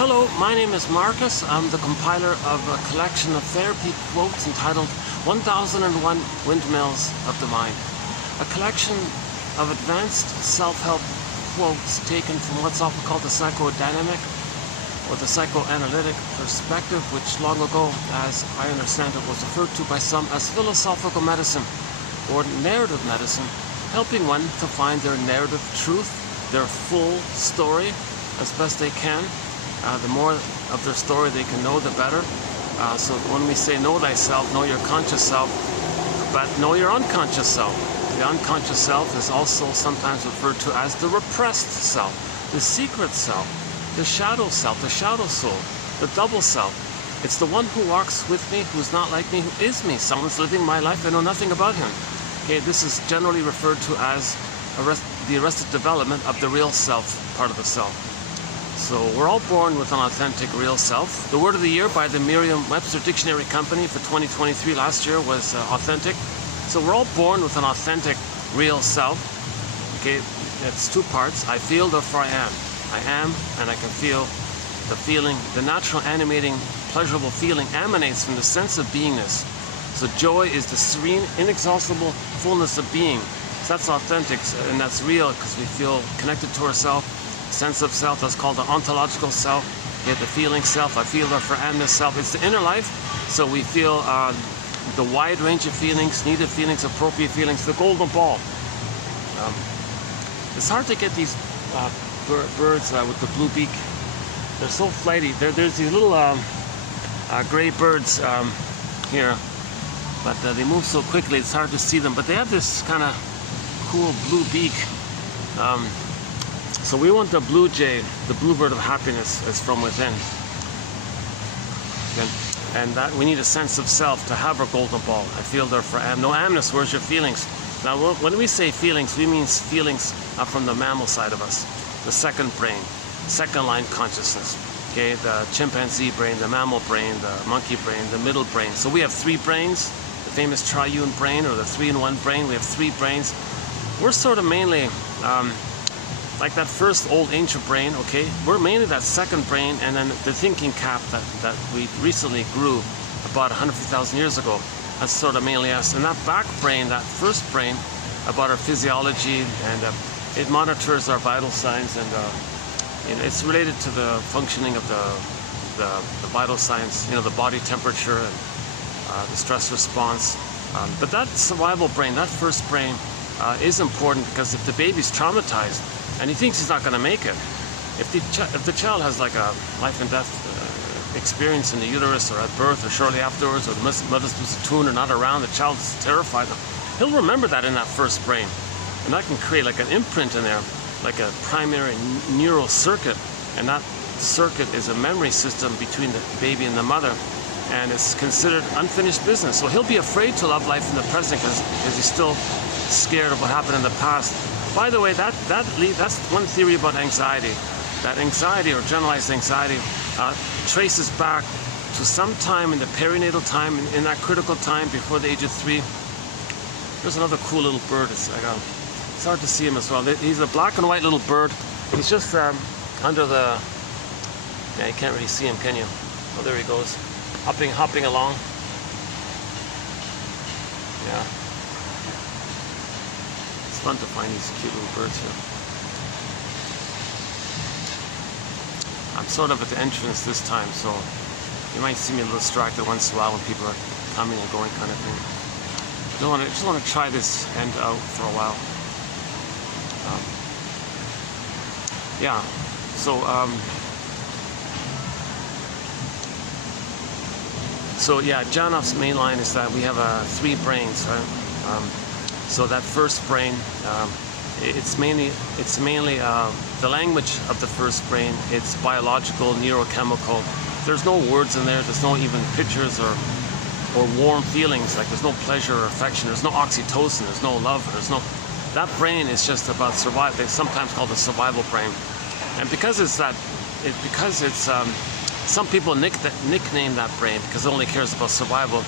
Hello, my name is Marcus. I'm the compiler of a collection of therapy quotes entitled 1001 Windmills of the Mind. A collection of advanced self-help quotes taken from what's often called the psychodynamic or the psychoanalytic perspective, which long ago, as I understand it, was referred to by some as philosophical medicine or narrative medicine, helping one to find their narrative truth, their full story as best they can. The more of their story they can know, the better. So when we say know thyself, know your conscious self, but know your unconscious self. The unconscious self is also sometimes referred to as the repressed self, the secret self, the shadow self, the shadow soul, the double self. It's the one who walks with me, who's not like me, who is me. Someone's living my life, I know nothing about him. Okay, this is generally referred to as the arrested development of the real self, part of the self. So we're all born with an authentic real self. The word of the year by the Merriam-Webster Dictionary Company for 2023 last year was authentic. So we're all born with an authentic real self. Okay, it's two parts. I feel, therefore I am. I am, and I can feel the feeling. The natural animating, pleasurable feeling emanates from the sense of beingness. So joy is the serene, inexhaustible fullness of being. So that's authentic, and that's real because we feel connected to ourselves. Sense of self, that's called the ontological self. You have the feeling self, I feel therefore I am this self. It's the inner life, so we feel the wide range of feelings, needed feelings, appropriate feelings, the golden ball. It's hard to get these birds with the blue beak. They're so flighty. There's these little gray birds here, but they move so quickly it's hard to see them. But they have this kind of cool blue beak. So we want the blue jay, the bluebird of happiness, is from within. And that we need a sense of self to have our golden ball. I feel therefore I am. No amness, where's your feelings? Now when we say feelings, we mean feelings from the mammal side of us. The second brain, second line consciousness. Okay, the chimpanzee brain, the mammal brain, the monkey brain, the middle brain. So we have three brains, the famous triune brain or the 3-in-1 brain. We have three brains. We're sort of mainly like that first old ancient brain, okay? We're mainly that second brain, and then the thinking cap that we recently grew about 150,000 years ago. That's sort of mainly us. And that back brain, that first brain, about our physiology, and it monitors our vital signs, and you know, it's related to the functioning of the vital signs, you know, the body temperature and the stress response. But that survival brain, that first brain, is important because if the baby's traumatized, and he thinks he's not going to make it. If the child has like a life and death experience in the uterus or at birth or shortly afterwards, or the mother's platoon are not around, the child's terrified, he'll remember that in that first brain. And that can create like an imprint in there, like a primary neural circuit. And that circuit is a memory system between the baby and the mother. And it's considered unfinished business. So he'll be afraid to love life in the present because he's still scared of what happened in the past. By the way, that's one theory about anxiety. That anxiety or generalized anxiety traces back to some time in the perinatal time, in that critical time before the age of 3. There's another cool little bird. It's hard to see him as well. He's a black and white little bird. He's just under the... Yeah, you can't really see him, can you? Oh, there he goes. Hopping along. Yeah. It's fun to find these cute little birds here. I'm sort of at the entrance this time, so you might see me a little distracted once in a while when people are coming and going kind of thing. I just want to try this end out for a while. Yeah, so yeah, Janoff's main line is that we have three brains, right? So that first brain, it's mainly the language of the first brain. It's biological, neurochemical. There's no words in there. There's no even pictures or warm feelings. Like there's no pleasure or affection. There's no oxytocin. There's no love. That brain is just about survival. They sometimes call it the survival brain. And because some people nickname that brain because it only cares about survival.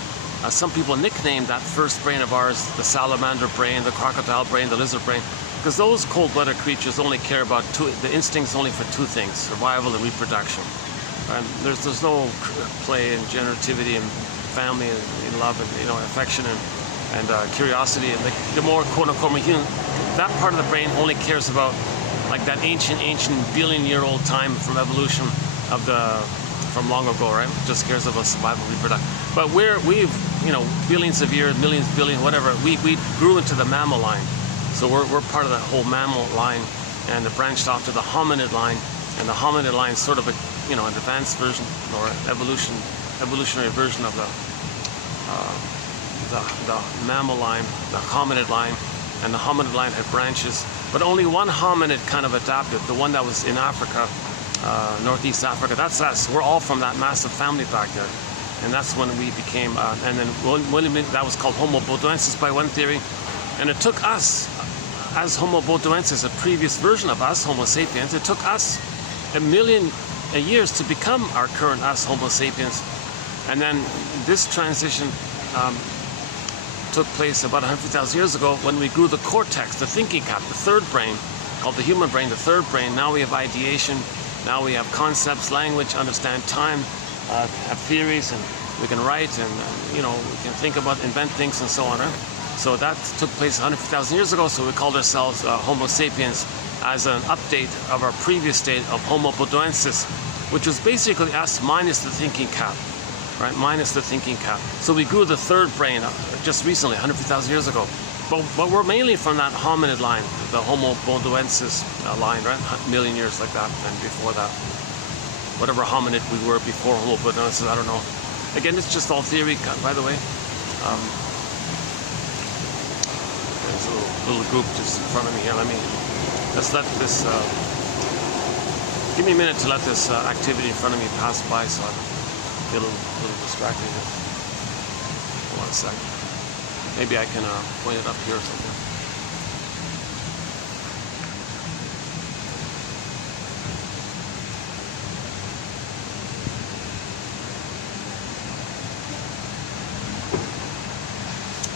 Some people nickname that first brain of ours the salamander brain, the crocodile brain, the lizard brain, because those cold-blooded creatures only care about the instincts only for two things, survival and reproduction. And there's no play and generativity and family and love and affection and curiosity and the more quote unquote human. That part of the brain only cares about like that ancient billion-year-old time from evolution from long ago, right? Just cares about survival, reproduction. But we've billions of years, millions, billion, whatever. We grew into the mammal line, so we're part of the whole mammal line, and it branched off to the hominid line, and the hominid line is sort of an advanced version or evolutionary version of the mammal line, the hominid line, and the hominid line had branches, but only one hominid kind of adapted, the one that was in Africa, Northeast Africa. That's us. We're all from that massive family back there, and that's when we became. And then that was called Homo bodoensis by one theory, and it took us, as Homo bodoensis, a previous version of us, Homo sapiens. It took us a million years to become our current us, Homo sapiens, and then this transition took place about 150,000 years ago when we grew the cortex, the thinking cap, the third brain, called the human brain, the third brain. Now we have ideation, now we have concepts, language, understand time, have theories, and we can write, and we can think about, invent things, and so on. Right? So that took place 150,000 years ago. So we called ourselves Homo sapiens as an update of our previous state of Homo bodoensis, which was basically us minus the thinking cap. Right, minus the thinking cap. So we grew the third brain just recently, 150,000 years ago. But we're mainly from that hominid line, the Homo bodoensis line, right? A million years like that, and before that. Whatever hominid we were before Homo bodoensis, I don't know. Again, it's just all theory, by the way. There's a little group just in front of me here. Let's let this, give me a minute to let this activity in front of me pass by so I get a little distracted here. Hold on a second. Maybe I can point it up here or something.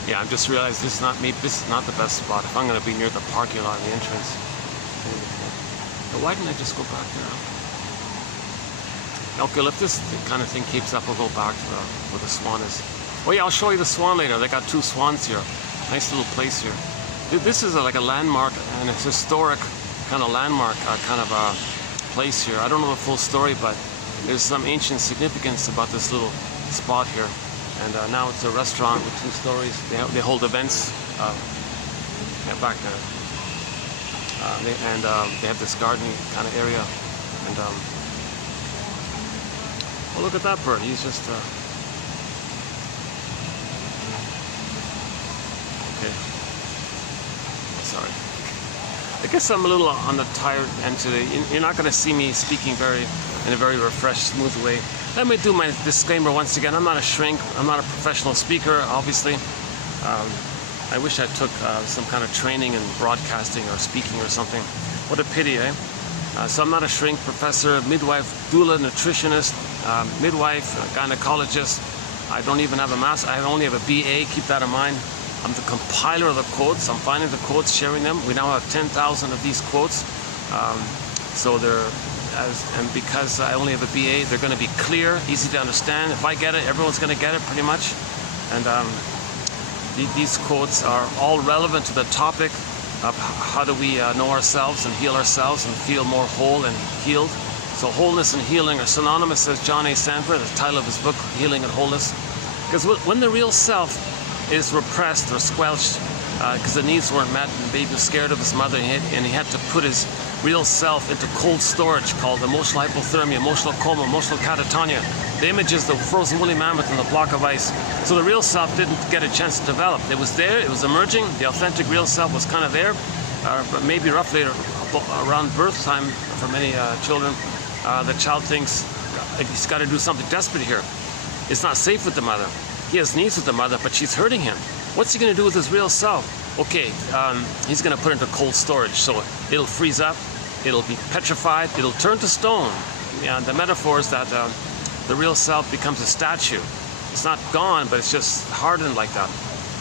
Yeah, I've just realized this is not the best spot. If I'm going to be near the parking lot, the entrance. But why didn't I just go back there? Okay, if this kind of thing keeps up, we'll go back to where the swan is. Oh yeah, I'll show you the swan later. They got two swans here. Nice little place here. This is like a landmark, and it's historic kind of landmark, kind of a place here. I don't know the full story, but there's some ancient significance about this little spot here. And now it's a restaurant with 2 stories. They hold events back there. They have this garden kind of area. And oh, look at that bird. He's just okay. Sorry. I guess I'm a little on the tired end today. You're not going to see me speaking in a very refreshed, smooth way. Let me do my disclaimer once again. I'm not a shrink. I'm not a professional speaker, obviously. I wish I took some kind of training in broadcasting or speaking or something. What a pity, eh? So I'm not a shrink, professor, midwife, doula, nutritionist, midwife, gynecologist. I don't even have a master. I only have a BA. Keep that in mind. I'm the compiler of the quotes. I'm finding the quotes, sharing them. We now have 10,000 of these quotes. So and because I only have a BA, they're going to be clear, easy to understand. If I get it, everyone's going to get it pretty much. And these quotes are all relevant to the topic of how do we know ourselves and heal ourselves and feel more whole and healed. So wholeness and healing are synonymous, says John A. Sanford, the title of his book, Healing and Wholeness. Because when the real self is repressed or squelched because the needs weren't met, and the baby was scared of his mother, and he had to put his real self into cold storage called emotional hypothermia, emotional coma, emotional catatonia. The image is the frozen woolly mammoth and the block of ice. So the real self didn't get a chance to develop. It was there, it was emerging, the authentic real self was kind of there, but maybe roughly around birth time for many children, the child thinks he's got to do something desperate here. It's not safe with the mother. He has needs with the mother, but she's hurting him. What's he going to do with his real self? Okay, he's going to put it into cold storage, so it'll freeze up, it'll be petrified, it'll turn to stone. And the metaphor is that the real self becomes a statue. It's not gone, but it's just hardened like that.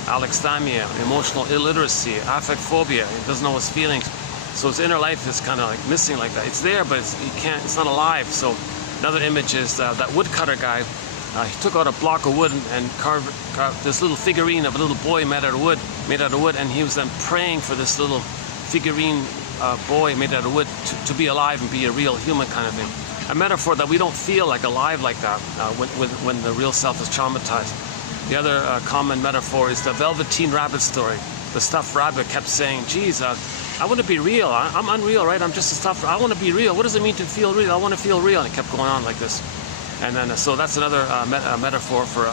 Alexithymia, emotional illiteracy, affect phobia, he doesn't know his feelings. So his inner life is kind of like missing like that. It's there, but it's not alive. So Another image is that woodcutter guy. He took out a block of wood and carved this little figurine of a little boy made out of wood, and he was then praying for this little figurine boy made out of wood to be alive and be a real human kind of thing. A metaphor that we don't feel like alive like that when the real self is traumatized. The other common metaphor is the Velveteen Rabbit story. The stuffed rabbit kept saying, geez, I want to be real. I'm unreal, right? I'm just a stuffed rabbit. I want to be real. What does it mean to feel real? I want to feel real. And it kept going on like this. And then, so that's another metaphor for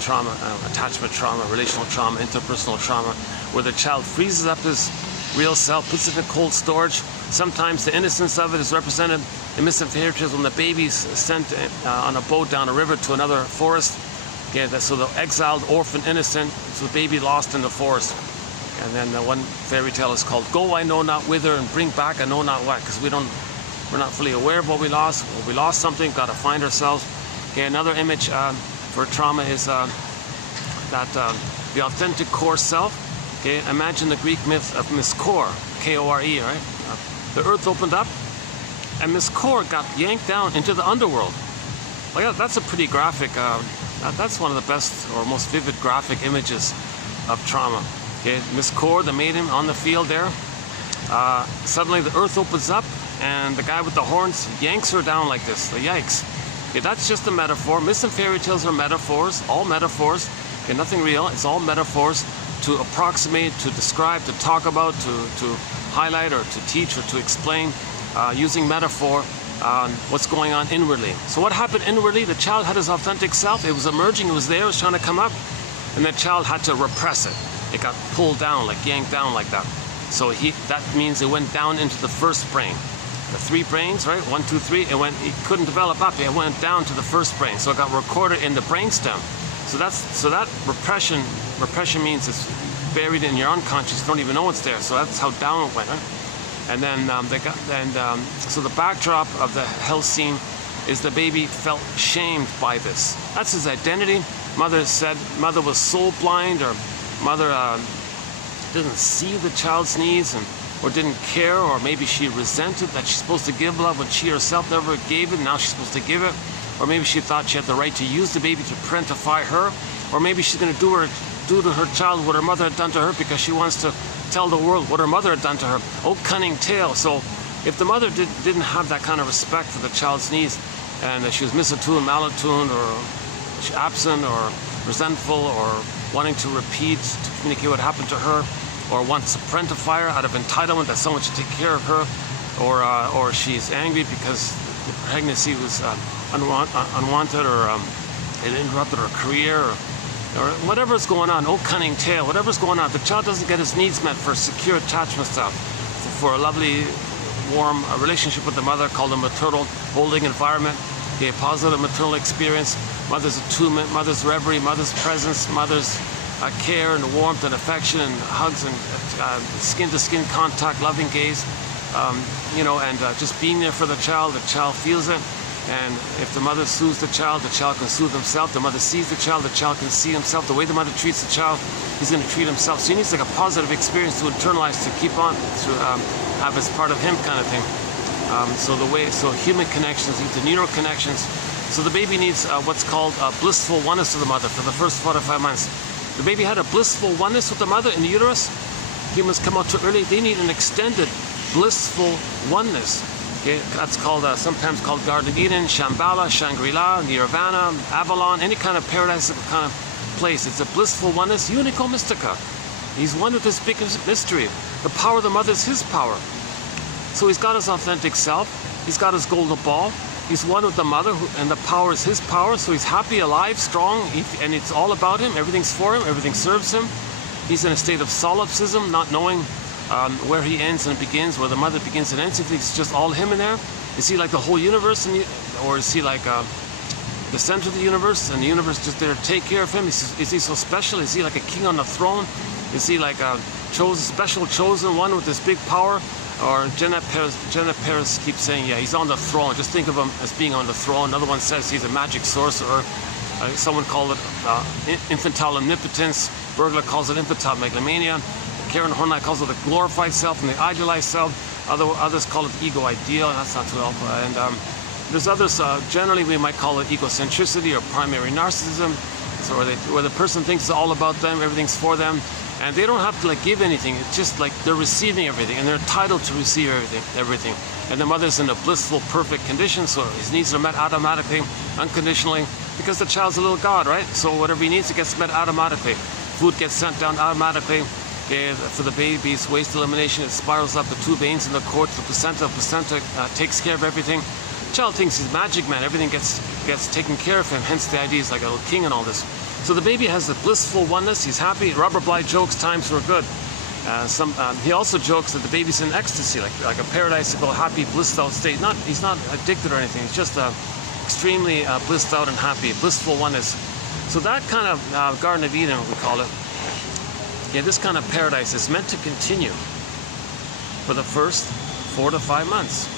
trauma, attachment trauma, relational trauma, interpersonal trauma, where the child freezes up his real self, puts it in cold storage. Sometimes the innocence of it is represented in Missing Fairy Tales when the baby's sent on a boat down a river to another forest. Okay, so the exiled, orphan, innocent, so the baby lost in the forest. And then one fairy tale is called Go I Know Not Whither and Bring Back I Know Not What, because we're not fully aware of what we lost. When we lost something, got to find ourselves. Okay, another image for trauma is that the authentic core self. Okay, imagine the Greek myth of Miss Core, K-O-R-E, right? The earth opened up, and Miss Core got yanked down into the underworld. Like that's a pretty graphic. That's one of the best or most vivid graphic images of trauma. Okay, Miss Core, the maiden on the field there. Suddenly the earth opens up, and the guy with the horns yanks her down like this. Yikes. Okay, that's just a metaphor. Myths and fairy tales are metaphors, all metaphors. Okay, nothing real. It's all metaphors to approximate, to describe, to talk about, to highlight, or to teach, or to explain, using metaphor on what's going on inwardly. So what happened inwardly? The child had his authentic self. It was emerging. It was there. It was trying to come up, and the child had to repress it. It got pulled down, like yanked down like that. So that means it went down into the first brain. The three brains, right? 1, 2, 3. It couldn't develop up. It went down to the first brain. So it got recorded in the brainstem. So that repression means it's buried in your unconscious. You don't even know it's there. So that's how down it went, right? And then so the backdrop of the hell scene is the baby felt shamed by this. That's his identity. Mother said mother was soul blind, or mother didn't see the child's needs, or didn't care, or maybe she resented that she's supposed to give love when she herself never gave it. Now she's supposed to give it. Or maybe she thought she had the right to use the baby to parentify her. Or maybe she's going to do to her child what her mother had done to her because she wants to tell the world what her mother had done to her. Oh, cunning tale. So if the mother didn't have that kind of respect for the child's needs, and she was misattuned, malattuned, or absent, or resentful, or wanting to repeat, to communicate what happened to her, or wants to parentify her out of entitlement that someone should take care of her, or she's angry because the pregnancy was unwanted, or it interrupted her career, or whatever's going on. Oh, cunning tale, whatever's going on. The child doesn't get his needs met for secure attachment stuff, for a lovely, warm relationship with the mother called a maternal holding environment, a positive maternal experience, mother's attunement, mother's reverie, mother's presence, mother's care and warmth and affection and hugs and skin-to-skin contact, loving gaze, and just being there for the child feels it. And if the mother soothes the child can soothe himself. The mother sees the child can see himself. The way the mother treats the child, he's going to treat himself. So he needs like a positive experience to internalize, to keep on, to have as part of him kind of thing. So human connections lead to neural connections. So the baby needs what's called blissful oneness with the mother for the first 4 to 5 months. The baby had a blissful oneness with the mother in the uterus. Humans come out too early. They need an extended blissful oneness. Okay, that's called sometimes called Garden of Eden, Shambhala, Shangri-La, Nirvana, Avalon, any kind of paradise kind of place. It's a blissful oneness, unico mystica. He's one with this big mystery. The power of the mother is his power. So he's got his authentic self. He's got his golden ball. He's one with the mother, and the power is his power. So he's happy, alive, strong, and it's all about him. Everything's for him. Everything serves him. He's in a state of solipsism, not knowing where he ends and begins, where the mother begins and ends. He thinks it's just all him in there. Is he like the whole universe, or is he like the center of the universe, and the universe just there to take care of him? Is he so special? Is he like a king on the throne? Is he like a special chosen one with this big power? Or Jenna Paris keeps saying, yeah, he's on the throne. Just think of him as being on the throne. Another one says he's a magic sorcerer. Someone called it infantile omnipotence. Bergler calls it infantile megalomania. Karen Horney calls it the glorified self and the idealized self. Others call it ego ideal. That's not too helpful. And There's others, generally we might call it egocentricity or primary narcissism, so where the person thinks it's all about them, everything's for them, and they don't have to like give anything. It's just like they're receiving everything, and they're entitled to receive everything. And the mother's in a blissful, perfect condition, so his needs are met automatically, unconditionally, because the child's a little god, right? So whatever he needs, it gets met automatically. Food gets sent down automatically. Okay, for the baby's waste elimination, it spirals up the 2 veins in the cord to the placenta. Placenta takes care of everything. The child thinks he's magic man. Everything gets taken care of him. Hence the idea he's like a little king and all this. So the baby has the blissful oneness. He's happy. Robert Bly jokes times were good. He also jokes that the baby's in ecstasy, like a paradisical, happy, blissed out state. He's not addicted or anything. He's just extremely blissed out and happy, blissful oneness. So that kind of Garden of Eden, we call it. Yeah, this kind of paradise is meant to continue for the first 4 to 5 months.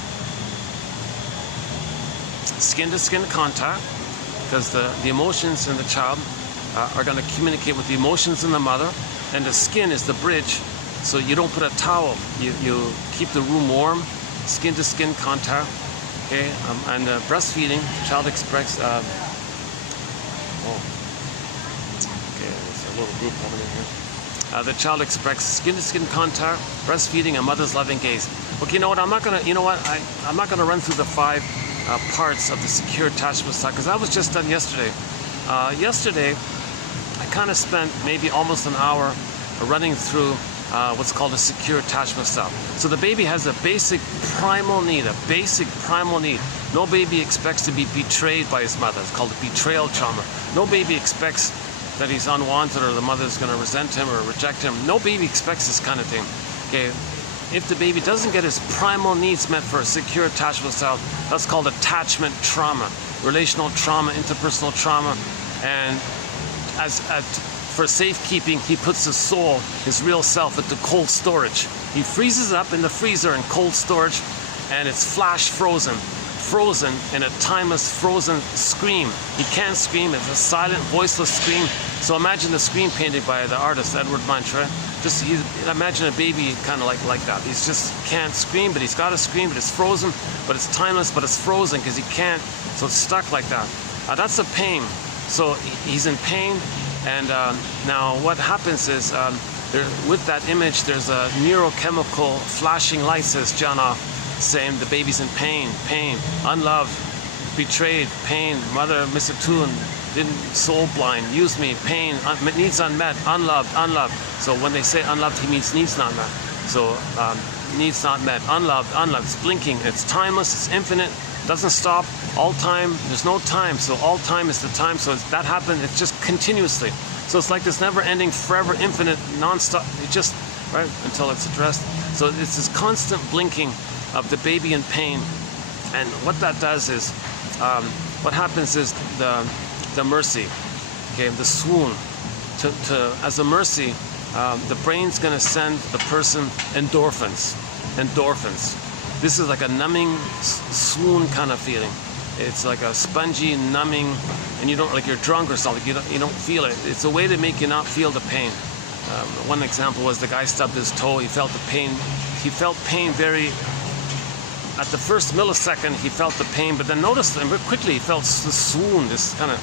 Skin-to-skin contact, because the emotions in the child are going to communicate with the emotions in the mother, and the skin is the bridge. So you don't put a towel. You keep the room warm. Skin-to-skin contact. Okay, and breastfeeding. Child expects. Okay, there's a little group coming in here. The child expects skin-to-skin contact, breastfeeding, a mother's loving gaze. Okay, you know what? I'm not gonna. You know what? I'm not gonna run through the 5 parts of the secure attachment style, because that was just done yesterday. Yesterday, I kind of spent maybe almost an hour running through what's called a secure attachment style. So the baby has a basic primal need, No baby expects to be betrayed by his mother. It's called a betrayal trauma. No baby expects that he's unwanted or the mother's going to resent him or reject him. No baby expects this kind of thing. Okay, if the baby doesn't get his primal needs met for a secure attachment style, that's called attachment trauma, relational trauma, interpersonal trauma. And for safekeeping, he puts his soul, his real self, into cold storage. He freezes it up in the freezer in cold storage, and it's flash frozen in a timeless frozen scream. He can't scream. It's a silent, voiceless scream. So imagine the scream painted by the artist Edward Munch, right? Imagine a baby kind of like that. He's just can't scream, but he's got to scream, but it's frozen, but it's timeless, but it's frozen because he can't. So it's stuck like that. That's a pain. So he's in pain, and now what happens is with that image, there's a neurochemical flashing light, says John Off, saying the baby's in pain, unloved, betrayed, pain, mother misattuned, didn't, soul blind, used me, pain, needs unmet, unloved. So when they say unloved, he means needs not met. So needs not met, unloved, it's blinking, it's timeless, it's infinite, doesn't stop, all time, there's no time, so all time is the time, so that happened, it's just continuously. So it's like this never-ending, forever, infinite, non-stop, it just, right, until it's addressed. So it's this constant blinking of the baby in pain, and what that does is, what happens is the mercy, okay, the swoon, as a mercy, the brain's going to send the person endorphins. This is like a numbing swoon kind of feeling. It's like a spongy numbing, and you don't, like you're drunk or something, you don't feel it. It's a way to make you not feel the pain. One example was the guy stubbed his toe. He felt the pain. He felt pain very. At the first millisecond, he felt the pain, but then noticed and very quickly he felt the swoon, this kind of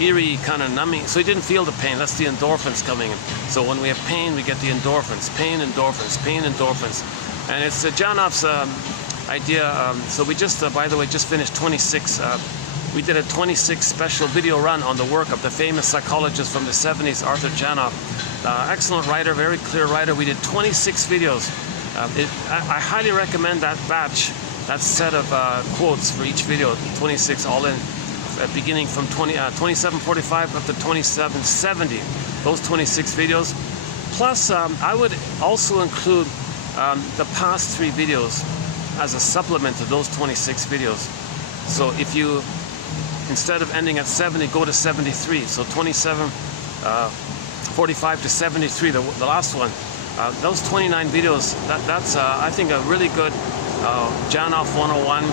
eerie kind of numbing. So he didn't feel the pain. That's the endorphins coming in. So when we have pain, we get the endorphins. Pain, endorphins. And it's Janoff's idea. So we just, by the way, just finished 26. We did a 26 special video run on the work of the famous psychologist from the 70s, Arthur Janoff. Excellent writer, very clear writer. We did 26 videos. I highly recommend that batch, that set of quotes for each video, 26 all in, beginning from 2745 up to 2770. Those 26 videos. Plus, I would also include the past 3 videos as a supplement to those 26 videos. So if you, instead of ending at 70, go to 73. So 45 to 73, the last one. Those 29 videos, that's I think a really good Janoff 101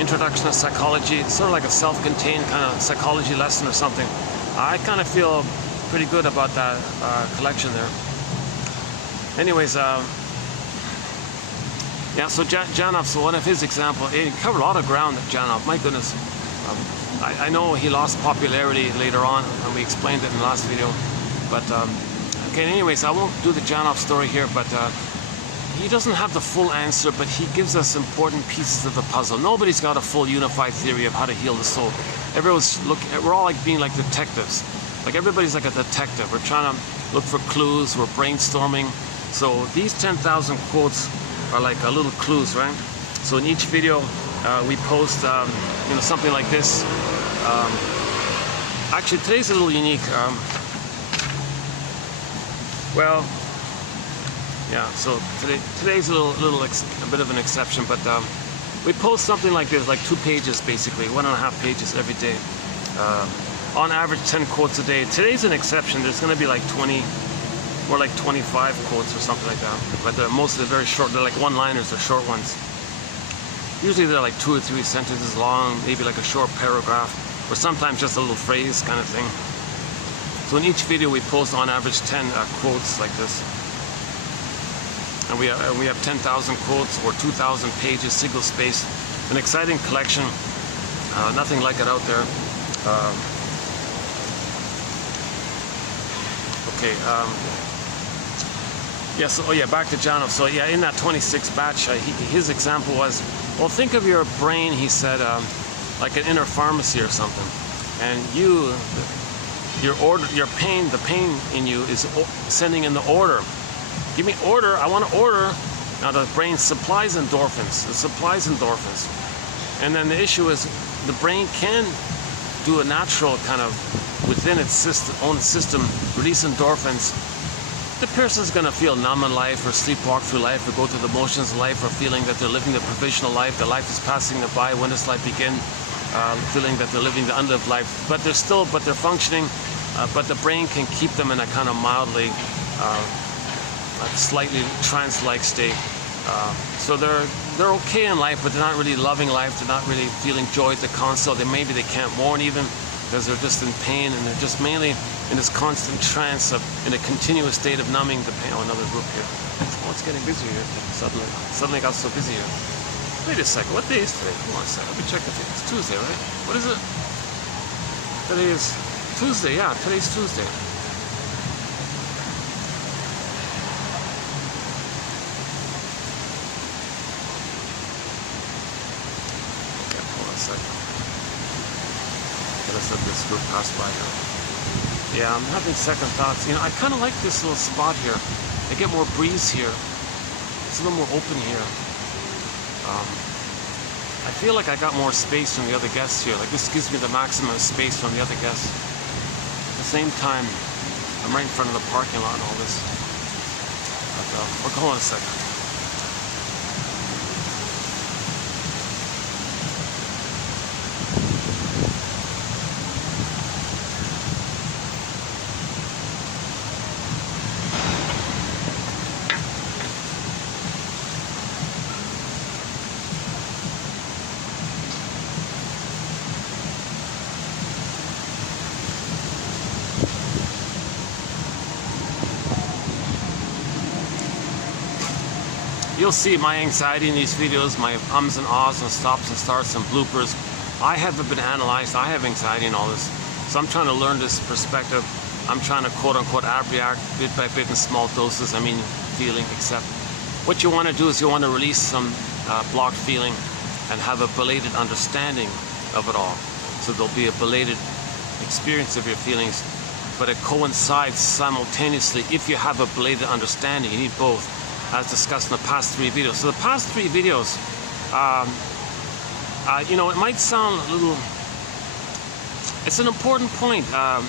introduction to psychology. It's sort of like a self-contained kind of psychology lesson or something. I kind of feel pretty good about that collection there. Anyways, Yeah, so Janov, so one of his examples, he covered a lot of ground, Janov, my goodness. I know he lost popularity later on, and we explained it in the last video, but okay, anyways, I won't do the Janov story here, but he doesn't have the full answer, but he gives us important pieces of the puzzle. Nobody's got a full unified theory of how to heal the soul. We're all like being like detectives. Like everybody's like a detective. We're trying to look for clues, we're brainstorming. So these 10,000 quotes are like a little clues, right? So in each video we post you know, something like this. Actually today's a little unique. Well, yeah, so today's a bit of an exception, but we post something like this, like 2 pages basically, 1.5 pages every day. On average 10 quotes a day. Today's an exception. There's going to be like 20 or like 25 quotes or something like that, but most of them very short. They're like one-liners, they're short ones. Usually they're like 2 or 3 sentences long, maybe like a short paragraph, or sometimes just a little phrase kind of thing. So in each video we post on average 10 quotes like this. And we have 10,000 quotes or 2,000 pages, single spaced. An exciting collection. Nothing like it out there. Okay. Yes. Oh yeah. Back to Janov. So yeah, in that 26 batch, his example was, well, think of your brain. He said, like an inner pharmacy or something, and the pain in you is sending in the order. Give me order, I want to order. Now the brain supplies endorphins. It supplies endorphins. And then the issue is the brain can do a natural kind of, within its own system, release endorphins. The person's going to feel numb in life, or sleepwalk through life, or go through the motions of life, or feeling that they're living the provisional life, their life is passing them by, when does life begin? Feeling that they're living the unlived life. But they're functioning, but the brain can keep them in a kind of mildly, slightly trance-like state. So they're okay in life, but they're not really loving life. They're not really feeling joy at the console. Maybe they can't mourn even, because they're just in pain, and they're just mainly in this constant trance in a continuous state of numbing the pain. Oh, another group here. Oh, it's getting busy here. Suddenly got so busy here. Wait a second. What day is today? Hold on a second. Let me check the date. It's Tuesday, right? What is it? Today is Tuesday. Yeah, today's Tuesday. Let this group pass by here. Yeah, I'm having second thoughts. You know, I kind of like this little spot here. I get more breeze here. It's a little more open here. I feel like I got more space from the other guests here. Like this gives me the maximum space from the other guests. At the same time, I'm right in front of the parking lot and all this. But hold on a second. You'll see my anxiety in these videos, my ums and ahs and stops and starts and bloopers. I haven't been analyzed. I have anxiety and all this. So I'm trying to learn this perspective. I'm trying to quote unquote abreact bit by bit in small doses. I mean, feeling, accept. What you want to do is you want to release some blocked feeling and have a belated understanding of it all. So there'll be a belated experience of your feelings, but it coincides simultaneously. If you have a belated understanding, you need both, as discussed in the past 3 videos. So the past 3 videos, you know, it might sound a little, it's an important point. I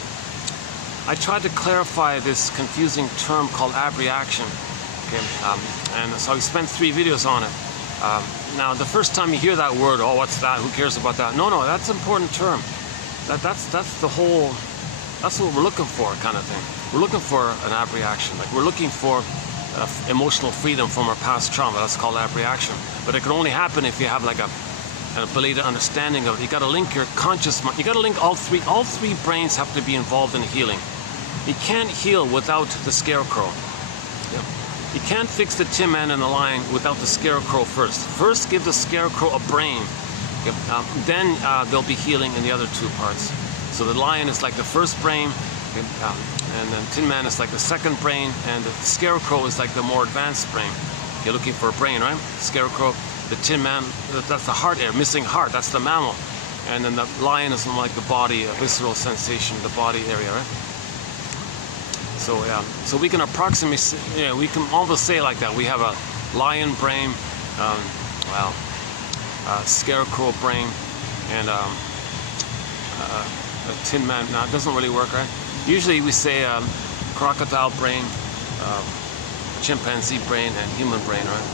tried to clarify this confusing term called abreaction. Okay, and so I spent 3 videos on it. Now, the first time you hear that word, oh, what's that? Who cares about that? No, that's an important term. That's the whole, that's what we're looking for, kind of thing. We're looking for an abreaction. Like, we're looking for emotional freedom from our past trauma. That's called abreaction. But it can only happen if you have like a belated understanding of it. You got to link your conscious mind. You got to link all three. All 3 brains have to be involved in healing. You can't heal without the scarecrow. Yep. You can't fix the Tin Man and the Lion without the Scarecrow first. First, give the Scarecrow a brain. Then there'll be healing in the other two parts. So the Lion is like the first brain, and then Tin Man is like the second brain, and the Scarecrow is like the more advanced brain. You're looking for a brain, right? Scarecrow, the Tin Man, that's the heart area, missing heart, that's the mammal. And then the Lion is like the body, a visceral sensation, the body area, right? So yeah, so we can approximate, we can almost say like that. We have a lion brain, Scarecrow brain, and a Tin Man. Now it doesn't really work, right? Usually we say crocodile brain, chimpanzee brain, and human brain, right?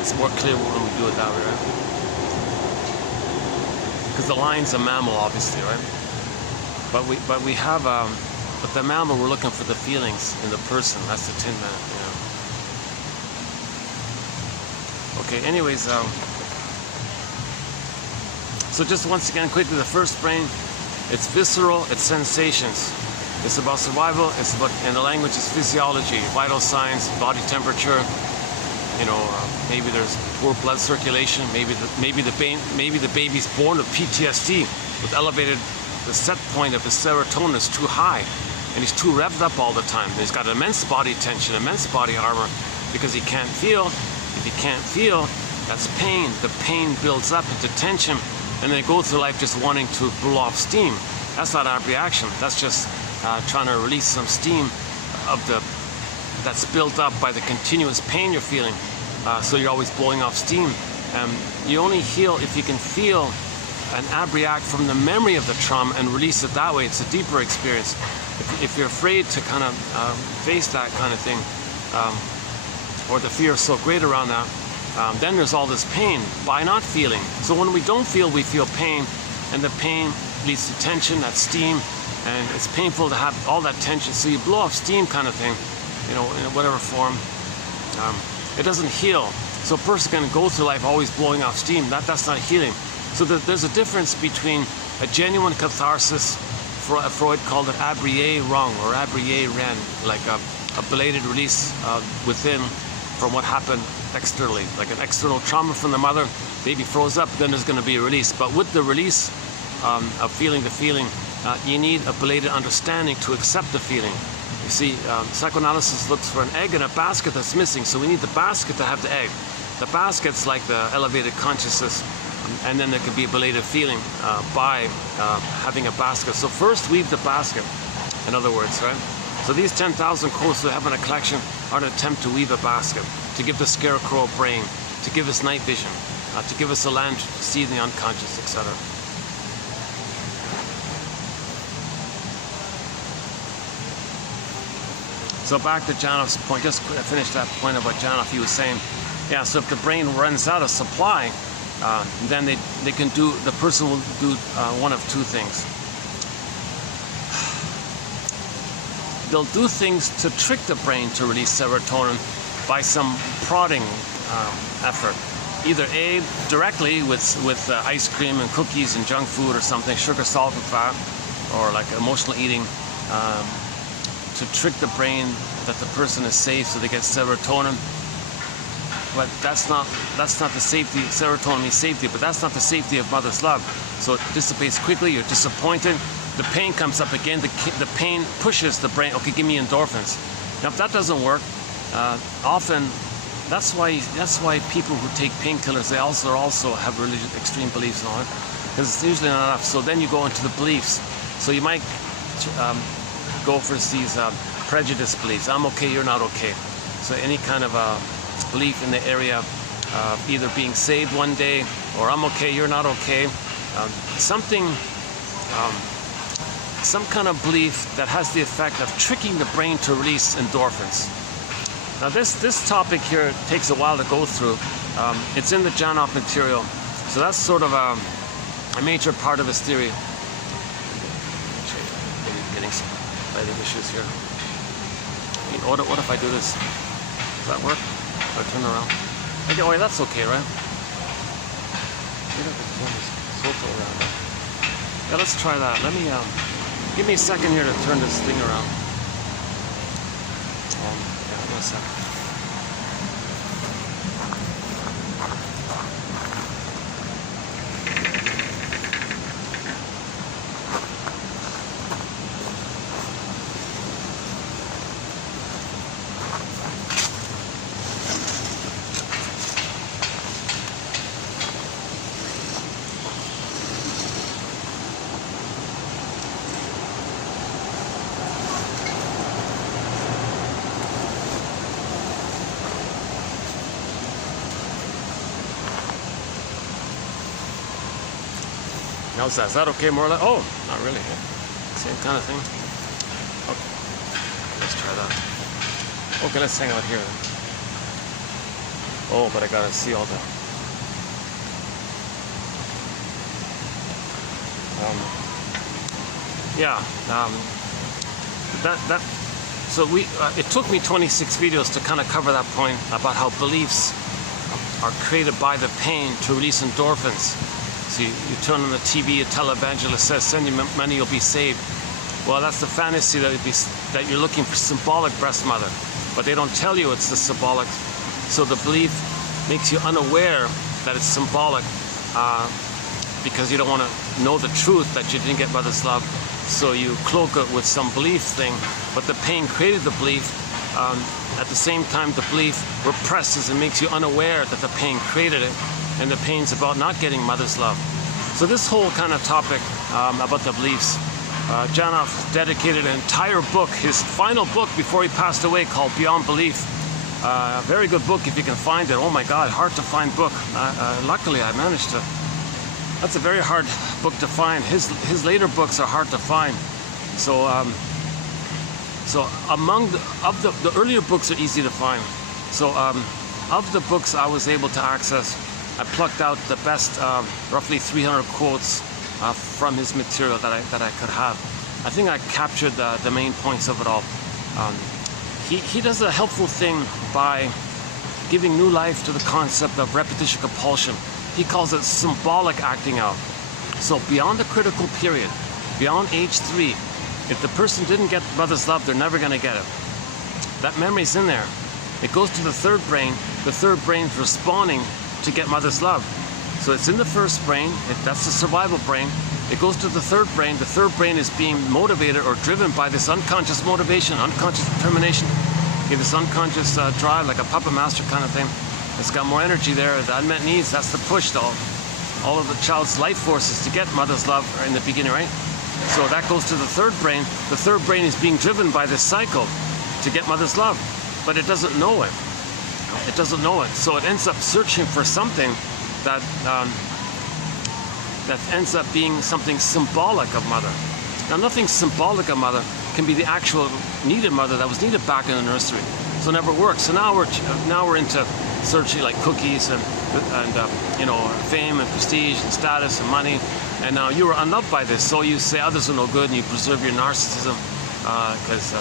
It's more clear when we do it that way, right? Because the lion's a mammal, obviously, right? But we have but the mammal, we're looking for the feelings in the person. That's the Tin Man, you know. Okay, anyways, so just once again, quickly, the first brain, it's visceral, it's sensations. It's about survival, it's about, and the language is physiology, vital signs, body temperature, you know, maybe there's poor blood circulation, maybe the baby's born with PTSD, with elevated, the set point of his serotonin is too high, and he's too revved up all the time. He's got immense body tension, immense body armor, because he can't feel. If he can't feel, that's pain. The pain builds up into tension, and they go through life just wanting to blow off steam. That's not abreaction. That's just trying to release some steam that's built up by the continuous pain you're feeling. So you're always blowing off steam. You only heal if you can feel and abreact from the memory of the trauma and release it that way. It's a deeper experience. If you're afraid to kind of face that kind of thing, or the fear is so great around that, then there's all this pain by not feeling. So when we don't feel, we feel pain, and the pain leads to tension, that's steam, and it's painful to have all that tension. So you blow off steam kind of thing, you know, in whatever form. It doesn't heal. So a person can go through life always blowing off steam. That's not healing. So there's a difference between a genuine catharsis, Freud called it abrié-rung or abrié-ren, like a belated release within from what happened externally, like an external trauma from the mother. Baby froze up, then there's going to be a release. But with the release of feeling the feeling, you need a belated understanding to accept the feeling. You see, psychoanalysis looks for an egg in a basket that's missing, so we need the basket to have the egg. The basket's like the elevated consciousness, and then there can be a belated feeling by having a basket. So first weave the basket, in other words, right? So these 10,000 quotes we have in a collection are an attempt to weave a basket, to give the Scarecrow a brain, to give us night vision, to give us a lantern to see the unconscious, etc. So back to Janoff's point, just finish that point about Janoff. He was saying, yeah, so if the brain runs out of supply, then they can do, the person will do one of two things. They'll do things to trick the brain to release serotonin by some prodding effort. Either A, directly with ice cream and cookies and junk food or something, sugar, salt, and fat, or like emotional eating, to trick the brain that the person is safe so they get serotonin. But that's not the safety. Serotonin means safety, but that's not the safety of mother's love. So it dissipates quickly, you're disappointed, the pain comes up again, the pain pushes the brain, okay, give me endorphins. Now if that doesn't work, often that's why people who take painkillers, they also have religious extreme beliefs on it, because it's usually not enough. So then you go into the beliefs. So you might go for these prejudice beliefs. I'm okay, you're not okay. So any kind of belief in the area of either being saved one day, or I'm okay, you're not okay. Some kind of belief that has the effect of tricking the brain to release endorphins. Now this topic here takes a while to go through. It's in the Janoff material, so that's sort of a major part of his theory. Maybe getting some lighting issues here. I mean, what if I do this? Does that work? If I turn around? Okay, wait, that's okay, right? Yeah, let's try that. Let me give me a second here to turn this thing around. a sec. How's that? Is that okay more or less? Oh, not really. Same kind of thing. Okay. Let's try that. Okay, let's hang out here then. Oh, but I gotta see all that. So it took me 26 videos to kind of cover that point about how beliefs are created by the pain to release endorphins. So you turn on the TV, a televangelist says, send you money, you'll be saved. Well, that's the fantasy that you're looking for symbolic breast mother, but they don't tell you it's the symbolic. So the belief makes you unaware that it's symbolic because you don't want to know the truth that you didn't get mother's love. So you cloak it with some belief thing, but the pain created the belief. At the same time, the belief represses and makes you unaware that the pain created it. And the pain's about not getting mother's love. So this whole kind of topic about the beliefs, Janov dedicated an entire book, his final book before he passed away, called Beyond Belief. Very good book if you can find it. Oh my God, hard to find book. Luckily I managed to. That's a very hard book to find. His later books are hard to find. So among the earlier books are easy to find. So of the books I was able to access, I plucked out the best, roughly 300 quotes from his material that I could have. I think I captured the main points of it all. He does a helpful thing by giving new life to the concept of repetition compulsion. He calls it symbolic acting out. So beyond the critical period, beyond age 3, if the person didn't get mother's love, they're never going to get it. That memory's in there. It goes to the third brain. The third brain's responding to get mother's love. So it's in the first brain, that's the survival brain. It goes to the third brain. The third brain is being motivated or driven by this unconscious motivation, unconscious determination, this unconscious drive, like a puppet master kind of thing. It's got more energy there. The unmet needs, that's the push to all of the child's life forces to get mother's love in the beginning, right? So that goes to the third brain. The third brain is being driven by this cycle to get mother's love, but it doesn't know it. It doesn't know it, so it ends up searching for something that ends up being something symbolic of mother. Now, nothing symbolic of mother can be the actual needed mother that was needed back in the nursery. So it never works. So now we're into searching like cookies and fame and prestige and status and money. And now you are unloved by this, so you say others are no good, and you preserve your narcissism because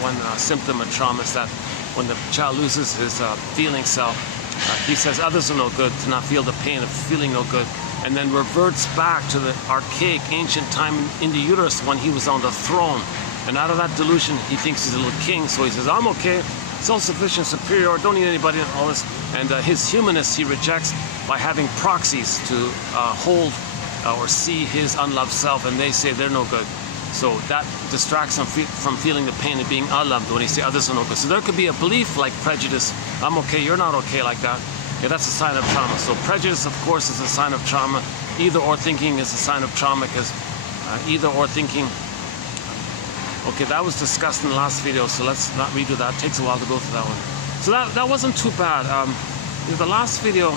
one symptom of trauma is that when the child loses his feeling self, he says others are no good, to not feel the pain of feeling no good, and then reverts back to the archaic, ancient time in the uterus when he was on the throne. And out of that delusion, he thinks he's a little king, so he says, I'm okay, self-sufficient, superior, don't need anybody, and all this. And his humanness he rejects by having proxies to hold or see his unloved self, and they say they're no good. So that distracts him from feeling the pain of being unloved when he says others are no good. So there could be a belief like prejudice. I'm okay, you're not okay, like that. Yeah, that's a sign of trauma. So prejudice, of course, is a sign of trauma. Either or thinking is a sign of trauma, because either or thinking. Okay, that was discussed in the last video, so let's not redo that. It takes a while to go through that one. So that wasn't too bad. The last video,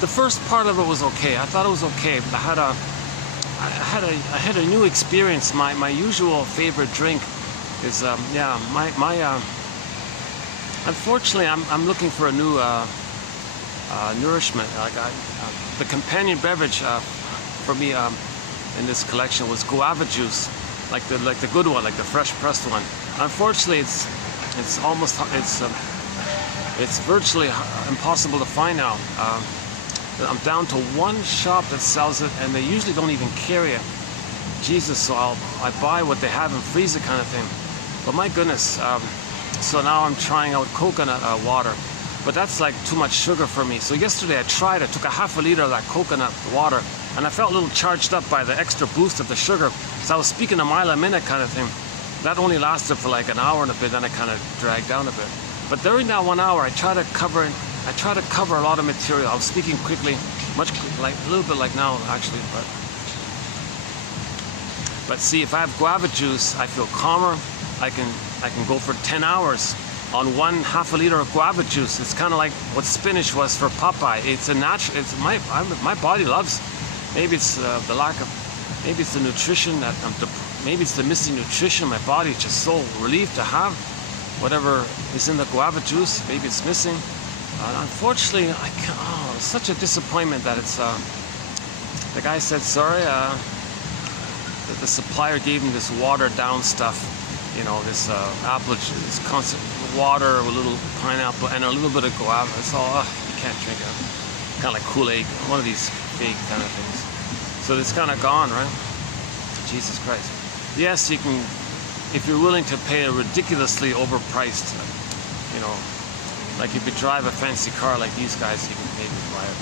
the first part of it was okay. I thought it was okay. I had a new experience. My usual favorite drink is unfortunately I'm looking for a new nourishment. Like the companion beverage for me in this collection was guava juice, like the good one, like the fresh pressed one. Unfortunately, it's virtually impossible to find now. I'm down to one shop that sells it, and they usually don't even carry it. Jesus, so I buy what they have and freeze it kind of thing. But my goodness, so now I'm trying out coconut water. But that's like too much sugar for me. So yesterday I took a half a liter of that coconut water, and I felt a little charged up by the extra boost of the sugar. So I was speaking a mile a minute kind of thing. That only lasted for like an hour and a bit, then it kind of dragged down a bit. But during that 1 hour, I try to cover a lot of material. I was speaking quickly, like a little bit like now actually, but see, if I have guava juice, I feel calmer. I can go for 10 hours on half a liter of guava juice. It's kind of like what spinach was for Popeye. It's a natural. It's my body loves. Maybe it's the lack of. Maybe it's the nutrition that maybe it's the missing nutrition. My body is just so relieved to have whatever is in the guava juice. Maybe it's missing. Unfortunately, I can't. Oh, it's such a disappointment that it's. The guy said sorry. That the supplier gave me this watered down stuff. You know, this apple, this constant water, a little pineapple, and a little bit of guava. It's all, you can't drink it. Kind of like Kool-Aid, one of these fake kind of things. So it's kind of gone, right? Jesus Christ. Yes, you can, if you're willing to pay a ridiculously overpriced, you know, like if you drive a fancy car like these guys, you can maybe buy it.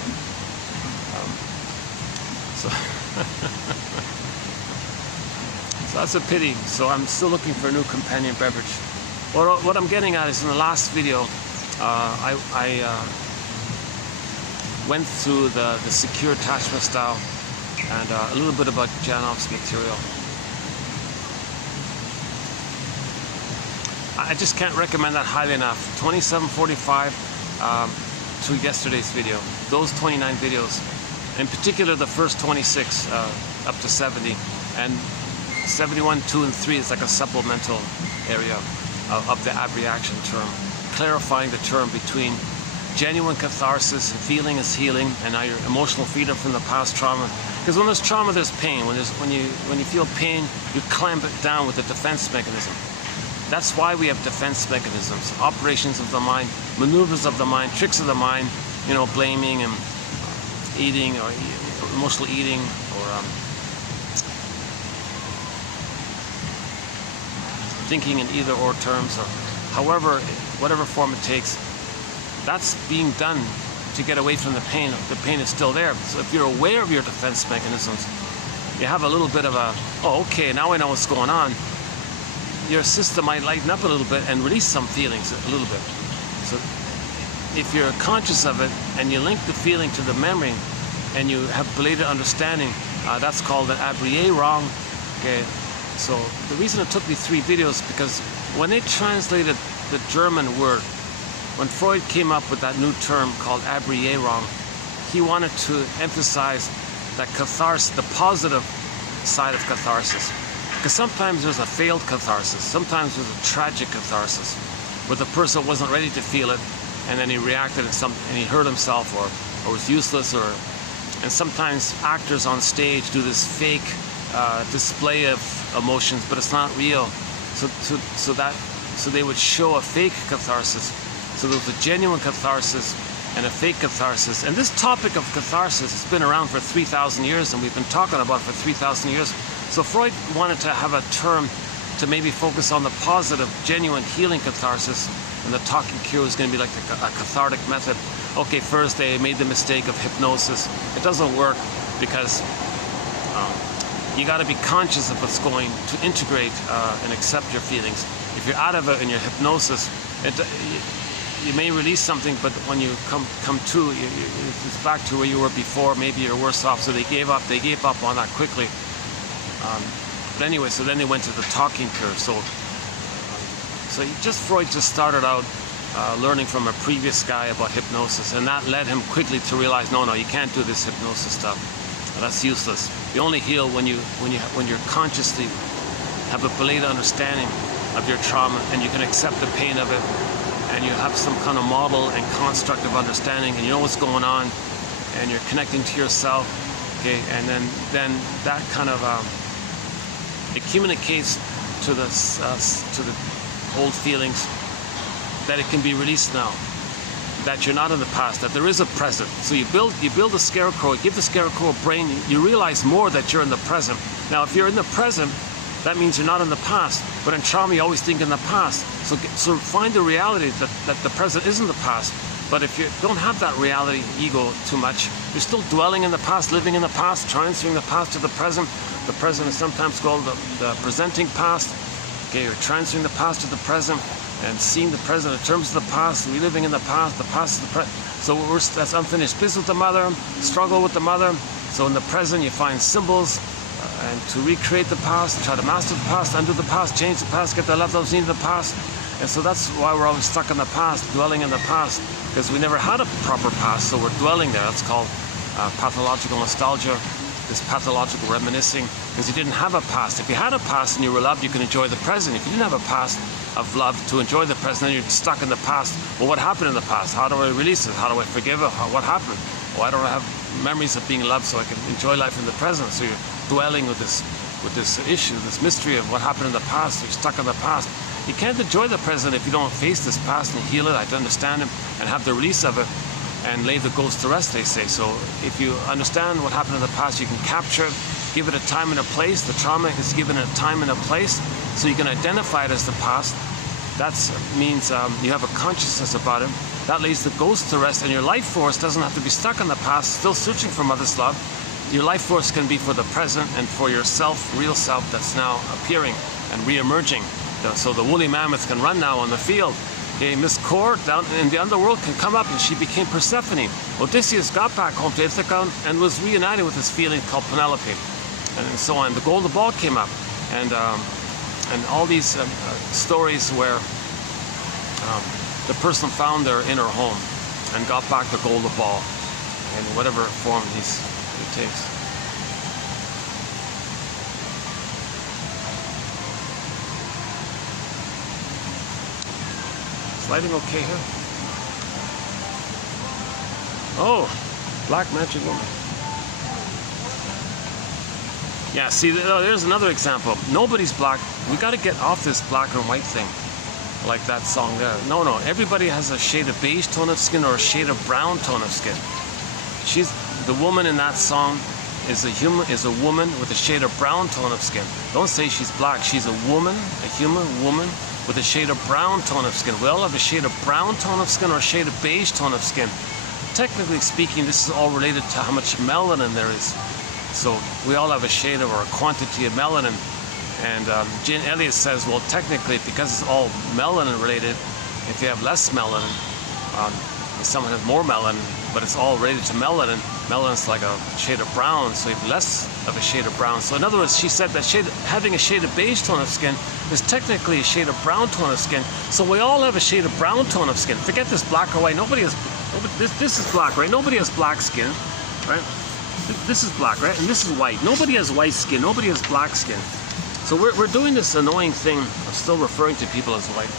So that's a pity. So I'm still looking for a new companion beverage. What I'm getting at is in the last video, I went through the secure attachment style and a little bit about Janoff's material. I just can't recommend that highly enough. 2745 to yesterday's video. Those 29 videos, in particular the first 26 up to 70, and 71, 2, and 3 is like a supplemental area of the abreaction term, clarifying the term between genuine catharsis, feeling is healing, and now your emotional freedom from the past trauma. Because when there's trauma, there's pain. When you feel pain, you clamp it down with a defense mechanism. That's why we have defense mechanisms, operations of the mind, maneuvers of the mind, tricks of the mind, you know, blaming and eating or emotional eating or thinking in either or terms, or however, whatever form it takes. That's being done to get away from the pain. The pain is still there. So if you're aware of your defense mechanisms, you have a little bit of a, oh, okay, now I know what's going on. Your system might lighten up a little bit and release some feelings a little bit. So if you're conscious of it and you link the feeling to the memory and you have belated understanding, that's called an abrié wrong. Okay. So the reason it took me 3 videos, because when they translated the German word, when Freud came up with that new term called Abriierung, he wanted to emphasize that catharsis, the positive side of catharsis. Because sometimes there's a failed catharsis, sometimes there's a tragic catharsis, where the person wasn't ready to feel it, and then he reacted and he hurt himself or was useless, and sometimes actors on stage do this fake display of emotions, but it's not real. So they would show a fake catharsis. So there was a genuine catharsis and a fake catharsis. And this topic of catharsis has been around for 3,000 years, and we've been talking about it for 3,000 years. So Freud wanted to have a term to maybe focus on the positive, genuine healing catharsis, and the talking cure is going to be like a cathartic method. Okay, first they made the mistake of hypnosis. It doesn't work because you got to be conscious of what's going to integrate and accept your feelings. If you're out of it in your hypnosis, you may release something, but when you come to, it's back to where you were before. Maybe you're worse off. So they gave up on that quickly. But anyway, so then they went to the talking cure. So Freud just started out learning from a previous guy about hypnosis, and that led him quickly to realize, no, you can't do this hypnosis stuff. That's useless. You only heal when you're consciously have a belated understanding of your trauma, and you can accept the pain of it, and you have some kind of model and construct of understanding, and you know what's going on, and you're connecting to yourself. Okay, and then that kind of it communicates to the old feelings that it can be released now. that you're not in the past, that there is a present. So you build a scarecrow, you give the scarecrow a brain, you realize more that you're in the present. Now, if you're in the present, that means you're not in the past. But in trauma, you always think in the past. So find the reality that the present isn't the past. But if you don't have that reality, ego, too much, you're still dwelling in the past, living in the past, transferring the past to the present. The present is sometimes called the presenting past. Okay, you're transferring the past to the present and seeing the present in terms of the past, reliving in the past is the present. So that's unfinished business with the mother, struggle with the mother. So in the present, you find symbols and to recreate the past, try to master the past, undo the past, change the past, get the love that was needed in the past. And so that's why we're always stuck in the past, dwelling in the past, because we never had a proper past, so we're dwelling there. That's called pathological nostalgia, this pathological reminiscing, because you didn't have a past. If you had a past and you were loved, you can enjoy the present. If you didn't have a past of love to enjoy the present, then you're stuck in the past. Well, what happened in the past? How do I release it? How do I forgive it? What happened? Why don't I have memories of being loved so I can enjoy life in the present? So you're dwelling with this issue, this mystery of what happened in the past. You're stuck in the past. You can't enjoy the present if you don't face this past and heal it, I understand it, and have the release of it, and lay the ghost to rest, they say. So if you understand what happened in the past, you can capture it, give it a time and a place. The trauma is given a time and a place, so you can identify it as the past. That means you have a consciousness about it. That lays the ghost to rest, and your life force doesn't have to be stuck in the past, still searching for mother's love. Your life force can be for the present and for yourself, real self that's now appearing and re-emerging. So the woolly mammoth can run now on the field. Okay, Miss Core down in the underworld can come up, and she became Persephone. Odysseus got back home to Ithaca and was reunited with his feeling called Penelope, and so on. The golden ball came up, and all these stories where the person found their inner home and got back the golden ball in whatever form he takes. Lighting okay here? Oh, black magic woman. Yeah, see, there's another example. Nobody's black. We got to get off this black and white thing, like that song there. No, everybody has a shade of beige tone of skin or a shade of brown tone of skin. The woman in that song is a woman with a shade of brown tone of skin. Don't say she's black. She's a woman, a human woman with a shade of brown tone of skin. We all have a shade of brown tone of skin or a shade of beige tone of skin. Technically speaking, this is all related to how much melanin there is. So we all have a shade of or a quantity of melanin. And Jane Elliott says, well, technically, because it's all melanin related, if you have less melanin, someone has more melanin, but it's all related to melanin. Melanin's like a shade of brown, so you have less of a shade of brown. So in other words, she said that having a shade of beige tone of skin is technically a shade of brown tone of skin. So we all have a shade of brown tone of skin. Forget this black or white. This is black, right? Nobody has black skin, right? This is black, right? And this is white. Nobody has white skin. Nobody has black skin. So we're doing this annoying thing of still referring to people as white.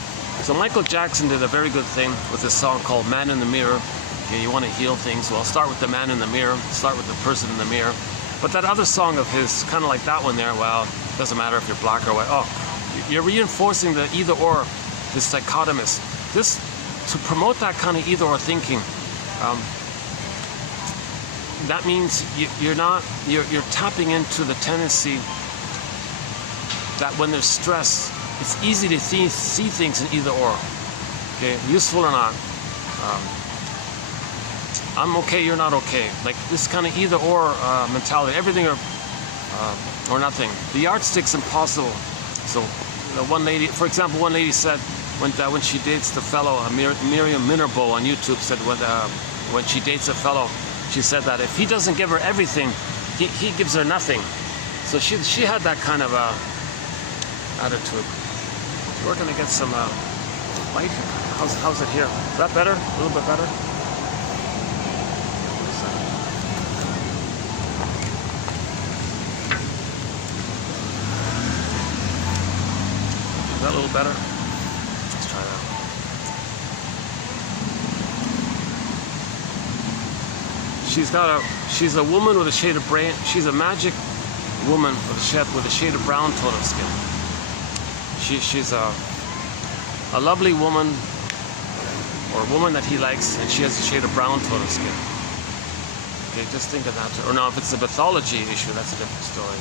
So Michael Jackson did a very good thing with this song called Man in the Mirror. Okay, you want to heal things, well, start with the man in the mirror, start with the person in the mirror. But that other song of his, kind of like that one there, well, it doesn't matter if you're black or white. Oh, you're reinforcing the either or, this dichotomous. This, to promote that kind of either or thinking, that means you're tapping into the tendency that when there's stress, it's easy to see things in either or. Okay, useful or not. I'm okay, you're not okay. Like this kind of either or mentality, everything or nothing. The yardstick's impossible. So, one lady, for example, one lady said when she dates the fellow, Miriam Minerbo on YouTube said when she dates a fellow, she said that if he doesn't give her everything, he gives her nothing. So she had that kind of attitude. We're gonna get some light. How's it here? Is that better? A little bit better? Is that a little better? Let's try that. She's a woman with a shade of brain. She's a magic woman with a shade of brown tone of skin. She's a lovely woman or a woman that he likes, and she has a shade of brown tone of skin. Okay, just think of that. Or now, if it's a pathology issue, that's a different story.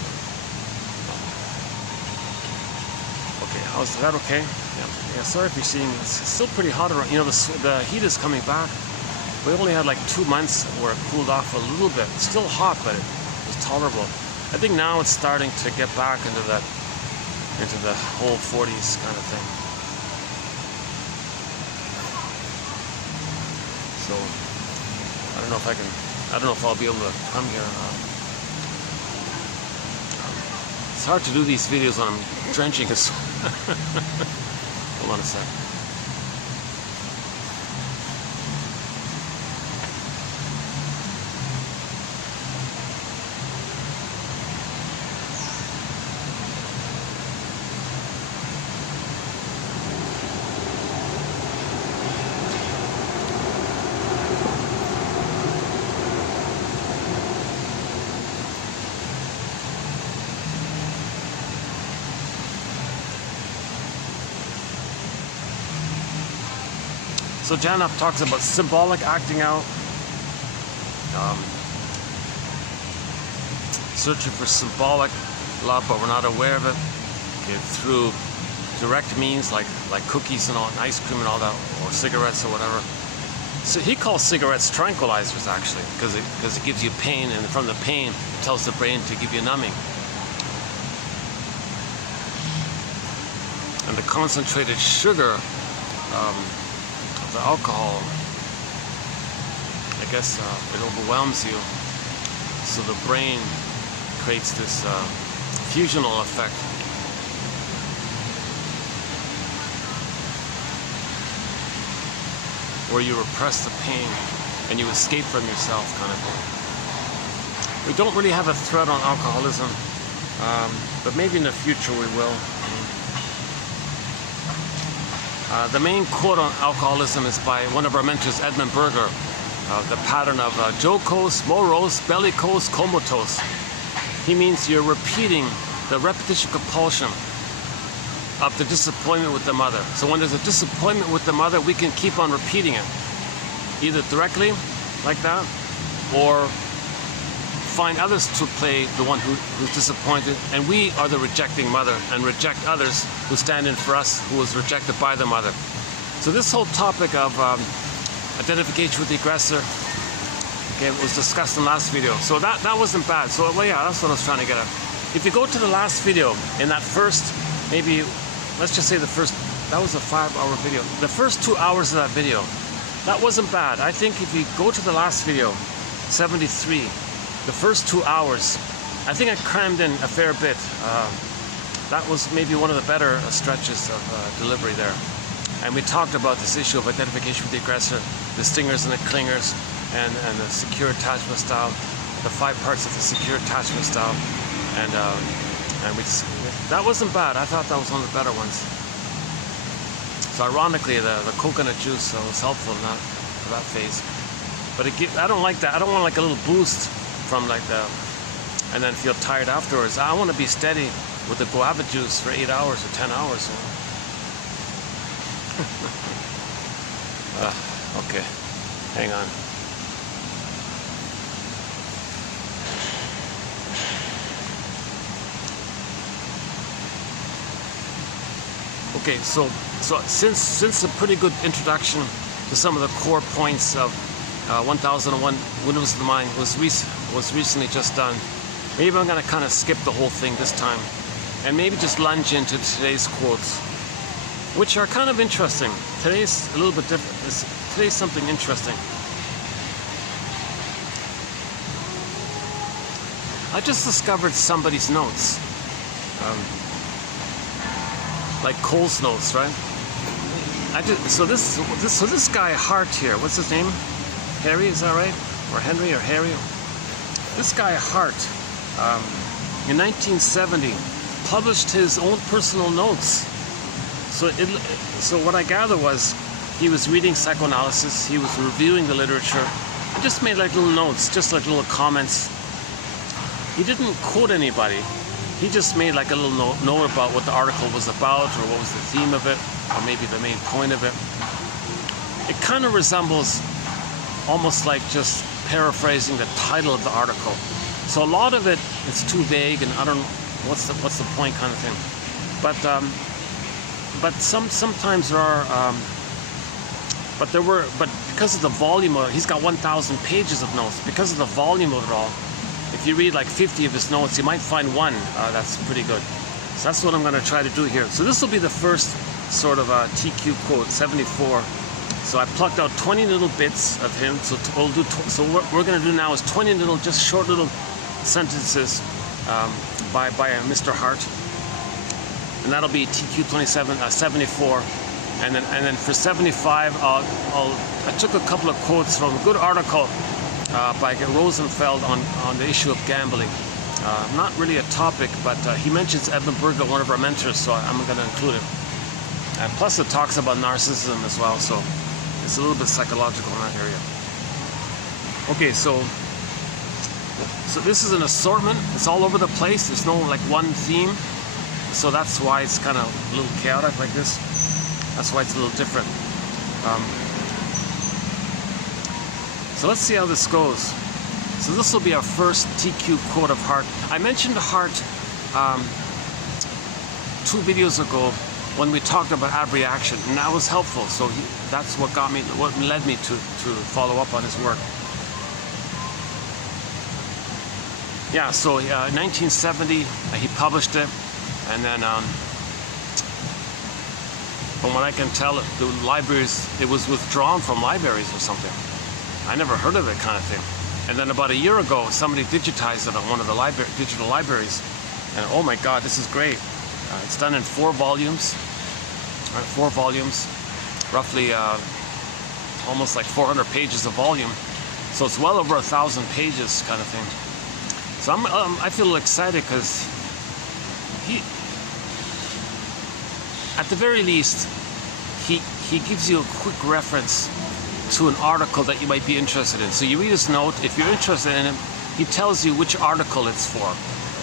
Okay, is that okay? Yeah. Sorry if you're seeing. It's still pretty hot around. You know, the heat is coming back. We only had like 2 months where it cooled off a little bit. It's still hot, but it was tolerable. I think now it's starting to get back into the whole 40s kind of thing. So I don't know if I'll be able to come here or not. It's hard to do these videos when I'm drenching in sweat. Hold on a sec. So Janov talks about symbolic acting out, searching for symbolic love, but we're not aware of it. Okay, through direct means like cookies and all, and ice cream and all that, or cigarettes or whatever. So he calls cigarettes tranquilizers actually, because it gives you pain, and from the pain it tells the brain to give you numbing. And the concentrated sugar. The alcohol, I guess it overwhelms you, so the brain creates this fusional effect. Where you repress the pain and you escape from yourself, kind of thing. We don't really have a threat on alcoholism, but maybe in the future we will. The main quote on alcoholism is by one of our mentors, Edmund Berger, the pattern of jocose, morose, bellicose, comatose. He means you're repeating the repetition compulsion of the disappointment with the mother. So when there's a disappointment with the mother, we can keep on repeating it, either directly, like that, or find others to play the one who's disappointed, and we are the rejecting mother and reject others who stand in for us, who was rejected by the mother. So this whole topic of identification with the aggressor, okay, was discussed in the last video. So that wasn't bad. So well, yeah, that's what I was trying to get at. If you go to the last video, in that first, maybe, let's just say that was a 5-hour video. The first 2 hours of that video, that wasn't bad. I think if you go to the last video, 73, the first 2 hours, I think I crammed in a fair bit. That was maybe one of the better stretches of delivery there. And we talked about this issue of identification with the aggressor, the stingers and the clingers, and the secure attachment style, the 5 parts of the secure attachment style. And that wasn't bad. I thought that was one of the better ones. So ironically, the coconut juice was helpful in that, for that phase. But I don't like that. I don't want like a little boost from like and then feel tired afterwards. I want to be steady with the guava juice for 8 hours or 10 hours. Okay, hang on. Okay, so since a pretty good introduction to some of the core points of 1001 Windmills of the Mind was recently just done, maybe I'm going to kind of skip the whole thing this time and maybe just lunge into today's quotes, which are kind of interesting. Today's a little bit different. Today's something interesting. I just discovered somebody's notes, like Cole's notes, right? So this guy Hart here, what's his name? Harry, is that right? Or Henry or Harry? This guy Hart, in 1970, published his own personal notes. So what I gather was he was reading psychoanalysis, he was reviewing the literature, he just made like little notes, just like little comments. He didn't quote anybody. He just made like a little note about what the article was about, or what was the theme of it, or maybe the main point of it. it kind of resembles almost like just paraphrasing the title of the article. So a lot of it is too vague, and I don't know what's the point kind of thing. But sometimes there are. But because of the volume of it, he's got 1,000 pages of notes. Because of the volume of it all, if you read like 50 of his notes, you might find one that's pretty good. So that's what I'm going to try to do here. So this will be the first sort of TQ quote, 74. So I plucked out 20 little bits of him. So what we're going to do now is 20 little, just short little sentences by Mr. Hart, and that'll be TQ 74. And then for 75, I took a couple of quotes from a good article by Rosenfeld on the issue of gambling. Not really a topic, but he mentions Edmund Burger, one of our mentors, so I'm going to include it. And plus it talks about narcissism as well, so it's a little bit psychological in that area. Okay, so this is an assortment. It's all over the place. There's no like one theme, so that's why it's kind of a little chaotic like this. That's why it's a little different. So let's see how this goes. So this will be our first TQ quote of Hart. I mentioned Hart 2 videos ago when we talked about abreaction, and that was helpful. So that's what led me to follow up on his work. Yeah, so 1970 he published it, and then from what I can tell, the libraries, it was withdrawn from libraries or something. I never heard of it kind of thing. And then about a year ago, somebody digitized it on one of the digital libraries. And oh my God, this is great. It's done in 4 volumes. 4 volumes, roughly almost like 400 pages a volume. So it's well over 1,000 pages kind of thing. So I feel excited because at the very least, he gives you a quick reference to an article that you might be interested in. So you read his note. If you're interested in it, he tells you which article it's for.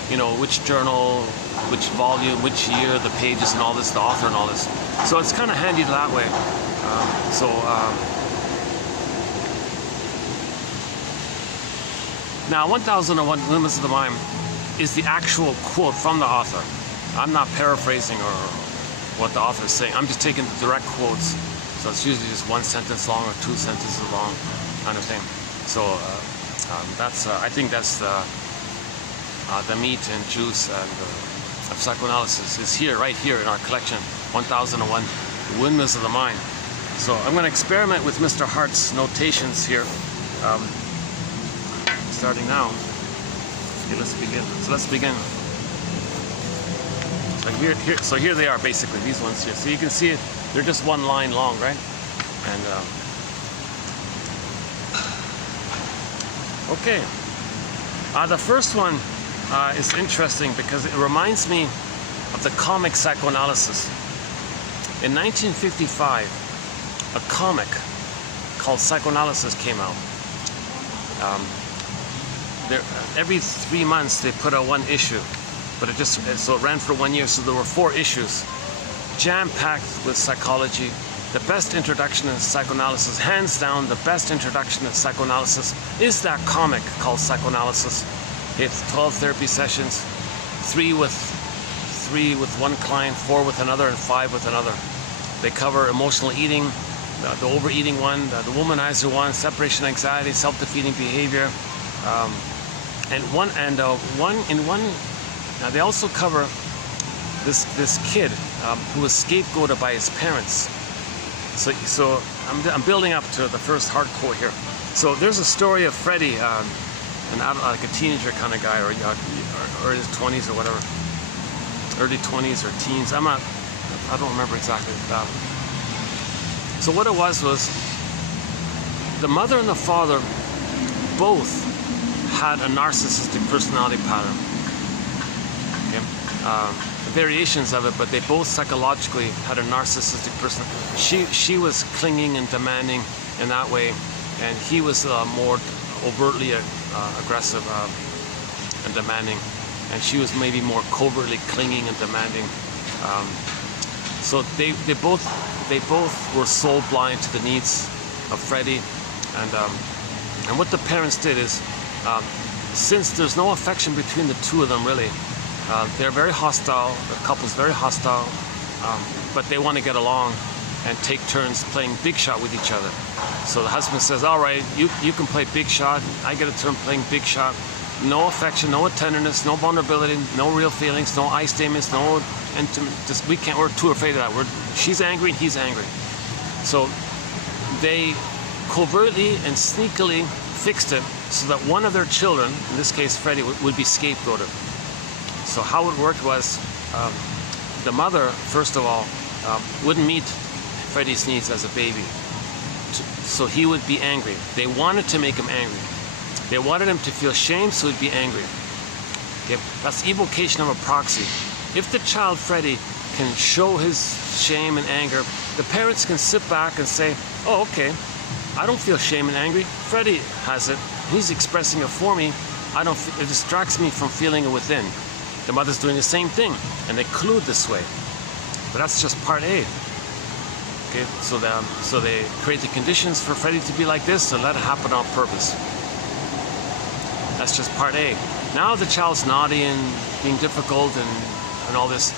You know, which journal, which volume, which year, the pages and all this, the author and all this. So it's kind of handy that way. Now, 1001 Windmills of the Mind is the actual quote from the author. I'm not paraphrasing or what the author is saying. I'm just taking the direct quotes. So it's usually just 1 sentence long or 2 sentences long kind of thing. So I think that's the meat and juice of psychoanalysis is here, right here in our collection, 1001 Windmills of the Mind. So I'm going to experiment with Mr. Hart's notations here, starting now. Okay, let's begin. So let's begin. So here they are, basically, these ones here. So you can see it, they're just 1 line long, right? And okay. The first one is interesting because it reminds me of the comic Psychoanalysis. In 1955, a comic called Psychoanalysis came out. Every 3 months they put out 1 issue, but it ran for 1 year. So there were 4 issues, jam-packed with psychology. The best introduction to psychoanalysis, hands down, the best introduction to psychoanalysis is that comic called Psychoanalysis. It's 12 therapy sessions, 3 with 1 client, 4 with another, and 5 with another. They cover emotional eating, the overeating one, the womanizer one, separation anxiety, self-defeating behavior, they also cover this kid who was scapegoated by his parents. So I'm building up to the first hard quote here. So there's a story of Freddie, like a teenager kind of guy, or his 20s or whatever, early 20s or teens. I don't remember exactly. So what it was the mother and the father both had a narcissistic personality pattern. Okay? Variations of it, but they both psychologically had a narcissistic personality. She was clinging and demanding in that way, and he was more overtly aggressive and demanding, and she was maybe more covertly clinging and demanding. So they both were soul blind to the needs of Freddie. And what the parents did is, since there's no affection between the two of them really, they're very hostile, the couple's very hostile, but they want to get along and take turns playing big shot with each other. So the husband says, all right, you can play big shot, I get a turn playing big shot. No affection, no tenderness, no vulnerability, no real feelings, no I statements, no intimate, just, we're too afraid of that. She's angry and he's angry. So they covertly and sneakily fixed it so that one of their children, in this case Freddie, would be scapegoated. So how it worked was, the mother, first of all, wouldn't meet Freddie's needs as a baby. So he would be angry. They wanted to make him angry. They wanted him to feel shame, so he'd be angry. Okay? That's evocation of a proxy. If the child, Freddie, can show his shame and anger, the parents can sit back and say, oh, okay, I don't feel shame and angry. Freddie has it. He's expressing it for me. It distracts me from feeling it within. The mother's doing the same thing, and they collude this way. But that's just part A. Okay, so they create the conditions for Freddie to be like this and let it happen on purpose. That's just part A. Now the child's naughty and being difficult and all this.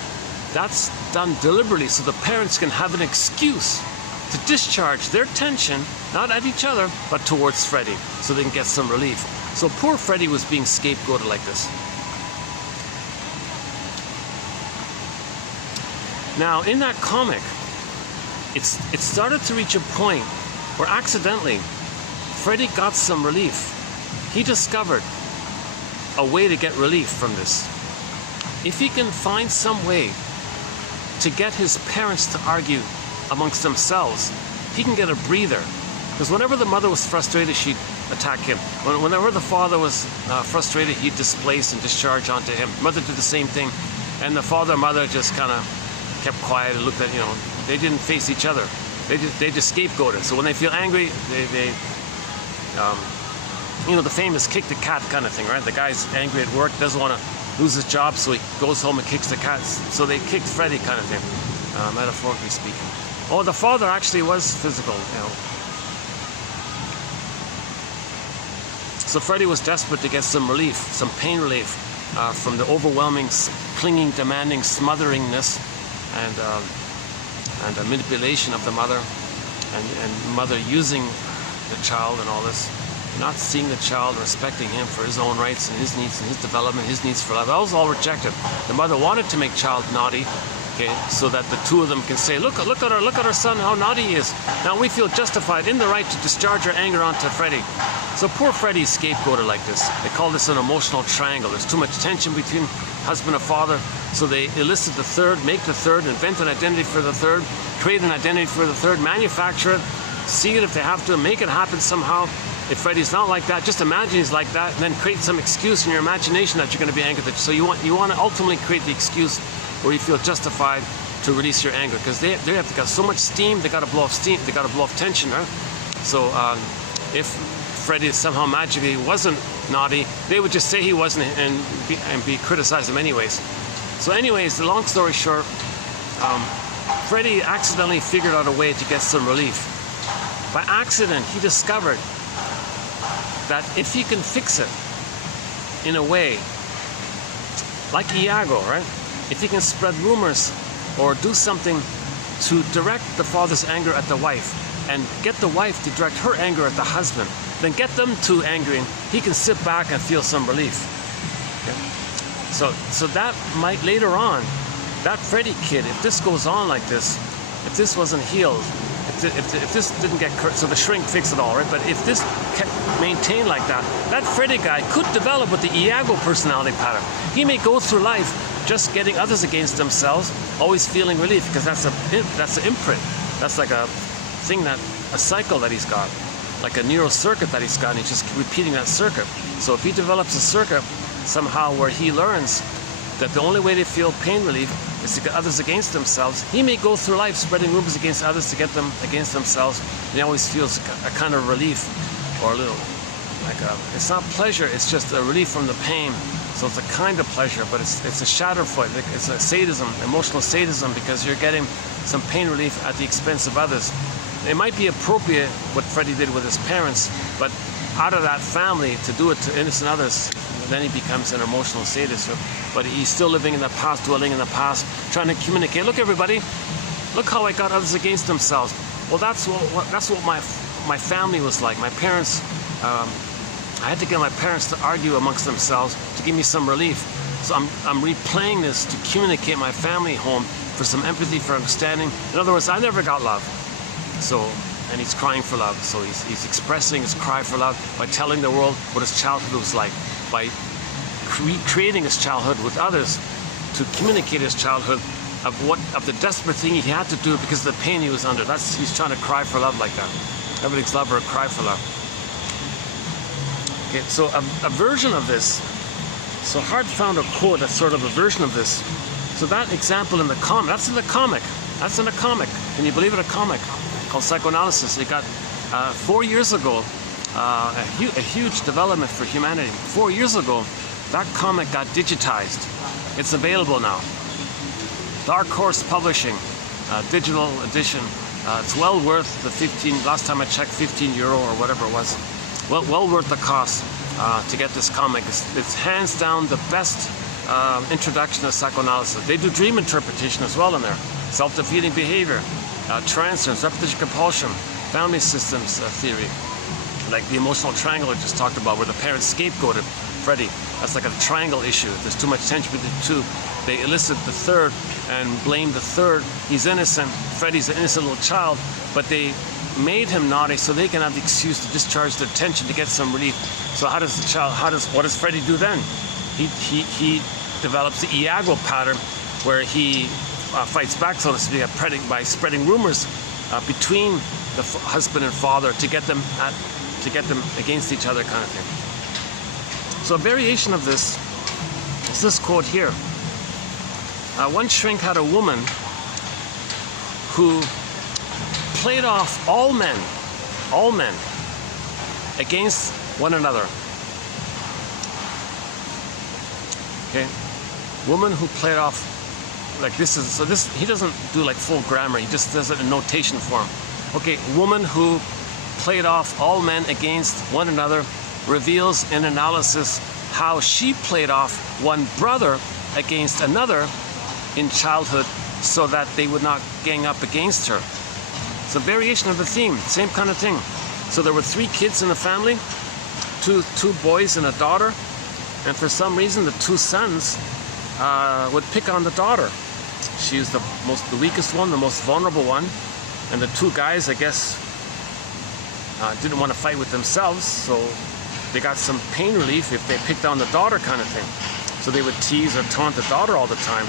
That's done deliberately so the parents can have an excuse to discharge their tension, not at each other, but towards Freddie, so they can get some relief. So poor Freddie was being scapegoated like this. Now, in that comic, it started to reach a point where accidentally, Freddie got some relief. He discovered a way to get relief from this. If he can find some way to get his parents to argue amongst themselves, he can get a breather. Because whenever the mother was frustrated, she'd attack him. Whenever the father was frustrated, he'd displace and discharge onto him. Mother did the same thing. And the father and mother just kind of kept quiet and looked at, they didn't face each other. They just scapegoated. So when they feel angry, the famous kick the cat kind of thing, right? The guy's angry at work, doesn't want to lose his job, so he goes home and kicks the cat. So they kicked Freddie kind of thing, metaphorically speaking. Oh, the father actually was physical, So Freddie was desperate to get some relief, some pain relief from the overwhelming, clinging, demanding, smotheringness and manipulation of the mother and mother using the child and all this. Not seeing the child, respecting him for his own rights and his needs and his development, his needs for life. That was all rejected. The mother wanted to make child naughty, okay, so that the two of them can say, look at our son, how naughty he is. Now we feel justified in the right to discharge our anger onto Freddie. So poor Freddie's scapegoated like this. They call this an emotional triangle. There's too much tension between husband and father, so they elicit the third, make the third, invent an identity for the third, create an identity for the third, manufacture it, see it if they have to, make it happen somehow. If Freddie's not like that, just imagine he's like that, and then create some excuse in your imagination that you're going to be angry. So you want to ultimately create the excuse where you feel justified to release your anger, because they have got so much steam, they got to blow off steam, they got to blow off tension, right? So if Freddie somehow magically wasn't naughty, they would just say he wasn't and be criticize him anyways. So anyways, the long story short, Freddie accidentally figured out a way to get some relief. By accident, he discovered that if he can fix it in a way, like Iago, right? If he can spread rumors or do something to direct the father's anger at the wife and get the wife to direct her anger at the husband, then get them two angry, he can sit back and feel some relief. Okay? So that might later on, that Freddie kid, if this goes on like this, if this wasn't healed, if this didn't get so the shrink fixed it all, right? But if this kept maintained like that, that Freddie guy could develop with the Iago personality pattern. He may go through life just getting others against themselves, always feeling relief, because that's an imprint. That's like a thing, a cycle that he's got, like a neural circuit that he's got, and he's just repeating that circuit. So if he develops a circuit somehow where he learns that the only way to feel pain relief is to get others against themselves, he may go through life spreading rumors against others to get them against themselves, and he always feels a kind of relief, or a little, it's not pleasure, it's just a relief from the pain. So it's a kind of pleasure, but it's a schadenfreude, it's a sadism, emotional sadism, because you're getting some pain relief at the expense of others. it might be appropriate what Freddie did with his parents, but out of that family, to do it to innocent others, then he becomes an emotional sadist. But he's still living in the past, dwelling in the past, trying to communicate. Look, everybody, look how I got others against themselves. Well, that's what my family was like. My parents, I had to get my parents to argue amongst themselves to give me some relief. So I'm replaying this to communicate my family home for some empathy, for understanding. In other words, I never got love. So, and he's crying for love. So he's expressing his cry for love by telling the world what his childhood was like, by recreating his childhood with others to communicate his childhood of the desperate thing he had to do because of the pain he was under. He's trying to cry for love like that. Everything's love or a cry for love. Okay, so a version of this. So Hart found a quote that's sort of a version of this. So that example in the comic, that's in the comic. That's in a comic. Can you believe it? A comic called Psychoanalysis. It got 4 years ago, a huge development for humanity. 4 years ago, that comic got digitized. It's available now. Dark Horse Publishing, digital edition. It's well worth the 15. Last time I checked, €15 or whatever it was. Well worth the cost to get this comic. It's hands down the best introduction to psychoanalysis. They do dream interpretation as well in there. Self-defeating behavior, transference, repetition compulsion, family systems theory, like the emotional triangle I just talked about, where the parents scapegoated Freddie. That's like a triangle issue. There's too much tension between the two. They elicit the third and blame the third. He's innocent. Freddie's an innocent little child, but they made him naughty so they can have the excuse to discharge their tension to get some relief. So what does Freddie do then? He develops the Iago pattern, where he fights back, so to speak, by spreading rumors between the husband and father to get them against each other, kind of thing. So a variation of this is this quote here. One shrink had a woman who played off all men against one another. Okay, woman who played off, like this is, so this, he doesn't do like full grammar, he just does it in notation form. Okay, woman who played off all men against one another reveals in analysis how she played off one brother against another in childhood so that they would not gang up against her. It's a variation of the theme, same kind of thing. So there were 3 kids in the family, two boys and a daughter, and for some reason the 2 sons would pick on the daughter. She was the weakest one, the most vulnerable one, and the 2 guys, I guess, didn't want to fight with themselves, so they got some pain relief if they picked on the daughter, kind of thing. So they would tease or taunt the daughter all the time,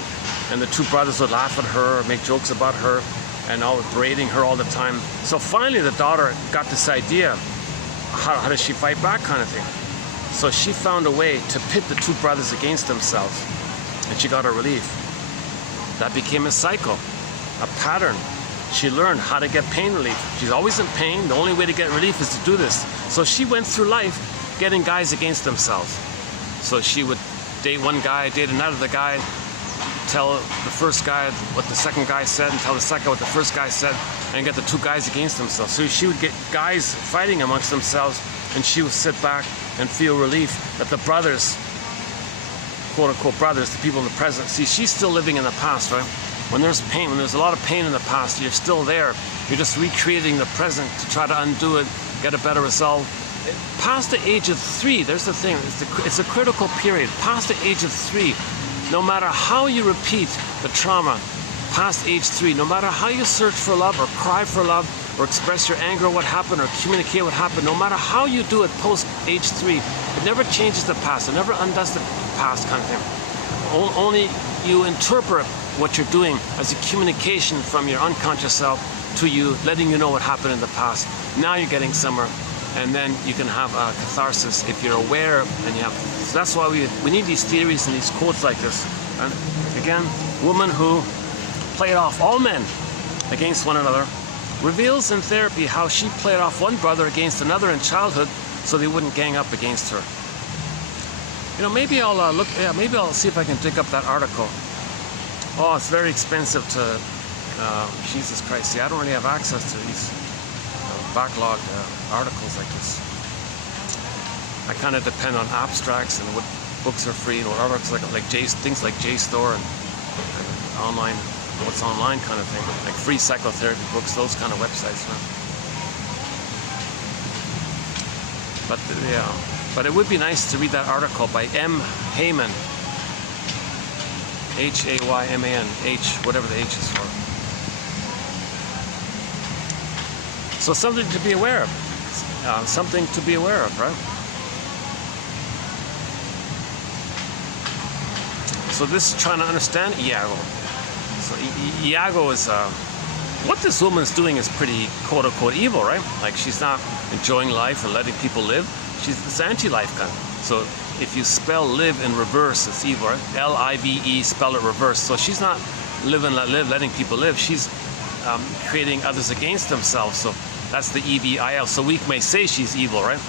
and the 2 brothers would laugh at her or make jokes about her and all berating her all the time. So finally the daughter got this idea, how does she fight back, kind of thing. So she found a way to pit the 2 brothers against themselves, and she got a relief. That became a cycle, a pattern. She learned how to get pain relief. She's always in pain. The only way to get relief is to do this. So she went through life getting guys against themselves. So she would date one guy, date another guy, tell the first guy what the second guy said, and tell the second what the first guy said, and get the 2 guys against themselves. So she would get guys fighting amongst themselves, and she would sit back and feel relief that the brothers, quote-unquote brothers, the people in the present, see, she's still living in the past, right? When there's pain, when there's a lot of pain in the past, you're still there. You're just recreating the present to try to undo it, get a better result. Past the age of 3, there's the thing, it's a critical period. Past the age of 3, no matter how you repeat the trauma, past age 3, no matter how you search for love or cry for love or express your anger at what happened or communicate what happened, no matter how you do it post age 3, it never changes the past, it never undoes the past, kind of thing. Only you interpret what you're doing as a communication from your unconscious self to you, letting you know what happened in the past. Now you're getting somewhere, and then you can have a catharsis if you're aware, and you have. So that's why we need these theories and these quotes like this. And again, woman who played off all men against one another reveals in therapy how she played off one brother against another in childhood so they wouldn't gang up against her. You know, maybe I'll maybe I'll see if I can dig up that article. Oh, it's very expensive to, Jesus Christ, see, I don't really have access to these backlogged articles like this. I kind of depend on abstracts and what books are free and what articles like things like JSTOR and online, what's online kind of thing, like free psychotherapy books, those kind of websites. But yeah, but it would be nice to read that article by M Hayman, Hayman, whatever the H is for. So something to be aware of, something to be aware of, right? So this is trying to understand Iago. So Iago is, what this woman's doing is pretty quote-unquote evil, right? Like she's not enjoying life or letting people live. It's anti-life kind of. So if you spell live in reverse, it's evil, right? L-I-V-E, spell it reverse. So she's not letting people live. She's creating others against themselves. So that's the E-V-I-L. So we may say she's evil, right?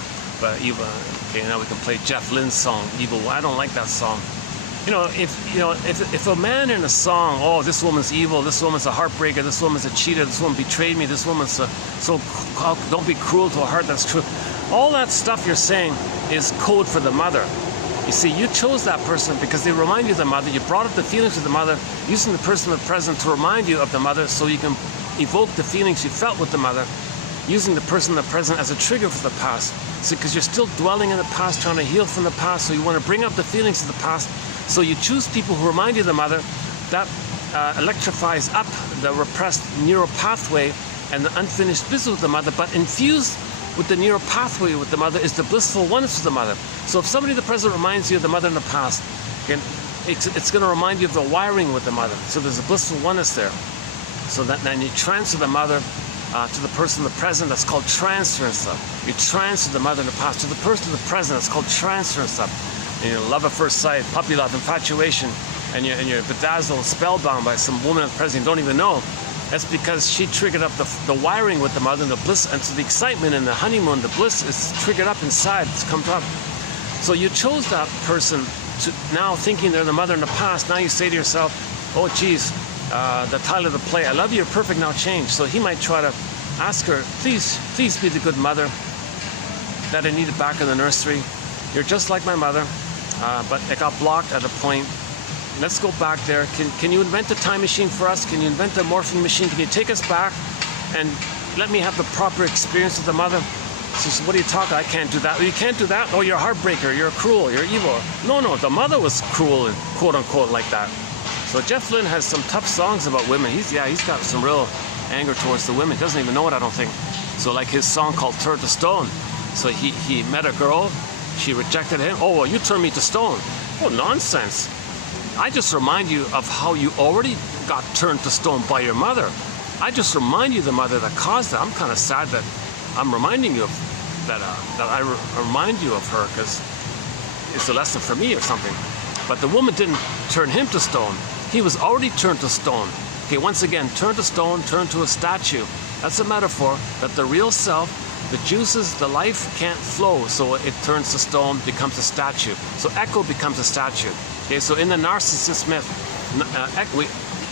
But evil. Okay, now we can play Jeff Lynne's song, "Evil." I don't like that song. If a man in a song, oh, this woman's evil, this woman's a heartbreaker, this woman's a cheater, this woman betrayed me, this woman's don't be cruel to a heart that's true. All that stuff you're saying is code for the mother. You see, you chose that person because they remind you of the mother. You brought up the feelings of the mother, using the person in the present to remind you of the mother, so you can evoke the feelings you felt with the mother, using the person in the present as a trigger for the past. So because you're still dwelling in the past, trying to heal from the past, so you want to bring up the feelings of the past. So you choose people who remind you of the mother. That electrifies up the repressed neural pathway and the unfinished business with the mother, but infused with the neural pathway with the mother is the blissful oneness with the mother. So if somebody in the present reminds you of the mother in the past, it's going to remind you of the wiring with the mother. So there's a blissful oneness there. So that then you transfer the mother to the person in the present. That's called transference of. You transfer the mother in the past to the person in the present. That's called transference of. Love at first sight, puppy love, infatuation, and you're bedazzled, spellbound by some woman in the present you don't even know. That's because she triggered up the wiring with the mother and the bliss, and so the excitement and the honeymoon, the bliss is triggered up inside. It's come up. So you chose that person to now thinking they're the mother in the past. Now you say to yourself, oh geez, the title of the play, I love you, you're perfect, now change. So he might try to ask her, please be the good mother that I needed back in the nursery. You're just like my mother. But it got blocked at a point. Let's go back there. Can you invent a time machine for us? Can you invent a morphing machine? Can you take us back and let me have the proper experience with the mother? She says, what are you talking? I can't do that. You can't do that? Oh, you're a heartbreaker. You're cruel. You're evil. No, the mother was cruel and quote unquote like that. So Jeff Lynne has some tough songs about women. He's got some real anger towards the women. He doesn't even know it, I don't think. So like his song called Turn to Stone. So he met a girl. She rejected him. Oh, well, you turned me to stone. Oh, nonsense. I just remind you of how you already got turned to stone by your mother. I just remind you of the mother that caused that. I'm kind of sad that I'm reminding you of that I remind you of her because it's a lesson for me or something. But the woman didn't turn him to stone. He was already turned to stone. Okay, once again, turn to stone, turn to a statue. That's a metaphor that the real self, the juices, the life can't flow, so it turns to stone, becomes a statue. So echo becomes a statue. Okay, so in the narcissist myth,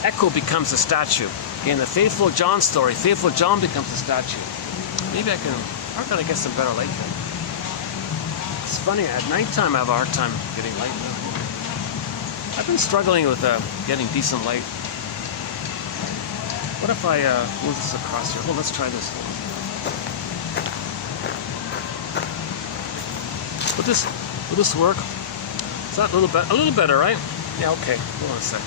echo becomes a statue. Okay, in the Faithful John story, Faithful John becomes a statue. Maybe how can I get some better light then? It's funny, at nighttime I have a hard time getting light now. I've been struggling with getting decent light. What if I move this across here? Well, let's try this. Will this work? Is that a little better, right? Yeah, okay. Hold on a sec.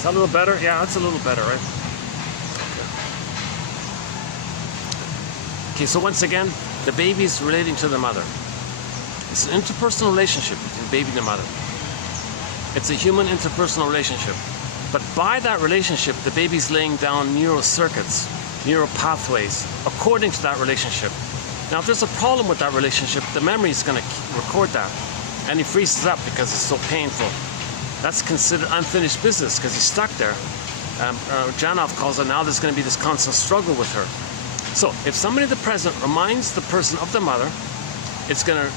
Is that a little better? Yeah, that's a little better, right? Okay, so once again, the baby's relating to the mother. It's an interpersonal relationship between the baby and the mother. It's a human interpersonal relationship. But by that relationship, the baby's laying down neural circuits, neural pathways, according to that relationship. Now, if there's a problem with that relationship, the memory is going to record that. And he freezes up because it's so painful. That's considered unfinished business because he's stuck there. Janov calls it, now there's going to be this constant struggle with her. So if somebody in the present reminds the person of the mother, it's going to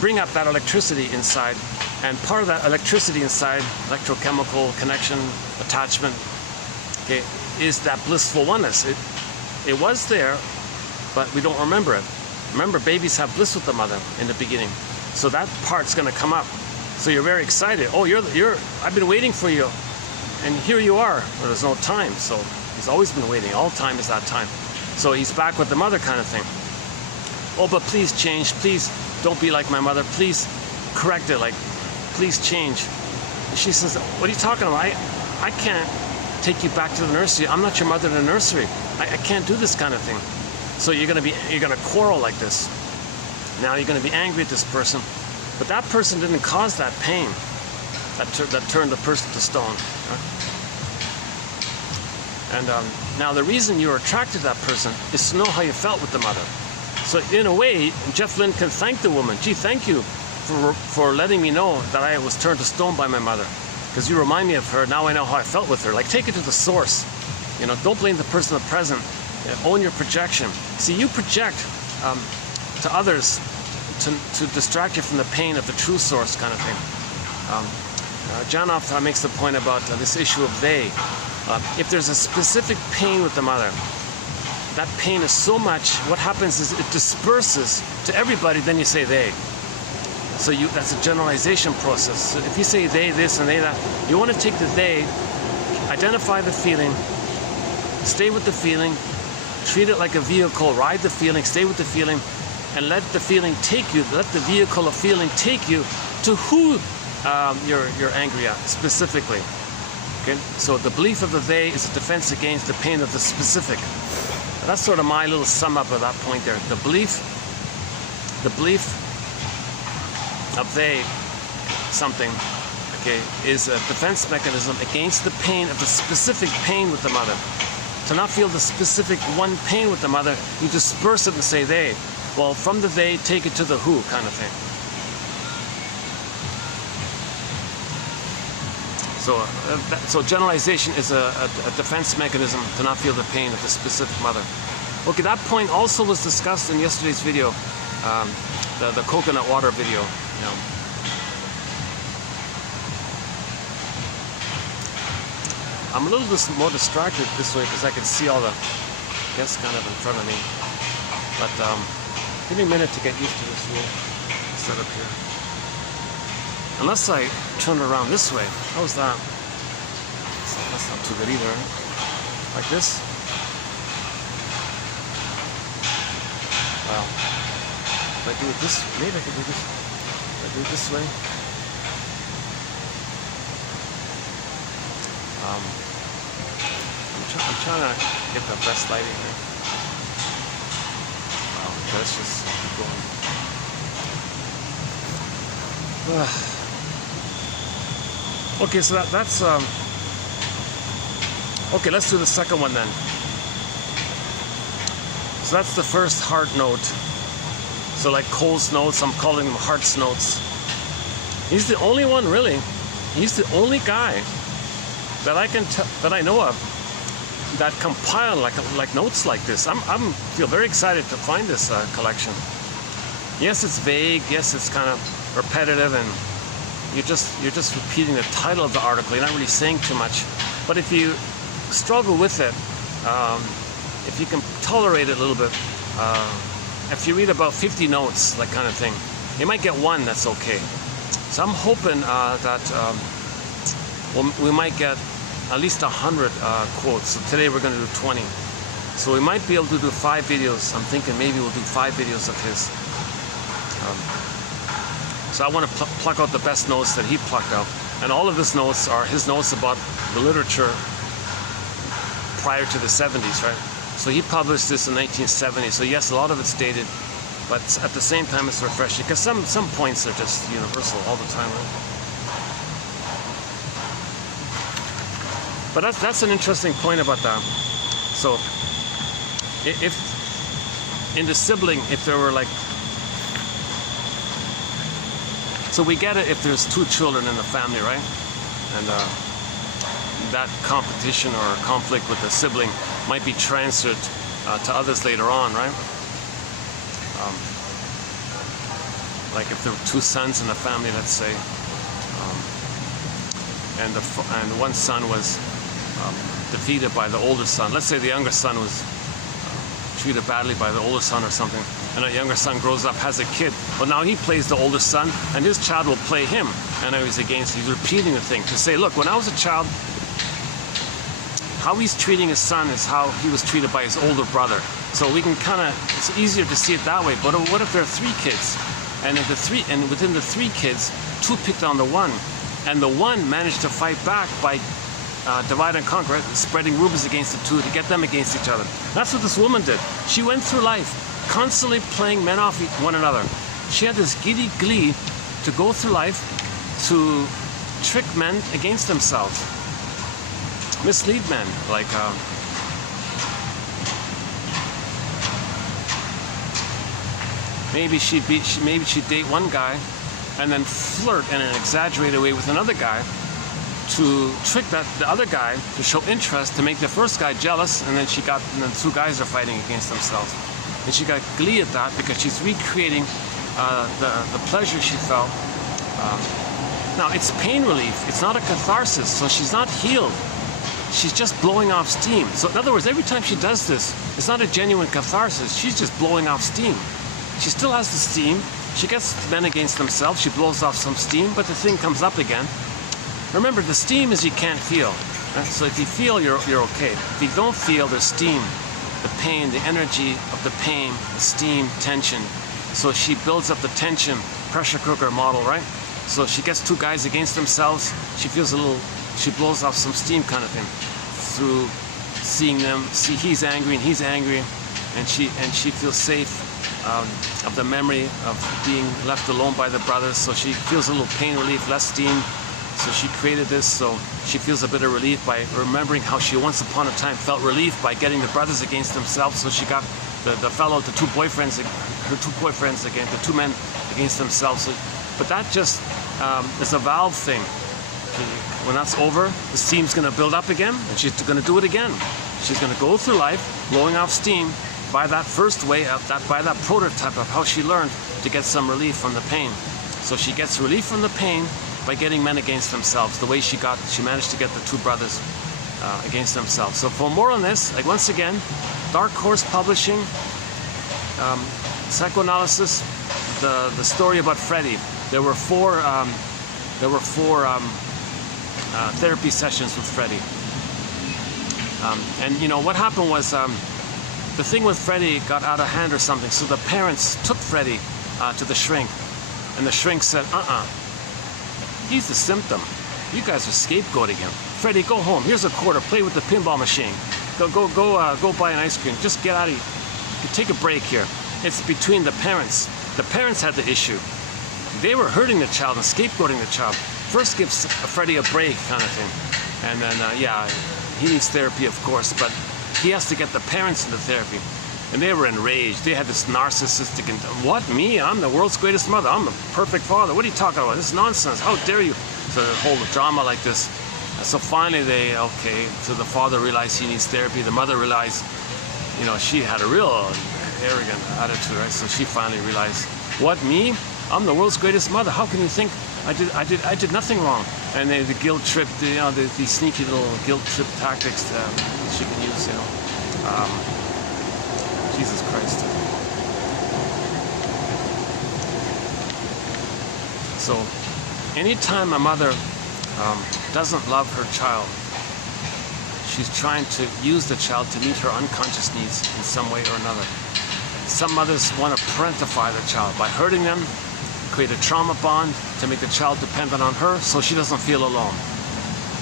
bring up that electricity inside. And part of that electricity inside, electrochemical connection, attachment, okay, is that blissful oneness. It was there, but we don't remember it. Remember, babies have bliss with the mother in the beginning. So that part's going to come up. So you're very excited. Oh, I've been waiting for you. And here you are. Well, there's no time. So he's always been waiting. All time is that time. So he's back with the mother kind of thing. Oh, but please change. Please don't be like my mother. Please correct it. Like, please change. And she says, what are you talking about? I can't take you back to the nursery. I'm not your mother in the nursery. I can't do this kind of thing. So you're gonna quarrel like this. Now you're gonna be angry at this person, but that person didn't cause that pain that turned the person to stone. Right? And now the reason you're attracted to that person is to know how you felt with the mother. So in a way, Jeff Lynne can thank the woman. Gee, thank you for letting me know that I was turned to stone by my mother, because you remind me of her. Now I know how I felt with her. Like, take it to the source. You know, don't blame the person in the present. Own your projection. See, you project to others to distract you from the pain of the true source kind of thing. Janov makes the point about this issue of they. If there's a specific pain with the mother, that pain is so much, what happens is it disperses to everybody, then you say they. So that's a generalization process. So if you say they this and they that, you want to take the they, identify the feeling, stay with the feeling, treat it like a vehicle, ride the feeling, stay with the feeling, and let the feeling take you, let the vehicle of feeling take you to who you're angry at specifically. Okay? So the belief of the they is a defense against the pain of the specific. That's sort of my little sum up of that point there. The belief of they something, okay, is a defense mechanism against the pain of the specific pain with the mother. To not feel the specific one pain with the mother, you disperse it and say they. Well, from the they, take it to the who kind of thing. So generalization is a defense mechanism to not feel the pain of the specific mother. Okay, that point also was discussed in yesterday's video, the coconut water video. You know. I'm a little bit more distracted this way because I can see all the guests kind of in front of me. But give me a minute to get used to this little setup here. Unless I turn it around this way. How's that? That's not too good either. Like this? Well, if I do it this, maybe I can do this. If I do it this way. I'm trying to get the best lighting here. Let's just keep going. Okay, so that's okay, let's do the second one then. So that's the first Hart note. So like Cole's notes, I'm calling them Hart's notes. He's the only one, really. He's the only guy that I know of that compile like notes like this. I'm feel very excited to find this collection. Yes, it's vague. Yes, it's kind of repetitive, and you're just repeating the title of the article. You're not really saying too much. But if you struggle with it, if you can tolerate it a little bit, if you read about 50 notes, like kind of thing, you might get one that's okay. So I'm hoping that we might get at least 100 quotes. So today we're going to do 20. So we might be able to do 5 videos. I'm thinking maybe we'll do 5 videos of his. So I want to pluck out the best notes that he plucked out. And all of his notes are his notes about the literature prior to the 70s, right? So he published this in 1970. So yes, a lot of it's dated, but at the same time it's refreshing, because some points are just universal all the time, right? But that's an interesting point about that. So if in the sibling, if there were like, so we get it if there's two children in the family, right? And that competition or conflict with the sibling might be transferred to others later on, right? Like if there were two sons in the family, let's say, and one son was defeated by the older son. Let's say the younger son was treated badly by the older son or something, and a younger son grows up, has a kid. Well, now he plays the older son, and his child will play him. And now he's repeating the thing to say, look, when I was a child, how he's treating his son is how he was treated by his older brother. So we can kind of, it's easier to see it that way. But what if there are three kids, and within the three kids, two picked on the one, and the one managed to fight back by divide and conquer, right? Spreading rumors against the two to get them against each other. That's what this woman did. She went through life constantly playing men off one another. She had this giddy glee to go through life to trick men against themselves, mislead men, like maybe she'd date one guy and then flirt in an exaggerated way with another guy to trick the other guy to show interest, to make the first guy jealous, and then the two guys are fighting against themselves. And she got glee at that because she's recreating the pleasure she felt. Now, it's pain relief. It's not a catharsis, so she's not healed. She's just blowing off steam. So in other words, every time she does this, it's not a genuine catharsis. She's just blowing off steam. She still has the steam. She gets men against themselves. She blows off some steam, but the thing comes up again. Remember, the steam is you can't feel. Right? So if you feel, you're okay. If you don't feel, there's steam. The pain, the energy of the pain, the steam, tension. So she builds up the tension, pressure cooker model, right? So she gets two guys against themselves. She feels she blows off some steam kind of thing through seeing them. See, he's angry and he's angry, and she feels safe of the memory of being left alone by the brothers. So she feels a little pain relief, less steam. So she created this, so she feels a bit of relief by remembering how she once upon a time felt relief by getting the brothers against themselves. So she got the two boyfriends, her two boyfriends against the two men against themselves. So, but that just is a valve thing. When that's over, the steam's going to build up again, and she's going to do it again. She's going to go through life blowing off steam by that first way, by that prototype of how she learned to get some relief from the pain. So she gets relief from the pain by getting men against themselves, the way she managed to get the two brothers against themselves. So for more on this, like once again, Dark Horse Publishing, Psychoanalysis, the story about Freddie. There were four therapy sessions with Freddie. And you know what happened was the thing with Freddie got out of hand or something. So the parents took Freddie to the shrink, and the shrink said, he's the symptom. You guys are scapegoating him. Freddie, go home. Here's a quarter. Play with the pinball machine. Go buy an ice cream. Just get out of here. Take a break here. It's between the parents. The parents had the issue. They were hurting the child and scapegoating the child. First give Freddie a break kind of thing. And then, yeah, he needs therapy, of course, but he has to get the parents into therapy. And they were enraged. They had this narcissistic, what, me? I'm the world's greatest mother. I'm a perfect father. What are you talking about? This is nonsense. How dare you? So the whole drama like this. So finally so the father realized he needs therapy. The mother realized, you know, she had a real arrogant attitude, right? So she finally realized, what, me? I'm the world's greatest mother. How can you think I did nothing wrong? And the guilt trip, you know, the sneaky little guilt trip tactics that she can use, you know. Jesus Christ. So, anytime a mother doesn't love her child, she's trying to use the child to meet her unconscious needs in some way or another. Some mothers want to parentify the child by hurting them, create a trauma bond to make the child dependent on her so she doesn't feel alone.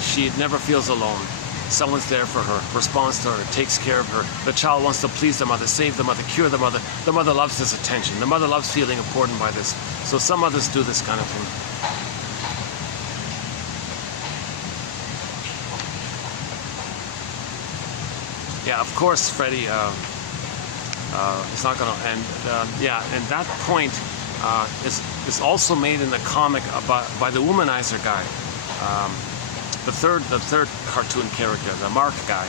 She never feels alone. Someone's there for her, responds to her, takes care of her. The child wants to please the mother, save the mother, cure the mother. The mother loves this attention. The mother loves feeling important by this. So some mothers do this kind of thing. Yeah, of course, Freddie. It's not gonna end. Yeah, and that point is also made in the comic by the womanizer guy, the third cartoon character, the Mark guy.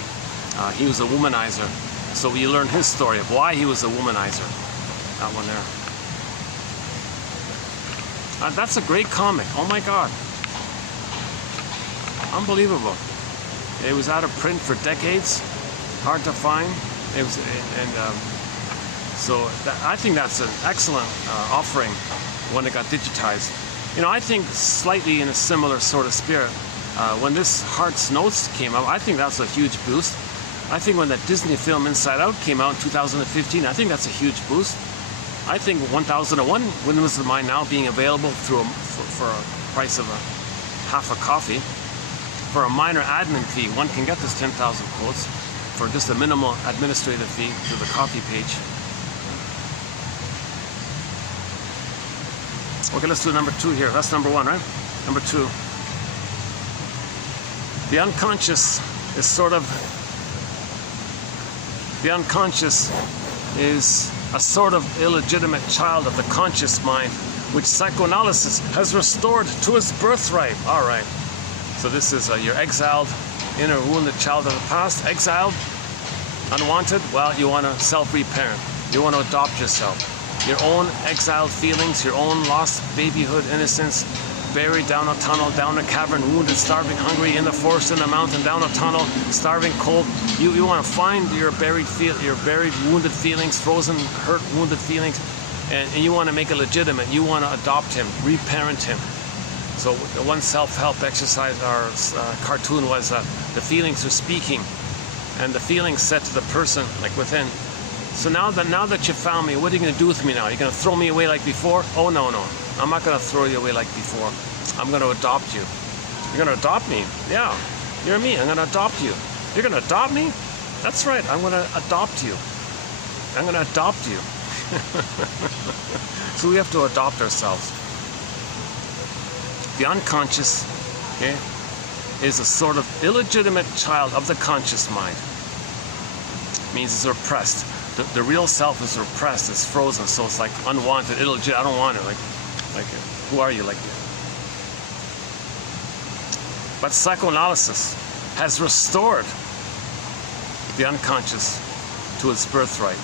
He was a womanizer, so we learn his story of why he was a womanizer. That one there. That's a great comic. Oh my God, unbelievable! It was out of print for decades, hard to find. It was, so I think that's an excellent offering when it got digitized. You know, I think slightly in a similar sort of spirit. When this Hart's Notes came out, I think that's a huge boost. I think when that Disney film Inside Out came out in 2015, I think that's a huge boost. I think 1001 Windmills of Mine now being available through for a price of half a coffee. For a minor admin fee, one can get this 10,000 quotes for just a minimal administrative fee through the coffee page. Okay, let's do number 2 here. That's number 1, right? Number 2. The unconscious is sort of... The unconscious is a sort of illegitimate child of the conscious mind, which psychoanalysis has restored to its birthright. All right. So this is your exiled, inner wounded child of the past. Exiled, unwanted. Well, you want to self-reparent. You want to adopt yourself. Your own exiled feelings, your own lost babyhood innocence, buried down a tunnel, down a cavern, wounded, starving, hungry, in the forest, in the mountain, down a tunnel, starving, cold. You want to find your buried wounded feelings, frozen, hurt, wounded feelings, and you want to make it legitimate. You want to adopt him, reparent him. So the one self-help exercise, our cartoon was the feelings are speaking, and the feelings said to the person, like within, so now that you found me, what are you going to do with me now? You're going to throw me away like before? Oh, no. I'm not going to throw you away like before. I'm going to adopt you. You're going to adopt me? Yeah. You're me. I'm going to adopt you. You're going to adopt me? That's right. I'm going to adopt you. I'm going to adopt you. So we have to adopt ourselves. The unconscious, okay, is a sort of illegitimate child of the conscious mind. It means it's repressed. The real self is repressed, it's frozen, so it's like unwanted, illegitimate. I don't want it. Like, who are you? Like, but psychoanalysis has restored the unconscious to its birthright.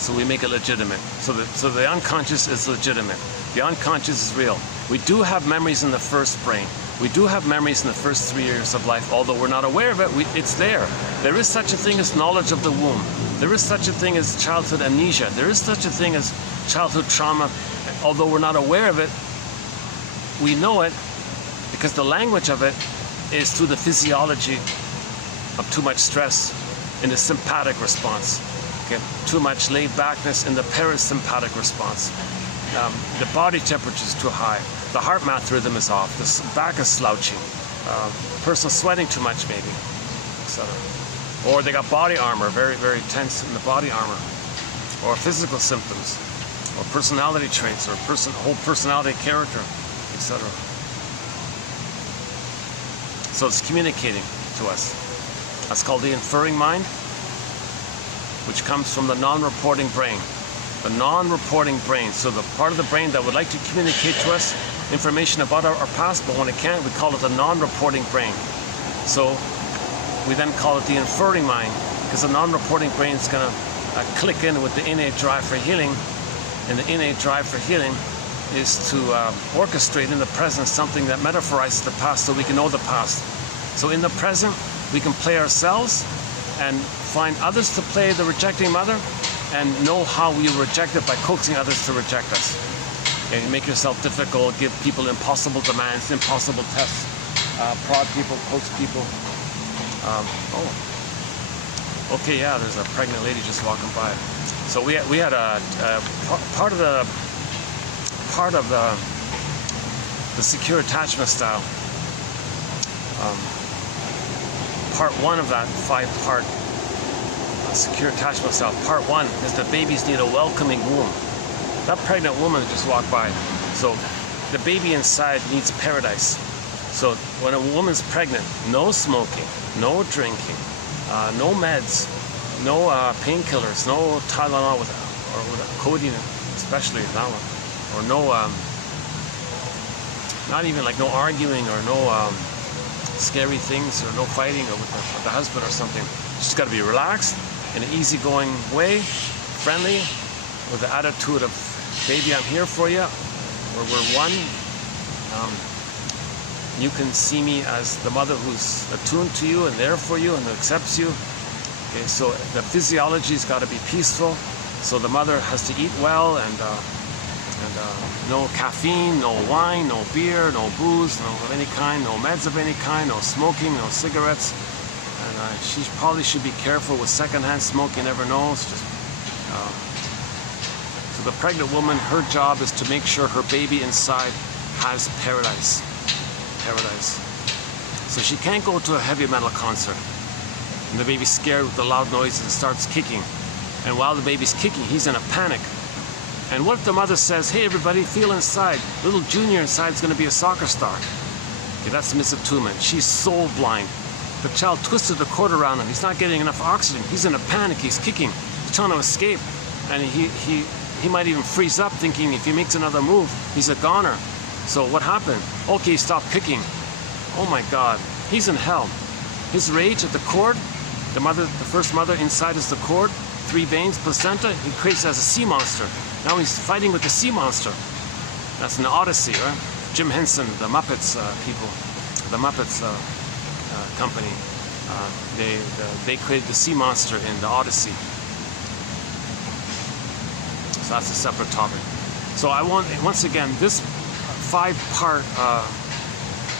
So we make it legitimate. So the unconscious is legitimate. The unconscious is real. We do have memories in the first brain. We do have memories in the first 3 years of life, although we're not aware of it. It's there. There is such a thing as knowledge of the womb. There is such a thing as childhood amnesia. There is such a thing as childhood trauma. Although we're not aware of it, we know it because the language of it is through the physiology of too much stress in the sympathetic response. Okay? Too much laid backness in the parasympathetic response. The body temperature is too high. The heart math rhythm is off. The back is slouching. Person sweating too much, maybe, etc. Or they got body armor, very, very tense in the body armor. Or physical symptoms, or personality traits, or whole personality character, etc. So it's communicating to us. That's called the inferring mind, which comes from the non-reporting brain. The non-reporting brain, so the part of the brain that would like to communicate to us information about our past, but when it can't, we call it the non-reporting brain. So we then call it the inferring mind, because the non-reporting brain is going to click in with the innate drive for healing, and the innate drive for healing is to orchestrate in the present something that metaphorizes the past so we can know the past. So in the present, we can play ourselves and find others to play the rejecting mother, and know how we reject it by coaxing others to reject us. Okay, you make yourself difficult, give people impossible demands, impossible tests, prod people, coax people. Okay, yeah, there's a pregnant lady just walking by. So we had a part of the secure attachment style. Part 1 of that 5-part secure attachment style. Part 1 is the babies need a welcoming womb. That pregnant woman just walked by. So the baby inside needs paradise. So when a woman's pregnant, no smoking, no drinking, no meds, no painkillers, no Tylenol with codeine, especially that one, or no, not even like no arguing or no scary things or no fighting or with the husband or something. Just got to be relaxed in an easygoing way, friendly, with the attitude of, baby, I'm here for you, where we're one. You can see me as the mother who's attuned to you and there for you and who accepts you. Okay, so the physiology's got to be peaceful. So the mother has to eat well and no caffeine, no wine, no beer, no booze, no of any kind, no meds of any kind, no smoking, no cigarettes. And she probably should be careful with secondhand smoke. You never know. It's just, so the pregnant woman, her job is to make sure her baby inside has paradise. Paradise. So she can't go to a heavy metal concert and the baby's scared with the loud noises and starts kicking. And while the baby's kicking, he's in a panic. And what if the mother says, hey everybody, feel inside. Little Junior inside is going to be a soccer star. Okay, that's misattunement. She's soul blind. The child twisted the cord around him. He's not getting enough oxygen. He's in a panic. He's kicking. He's trying to escape. And he might even freeze up thinking if he makes another move, he's a goner. So what happened? Okay, he stopped kicking. Oh my God, he's in hell. His rage at the cord, the first mother inside is the cord, 3 veins, placenta, he creates as a sea monster. Now he's fighting with the sea monster. That's an Odyssey, right? Jim Henson, the Muppets people, the Muppets company, they created the sea monster in the Odyssey. So that's a separate topic. So I want, once again, this 5-part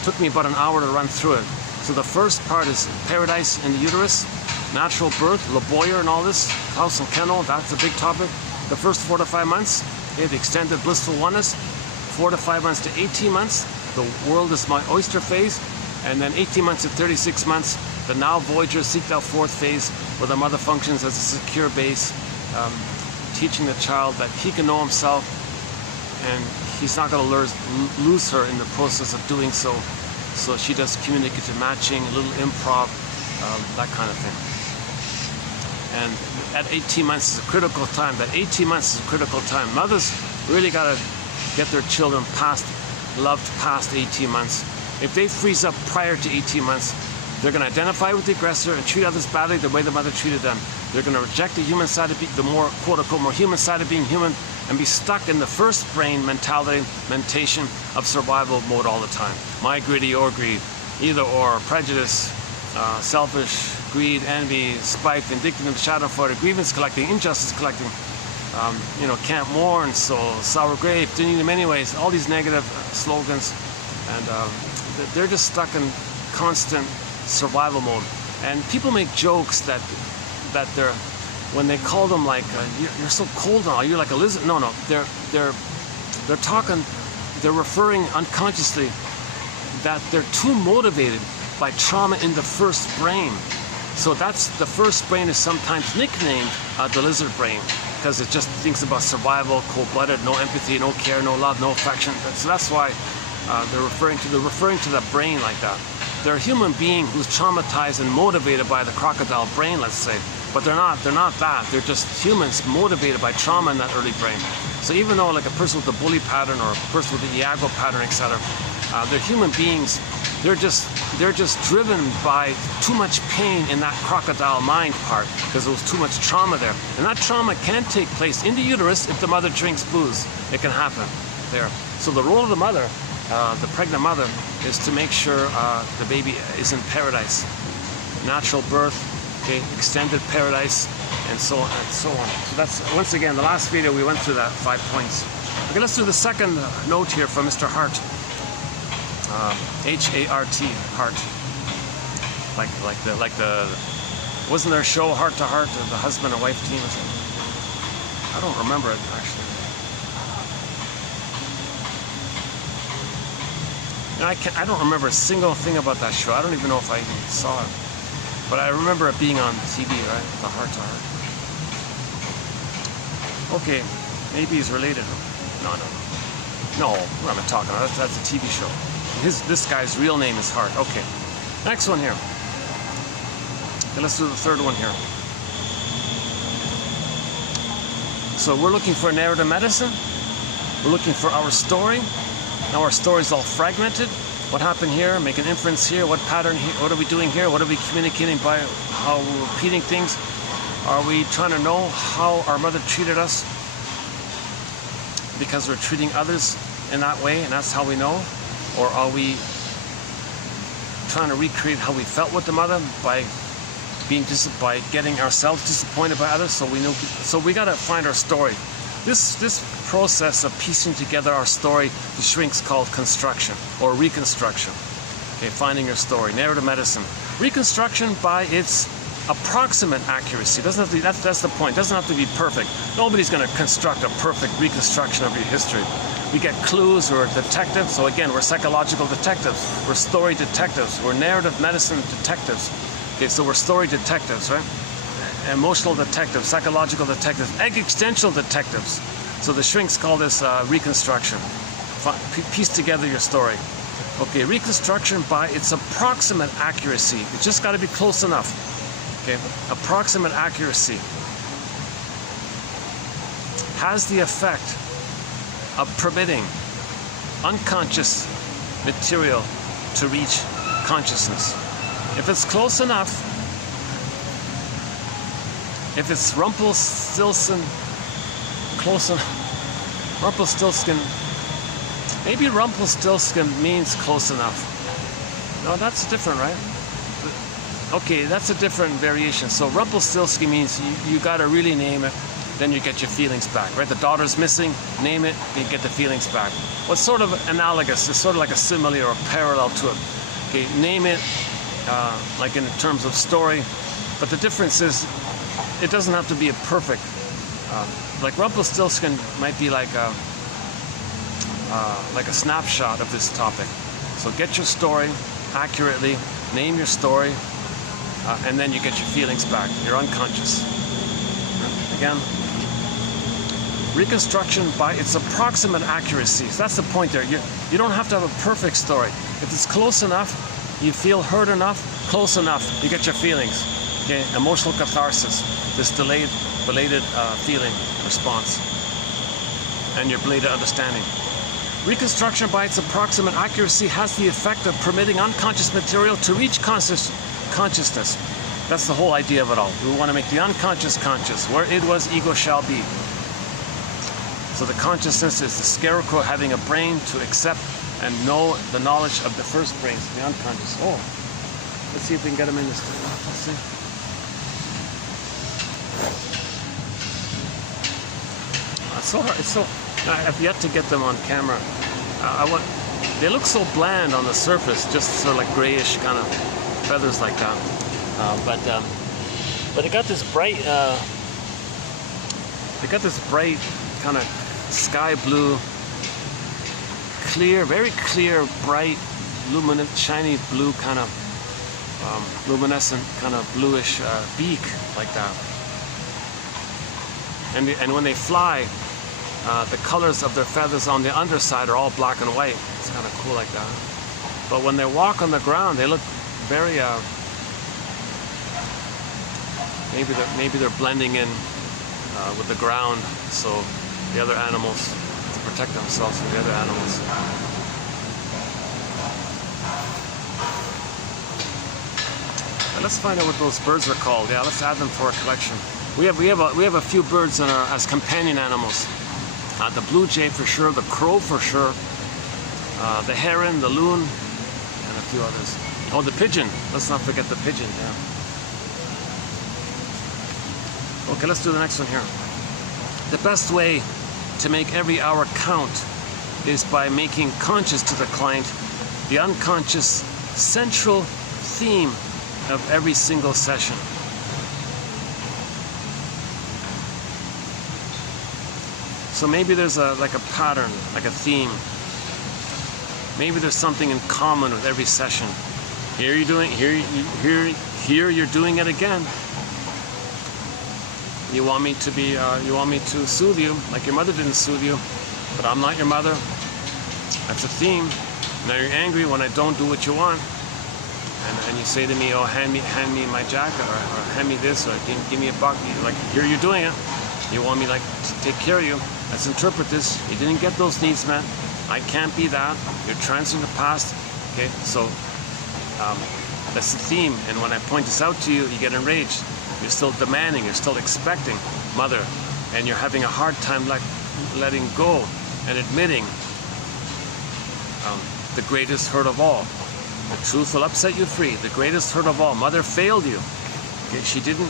took me about an hour to run through it. So the first part is paradise in the uterus, natural birth, Laboyer and all this, house and kennel, that's a big topic. The first 4 to 5 months, okay, the extended blissful oneness, 4 to 5 months to 18 months, the world is my oyster phase, and then 18 months to 36 months, the now Voyager seek thou forth phase, where the mother functions as a secure base, teaching the child that he can know himself and he's not going to lose her in the process of doing so. So she does communicative matching, a little improv, that kind of thing. And at 18 months is a critical time. That 18 months is a critical time. Mothers really got to get their children loved past 18 months. If they freeze up prior to 18 months, they're going to identify with the aggressor and treat others badly the way the mother treated them. They're going to reject the human side of the more, quote-unquote, more human side of being human and be stuck in the first brain mentation of survival mode all the time. My greedy, your greed, either or, prejudice, selfish, greed, envy, spite, vindictive, schadenfreude, grievance collecting, injustice collecting, can't mourn, so sour grape, didn't eat them anyways, all these negative slogans, and they're just stuck in constant survival mode. And people make jokes that they're, when they call them like, you're so cold now, you're like a lizard. No, they're referring unconsciously that they're too motivated by trauma in the first brain. So that's, the first brain is sometimes nicknamed the lizard brain, because it just thinks about survival, cold-blooded, no empathy, no care, no love, no affection. So that's why they're referring to the brain like that. They're a human being who's traumatized and motivated by the crocodile brain, let's say. But they're not that. They're just humans motivated by trauma in that early brain. So even though like a person with a bully pattern or a person with the Iago pattern, etc., they're human beings. They're just driven by too much pain in that crocodile mind part, because there was too much trauma there. And that trauma can take place in the uterus if the mother drinks booze. It can happen there. So the role of the mother, the pregnant mother, is to make sure the baby is in paradise. Natural birth, okay, extended paradise, and so on and so on. So that's, once again, the last video we went through that 5 points. Okay, let's do the second note here from Mr. Hart. H-A-R-T, Hart. Like the wasn't there a show Heart to Heart, the husband and wife team or something? I don't remember it actually. I don't remember a single thing about that show. I don't even know if I even saw it. But I remember it being on TV, right? The Heart to Heart. Okay, maybe he's related. No, what am I talking about? That's a TV show. This guy's real name is Hart. Okay, next one here. Okay, let's do the third one here. So we're looking for narrative medicine. We're looking for our story. Now our story is all fragmented. What happened here? Make an inference here. What pattern here? What are we doing here? What are we communicating by how we're repeating things? Are we trying to know how our mother treated us because we're treating others in that way and that's how we know? Or are we trying to recreate how we felt with the mother by getting ourselves disappointed by others? So we got to find our story. This process of piecing together our story, the shrinks called construction or reconstruction. Okay, finding your story, narrative medicine. Reconstruction by its approximate accuracy. Doesn't have to be, that's the point. Doesn't have to be perfect. Nobody's going to construct a perfect reconstruction of your history. We get clues. We're detectives. So again, we're psychological detectives. We're story detectives. We're narrative medicine detectives. Okay, so we're story detectives, right? Emotional detectives, psychological detectives, existential detectives. So the shrinks call this reconstruction. Piece together your story. Okay, reconstruction by its approximate accuracy. It's just got to be close enough. Okay, approximate accuracy has the effect of permitting unconscious material to reach consciousness. If it's close enough, if it's Rumpelstiltskin, close enough, Rumpelstiltskin, maybe Rumpelstiltskin means close enough. No, that's different, right? Okay, that's a different variation. So Rumpelstiltskin means you gotta really name it, then you get your feelings back, right? The daughter's missing, name it, you get the feelings back. What's sort of analogous, it's sort of like a simile or a parallel to it. Okay, name it, like in terms of story, but the difference is it doesn't have to be a perfect. Like Rumpelstiltskin might be like a snapshot of this topic. So get your story accurately, name your story, and then you get your feelings back. You're unconscious. Again, reconstruction by its approximate accuracy. So that's the point there. You don't have to have a perfect story. If it's close enough, you feel heard enough, close enough, you get your feelings. Okay, emotional catharsis, this belated feeling response, and your belated understanding. Reconstruction by its approximate accuracy has the effect of permitting unconscious material to reach consciousness. That's the whole idea of it all. We want to make the unconscious conscious. Where it was, ego shall be. So the consciousness is the scarecrow having a brain to accept and know the knowledge of the first brains, the unconscious. Oh, let's see if we can get them in this time. Let's see. It's so hard. It's so. I have yet to get them on camera. They look so bland on the surface, just sort of like grayish kind of feathers like that. But it got this bright. They got this bright kind of sky blue, clear, very clear, bright, luminous, shiny blue kind of luminescent, kind of bluish beak like that. And when they fly, the colors of their feathers on the underside are all black and white. It's kind of cool like that. But when they walk on the ground, they look very maybe they're blending in with the ground, so the other animals, to protect themselves from the other animals. Now let's find out what those birds are called. Yeah, let's add them for our collection. We have a few birds in as companion animals. The blue jay for sure, the crow for sure, the heron, the loon, and a few others. Oh, the pigeon. Let's not forget the pigeon. Yeah. Okay, let's do the next one here. The best way to make every hour count is by making conscious to the client the unconscious central theme of every single session. So maybe there's like a pattern, like a theme. Maybe there's something in common with every session. Here you're doing, here you're doing it again. You want me to soothe you, like your mother didn't soothe you, but I'm not your mother. That's a theme. Now you're angry when I don't do what you want. and you say to me, oh, hand me my jacket, or hand me this, or give me a buck. Like, here you're doing it. You want me like to take care of you. Let's interpret this. You didn't get those needs met. I can't be that. You're transferring the past. Okay, so that's the theme. And when I point this out to you, you get enraged. You're still demanding. You're still expecting, mother, and you're having a hard time letting go and admitting the greatest hurt of all. The truth will upset you free. The greatest hurt of all. Mother failed you. Okay, she didn't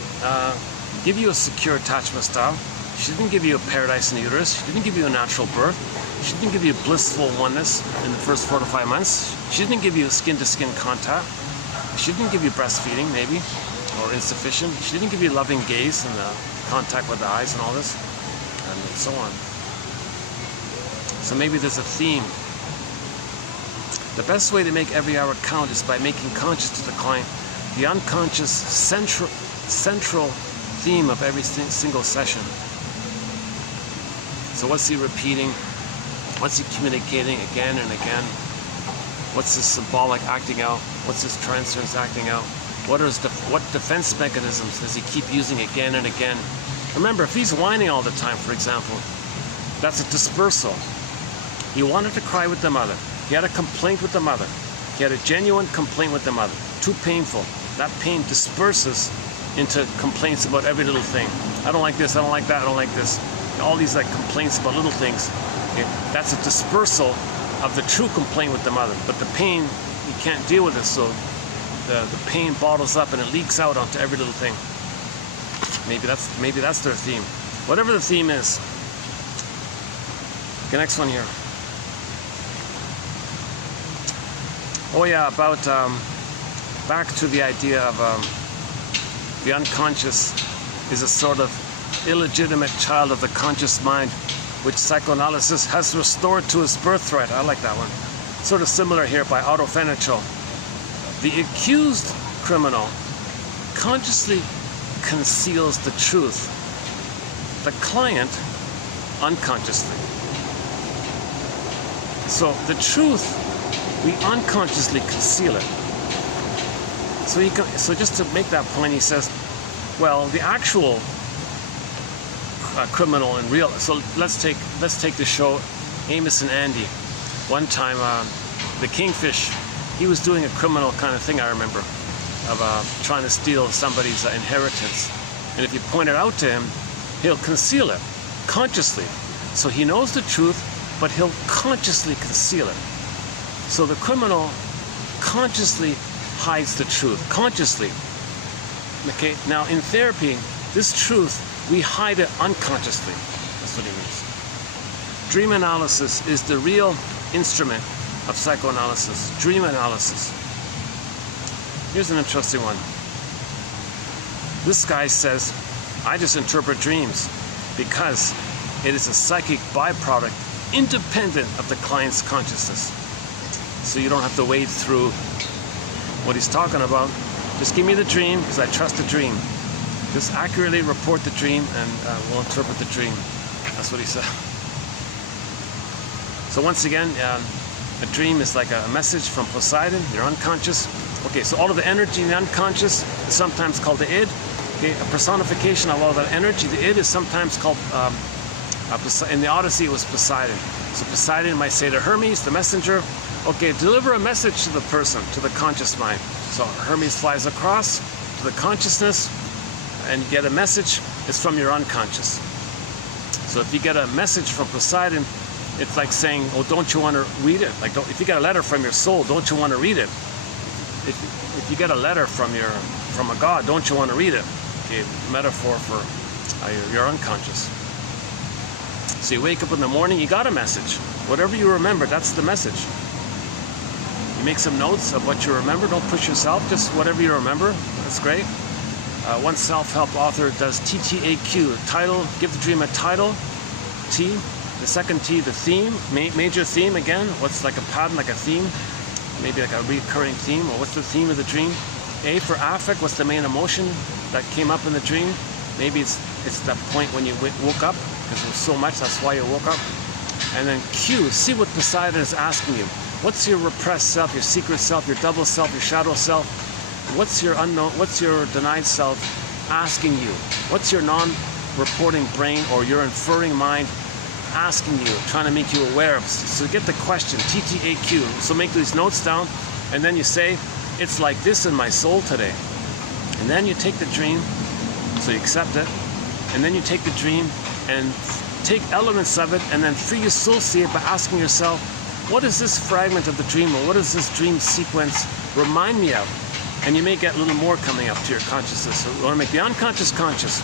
give you a secure attachment style. She didn't give you a paradise in the uterus. She didn't give you a natural birth. She didn't give you blissful oneness in the first 4 to 5 months. She didn't give you skin-to-skin contact. She didn't give you breastfeeding, maybe, or insufficient. She didn't give you loving gaze and contact with the eyes and all this, and so on. So maybe there's a theme. The best way to make every hour count is by making conscious to the client the unconscious central theme of every single session. So what's he repeating? What's he communicating again and again? What's his symbolic acting out? What's his transference acting out? What defense mechanisms does he keep using again and again? Remember, if he's whining all the time, for example, that's a dispersal. He wanted to cry with the mother. He had a complaint with the mother. He had a genuine complaint with the mother. Too painful. That pain disperses into complaints about every little thing. I don't like this, I don't like that, I don't like this. All these like complaints about little things. Okay? That's a dispersal of the true complaint with the mother. But the pain, you can't deal with it, so the pain bottles up and it leaks out onto every little thing. Maybe that's their theme. Whatever the theme is. Okay, next one here. Oh yeah, about back to the idea of the unconscious is a sort of illegitimate child of the conscious mind, which psychoanalysis has restored to its birthright. I like that one. Sort of similar here by Otto Fenichel. The accused criminal consciously conceals the truth. The client unconsciously. So the truth, we unconsciously conceal it. So just to make that point, he says, well, the actual criminal and real. So let's take the show Amos and Andy. One time, the Kingfish, he was doing a criminal kind of thing. I remember of trying to steal somebody's inheritance, and if you point it out to him, he'll conceal it consciously. So he knows the truth, but he'll consciously conceal it. So the criminal consciously hides the truth, consciously. Okay, now in therapy, this truth, we hide it unconsciously. That's what he means. Dream analysis is the real instrument of psychoanalysis. Dream analysis. Here's an interesting one. This guy says, I just interpret dreams because it is a psychic byproduct independent of the client's consciousness. So you don't have to wade through what he's talking about. Just give me the dream because I trust the dream. Just accurately report the dream and we'll interpret the dream. That's what he said. So once again, a dream is like a message from Poseidon, your unconscious. Okay, so all of the energy in the unconscious is sometimes called the id. Okay, a personification of all that energy. The id is sometimes called, in the Odyssey it was Poseidon. So Poseidon might say to Hermes, the messenger, okay, deliver a message to the person, to the conscious mind. So Hermes flies across to the consciousness and you get a message, it's from your unconscious. So if you get a message from Poseidon, it's like saying, oh, don't you want to read it? Like, if you get a letter from your soul, don't you want to read it? If you get a letter from a god, don't you want to read it? Okay, metaphor for your unconscious. So you wake up in the morning, you got a message. Whatever you remember, that's the message. You make some notes of what you remember. Don't push yourself, just whatever you remember. That's great. One self-help author does TTAQ, title, give the dream a title, T. The second T, the theme, major theme again. What's like a pattern, like a theme? Maybe like a recurring theme, or what's the theme of the dream? A for affect, what's the main emotion that came up in the dream? Maybe it's that point when you woke up, because it was so much, that's why you woke up. And then Q, see what Poseidon is asking you. What's your repressed self, your secret self, your double self, your shadow self? What's your unknown, what's your denied self asking you? What's your non-reporting brain or your inferring mind asking you, trying to make you aware of? So get the question, TTAQ. So make these notes down, and then you say, it's like this in my soul today. And then you take the dream, so you accept it, and then you take the dream and take elements of it and then free associate by asking yourself, what is this fragment of the dream, or what does this dream sequence remind me of? And you may get a little more coming up to your consciousness. So we want to make the unconscious conscious.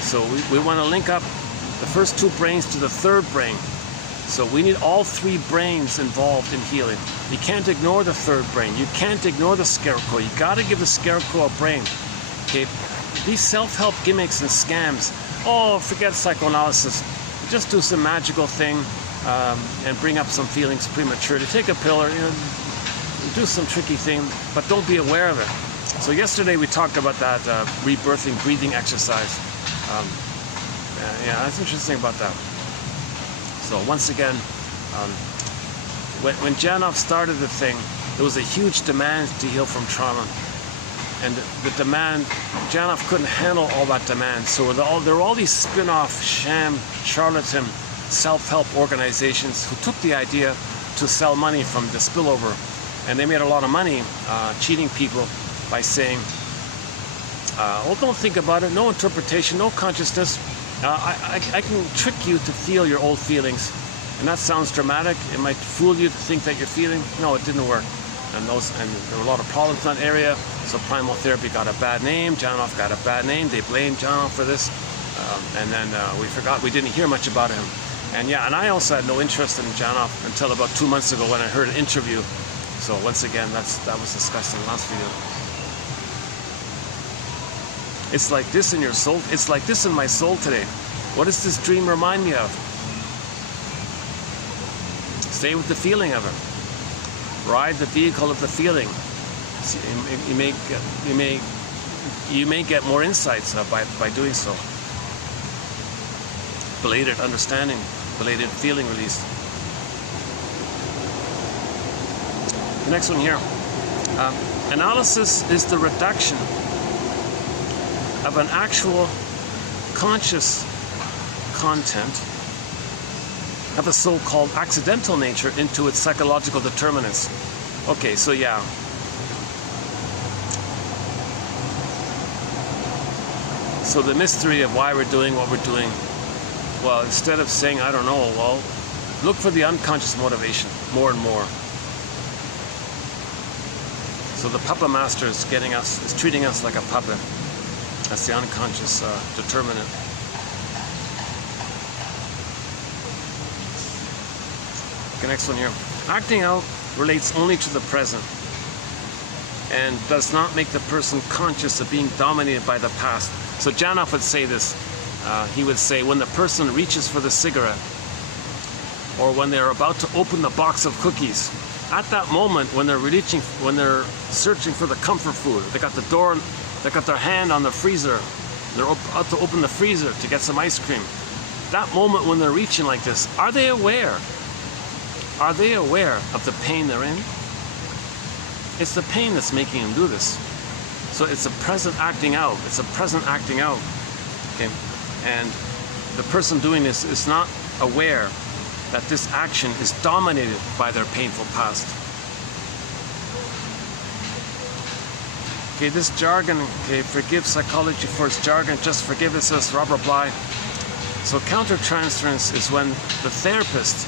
So we want to link up the first two brains to the third brain. So we need all three brains involved in healing. You can't ignore the third brain. You can't ignore the scarecrow. You got to give the scarecrow a brain. Okay, these self-help gimmicks and scams, oh, forget psychoanalysis. Just do some magical thing and bring up some feelings prematurely. Take a pill or do some tricky thing, but don't be aware of it. So yesterday we talked about that rebirthing breathing exercise. Yeah, that's interesting about that. So once again, when Janov started the thing, there was a huge demand to heal from trauma. And the demand, Janov couldn't handle all that demand. So there were all these spin-off, sham, charlatan, self-help organizations who took the idea to sell money from the spillover. And they made a lot of money cheating people by saying, oh, don't think about it, no interpretation, no consciousness. I can trick you to feel your old feelings. And that sounds dramatic. It might fool you to think that you're feeling. No, it didn't work. And there were a lot of problems in that area. So primal therapy got a bad name. Janov got a bad name. They blamed Janov for this. And then we didn't hear much about him. And yeah, and I also had no interest in Janov until about 2 months ago when I heard an interview. So once again, that was discussed in the last video. It's like this in your soul. It's like this in my soul today. What does this dream remind me of? Stay with the feeling of it. Ride the vehicle of the feeling. You may get more insights by doing so. Belated understanding, belated feeling released. The next one here. Analysis is the reduction of an actual conscious content of a so-called accidental nature into its psychological determinants. Okay, so yeah. So the mystery of why we're doing what we're doing, well, instead of saying, I don't know, well, look for the unconscious motivation more and more. So the puppet master is treating us like a puppet. That's the unconscious determinant. Okay, next one here. Acting out relates only to the present and does not make the person conscious of being dominated by the past. So Janov would say this. He would say, when the person reaches for the cigarette or when they're about to open the box of cookies, at that moment when they're searching for the comfort food, they got their hand on the freezer, they're about to open the freezer to get some ice cream. That moment when they're reaching like this, are they aware? Are they aware of the pain they're in? It's the pain that's making them do this. So it's a present acting out. It's a present acting out. Okay? And the person doing this is not aware that this action is dominated by their painful past. Okay, this jargon, okay, forgive psychology for its jargon, just forgive it, says Robert Bly. So countertransference is when the therapist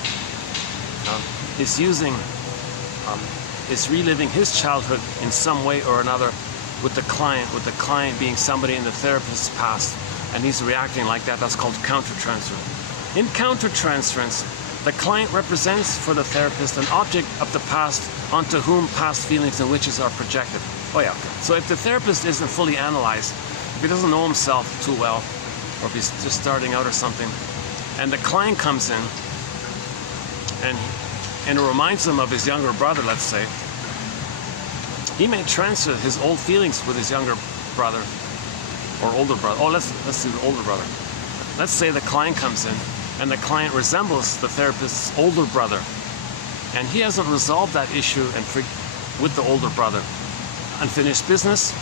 is reliving his childhood in some way or another with the client being somebody in the therapist's past, and he's reacting like that. That's called countertransference. In countertransference, the client represents for the therapist an object of the past onto whom past feelings and wishes are projected. Oh yeah, okay. So if the therapist isn't fully analyzed, if he doesn't know himself too well, or if he's just starting out or something, and the client comes in and it reminds him of his younger brother, let's say, he may transfer his old feelings with his younger brother or older brother. Oh, let's do the older brother. Let's say the client comes in and the client resembles the therapist's older brother, and he hasn't resolved that issue with the older brother. unfinished business.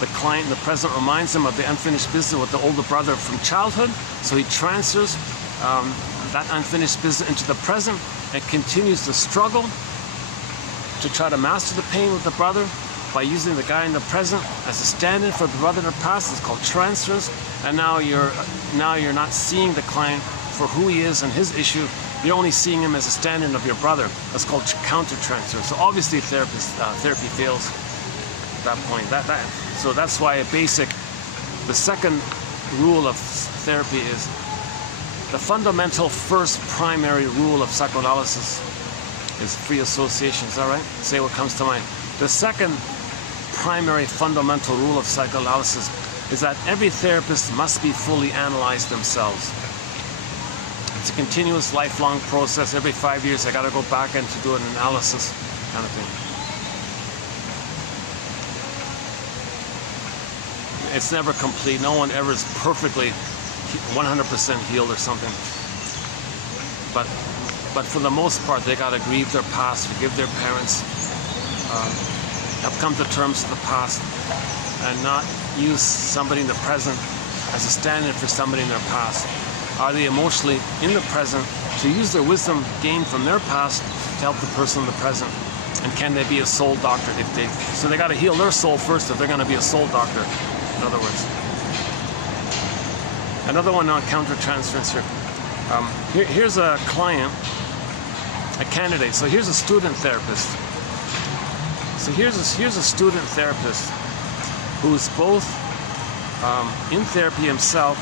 The client in the present reminds him of the unfinished business with the older brother from childhood, so he transfers that unfinished business into the present and continues the struggle to try to master the pain with the brother by using the guy in the present as a stand-in for the brother in the past. It's called transference. And now you're not seeing the client for who he is and his issue. You're only seeing him as a stand-in of your brother. That's called counter-transfer. So obviously therapy fails at that point. So that's why the second rule of therapy is the fundamental first primary rule of psychoanalysis is free association. Is that right? Say what comes to mind. The second primary fundamental rule of psychoanalysis is that every therapist must be fully analyzed themselves. It's a continuous, lifelong process. Every 5 years, I got to go back and to do an analysis kind of thing. It's never complete. No one ever is perfectly 100% healed or something. But for the most part, they got to grieve their past, forgive their parents, have come to terms with the past, and not use somebody in the present as a stand-in for somebody in their past. Are they emotionally in the present to use their wisdom gained from their past to help the person in the present? And can they be a soul doctor so they got to heal their soul first if they're going to be a soul doctor, in other words. Another one on counter-transference here. Here's a client, a candidate. So here's a student therapist. So here's a student therapist who's both in therapy himself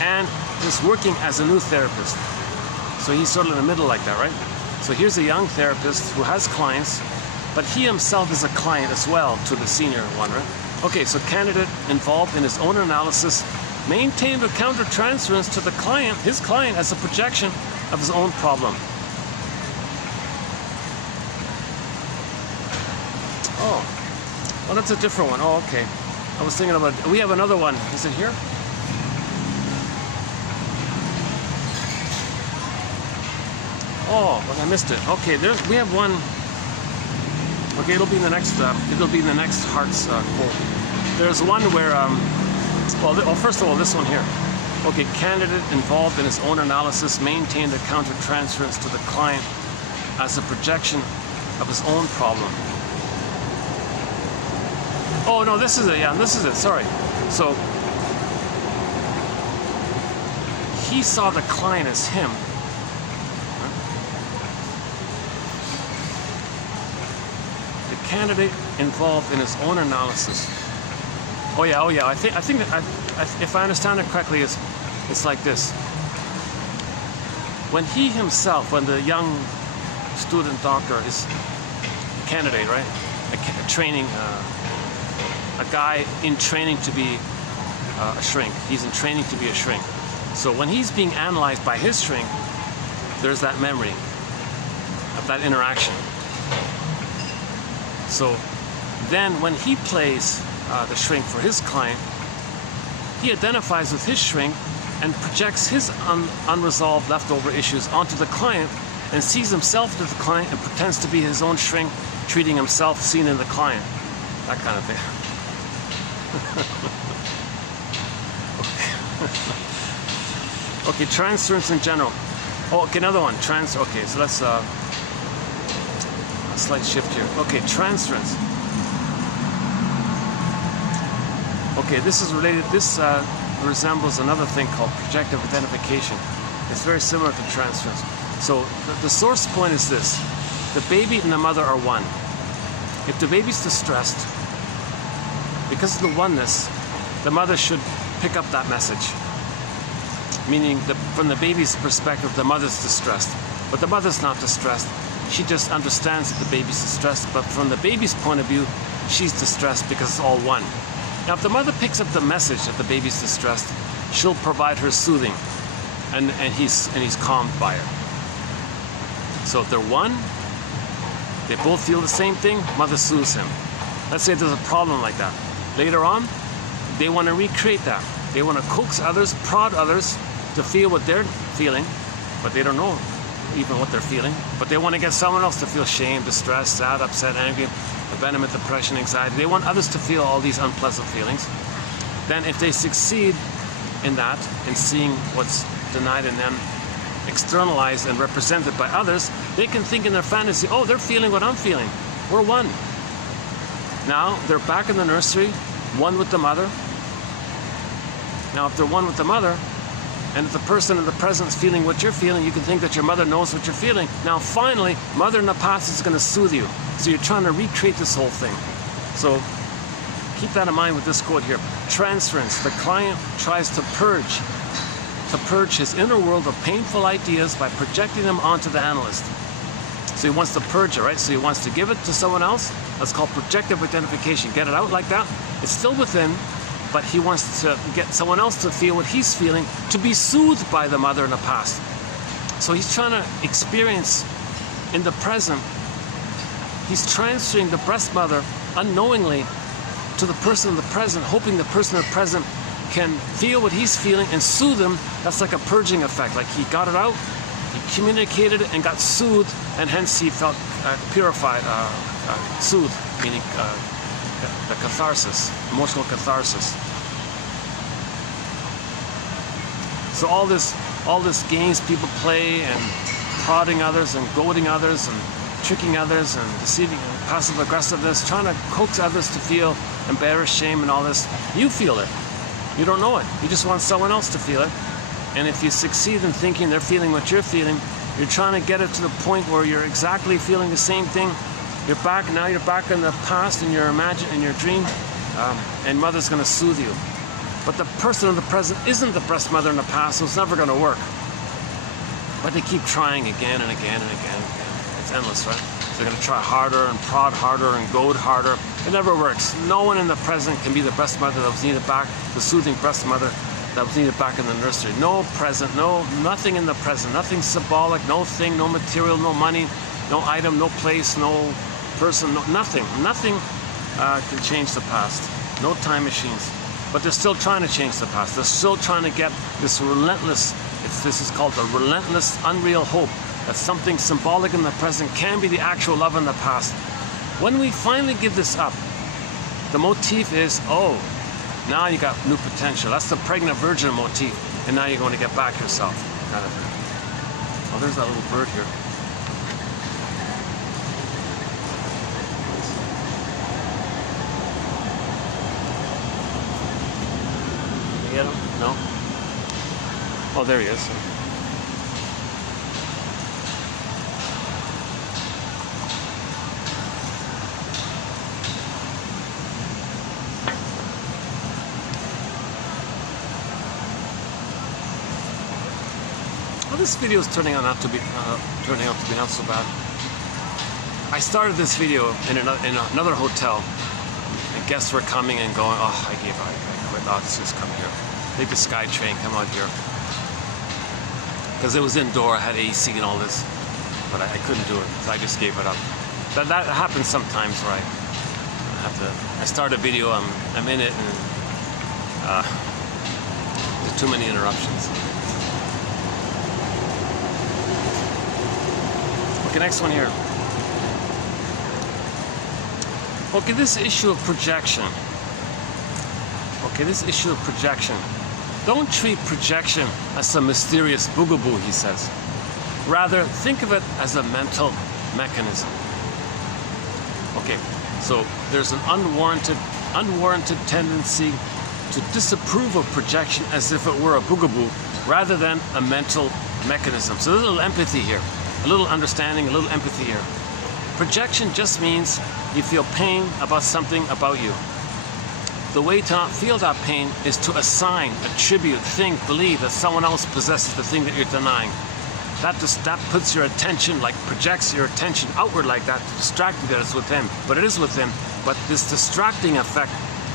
and is working as a new therapist. So he's sort of in the middle like that, right? So here's a young therapist who has clients, but he himself is a client as well to the senior one, right? Okay, so candidate involved in his own analysis maintained a counter-transference to the client, his client, as a projection of his own problem. Oh, well, that's a different one. Oh, okay. I was thinking about, we have another one. Is it here? Oh, well, I missed it. Okay, we have one. Okay, it'll be in the next. Hart's quote. There's one where, first of all, this one here. Okay, candidate involved in his own analysis maintained a counter-transference to the client as a projection of his own problem. Oh no, this is it. Yeah, this is it. Sorry. So he saw the client as him. The candidate involved in his own analysis. Oh yeah. I think that if I understand it correctly, it's like this. When he himself, when the young student doctor is a candidate, right? A training. A guy in training to be a shrink. He's in training to be a shrink. So when he's being analyzed by his shrink, there's that memory of that interaction. So then when he plays the shrink for his client, he identifies with his shrink and projects his unresolved leftover issues onto the client and sees himself as the client and pretends to be his own shrink, treating himself seen in the client. That kind of thing. Okay, transference in general. Oh, okay, another one. Okay, so let's a slight shift here. Okay, transference. Okay, this is related. This resembles another thing called projective identification. It's very similar to transference. So the source point is this: the baby and the mother are one. If the baby's distressed, because of the oneness, the mother should pick up that message. Meaning, from the baby's perspective, the mother's distressed. But the mother's not distressed. She just understands that the baby's distressed. But from the baby's point of view, she's distressed because it's all one. Now, if the mother picks up the message that the baby's distressed, she'll provide her soothing. And he's calmed by her. So if they're one, they both feel the same thing, mother soothes him. Let's say there's a problem like that. Later on, they want to recreate that. They want to coax others, prod others to feel what they're feeling, but they don't know even what they're feeling, but they want to get someone else to feel shame, distress, sad, upset, angry, abandonment, depression, anxiety. They want others to feel all these unpleasant feelings. Then if they succeed in that, in seeing what's denied in them, externalized and represented by others, they can think in their fantasy, oh, they're feeling what I'm feeling. We're one. Now they're back in the nursery, one with the mother. Now if they're one with the mother, and if the person in the present is feeling what you're feeling, you can think that your mother knows what you're feeling. Now finally, mother in the past is going to soothe you. So you're trying to recreate this whole thing. So keep that in mind with this quote here. Transference. The client tries to purge his inner world of painful ideas by projecting them onto the analyst. So he wants to purge it, right? So he wants to give it to someone else. That's called projective identification. Get it out like that. It's still within, but he wants to get someone else to feel what he's feeling, to be soothed by the mother in the past. So he's trying to experience in the present. He's transferring the breast mother unknowingly to the person in the present, hoping the person in the present can feel what he's feeling and soothe him. That's like a purging effect. Like he got it out, he communicated it and got soothed, and hence he felt purified, soothed, meaning the catharsis, emotional catharsis. So all this games people play, and prodding others and goading others and tricking others and deceiving, passive aggressiveness, trying to coax others to feel embarrassed, shame, and all this. You feel it. You don't know it. You just want someone else to feel it. And if you succeed in thinking they're feeling what you're feeling, you're trying to get it to the point where you're exactly feeling the same thing. You're back in the past, in your dream, and mother's going to soothe you. But the person in the present isn't the breast mother in the past, so it's never going to work. But they keep trying again and again and again and again. It's endless, right? So they're going to try harder and prod harder and goad harder. It never works. No one in the present can be the breast mother that was needed back, the soothing breast mother that was needed back in the nursery. No present, nothing in the present, nothing symbolic, no thing, no material, no money, no item, no place, no person, nothing. Nothing can change the past. No time machines. But they're still trying to change the past. They're still trying to get this relentless, this is called the relentless, unreal hope that something symbolic in the present can be the actual love in the past. When we finally give this up, the motif is, oh, now you got new potential. That's the pregnant virgin motif, and now you're going to get back yourself, kind of thing. Oh, there's that little bird here. Did you get him? No? Oh, there he is. Well, this video is turning out to be not so bad. I started this video in another hotel, and guests were coming and going, oh, I quit. Oh, just come here. Take the SkyTrain, come out here. Because it was indoor, I had AC and all this, but I couldn't do it, so I just gave it up. That happens sometimes, right? I start a video, I'm in it, and there's too many interruptions. Okay, next one here. Okay, this issue of projection. Don't treat projection as some mysterious boogaboo, he says. Rather, think of it as a mental mechanism. Okay, so there's an unwarranted tendency to disapprove of projection as if it were a boogaboo, rather than a mental mechanism. So there's a little empathy here. A little understanding, a little empathy here. Projection just means you feel pain about something about you. The way to not feel that pain is to assign, attribute, think, believe that someone else possesses the thing that you're denying. That puts your attention, like projects your attention outward like that to distract you that it's with him. But it is with him. But this distracting effect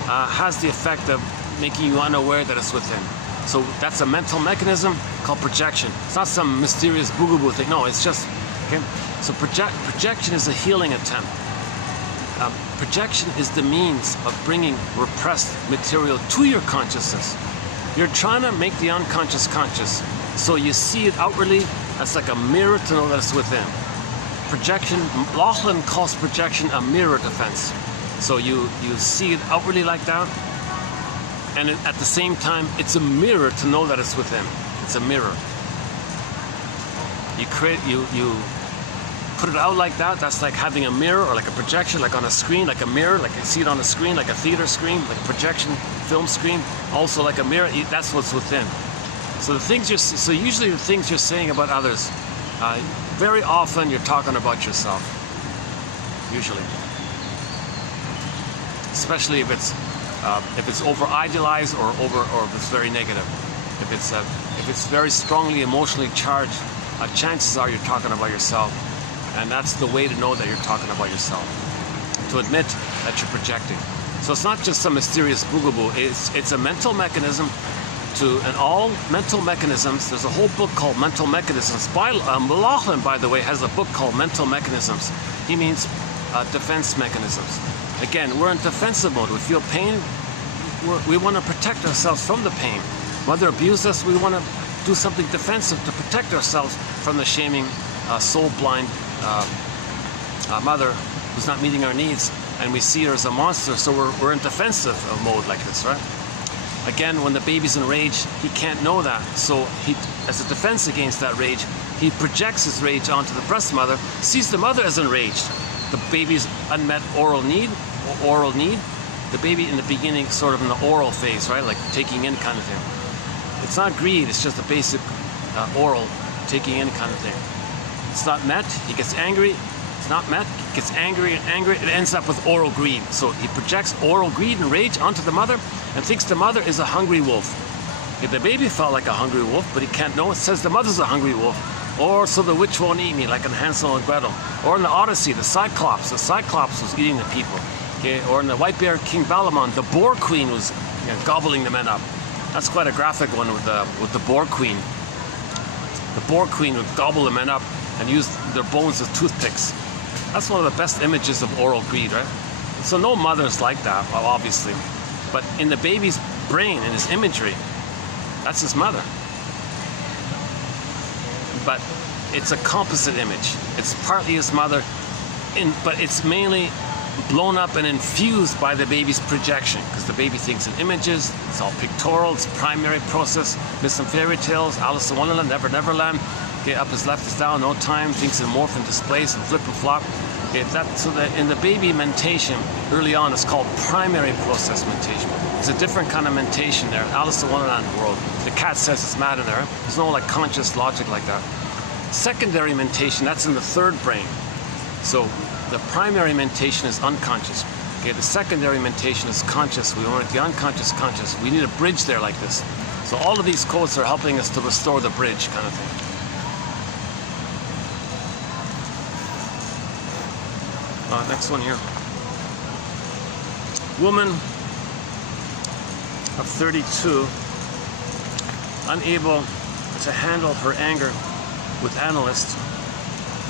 has the effect of making you unaware that it's with him. So that's a mental mechanism called projection. It's not some mysterious boogaboo thing. No, it's just, okay? So projection is a healing attempt. Projection is the means of bringing repressed material to your consciousness. You're trying to make the unconscious conscious. So you see it outwardly, That's like a mirror to know that it's within. Projection, Laughlin calls projection a mirror defense. So you see it outwardly like that, and at the same time, it's a mirror to know that it's within. It's a mirror. You put it out like that. That's like having a mirror or like a projection, like on a screen, like a mirror, like you see it on a screen, like a theater screen, like a projection film screen. Also like a mirror. That's what's within. So usually the things you're saying about others, very often you're talking about yourself. Usually, especially if it's over idealized or if it's very negative. If it's very strongly emotionally charged, chances are you're talking about yourself, and that's the way to know that you're talking about yourself. To admit that you're projecting. So it's not just some mysterious boogaboo. It's a mental mechanism. And all mental mechanisms, there's a whole book called Mental Mechanisms. Laughlin, by the way, has a book called Mental Mechanisms. He means defense mechanisms. Again, we're in defensive mode. We feel pain. We want to protect ourselves from the pain. Mother abused us. We want to do something defensive to protect ourselves from the shaming, soul-blind mother who's not meeting our needs. And we see her as a monster, so we're in defensive mode like this, right? Again, when the baby's enraged, he can't know that. So he, as a defense against that rage, he projects his rage onto the breast mother, sees the mother as enraged. The baby's unmet oral need, the baby in the beginning, sort of in the oral phase, right? Like taking in kind of thing. It's not greed, it's just a basic oral taking in kind of thing. It's not met, he gets angry. It's not met, he gets angry and angry, it ends up with oral greed. So he projects oral greed and rage onto the mother and thinks the mother is a hungry wolf. If the baby felt like a hungry wolf, but he can't know, it says the mother's a hungry wolf. Or so the witch won't eat me, like in Hansel and Gretel. Or in the Odyssey, the Cyclops was eating the people. Okay? Or in the White Bear King Balamon, the Boar Queen was gobbling the men up. That's quite a graphic one with the Boar Queen. The Boar Queen would gobble the men up and use their bones as toothpicks. That's one of the best images of oral greed, right? So no mother's like that, obviously. But in the baby's brain, in his imagery, that's his mother. But it's a composite image. It's partly his mother, but it's mainly blown up and infused by the baby's projection, because the baby thinks in images. It's all pictorial. It's a primary process. There's some fairy tales, Alice in Wonderland, Never Never Land. Okay, up is left is down, no time. Thinks in morph and displace and flip and flop. Okay, so that in the baby mentation early on, it's called primary process mentation. It's a different kind of mentation there. Alice in Wonderland world. The cat says it's mad in there. There's no like conscious logic like that. Secondary mentation, that's in the third brain. So the primary mentation is unconscious. Okay, the secondary mentation is conscious. We want the unconscious conscious. We need a bridge there like this. So all of these codes are helping us to restore the bridge kind of thing. Next one here. Woman of 32, unable to handle her anger with analyst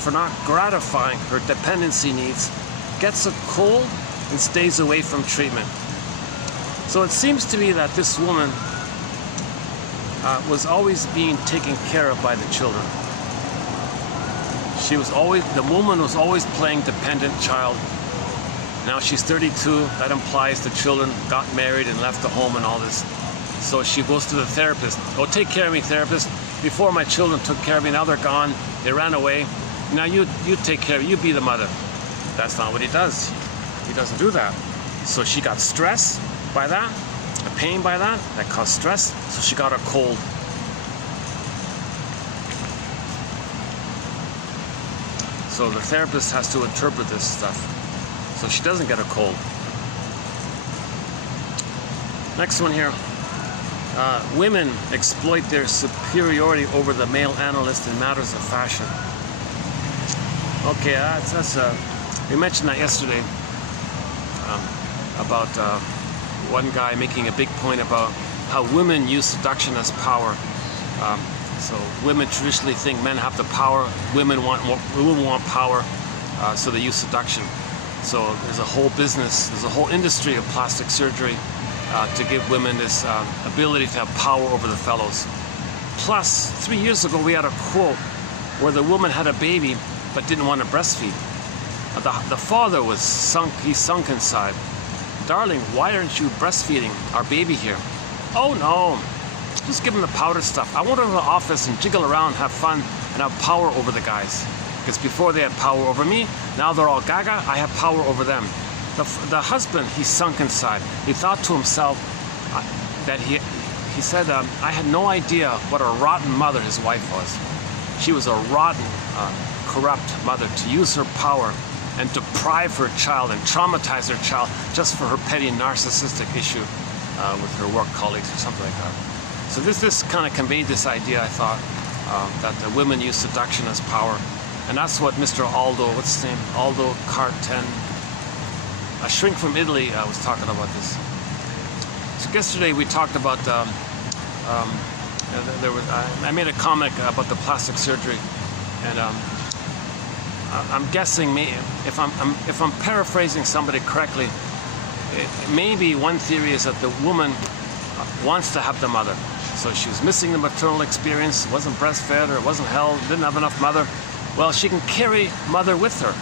for not gratifying her dependency needs, gets a cold and stays away from treatment. So it seems to me that this woman was always being taken care of by the children. The woman was always playing dependent child. Now she's 32, that implies the children got married and left the home and all this. So she goes to the therapist. Oh, take care of me, therapist. Before my children took care of me, now they're gone. They ran away. Now you take care of me, you be the mother. That's not what he does. He doesn't do that. So she got stressed by that, a pain by that caused stress, so she got a cold. So the therapist has to interpret this stuff, so she doesn't get a cold. Next one here. Women exploit their superiority over the male analyst in matters of fashion. Okay, we mentioned that yesterday about one guy making a big point about how women use seduction as power. So women traditionally think men have the power, women want power, so they use seduction. So there's a whole business, there's a whole industry of plastic surgery to give women this ability to have power over the fellows. Plus, 3 years ago we had a quote where the woman had a baby but didn't want to breastfeed. The father was sunk, he's sunk inside. Darling, why aren't you breastfeeding our baby here? Oh no, just give him the powder stuff. I want to go to the office and jiggle around, have fun, and have power over the guys. Because before they had power over me, now they're all gaga, I have power over them. The husband, he's sunk inside. He thought to himself that he said, I had no idea what a rotten mother his wife was. She was a rotten, corrupt mother to use her power and deprive her child and traumatize her child just for her petty narcissistic issue with her work colleagues or something like that. So this kind of conveyed this idea, I thought, that the women use seduction as power. And that's what Mr. Aldo, what's his name? Aldo Carten, a shrink from Italy, was talking about this. So yesterday we talked about, I made a comic about the plastic surgery, and I'm guessing, if I'm paraphrasing somebody correctly, maybe one theory is that the woman wants to have the mother. So she was missing the maternal experience, wasn't breastfed or wasn't held, didn't have enough mother. Well, she can carry mother with her.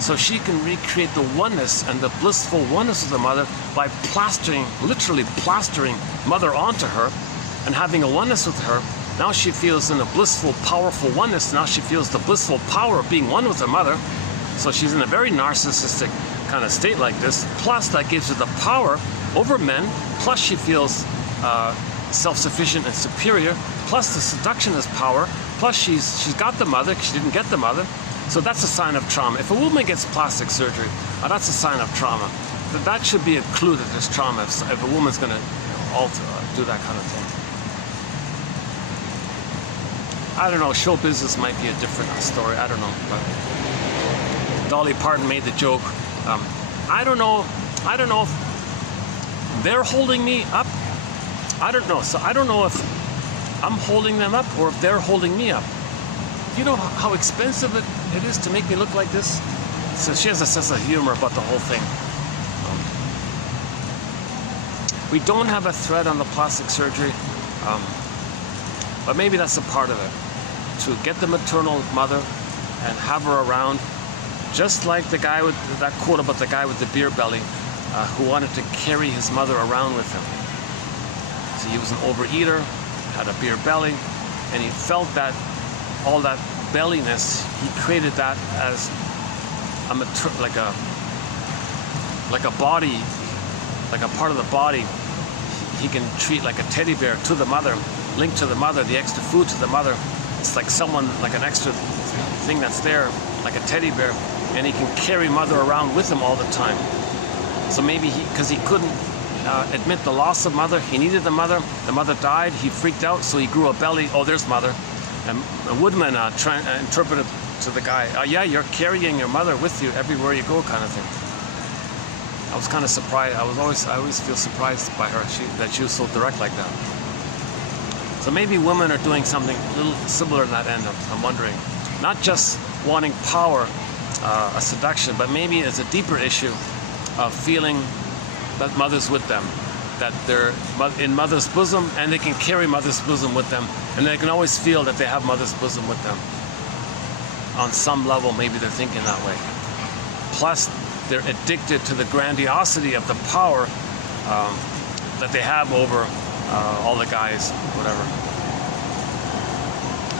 So she can recreate the oneness and the blissful oneness of the mother by plastering, literally plastering mother onto her and having a oneness with her. Now she feels in a blissful, powerful oneness. Now she feels the blissful power of being one with her mother. So she's in a very narcissistic kind of state like this. Plus that gives her the power over men. Plus she feels self-sufficient and superior. Plus the seduction is power. Plus she's got the mother, she didn't get the mother. So that's a sign of trauma. If a woman gets plastic surgery, that's a sign of trauma. That should be a clue that there's trauma if a woman's going to do that kind of thing. I don't know, show business might be a different story, I don't know. But Dolly Parton made the joke. I don't know if they're holding me up. I don't know. So I don't know if I'm holding them up or if they're holding me up. You know how expensive it is to make me look like this? So she has a sense of humor about the whole thing. We don't have a thread on the plastic surgery, but maybe that's a part of it. To get the maternal mother and have her around, just like the guy with that quote about the guy with the beer belly who wanted to carry his mother around with him. So he was an overeater, had a beer belly, and he felt that all that belliness, he created that as like a body, like a part of the body he can treat like a teddy bear to the mother, linked to the mother, the extra food to the mother. It's like someone, like an extra thing that's there, like a teddy bear, and he can carry mother around with him all the time. So maybe because he couldn't admit the loss of mother, he needed the mother died, he freaked out, so he grew a belly. Oh, there's mother. And Woodman interpreted to the guy, yeah, you're carrying your mother with you everywhere you go, kind of thing. I was kind of surprised. I always feel surprised by her that she was so direct like that. So maybe women are doing something a little similar to that end. I'm wondering, not just wanting power, a seduction, but maybe it's a deeper issue of feeling that mother's with them, that they're in mother's bosom, and they can carry mother's bosom with them, and they can always feel that they have mother's bosom with them. On some level, maybe they're thinking that way. Plus, they're addicted to the grandiosity of the power that they have over all the guys, whatever.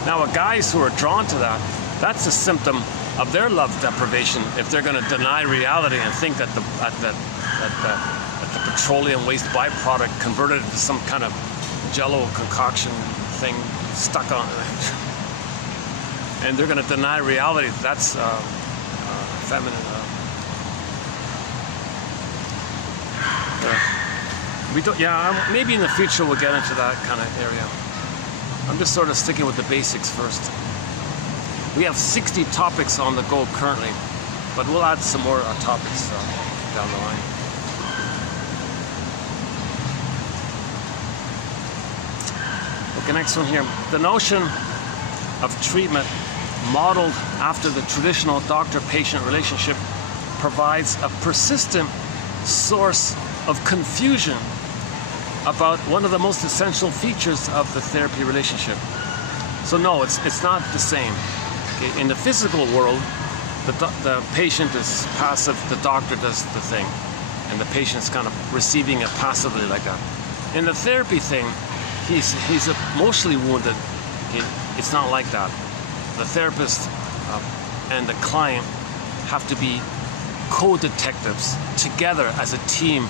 Now, guys who are drawn to that, that's a symptom of their love deprivation if they're going to deny reality and think that the petroleum waste byproduct converted into some kind of jello concoction thing stuck on it. And they're going to deny reality. That's feminine. We don't. Yeah, maybe in the future we'll get into that kind of area. I'm just sort of sticking with the basics first. We have 60 topics on the go currently, but we'll add some more topics down the line. Okay, next one here. The notion of treatment modeled after the traditional doctor-patient relationship provides a persistent source of confusion about one of the most essential features of the therapy relationship. So no, it's not the same. Okay? In the physical world, the patient is passive, the doctor does the thing, and the patient's kind of receiving it passively like that. In the therapy thing, he's emotionally wounded. Okay? It's not like that. The therapist and the client have to be co-detectives together as a team,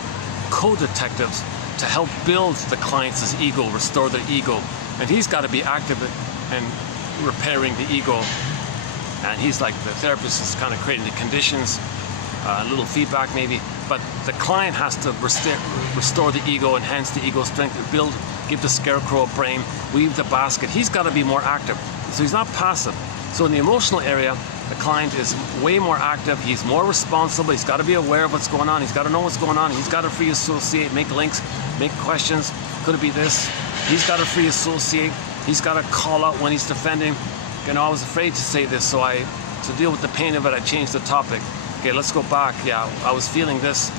co-detectives to help build the client's ego, restore their ego, and he's got to be active in repairing the ego. And he's like, the therapist is kind of creating the conditions, a little feedback maybe, but the client has to restore the ego, enhance the ego strength, give the scarecrow a brain, weave the basket. He's got to be more active. So he's not passive. So in the emotional area, the client is way more active. He's more responsible. He's got to be aware of what's going on. He's got to know what's going on. He's got to free associate, make links, make questions. Could it be this? He's got to free associate. He's got to call out when he's defending. You know, I was afraid to say this, so to deal with the pain of it, I changed the topic. Okay, let's go back. Yeah, I was feeling this,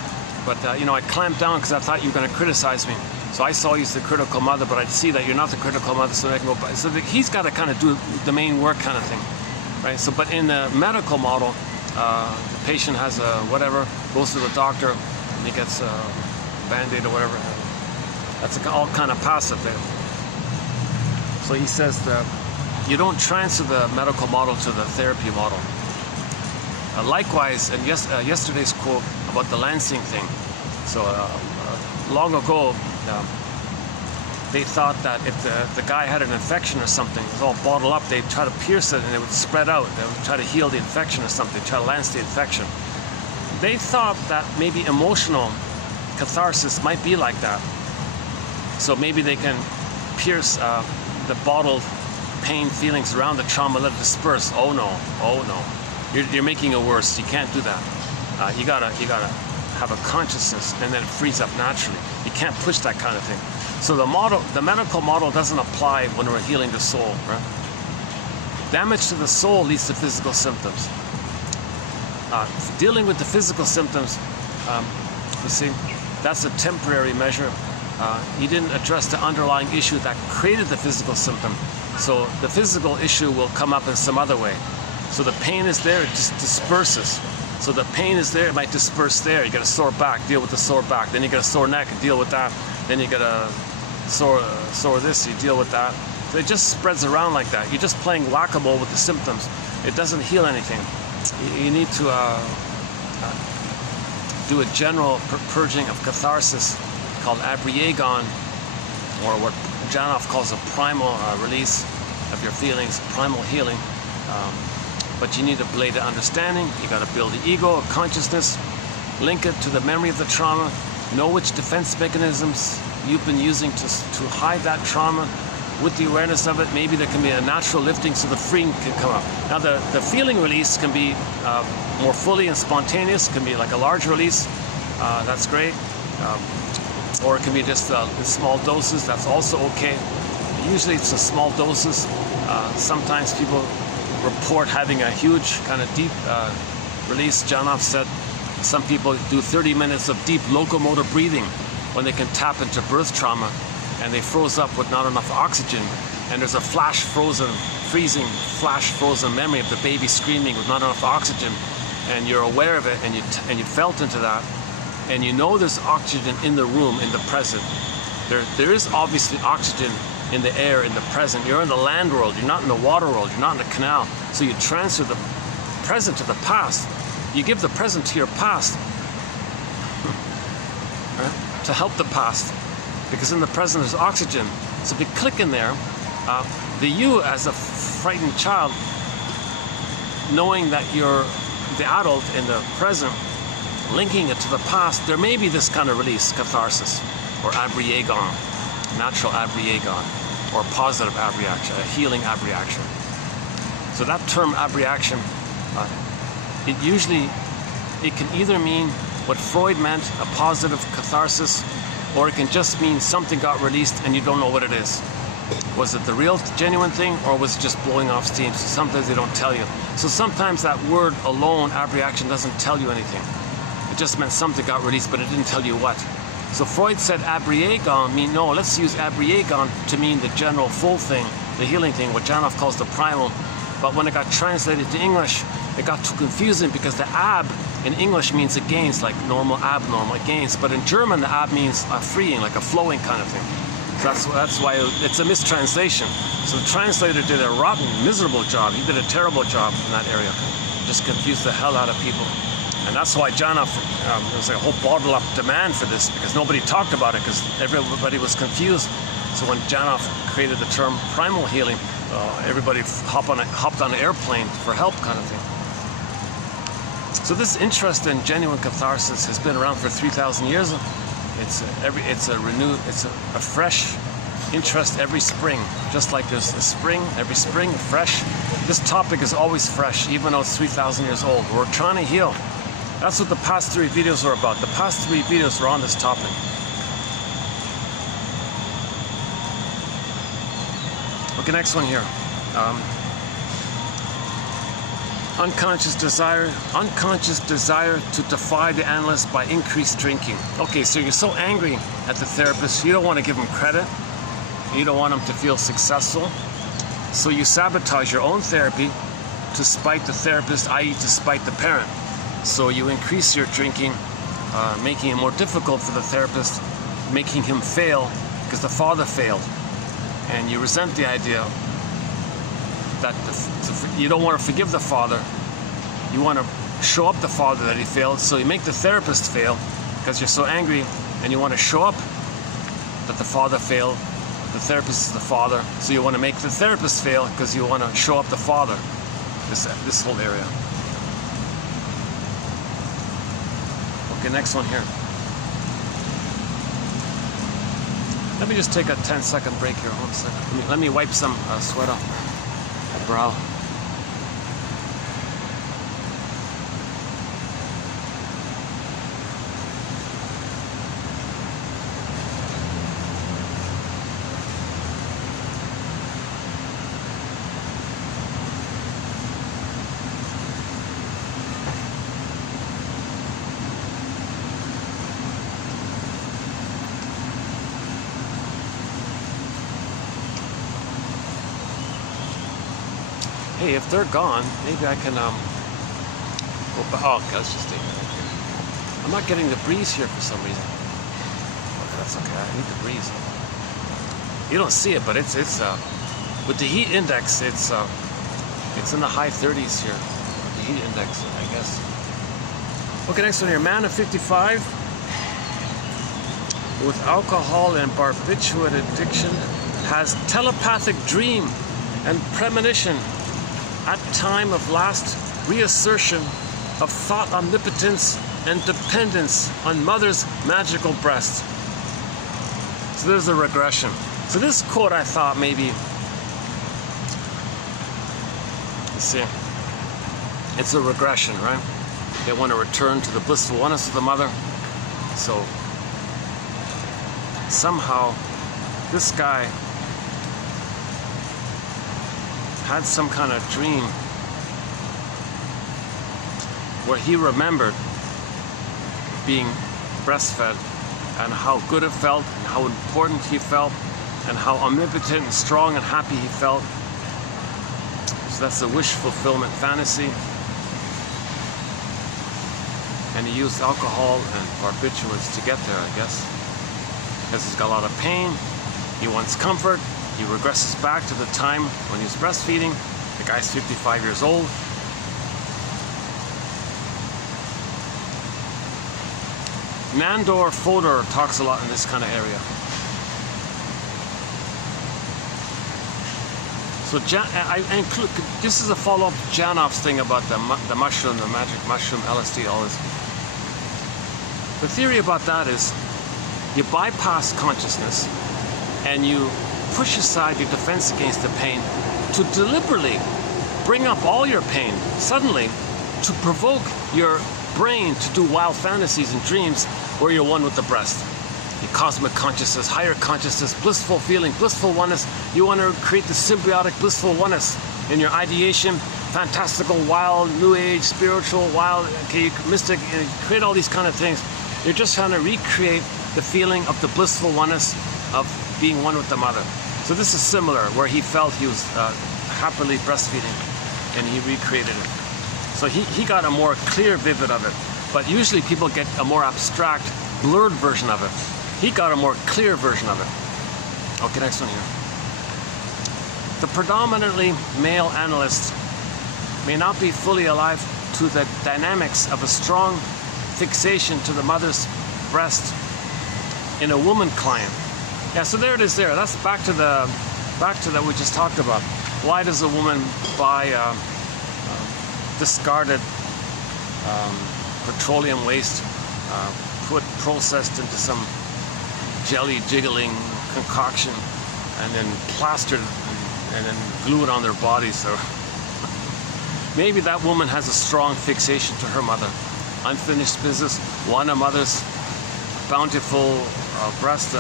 but you know, I clamped down because I thought you were going to criticize me. So I saw you as the critical mother, but I see that you're not the critical mother, so I can go back. So he's got to kind of do the main work kind of thing, right? So, but in the medical model, the patient has a whatever, goes to the doctor, and he gets a Band-Aid or whatever. That's all kind of passive there. So he says that you don't transfer the medical model to the therapy model. Likewise, and yesterday's quote about the Lansing thing. So long ago, they thought that if the guy had an infection or something, it was all bottled up, they'd try to pierce it and it would spread out. They would try to heal the infection or something, try to lance the infection. They thought that maybe emotional catharsis might be like that. So maybe they can pierce the bottled pain feelings around the trauma, let it disperse. Oh no, you're making it worse. You can't do that. You gotta have a consciousness, and then it frees up naturally. You can't push that kind of thing. So the medical model doesn't apply when we're healing the soul, right? Damage to the soul leads to physical symptoms. Dealing with the physical symptoms, you see, that's a temporary measure. He didn't address the underlying issue that created the physical symptom. So the physical issue will come up in some other way. So the pain is there, it just disperses. So the pain is there, it might disperse there. You got a sore back, deal with the sore back. Then you got a sore neck, deal with that. Then you got a sore this, you deal with that. So it just spreads around like that. You're just playing whack-a-mole with the symptoms. It doesn't heal anything. You need to do a general purging of catharsis called abriagon, or what Janoff calls a primal release of your feelings, primal healing. But you need a blade of understanding. You got to build the ego, consciousness, link it to the memory of the trauma, know which defense mechanisms you've been using to hide that trauma. With the awareness of it, maybe there can be a natural lifting so the freeing can come up. Now the feeling release can be more fully and spontaneous, can be like a large release, that's great. Or it can be just in small doses, that's also okay. Usually it's in small doses. Sometimes people report having a huge kind of deep release. Janoff said some people do 30 minutes of deep locomotor breathing when they can tap into birth trauma, and they froze up with not enough oxygen, and there's a freezing memory of the baby screaming with not enough oxygen, and you're aware of it, and you felt into that, and you know there's oxygen in the room, in the present. There is obviously oxygen in the air, in the present. You're in the land world, you're not in the water world, you're not in the canal. So you transfer the present to the past. You give the present to your past, right? To help the past, because in the present there's oxygen. So if you click in there, the you as a frightened child, knowing that you're the adult in the present, linking it to the past, there may be this kind of release, catharsis, or abriagon, natural abriagon, or positive abreaction, a healing abreaction. So that term abreaction, it can either mean what Freud meant, a positive catharsis, or it can just mean something got released and you don't know what it is. Was it the real genuine thing, or was it just blowing off steam? So sometimes they don't tell you. So sometimes that word alone, abreaction, doesn't tell you anything. It just meant something got released, but it didn't tell you what. So Freud said abriagon, no, let's use abriagon to mean the general full thing, the healing thing, what Janoff calls the primal. But when it got translated to English, it got too confusing because the ab in English means against, like normal, abnormal, against. But in German, the ab means a freeing, like a flowing kind of thing. So that's why it's a mistranslation. So the translator did a rotten, miserable job. He did a terrible job in that area. Just confused the hell out of people. And that's why Janoff, there was a whole bottled up demand for this because nobody talked about it because everybody was confused. So when Janoff created the term primal healing, everybody hopped on an airplane for help kind of thing. So this interest in genuine catharsis has been around for 3,000 years. It's a fresh interest every spring. Just like there's a spring, every spring, fresh. This topic is always fresh, even though it's 3,000 years old. We're trying to heal. That's what the past 3 videos are about. The past 3 videos are on this topic. Okay, next one here. Unconscious desire to defy the analyst by increased drinking. Okay, so you're so angry at the therapist, you don't want to give him credit. You don't want him to feel successful. So you sabotage your own therapy to spite the therapist, i.e. to spite the parent. So you increase your drinking, making it more difficult for the therapist, making him fail because the father failed. And you resent the idea that you don't want to forgive the father. You want to show up the father that he failed, so you make the therapist fail because you're so angry and you want to show up that the father failed. The therapist is the father, so you want to make the therapist fail because you want to show up the father. This whole area. Okay, next one here. Let me just take a 10-second break here. 1 second. Let me wipe some sweat off my brow. Hey, if they're gone, maybe I can go back. Oh, okay, let's just take it right here. I'm not getting the breeze here for some reason. Okay, that's okay. I need the breeze. You don't see it, but it's with the heat index, it's in the high 30s here. The heat index, I guess. Okay, next one here. Man of 55 with alcohol and barbiturate addiction has telepathic dream and premonition at time of last reassertion of thought omnipotence and dependence on mother's magical breast. So there's a regression. So this quote I thought maybe, let's see, it's a regression, right? They want to return to the blissful oneness of the mother. So somehow this guy had some kind of dream where he remembered being breastfed and how good it felt and how important he felt and how omnipotent and strong and happy he felt. So that's a wish fulfillment fantasy. And he used alcohol and barbiturates to get there, I guess. Because he's got a lot of pain, he wants comfort. He regresses back to the time when he was breastfeeding. The guy's 55 years old. Nandor Fodor talks a lot in this kind of area. So I include, this is a follow-up to Janoff's thing about the mushroom, the magic mushroom, LSD, all this. The theory about that is you bypass consciousness and you push aside your defense against the pain to deliberately bring up all your pain suddenly to provoke your brain to do wild fantasies and dreams where you're one with the breast. Your cosmic consciousness, higher consciousness, blissful feeling, blissful oneness. You want to create the symbiotic blissful oneness in your ideation, fantastical, wild, new age, spiritual, wild, okay, mystic, you create all these kind of things. You're just trying to recreate the feeling of the blissful oneness of being one with the mother. So this is similar, where he felt he was happily breastfeeding, and he recreated it. So he got a more clear, vivid of it. But usually people get a more abstract, blurred version of it. He got a more clear version of it. Okay, next one here. The predominantly male analyst may not be fully alive to the dynamics of a strong fixation to the mother's breast in a woman client. Yeah, so there it is there. That's back to that we just talked about. Why does a woman buy discarded petroleum waste, processed into some jelly jiggling concoction, and then plastered and then glue it on their bodies? So maybe that woman has a strong fixation to her mother. Unfinished business, want a mother's bountiful breast,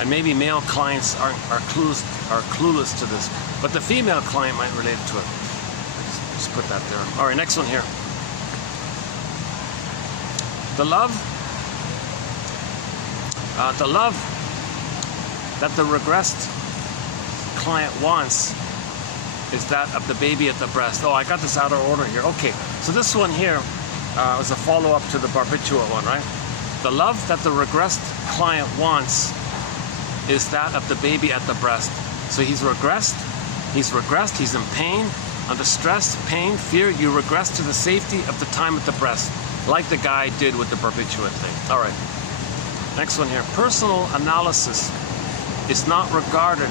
and maybe male clients are clueless to this, but the female client might relate to it. Just put that there. All right, next one here. The love that the regressed client wants is that of the baby at the breast. Oh, I got this out of order here. Okay, so this one here was a follow-up to the barbiturate one, right? The love that the regressed client wants is that of the baby at the breast. So he's regressed, he's in pain, under stress, pain, fear. You regress to the safety of the time at the breast, like the guy did with the barbiturate thing. All right, next one here. Personal analysis is not regarded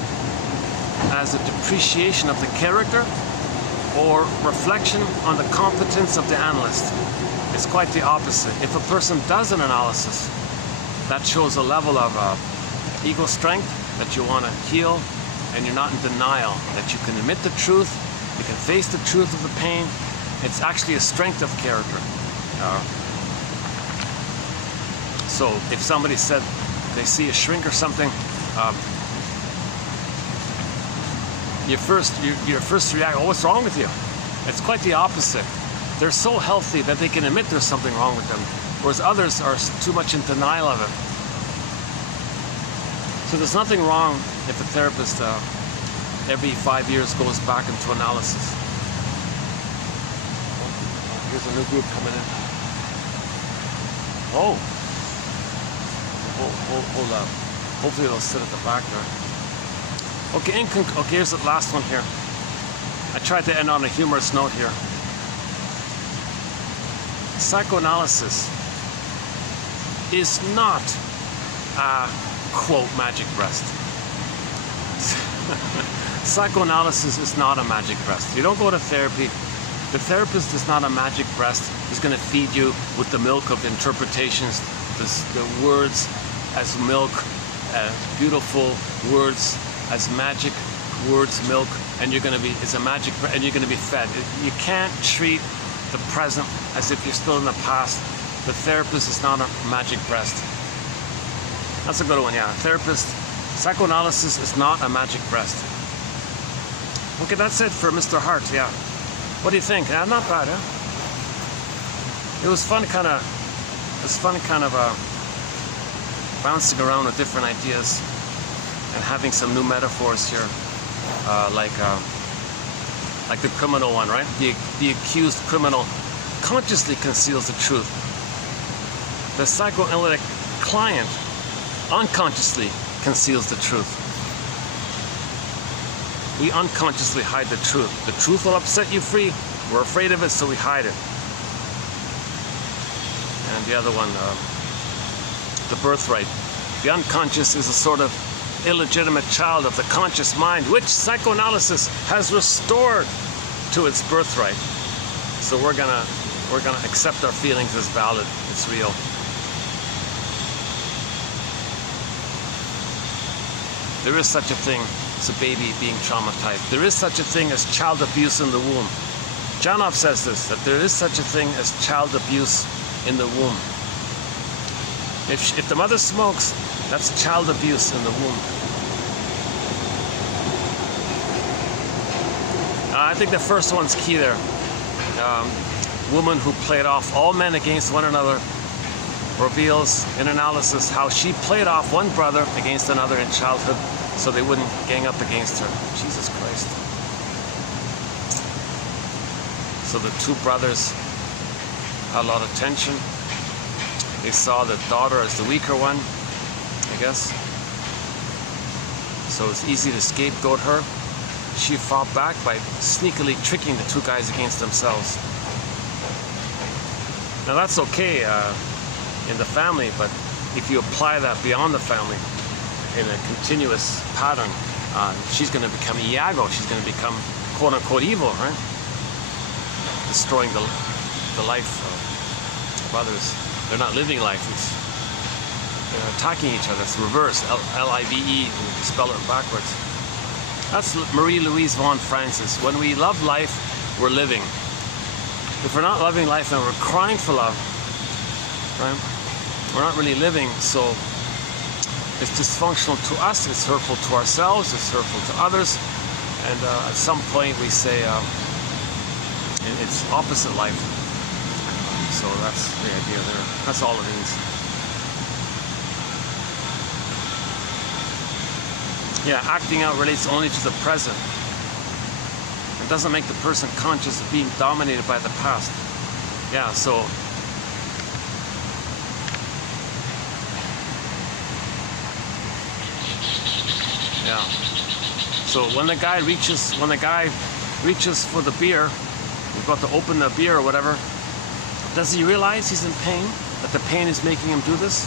as a depreciation of the character or reflection on the competence of the analyst. It's quite the opposite. If a person does an analysis, that shows a level of ego strength, that you want to heal, and you're not in denial, that you can admit the truth, you can face the truth of the pain. It's actually a strength of character. So if somebody said they see a shrink or something, your first reaction, oh, what's wrong with you? It's quite the opposite. They're so healthy that they can admit there's something wrong with them, whereas others are too much in denial of it. So there's nothing wrong if a therapist every 5 years goes back into analysis. Here's a new group coming in. Oh, hold up. Hopefully they'll sit at the back there. Okay, okay, here's the last one here. I tried to end on a humorous note here. Psychoanalysis is not a, quote, magic breast. Psychoanalysis is not a magic breast. You don't go to therapy. The therapist is not a magic breast. He's going to feed you with the milk of interpretations, the words as milk, beautiful words as magic words, milk, and you're going to be, it's a magic, and you're going to be fed. You can't treat the present as if you're still in the past. The therapist is not a magic breast. That's a good one, yeah. Therapist, psychoanalysis is not a magic breast. Okay, that's it for Mr. Hart, yeah. What do you think? Yeah, not bad, huh? It was fun kind of bouncing around with different ideas and having some new metaphors here, like the criminal one, right? The accused criminal consciously conceals the truth. The psychoanalytic client unconsciously conceals the truth. We unconsciously hide the truth. The truth will upset you free. We're afraid of it, so we hide it. And the other one, the birthright. The unconscious is a sort of illegitimate child of the conscious mind, which psychoanalysis has restored to its birthright. So we're gonna accept our feelings as valid. It's real. There is such a thing as a baby being traumatized. There is such a thing as child abuse in the womb. Janov says this, that there is such a thing as child abuse in the womb. If the mother smokes, that's child abuse in the womb. I think the first one's key there. Woman who played off all men against one another reveals in analysis how she played off one brother against another in childhood so they wouldn't gang up against her. Jesus Christ. So the two brothers had a lot of tension. They saw the daughter as the weaker one, I guess. So it's easy to scapegoat her. She fought back by sneakily tricking the two guys against themselves. Now that's okay in the family, but if you apply that beyond the family in a continuous pattern, she's going to become Iago. She's going to become quote-unquote evil, right? Destroying the life of others. They're not living life. They're attacking each other. It's reverse. L-I-V-E. You spell it backwards. That's Marie-Louise von Francis. When we love life, we're living. If we're not loving life and we're crying for love, right? We're not really living. So it's dysfunctional to us. It's hurtful to ourselves. It's hurtful to others. And at some point we say it's opposite life. So that's the idea there. That's all it means. Yeah, acting out relates only to the present. It doesn't make the person conscious of being dominated by the past. Yeah, so yeah. So when the guy reaches for the beer, he's about to open the beer or whatever, does he realize he's in pain? That the pain is making him do this?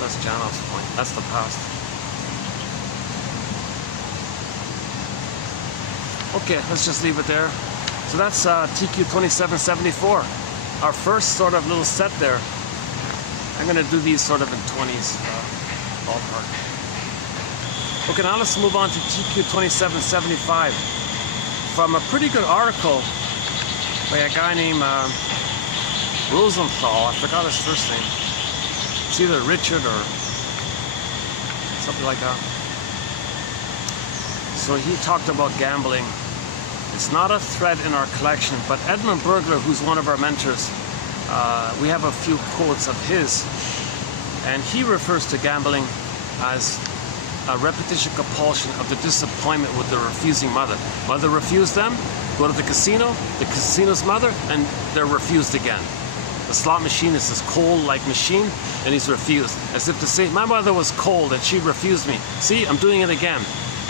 That's Janov's point. That's the past. Okay, let's just leave it there. So that's TQ 2774. Our first sort of little set there. I'm going to do these sort of in 20s ballpark. Okay, now let's move on to TQ 2775. From a pretty good article by a guy named Rosenthal. I forgot his first name. It's either Richard or something like that. So he talked about gambling. It's not a thread in our collection, but Edmund Bergler, who's one of our mentors, we have a few quotes of his, and he refers to gambling as a repetition compulsion of the disappointment with the refusing mother. Mother refused them, go to the casino's mother, and they're refused again. The slot machine is this cold-like machine, and he's refused. As if to say, my mother was cold and she refused me. See, I'm doing it again.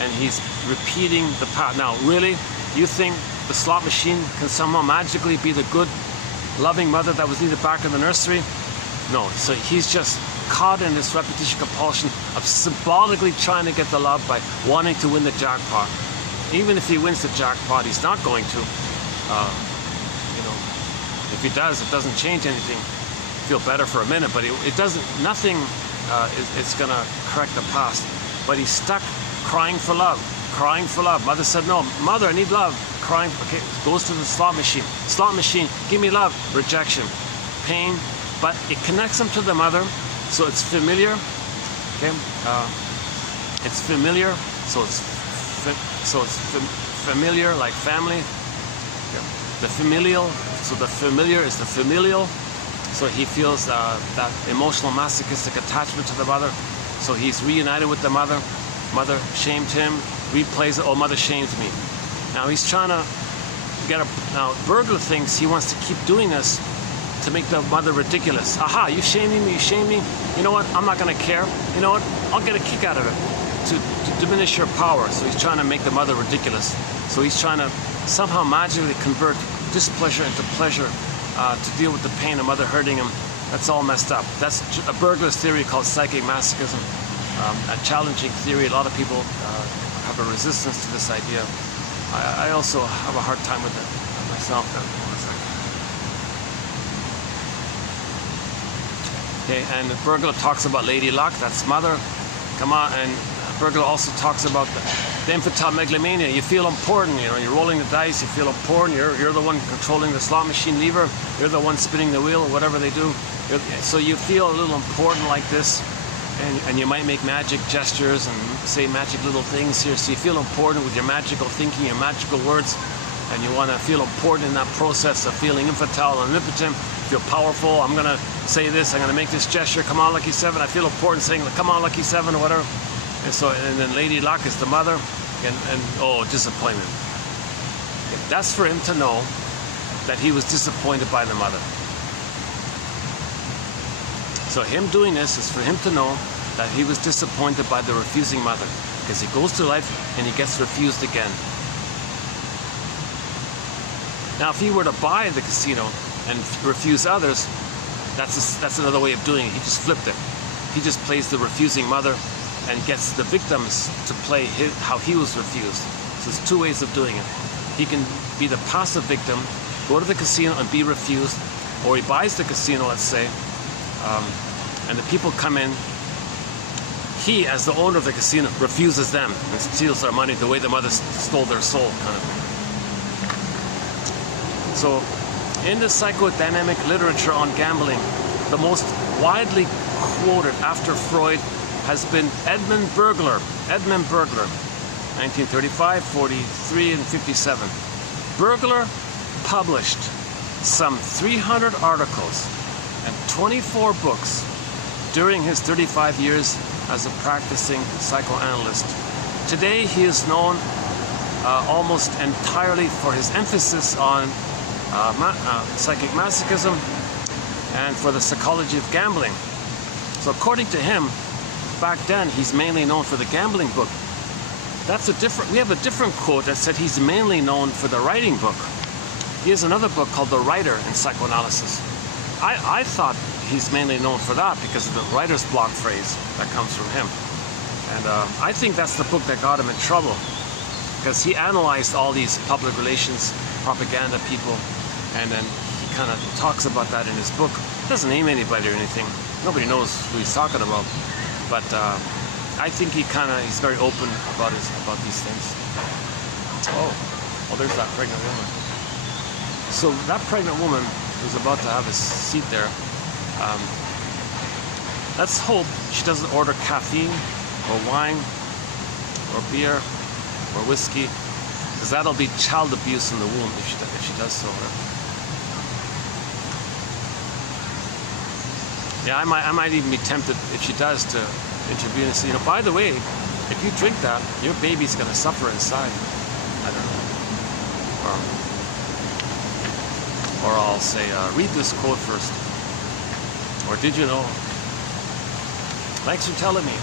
And he's repeating the pattern. Now, really, you think the slot machine can somehow magically be the good, loving mother that was needed back in the nursery? No, so he's just caught in this repetition compulsion of symbolically trying to get the love by wanting to win the jackpot. Even if he wins the jackpot, he's not going to. If he does, it doesn't change anything. Feel better for a minute, but it doesn't. Nothing is going to correct the past. But he's stuck crying for love, crying for love. Mother said, no, mother, I need love. Crying, okay, goes to the slot machine. Slot machine, give me love. Rejection, pain, but it connects him to the mother, so it's familiar. Okay, it's familiar, so it's familiar, like family. Okay. The familial, so the familiar is the familial. So he feels that emotional masochistic attachment to the mother. So he's reunited with the mother. Mother shamed him, replays it, oh, mother shamed me. Now he's trying to get now Bergler thinks he wants to keep doing this to make the mother ridiculous. Aha, you shaming me, you shame me. You know what, I'm not gonna care. You know what, I'll get a kick out of it to diminish your power. So he's trying to make the mother ridiculous. So he's trying to somehow magically convert displeasure into pleasure to deal with the pain of mother hurting him. That's all messed up. That's a Bergler's theory called psychic masochism. A challenging theory. A lot of people have a resistance to this idea. I also have a hard time with it myself. Okay, and Bergler talks about Lady Luck, that's mother. Come on, and Bergler also talks about the infantile megalomania. You feel important, you're rolling the dice, you feel important, you're the one controlling the slot machine lever, you're the one spinning the wheel, or whatever they do. So you feel a little important like this. And you might make magic gestures and say magic little things here. So you feel important with your magical thinking, your magical words, and you want to feel important in that process of feeling infantile and omnipotent. Feel powerful. I'm going to say this. I'm going to make this gesture. Come on, Lucky 7. I feel important saying, come on, Lucky 7, or whatever. And then Lady Luck is the mother, and oh, disappointment. That's for him to know that he was disappointed by the mother. So him doing this is for him to know that he was disappointed by the refusing mother, because he goes through life and he gets refused again. Now, if he were to buy the casino and refuse others, that's another way of doing it. He just flipped it. He just plays the refusing mother and gets the victims to play how he was refused. So there's two ways of doing it. He can be the passive victim, go to the casino and be refused, or he buys the casino, let's say, and the people come in. He, as the owner of the casino, refuses them and steals their money the way the mother stole their soul, kind of thing. So, in the psychodynamic literature on gambling, the most widely quoted after Freud has been Edmund Burglar, 1935, 43, and 57. Burglar published some 300 articles and 24 books during his 35 years as a practicing psychoanalyst. Today he is known almost entirely for his emphasis on psychic masochism and for the psychology of gambling. So according to him, back then he's mainly known for the gambling book. We have a different quote that said he's mainly known for the writing book. He has another book called The Writer in Psychoanalysis. I thought he's mainly known for that because of the writer's block phrase that comes from him. And I think that's the book that got him in trouble, because he analyzed all these public relations, propaganda people, and then he kind of talks about that in his book. He doesn't name anybody or anything. Nobody knows who he's talking about. But I think he's very open about these things. Oh, there's that pregnant woman. So that pregnant woman who's about to have a seat there, let's hope she doesn't order caffeine or wine or beer or whiskey, because that'll be child abuse in the womb if she does so. Yeah, I might even be tempted, if she does, to intervene and say, by the way, if you drink that, your baby's going to suffer inside. I don't know. Or I'll say, read this quote first. Or did you know? Thanks for telling me.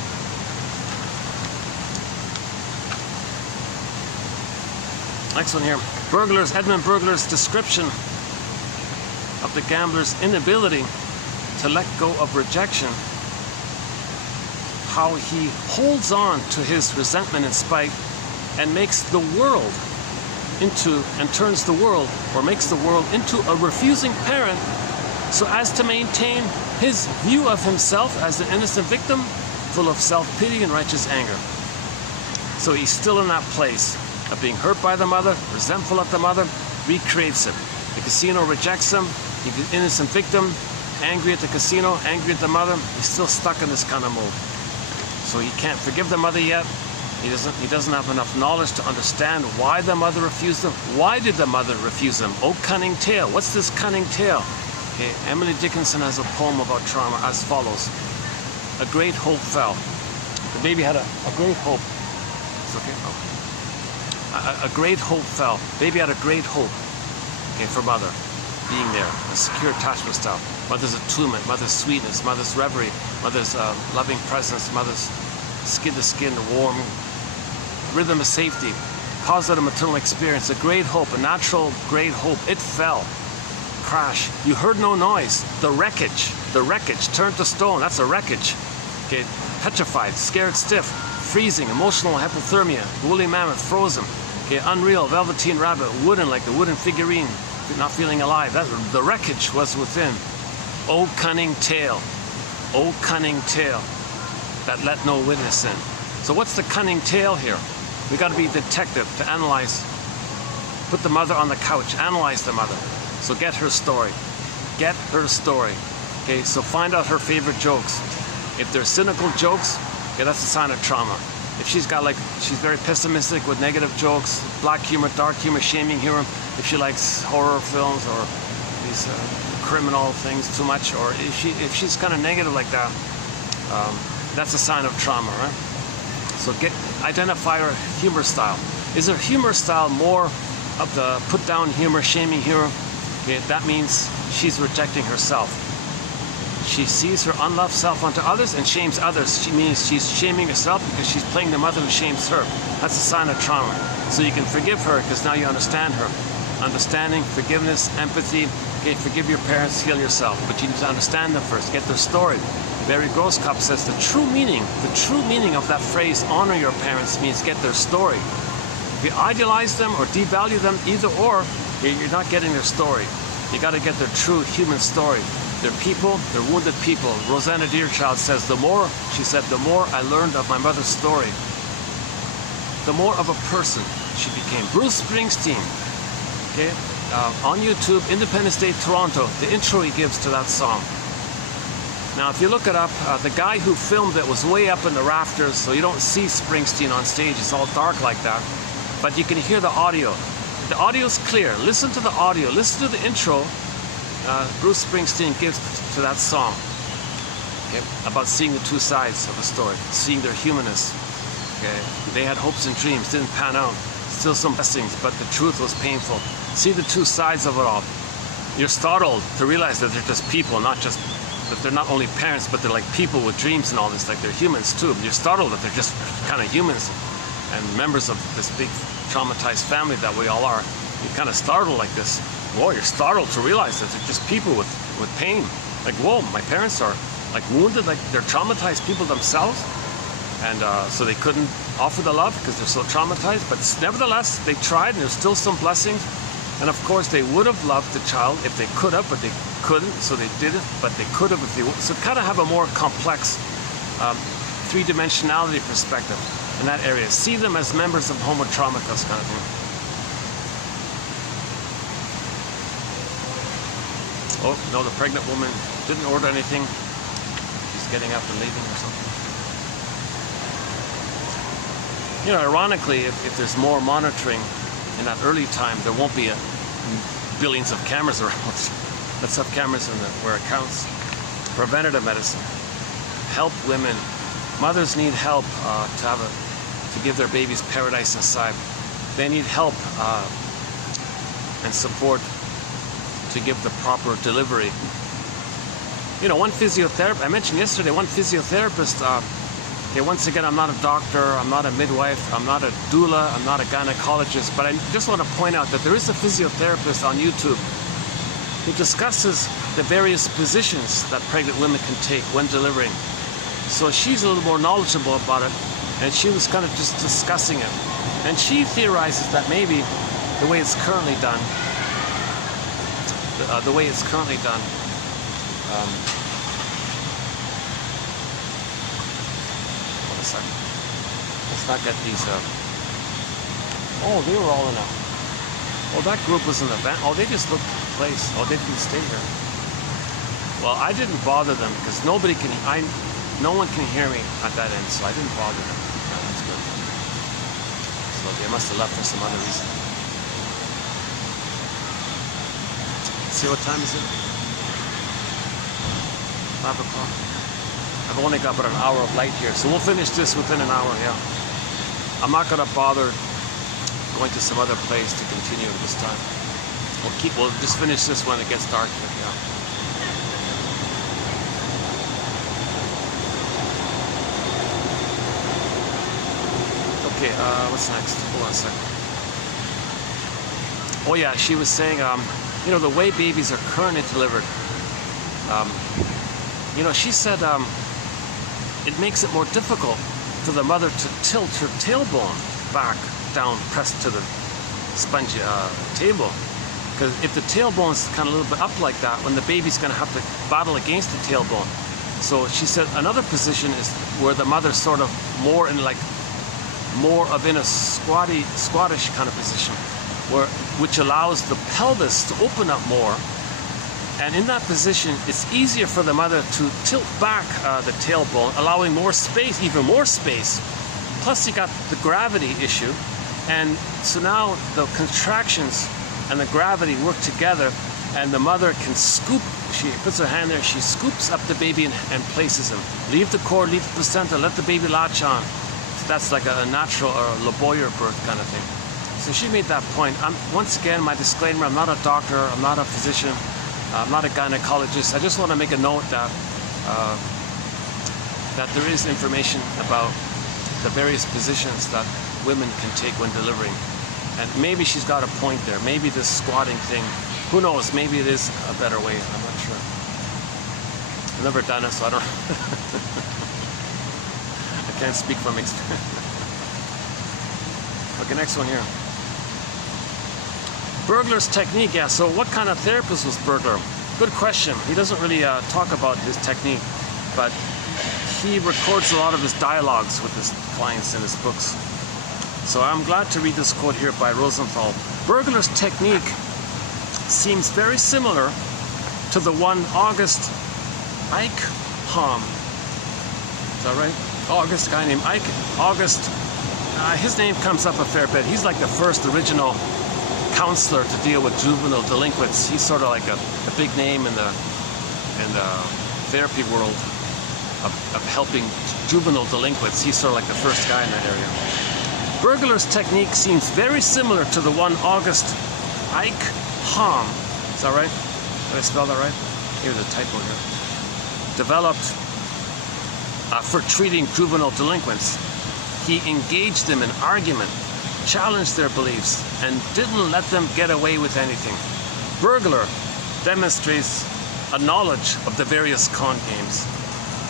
Next one here. Edmund Burglar's description of the gambler's inability to let go of rejection, how he holds on to his resentment and spite and makes the world turns the world into a refusing parent, so as to maintain his view of himself as an innocent victim, full of self-pity and righteous anger. So he's still in that place of being hurt by the mother, resentful of the mother, recreates it. The casino rejects him, he's an innocent victim, angry at the casino, angry at the mother. He's still stuck in this kind of mode. So he can't forgive the mother yet. He doesn't have enough knowledge to understand why the mother refused him. Why did the mother refuse him? Oh, cunning tale. What's this cunning tale? Okay, Emily Dickinson has a poem about trauma as follows. A great hope fell. The baby had a great hope. It's okay? Oh. A great hope fell. Baby had a great hope, okay, for mother being there. A secure attachment style. Mother's attunement, mother's sweetness, mother's reverie, mother's loving presence, mother's skin-to-skin, warm rhythm of safety, positive maternal experience, a great hope, a natural great hope. It fell. Crash. You heard no noise. The wreckage turned to stone. That's a wreckage. Okay, petrified, scared stiff, freezing, emotional hypothermia, woolly mammoth, frozen. Okay, unreal, velveteen rabbit, wooden, like the wooden figurine, not feeling alive. The wreckage was within. O cunning tale that let no witness in. So what's the cunning tale here? We got to be a detective to analyze. Put the mother on the couch, analyze the mother. So get her story. Okay, so find out her favorite jokes. If they're cynical jokes, okay, that's a sign of trauma. If she's very pessimistic with negative jokes, black humor, dark humor, shaming humor, if she likes horror films or these criminal things too much, or if she's kind of negative like that, that's a sign of trauma, right? So identify her humor style. Is her humor style more of the put down humor, shaming humor? Okay, that means she's rejecting herself. She sees her unloved self onto others and shames others. She means she's shaming herself because she's playing the mother who shames her. That's a sign of trauma. So you can forgive her because now you understand her. Understanding, forgiveness, empathy. Okay, forgive your parents, heal yourself. But you need to understand them first, get their story. Barry Grosskopf says the true meaning of that phrase, honor your parents, means get their story. If you idealize them or devalue them, either or, you're not getting their story. You got to get their true human story. They're people, they're wounded people. Rosanna Deerchild says, the more I learned of my mother's story, the more of a person she became. Bruce Springsteen, okay, on YouTube, Independence Day, Toronto, the intro he gives to that song. Now, if you look it up, the guy who filmed it was way up in the rafters, so you don't see Springsteen on stage. It's all dark like that. But you can hear the audio. The audio's clear. Listen to the audio. Listen to the intro Bruce Springsteen gives to that song. Okay? About seeing the two sides of the story, seeing their humanness. Okay? They had hopes and dreams, didn't pan out. Still some blessings, but the truth was painful. See the two sides of it all. You're startled to realize that they're just people, not just that they're not only parents, but they're like people with dreams and all this, like they're humans too. You're startled that they're just kind of humans and members of this big traumatized family that we all are. You're kind of startled like this. Whoa, you're startled to realize that they're just people with pain. Like, whoa, my parents are like wounded, like they're traumatized people themselves. And so they couldn't offer the love because they're so traumatized. But nevertheless, they tried and there's still some blessings. And of course, they would have loved the child if they could have, but they couldn't, so they didn't, but they could have if they would. So kind of have a more complex three-dimensionality perspective in that area. See them as members of Homo Traumacus kind of thing. Oh, no, the pregnant woman didn't order anything. She's getting up and leaving or something. You know, ironically, if there's more monitoring in that early time, there won't be billions of cameras around. Let's have cameras where it counts. Preventative medicine. Help women. Mothers need help to give their babies paradise inside. They need help and support to give the proper delivery. You know, one physiotherapist, I mentioned yesterday, one physiotherapist, okay, once again, I'm not a doctor, I'm not a midwife, I'm not a doula, I'm not a gynecologist, but I just want to point out that there is a physiotherapist on YouTube who discusses the various positions that pregnant women can take when delivering. So she's a little more knowledgeable about it, and she was kind of just discussing it. And she theorizes that maybe the way it's currently done, let's not get these oh, they were all in a, oh, that group was in the van. Oh, they just looked at the place. Oh, they didn't stay here. Well, I didn't bother them because no one can hear me at that end, so I didn't bother them. Yeah, that's good. So they must have left for some other reason. See, what time is it? 5 o'clock. I've only got about an hour of light here, so we'll finish this within an hour, yeah. I'm not gonna bother going to some other place to continue this time. We'll just finish this when it gets dark here, yeah. Okay, what's next? Hold on a second. Oh yeah, she was saying, you know, the way babies are currently delivered, you know, she said it makes it more difficult for the mother to tilt her tailbone back down, pressed to the spongy table. Because if the tailbone's kind of a little bit up like that, when the baby's going to have to battle against the tailbone. So she said another position is where the mother's sort of more in a squattish kind of position, which allows the pelvis to open up more. And in that position, it's easier for the mother to tilt back the tailbone, allowing more space, even more space. Plus, you got the gravity issue. And so now the contractions and the gravity work together, and the mother can scoop. She puts her hand there, she scoops up the baby and places him. Leave the cord, leave the placenta, let the baby latch on. that's like a natural or a laborious birth kind of thing. So she made that point. Once again, my disclaimer, I'm not a doctor, I'm not a physician, I'm not a gynecologist. I just want to make a note that that there is information about the various positions that women can take when delivering. And maybe she's got a point there. Maybe this squatting thing, who knows, maybe it is a better way, I'm not sure. I've never done it, so I don't I can't speak from experience. Okay, next one here. Burglar's technique, yeah, so what kind of therapist was Burglar? Good question. He doesn't really talk about his technique, but he records a lot of his dialogues with his clients in his books. So I'm glad to read this quote here by Rosenthal. Burglar's technique seems very similar to the one August Eichhorn, is that right? August, a guy named August, his name comes up a fair bit. He's like the first original counselor to deal with juvenile delinquents. He's sort of like a big name in the therapy world of helping juvenile delinquents. He's sort of like the first guy in that area. Burglar's technique seems very similar to the one August Eichhorn, is that right? Did I spell that right? Here's a typo here. Developed for treating juvenile delinquents. He engaged them in argument, challenged their beliefs, and didn't let them get away with anything. Burglar demonstrates a knowledge of the various con games.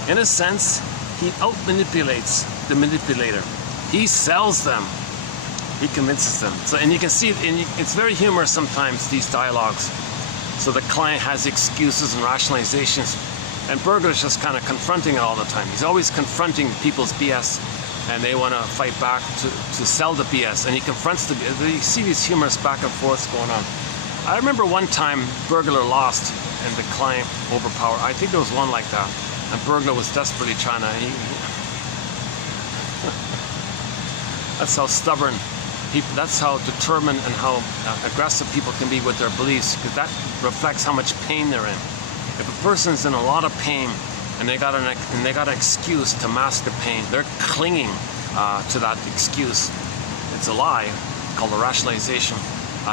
In a sense, he out-manipulates the manipulator. He sells them. He convinces them. So, and you can see, it's very humorous sometimes, these dialogues. So the client has excuses and rationalizations, and Burglar's just kind of confronting it all the time. He's always confronting people's BS, and they want to fight back to sell the BS, and he confronts the BS. You see these humorous back and forths going on. I remember one time Burglar lost, and the client overpowered. I think there was one like that, and Burglar was desperately trying to. That's how stubborn people, that's how determined and how aggressive people can be with their beliefs, because that reflects how much pain they're in. If a person's in a lot of pain and they got an excuse to mask the pain, they're clinging to that excuse. It's a lie called a rationalization,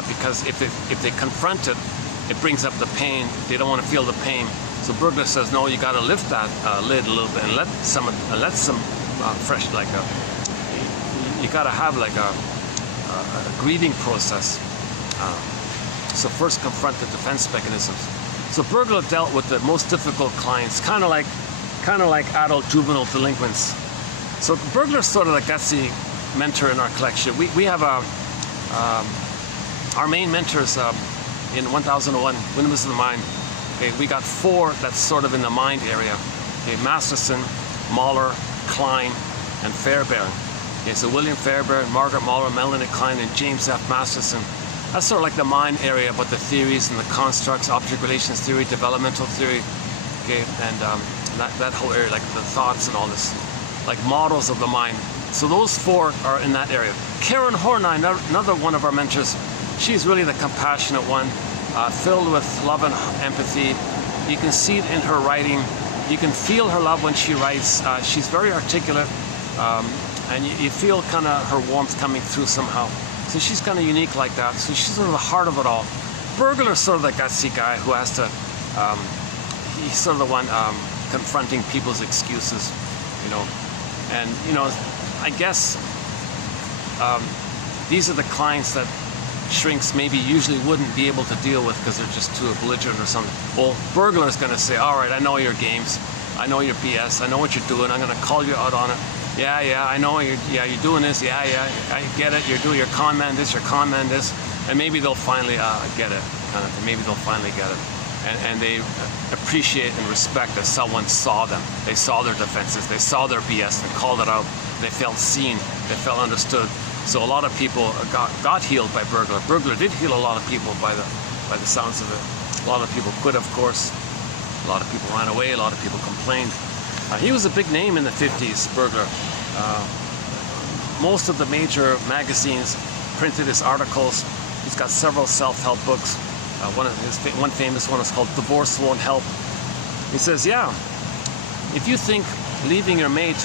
because if they confront it, it brings up the pain. They don't want to feel the pain. So Burglar says, no, you got to lift that lid a little bit and let some fresh, like you got to have like a grieving process. So first confront the defense mechanisms. So Burglar dealt with the most difficult clients, kind of like adult juvenile delinquents. So Burglar's sort of the gutsy mentor in our collection. We have our main mentors in 1001, Windmills of the Mind. Okay, we got 4 that's sort of in the mind area. Okay, Masterson, Mahler, Klein, and Fairbairn. Okay, so William Fairbairn, Margaret Mahler, Melanie Klein, and James F. Masterson. That's sort of like the mind area, but the theories and the constructs, object relations theory, developmental theory, okay, and that whole area, like the thoughts and all this, like models of the mind. So those 4 are in that area. Karen Horney, another one of our mentors, she's really the compassionate one, filled with love and empathy. You can see it in her writing. You can feel her love when she writes. She's very articulate, and you feel kind of her warmth coming through somehow. So she's kind of unique like that. So she's sort of the heart of it all. Burglar's sort of the gutsy guy who has to, he's sort of the one confronting people's excuses, you know. And, you know, I guess these are the clients that shrinks maybe usually wouldn't be able to deal with because they're just too belligerent or something. Well, Burglar's going to say, all right, I know your games. I know your BS. I know what you're doing. I'm going to call you out on it. Yeah, I know you're doing this. Yeah, I get it. You're doing your con man this, your con man this, and maybe they'll finally get it. Kind of thing. Maybe they'll finally get it, and they appreciate and respect that someone saw them. They saw their defenses. They saw their BS and called it out. They felt seen. They felt understood. So a lot of people got healed by Burglar. Burglar did heal a lot of people by the sounds of it. A lot of people quit, of course. A lot of people ran away. A lot of people complained. He was a big name in the 50s, Burglar. Most of the major magazines printed his articles. He's got several self-help books. One famous one is called Divorce Won't Help. He says, yeah, if you think leaving your mate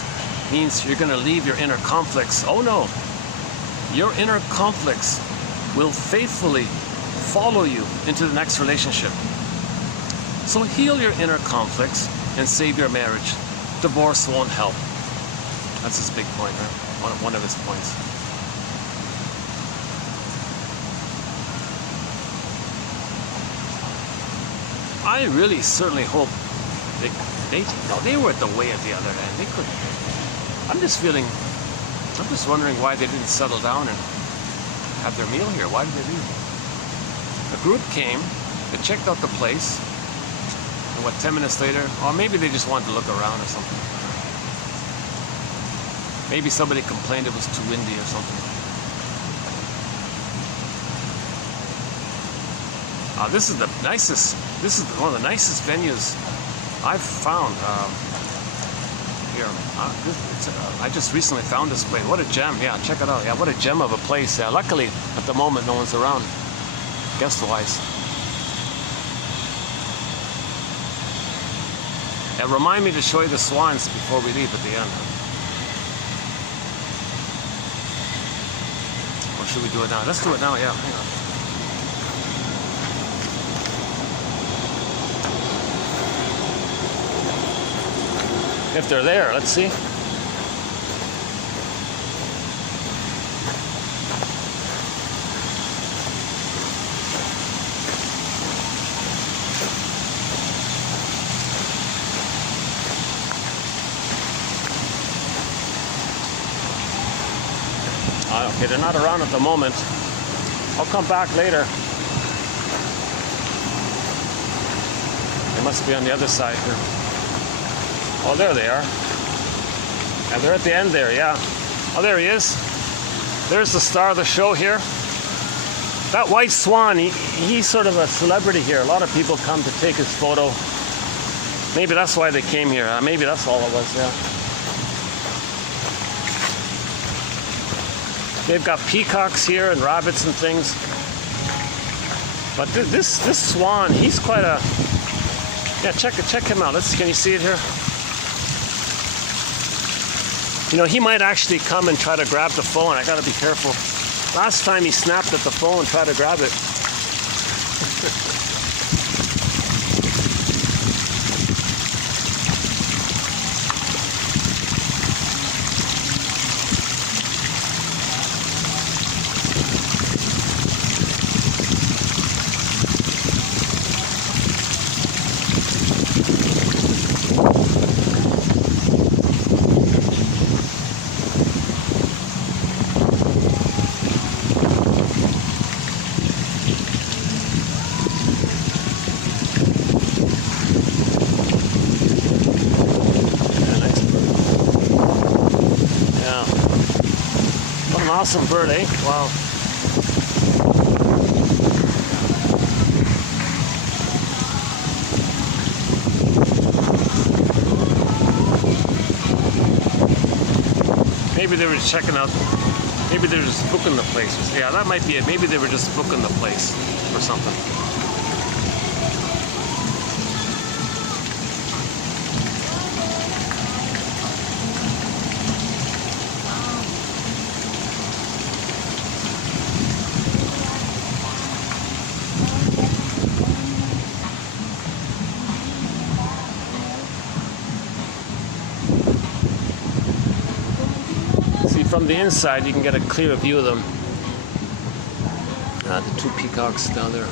means you're going to leave your inner conflicts. Oh no, your inner conflicts will faithfully follow you into the next relationship. So heal your inner conflicts and save your marriage. Divorce won't help. That's his big point, right? One of his points. I really certainly hope they were at the way at the other end. They could. I'm just wondering why they didn't settle down and have their meal here. Why did they leave? A group came, they checked out the place, and what, 10 minutes later, or maybe they just wanted to look around or something. Maybe somebody complained it was too windy or something. This is the nicest, this is one of the nicest venues I've found here. I just recently found this place. What a gem. Yeah, check it out. Yeah, what a gem of a place. Yeah, luckily, at the moment, no one's around, guest-wise. And remind me to show you the swans before we leave at the end. Or should we do it now? Let's do it now, yeah. Hang on. If they're there, let's see. Okay, they're not around at the moment. I'll come back later. They must be on the other side here. Oh, there they are. And they're at the end there, yeah. Oh, there he is. There's the star of the show here. That white swan, he's sort of a celebrity here. A lot of people come to take his photo. Maybe that's why they came here. Maybe that's all it was, yeah. They've got peacocks here and rabbits and things. But this swan, he's quite a... Yeah, check him out. Can you see it here? You know, he might actually come and try to grab the phone. I gotta be careful. Last time he snapped at the phone and tried to grab it. Awesome bird, eh? Wow. Maybe they were checking out, maybe they were just booking the place. Yeah, that might be it. Maybe they were just booking the place or something. From the inside, you can get a clearer view of them. The two peacocks down there.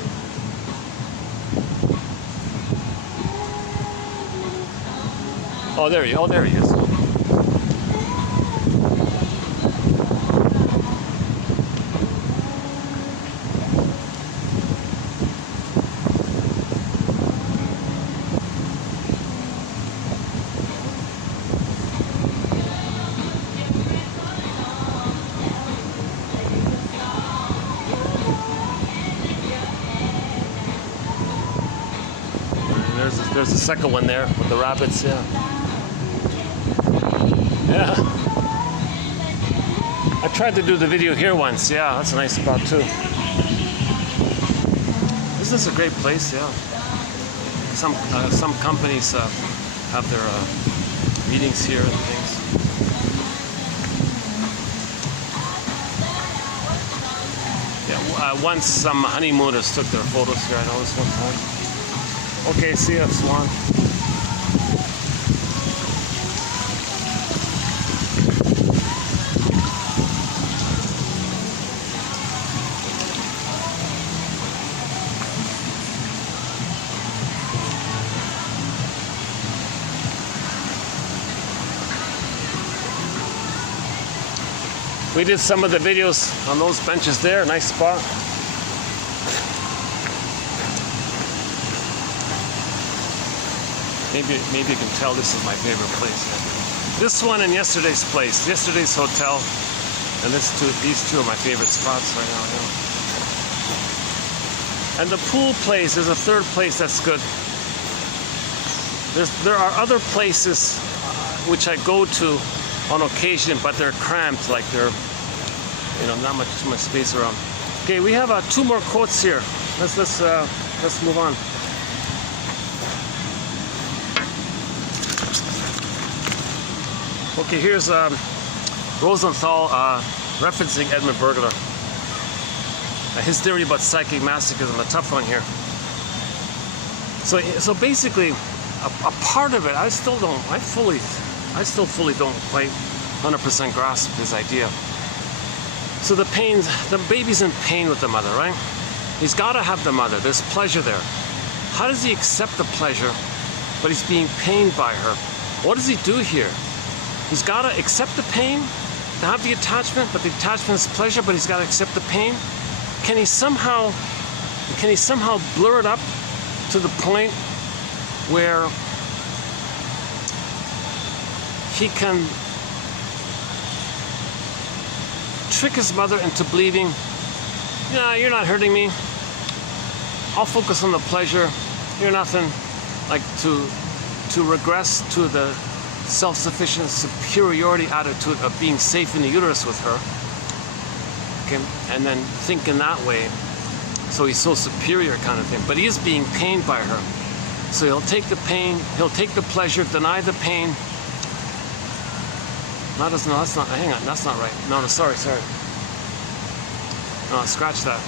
Oh, there he is. There's the second one there with the rabbits, yeah. Yeah. I tried to do the video here once, yeah, that's a nice spot too. This is a great place, yeah. Some companies have their meetings here and things. Once some honeymooners took their photos here. I know this one time. Okay, see ya, Swan. We did some of the videos on those benches there. Nice spot. Maybe you can tell this is my favorite place. This one and yesterday's place, yesterday's hotel, and these two are my favorite spots right now. Yeah. And the pool place is a third place that's good. There are other places which I go to on occasion, but they're cramped, like they're, not too much space around. Okay, we have 2 more quotes here. Let's move on. Okay, here's Rosenthal referencing Edmund Burglar. His theory about psychic masochism, a tough one here. So basically, a part of it, I still fully don't quite 100% grasp his idea. So the baby's in pain with the mother, right? He's got to have the mother. There's pleasure there. How does he accept the pleasure, but he's being pained by her? What does he do here? He's got to accept the pain, to have the attachment, but the attachment is pleasure, but he's got to accept the pain. Can he somehow blur it up to the point where he can trick his mother into believing, yeah, you're not hurting me. I'll focus on the pleasure. You're nothing. Like to regress to the self-sufficient superiority attitude of being safe in the uterus with her. Okay, and then think in that way. So he's so superior kind of thing. But he is being pained by her. So he'll take the pain, he'll take the pleasure, deny the pain. No, that's not, hang on, that's not right. No, sorry. No, scratch that.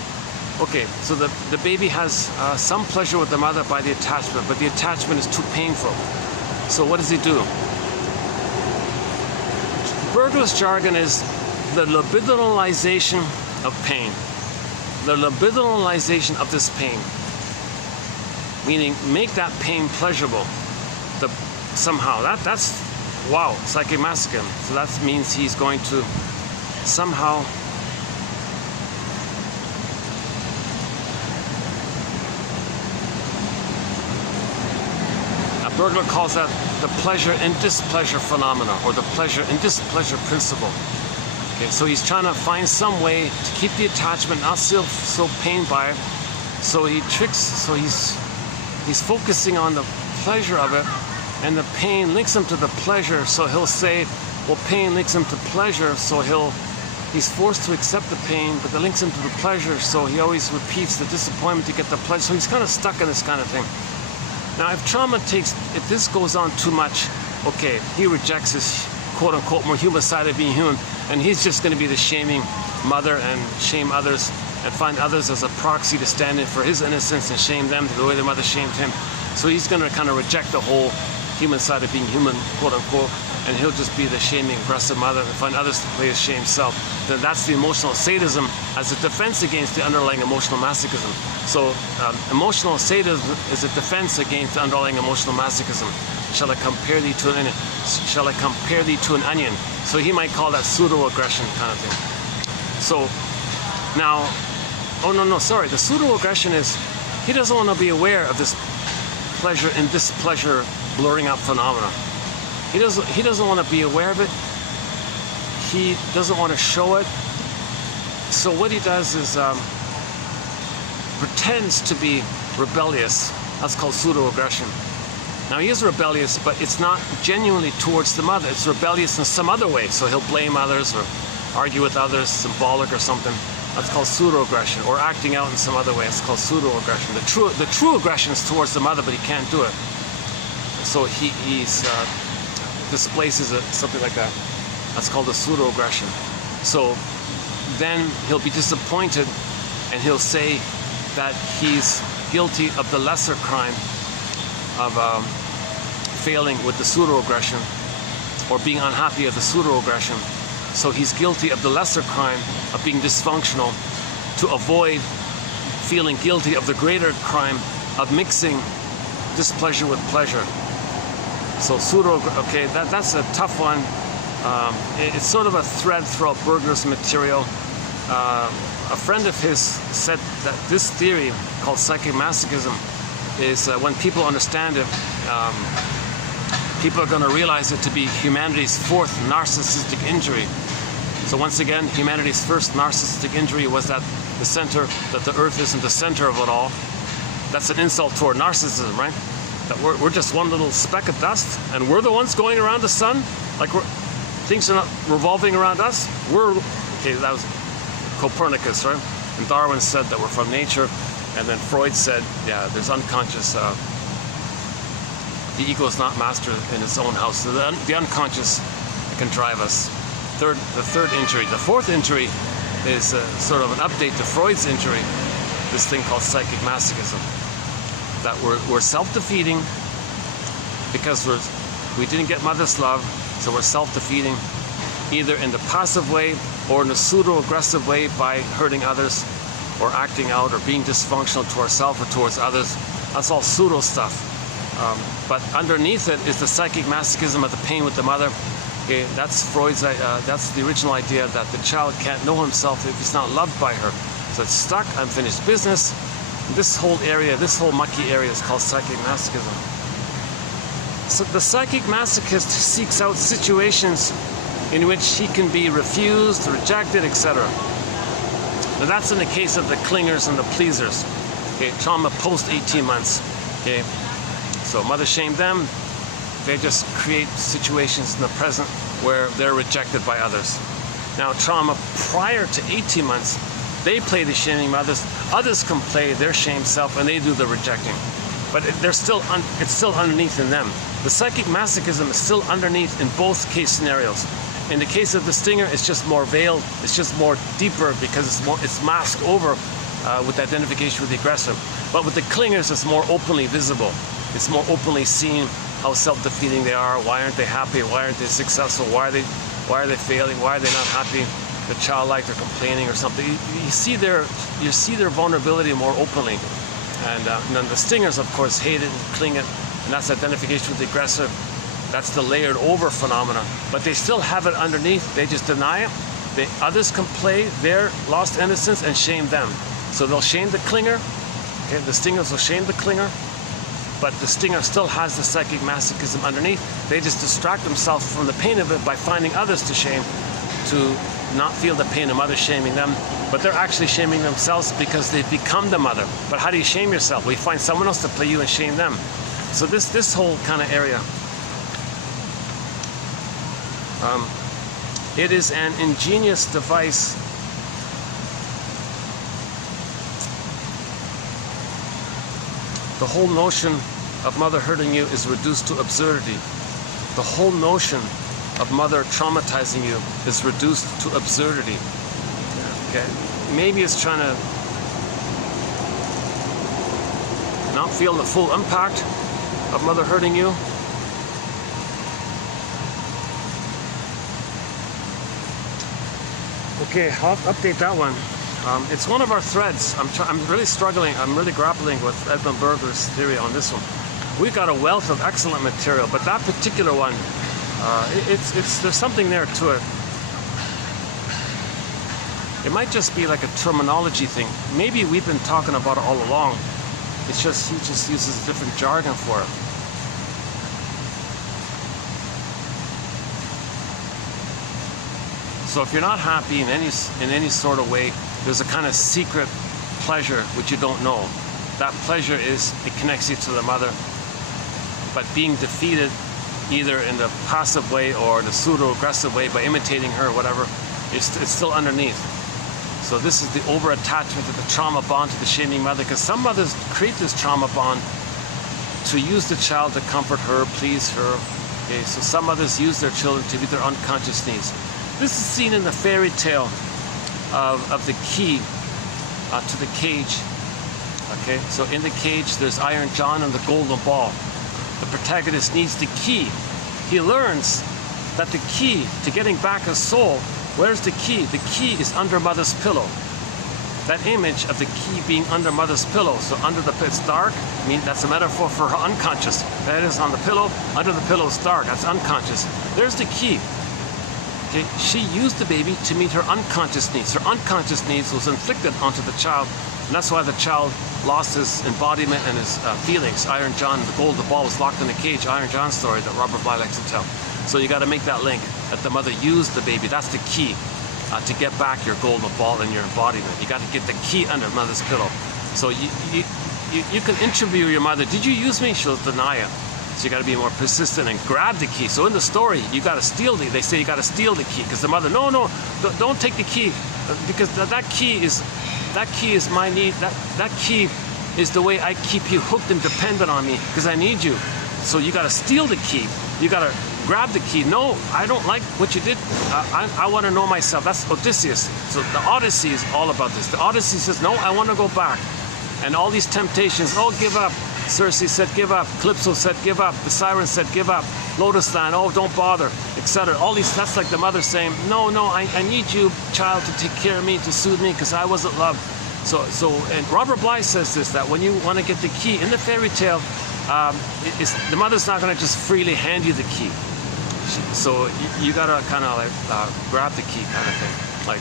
Okay, so the baby has some pleasure with the mother by the attachment, but the attachment is too painful. So what does he do? Burglar's jargon is the libidinalization of pain. The libidinalization of this pain. Meaning, make that pain pleasurable. Somehow. That's wow, psychic masochism. So that means he's going to somehow Burglar calls that the pleasure and displeasure phenomena, or the pleasure and displeasure principle. Okay, so he's trying to find some way to keep the attachment, not so pained by it. So he tricks, so he's focusing on the pleasure of it, and the pain links him to the pleasure. So he'll say, well, pain links him to pleasure, so he's forced to accept the pain, but that links him to the pleasure, so he always repeats the disappointment to get the pleasure. So he's kind of stuck in this kind of thing. Now, if this goes on too much, okay, he rejects his quote-unquote more human side of being human, and he's just going to be the shaming mother and shame others and find others as a proxy to stand in for his innocence and shame them the way their mother shamed him. So he's going to kind of reject the whole human side of being human, quote-unquote, and he'll just be the shaming, aggressive mother and find others to play his shame self. Then that's the emotional sadism as a defense against the underlying emotional masochism. So emotional sadism is a defense against the underlying emotional masochism. Shall I compare thee to an onion? Shall I compare thee to an onion? So he might call that pseudo-aggression kind of thing. So now, the pseudo-aggression is he doesn't want to be aware of this pleasure and displeasure blurring up phenomena. He doesn't want to be aware of it. He doesn't want to show it. So what he does is pretends to be rebellious. That's called pseudo-aggression. Now he is rebellious, but it's not genuinely towards the mother. It's rebellious in some other way. So he'll blame others or argue with others, symbolic or something. That's called pseudo-aggression, or acting out in some other way. It's called pseudo-aggression. The true aggression is towards the mother, but he can't do it. So he displaces it, something like that. That's called a pseudo-aggression. So then he'll be disappointed and he'll say that he's guilty of the lesser crime of failing with the pseudo-aggression, or being unhappy at the pseudo-aggression. So he's guilty of the lesser crime of being dysfunctional to avoid feeling guilty of the greater crime of mixing displeasure with pleasure. So okay, that's a tough one. It's sort of a thread throughout Berger's material. A friend of his said that this theory, called psychic masochism, is when people understand it, people are going to realize it to be humanity's fourth narcissistic injury. So once again, humanity's first narcissistic injury was that the earth isn't the center of it all. That's an insult toward narcissism, right? That we're just one little speck of dust, and we're the ones going around the sun? Like things are not revolving around us? Okay, that was Copernicus, right? And Darwin said that we're from nature, and then Freud said, yeah, there's unconscious, the ego is not master in its own house. So the unconscious can drive us. The third injury. The fourth injury is sort of an update to Freud's injury, this thing called psychic masochism. That we're self-defeating because we didn't get mother's love, so we're self-defeating either in the passive way or in a pseudo-aggressive way by hurting others or acting out or being dysfunctional to ourselves or towards others. That's all pseudo stuff. But underneath it is the psychic masochism of the pain with the mother. Okay, that's Freud's, that's the original idea that the child can't know himself if he's not loved by her. So it's stuck, unfinished business. This whole area, this whole mucky area is called psychic masochism. So the psychic masochist seeks out situations in which he can be refused, rejected, etc. Now that's in the case of the clingers and the pleasers. Okay, trauma post 18 months. Okay, so mother shamed them. They just create situations in the present where they're rejected by others. Now trauma prior to 18 months, they play the shaming mothers. Others can play their shame self and they do the rejecting. But it's still underneath in them. The psychic masochism is still underneath in both case scenarios. In the case of the stinger, it's just more veiled, it's just more deeper because it's masked over with identification with the aggressor. But with the clingers, it's more openly visible. It's more openly seen how self-defeating they are. Why aren't they happy? Why aren't they successful? Why are they failing? Why are they not happy? They're childlike, they're complaining or something. You see their vulnerability more openly. And then the stingers, of course, hate it and cling it, and that's identification with the aggressor. That's the layered over phenomenon. But they still have it underneath. They just deny it. Others can play their lost innocence and shame them. So they'll shame the clinger. Okay, the stingers will shame the clinger. But the stinger still has the psychic masochism underneath. They just distract themselves from the pain of it by finding others to shame, to not feel the pain of mother shaming them. But they're actually shaming themselves because they've become the mother. But how do you shame yourself? Well, you find someone else to play you and shame them. So this whole kind of area. It is an ingenious device the whole notion of mother hurting you is reduced to absurdity. The whole notion of mother traumatizing you is reduced to absurdity. Okay? Maybe it's trying to not feel the full impact of mother hurting you. Okay, I'll update that one. It's one of our threads. I'm really struggling. I'm really grappling with Edmund Berger's theory on this one. We've got a wealth of excellent material, but that particular one, there's something there to it. It might just be like a terminology thing. Maybe we've been talking about it all along. It's just he just uses a different jargon for it. So if you're not happy in any sort of way, there's a kind of secret pleasure which you don't know. That pleasure is, it connects you to the mother. But being defeated either in the passive way or the pseudo-aggressive way by imitating her or whatever, it's still underneath. So this is the over-attachment to the trauma bond to the shaming mother, because some mothers create this trauma bond to use the child to comfort her, please her. Okay, so some mothers use their children to meet their unconscious needs. This is seen in the fairy tale of the key to the cage. Okay, so in the cage there's Iron John and the golden ball. The protagonist needs the key. He learns that the key to getting back his soul, where's the key? The key is under mother's pillow. That image of the key being under mother's pillow. So under the, it's dark, I mean, that's a metaphor for her unconscious. That is on the pillow, under the pillow is dark, that's unconscious. There's the key. Okay, she used the baby to meet her unconscious needs. Her unconscious needs was inflicted onto the child, and that's why the child lost his embodiment and his feelings. Iron John, the golden ball, was locked in a cage. Iron John story that Robert Bly likes to tell. So you got to make that link, that the mother used the baby. That's the key to get back your golden ball and your embodiment. You got to get the key under mother's pillow. So you can interview your mother. Did you use me? She'll deny it. So you got to be more persistent and grab the key. So in the story, you got to steal the. They say you got to steal the key because the mother, no, don't take the key, because that key is my need. That key is the way I keep you hooked and dependent on me because I need you. So you got to steal the key. You got to grab the key. No, I don't like what you did. I want to know myself. That's Odysseus. So the Odyssey is all about this. The Odyssey says, no, I want to go back. And all these temptations, oh, give up. Circe said, give up. Calypso said, give up. The Siren said, give up. Lotus Land, oh, don't bother, etc. All these, that's like the mother saying, no, I need you, child, to take care of me, to soothe me, because I wasn't loved. So, and Robert Bly says this, that when you want to get the key in the fairy tale, the mother's not going to just freely hand you the key. So you got to kind of like grab the key kind of thing, like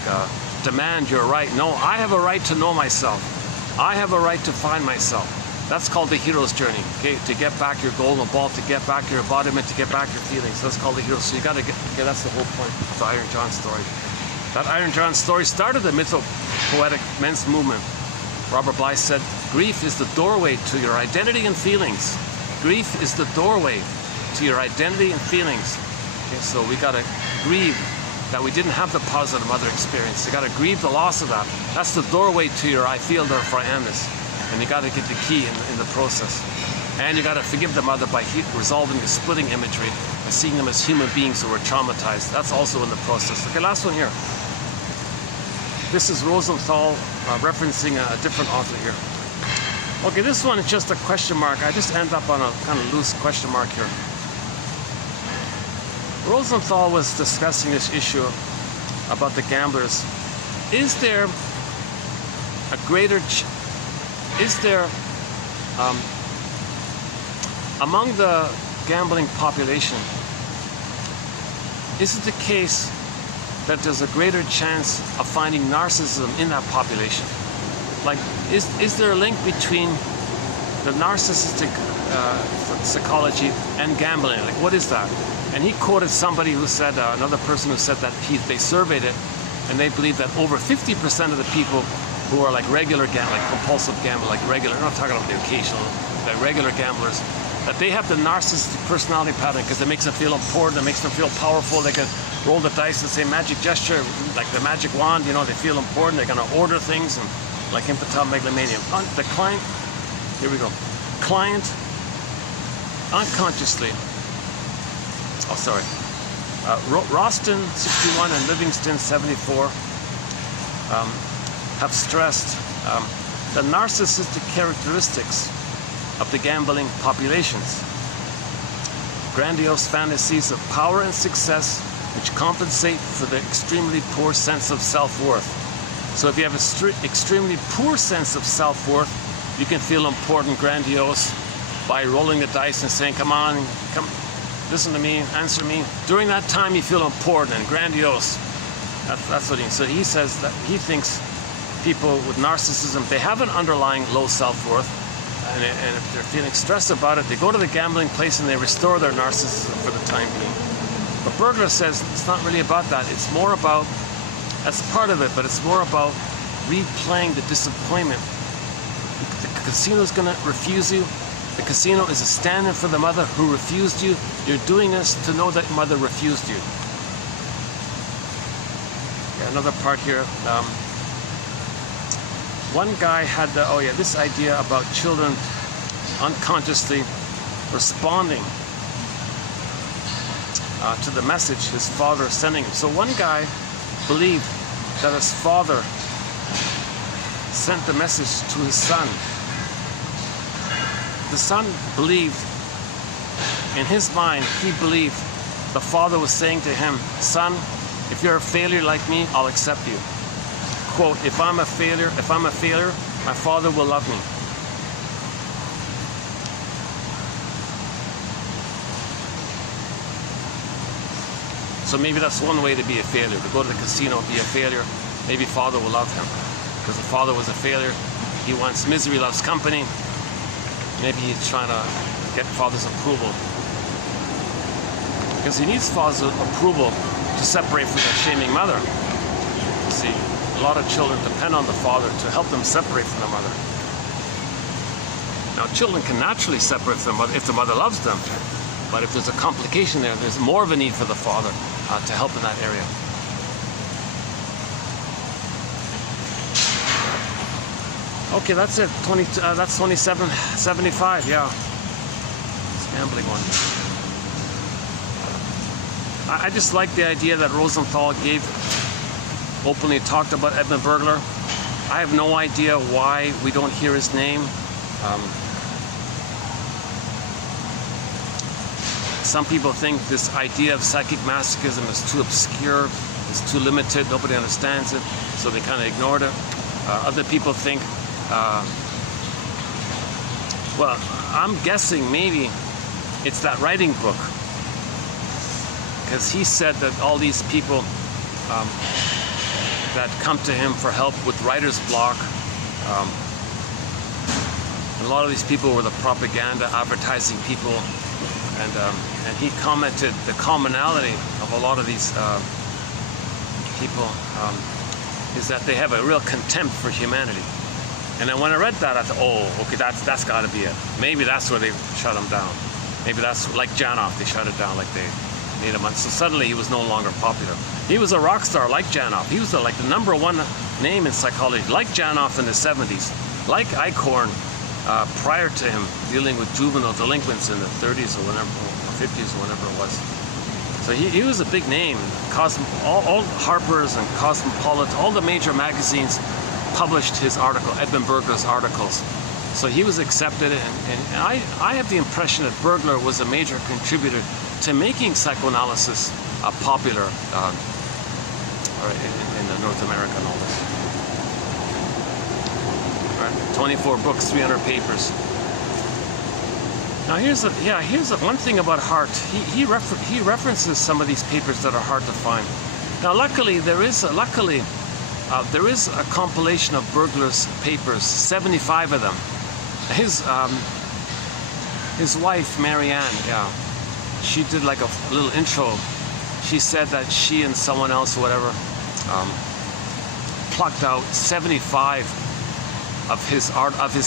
demand your right. No, I have a right to know myself. I have a right to find myself. That's called the hero's journey, okay? To get back your golden ball, to get back your embodiment, to get back your feelings. That's called the hero. So you got to get, okay, that's the whole point of the Iron John story. That Iron John story started the mytho-poetic men's movement. Robert Bly said, grief is the doorway to your identity and feelings. Grief is the doorway to your identity and feelings. Okay, so we got to grieve that we didn't have the positive mother experience. You got to grieve the loss of that. That's the doorway to your I feel, therefore I am this. And you got to get the key in the process. And you got to forgive the mother by resolving the splitting imagery, by seeing them as human beings who were traumatized. That's also in the process. Okay, last one here. This is Rosenthal referencing a different author here. Okay, this one is just a question mark. I just end up on a kind of loose question mark here. Rosenthal was discussing this issue about the gamblers. Is there a greater among the gambling population, is it the case that there's a greater chance of finding narcissism in that population? Like, is there a link between the narcissistic psychology and gambling? Like, what is that? And he quoted somebody who said, another person who said that they surveyed it, and they believe that over 50% of the people who are like regular gamblers, like compulsive gamblers, like regular, I'm not talking about the occasional, like regular gamblers, that they have the narcissistic personality pattern because it makes them feel important, it makes them feel powerful. They can roll the dice and say magic gesture, like the magic wand, you know, they feel important, they're going to order things, and like infantile megalomania. The client, here we go, client unconsciously, Roston 61 and Livingston 74 have stressed the narcissistic characteristics of the gambling populations. Grandiose fantasies of power and success which compensate for the extremely poor sense of self-worth. So if you have an extremely poor sense of self-worth, you can feel important, grandiose, by rolling the dice and saying, come on, come, listen to me, answer me. During that time, you feel important and grandiose. That's what he, so he says that he thinks people with narcissism, they have an underlying low self-worth, and if they're feeling stressed about it, they go to the gambling place and they restore their narcissism for the time being. But Berger says it's not really about that. It's more about, that's part of it, but it's more about replaying the disappointment. The casino's going to refuse you. The casino is a stand-in for the mother who refused you. You're doing this to know that mother refused you. Yeah, another part here. One guy had this idea about children unconsciously responding to the message his father is sending him. So one guy believed that his father sent the message to his son. The son believed, in his mind, he believed the father was saying to him, son, if you're a failure like me, I'll accept you. Quote, if I'm a failure, my father will love me. So maybe that's one way to be a failure, to go to the casino and be a failure. Maybe father will love him. Because the father was a failure. He wants misery, loves company. Maybe he's trying to get father's approval. Because he needs father's approval to separate from that shaming mother. See, a lot of children depend on the father to help them separate from the mother. Now, children can naturally separate from the mother if the mother loves them. But if there's a complication there, there's more of a need for the father to help in that area. Okay, that's it. That's 2775. Yeah, it's a gambling one. I just like the idea that Rosenthal openly talked about Edmund Burglar. I have no idea why we don't hear his name. Some people think this idea of psychic masochism is too obscure, it's too limited, nobody understands it, so they kind of ignored it. Other people think, well, I'm guessing maybe it's that writing book. Because he said that all these people that come to him for help with writer's block, a lot of these people were the propaganda advertising people, and he commented the commonality of a lot of these people is that they have a real contempt for humanity. And then when I read that, I thought, oh, okay, that's got to be it. Maybe that's where they shut him down. Maybe that's like Janov, they shut it down, like they made him. So suddenly he was no longer popular. He was a rock star like Janov. He was like the #1 name in psychology, like Janov in the 70s, like Eichhorn prior to him dealing with juvenile delinquents in the 30s or whatever, or 50s or whatever it was. So he was a big name. All Harper's and Cosmopolitan, all the major magazines published his article, Edmund Burglar's articles. So he was accepted, and I have the impression that Burglar was a major contributor to making psychoanalysis popular in North America and all this. All right, 24 books, 300 papers. Now here's one thing about Hart. He references some of these papers that are hard to find. Now luckily there is a compilation of Burglar's papers, 75 of them. His wife Marianne, yeah, she did like a little intro. She said that she and someone else or whatever plucked out 75 of his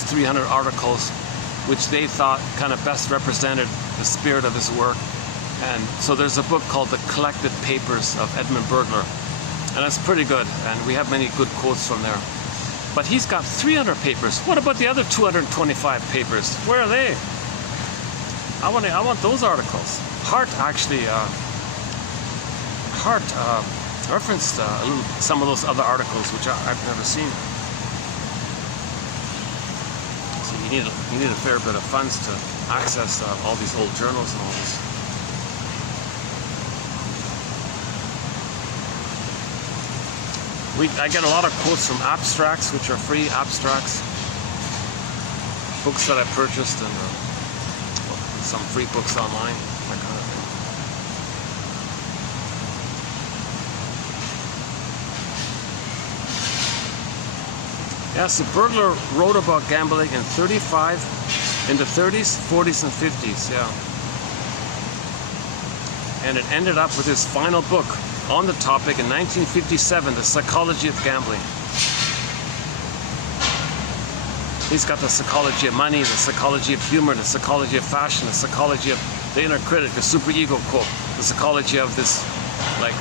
300 articles, which they thought kind of best represented the spirit of his work. And so there's a book called The Collected Papers of Edmund Burglar, and that's pretty good, and we have many good quotes from there. But he's got 300 papers. What about the other 225 papers? Where are they? I want those articles. Hart actually referenced some of those other articles, which I've never seen. So you need a fair bit of funds to access all these old journals and all this. I get a lot of quotes from abstracts, which are free abstracts, books that I purchased, and some free books online, that kind of thing. Yeah, so Burglar wrote about gambling in the 30s, 40s, and 50s, yeah. And it ended up with his final book on the topic in 1957, The Psychology of Gambling. He's got the psychology of money, the psychology of humor, the psychology of fashion, the psychology of the inner critic, the superego quote, the psychology of this, like,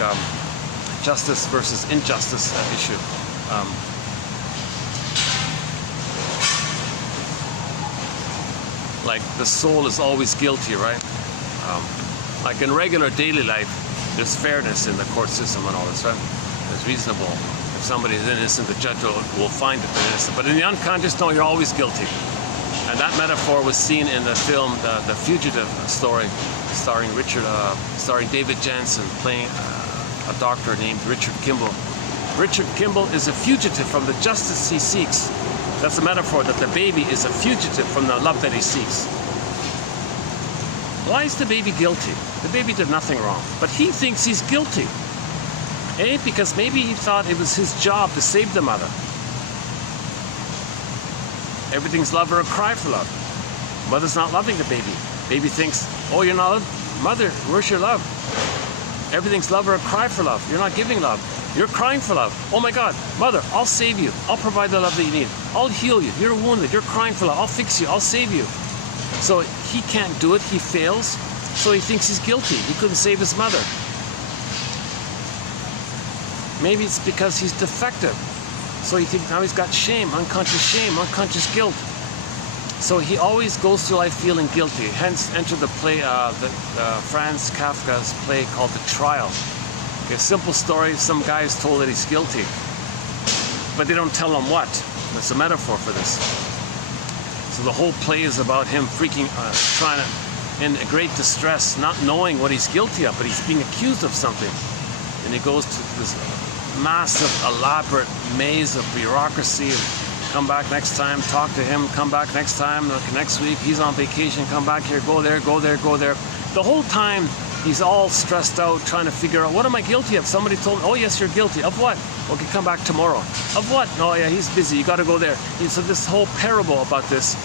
justice versus injustice issue. Like, the soul is always guilty, right? Like in regular daily life, there's fairness in the court system and all this, right? There's reasonable If somebody is innocent, the judge will find that they're innocent. But in the unconscious, no, you're always guilty. And that metaphor was seen in the film The Fugitive story, starring David Jansen playing a doctor named Richard Kimball. Richard Kimball is a fugitive from the justice he seeks. That's a metaphor that the baby is a fugitive from the love that he seeks. Why is the baby guilty? The baby did nothing wrong, but he thinks he's guilty. Because maybe he thought it was his job to save the mother. Everything's love or a cry for love. Mother's not loving the baby. Baby thinks, oh, you're not love? Mother, where's your love? Everything's love or a cry for love. You're not giving love. You're crying for love. Oh my God, mother, I'll save you. I'll provide the love that you need. I'll heal you. You're wounded. You're crying for love. I'll fix you. I'll save you. So he can't do it. He fails. So he thinks he's guilty. He couldn't save his mother. Maybe it's because he's defective. So he thinks now he's got shame, unconscious guilt. So he always goes through life feeling guilty. Hence, enter the play, Franz Kafka's play called The Trial. A simple story, some guy is told that he's guilty, but they don't tell him what. That's a metaphor for this. So the whole play is about him freaking, in great distress, not knowing what he's guilty of, but he's being accused of something. And he goes to this massive, elaborate maze of bureaucracy. Come back next time, talk to him, come back next time, next week, he's on vacation, come back here, go there, go there, go there. The whole time, he's all stressed out, trying to figure out, what am I guilty of? Somebody told me, oh yes, you're guilty. Of what? Okay, come back tomorrow. Of what? Oh yeah, he's busy, you gotta go there. So this whole parable about this,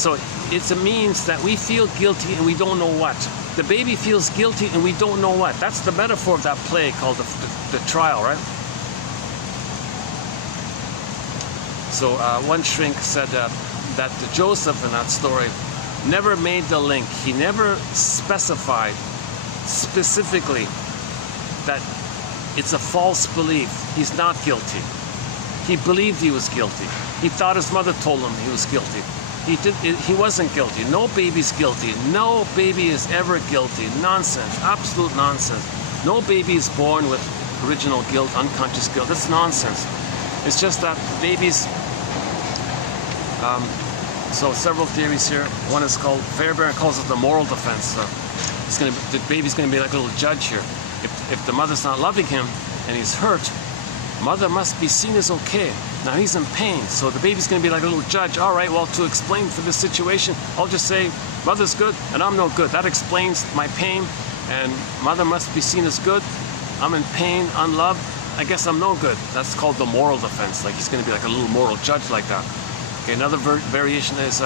so it's a means that we feel guilty and we don't know what. The baby feels guilty and we don't know what. That's the metaphor of that play called the Trial, right? So one shrink said that Joseph in that story never made the link. He never specified specifically that it's a false belief. He's not guilty. He believed he was guilty. He thought his mother told him he was guilty. He wasn't guilty. No baby's guilty. No baby is ever guilty. Nonsense. Absolute nonsense. No baby is born with original guilt, unconscious guilt. That's nonsense. It's just that babies, so several theories here. One is called, Fairbairn calls it the moral defense. The baby's going to be like a little judge here. If the mother's not loving him and he's hurt, mother must be seen as okay. Now he's in pain, so the baby's going to be like a little judge. All right, well, to explain for this situation, I'll just say, mother's good and I'm no good. That explains my pain, and mother must be seen as good. I'm in pain, unloved. I guess I'm no good. That's called the moral defense. Like he's going to be like a little moral judge like that. Okay, another variation is,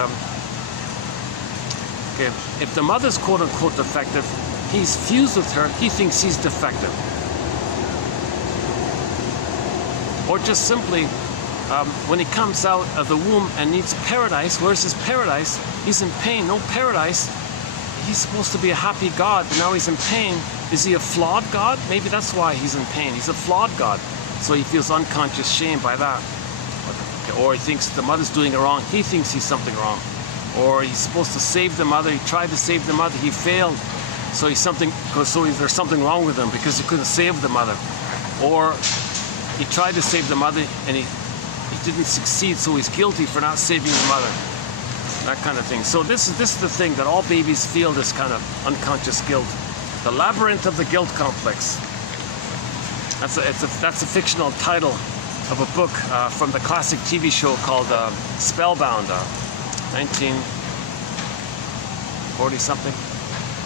okay, if the mother's quote-unquote defective, he's fused with her, he thinks he's defective. Or just simply, when he comes out of the womb and needs paradise, where's his paradise? He's in pain, no paradise. He's supposed to be a happy God, but now he's in pain. Is he a flawed God? Maybe that's why he's in pain. He's a flawed God. So he feels unconscious shame by that. Okay, or he thinks the mother's doing it wrong. He thinks he's something wrong. Or he's supposed to save the mother. He tried to save the mother. He failed. So there's something wrong with him because he couldn't save the mother. Or he tried to save the mother and he didn't succeed, so he's guilty for not saving the mother. That kind of thing. So this is the thing that all babies feel, this kind of unconscious guilt. The labyrinth of the guilt complex. That's a fictional title of a book from the classic TV show called Spellbound, 1940 something,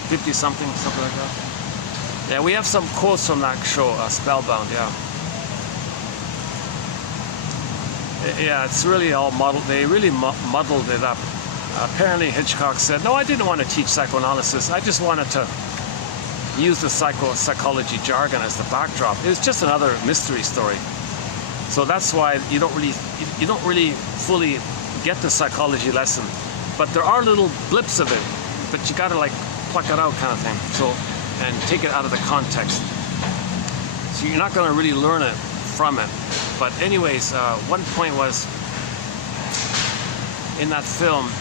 50 something, something like that. Yeah, we have some quotes from that show, Spellbound. Yeah. Yeah, it's really all muddled. They really muddled it up. Apparently Hitchcock said, no, I didn't want to teach psychoanalysis. I just wanted to use the psychology jargon as the backdrop. It was just another mystery story. So that's why you don't really fully get the psychology lesson. But there are little blips of it, but you gotta like pluck it out kind of thing. So, and take it out of the context. So you're not gonna really learn it from it. But anyways, one point was, in that film,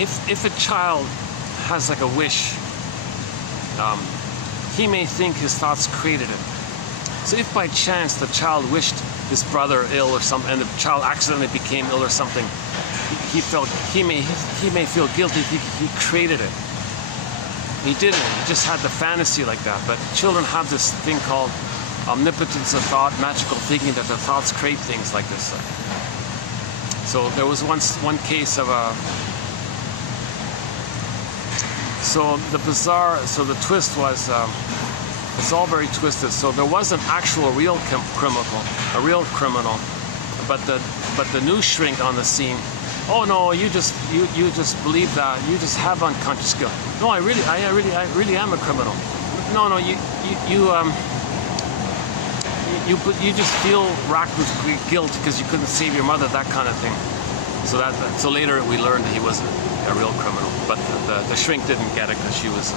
if a child has like a wish, he may think his thoughts created it. So if by chance the child wished his brother ill or something, and the child accidentally became ill or something, he may feel guilty if he created it. He didn't. He just had the fantasy like that. But children have this thing called omnipotence of thought, magical thinking, that their thoughts create things like this. So there was once one case of a. So the twist was, it's all very twisted. So there was an actual real criminal, but the new shrink on the scene. Oh no, you just believe that. You just have unconscious guilt. No, I really am a criminal. No, you just feel racked with guilt because you couldn't save your mother, that kind of thing. So later we learned he was a real criminal, but the shrink didn't get it because she was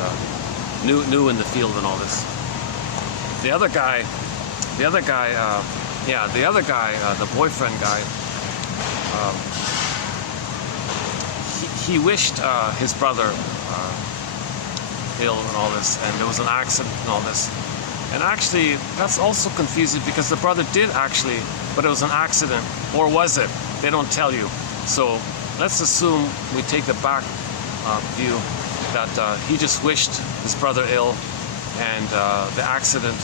new in the field and all this. The other guy, the boyfriend guy. He wished his brother ill and all this, and there was an accident and all this. And actually, that's also confusing because the brother did actually, but it was an accident. Or was it? They don't tell you. So let's assume we take the back view that he just wished his brother ill, and the accident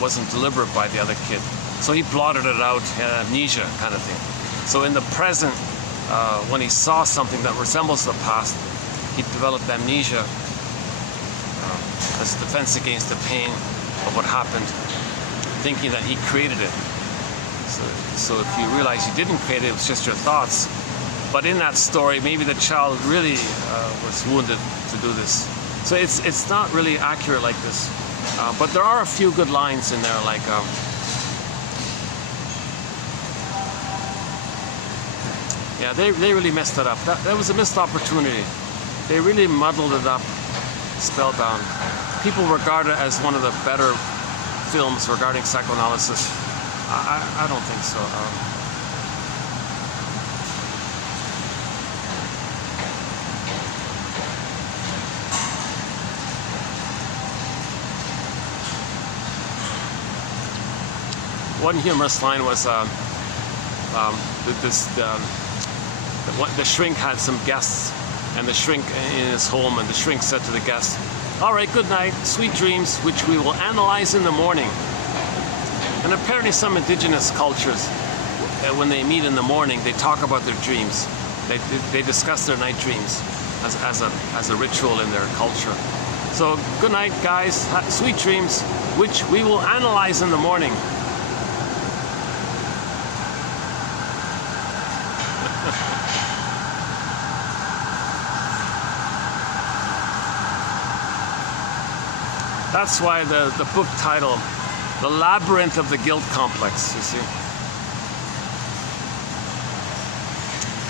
wasn't deliberate by the other kid. So he blotted it out, had amnesia kind of thing. So in the present, when he saw something that resembles the past, he developed amnesia as a defense against the pain of what happened, thinking that he created it. So if you realize you didn't create it, it was just your thoughts. But in that story, maybe the child really was wounded to do this. So it's not really accurate like this. But there are a few good lines in there, like yeah, they really messed it up. That was a missed opportunity. They really muddled it up. Spellbound. People regard it as one of the better films regarding psychoanalysis. I don't think so. One humorous line was the shrink had some guests, and the shrink in his home, and the shrink said to the guests, "All right, good night, sweet dreams, which we will analyze in the morning." And apparently some indigenous cultures, when they meet in the morning, they talk about their dreams. They discuss their night dreams as a ritual in their culture. So good night, guys, sweet dreams, which we will analyze in the morning. That's why the book title, The Labyrinth of the Guilt Complex, you see.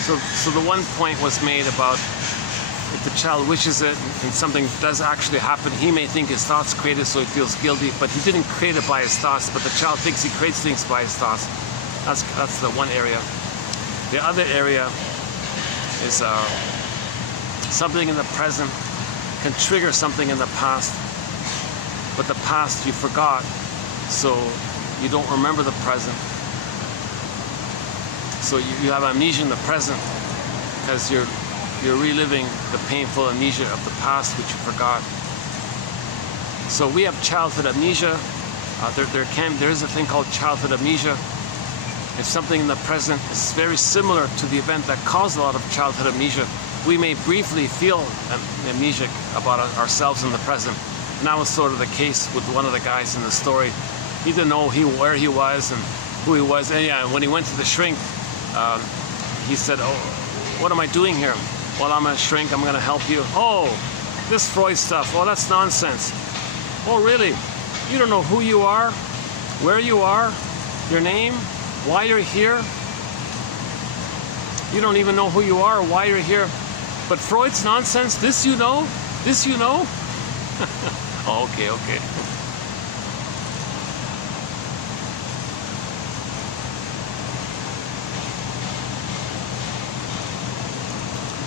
So the one point was made about if the child wishes it and something does actually happen, he may think his thoughts created so he feels guilty, but he didn't create it by his thoughts, but the child thinks he creates things by his thoughts. That's the one area. The other area is something in the present can trigger something in the past. But the past you forgot, so you don't remember the present. So you have amnesia in the present because you're reliving the painful amnesia of the past which you forgot. So we have childhood amnesia. There is a thing called childhood amnesia. If something in the present is very similar to the event that caused a lot of childhood amnesia, we may briefly feel amnesic about ourselves in the present. And that was sort of the case with one of the guys in the story. He didn't know where he was and who he was. And yeah, when he went to the shrink, he said, "Oh, what am I doing here?" "Well, I'm a shrink, I'm gonna help you." "Oh, this Freud stuff, oh, that's nonsense." "Oh, really? You don't know who you are, where you are, your name, why you're here? You don't even know who you are or why you're here. But Freud's nonsense, this you know? This you know?" Oh, okay.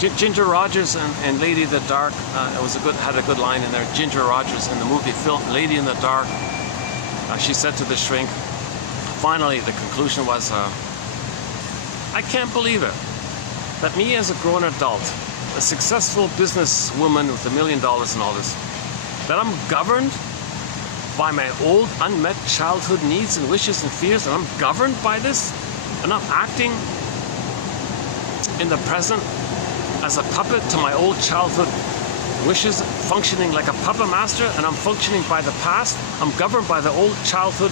Ginger Rogers and Lady in the Dark, had a good line in there. Ginger Rogers in the movie film Lady in the Dark, she said to the shrink, finally the conclusion was, I can't believe it, that me as a grown adult, a successful businesswoman with $1 million and all this, that I'm governed by my old unmet childhood needs and wishes and fears, and I'm governed by this, and I'm acting in the present as a puppet to my old childhood wishes, functioning like a puppet master, and I'm functioning by the past. I'm governed by the old childhood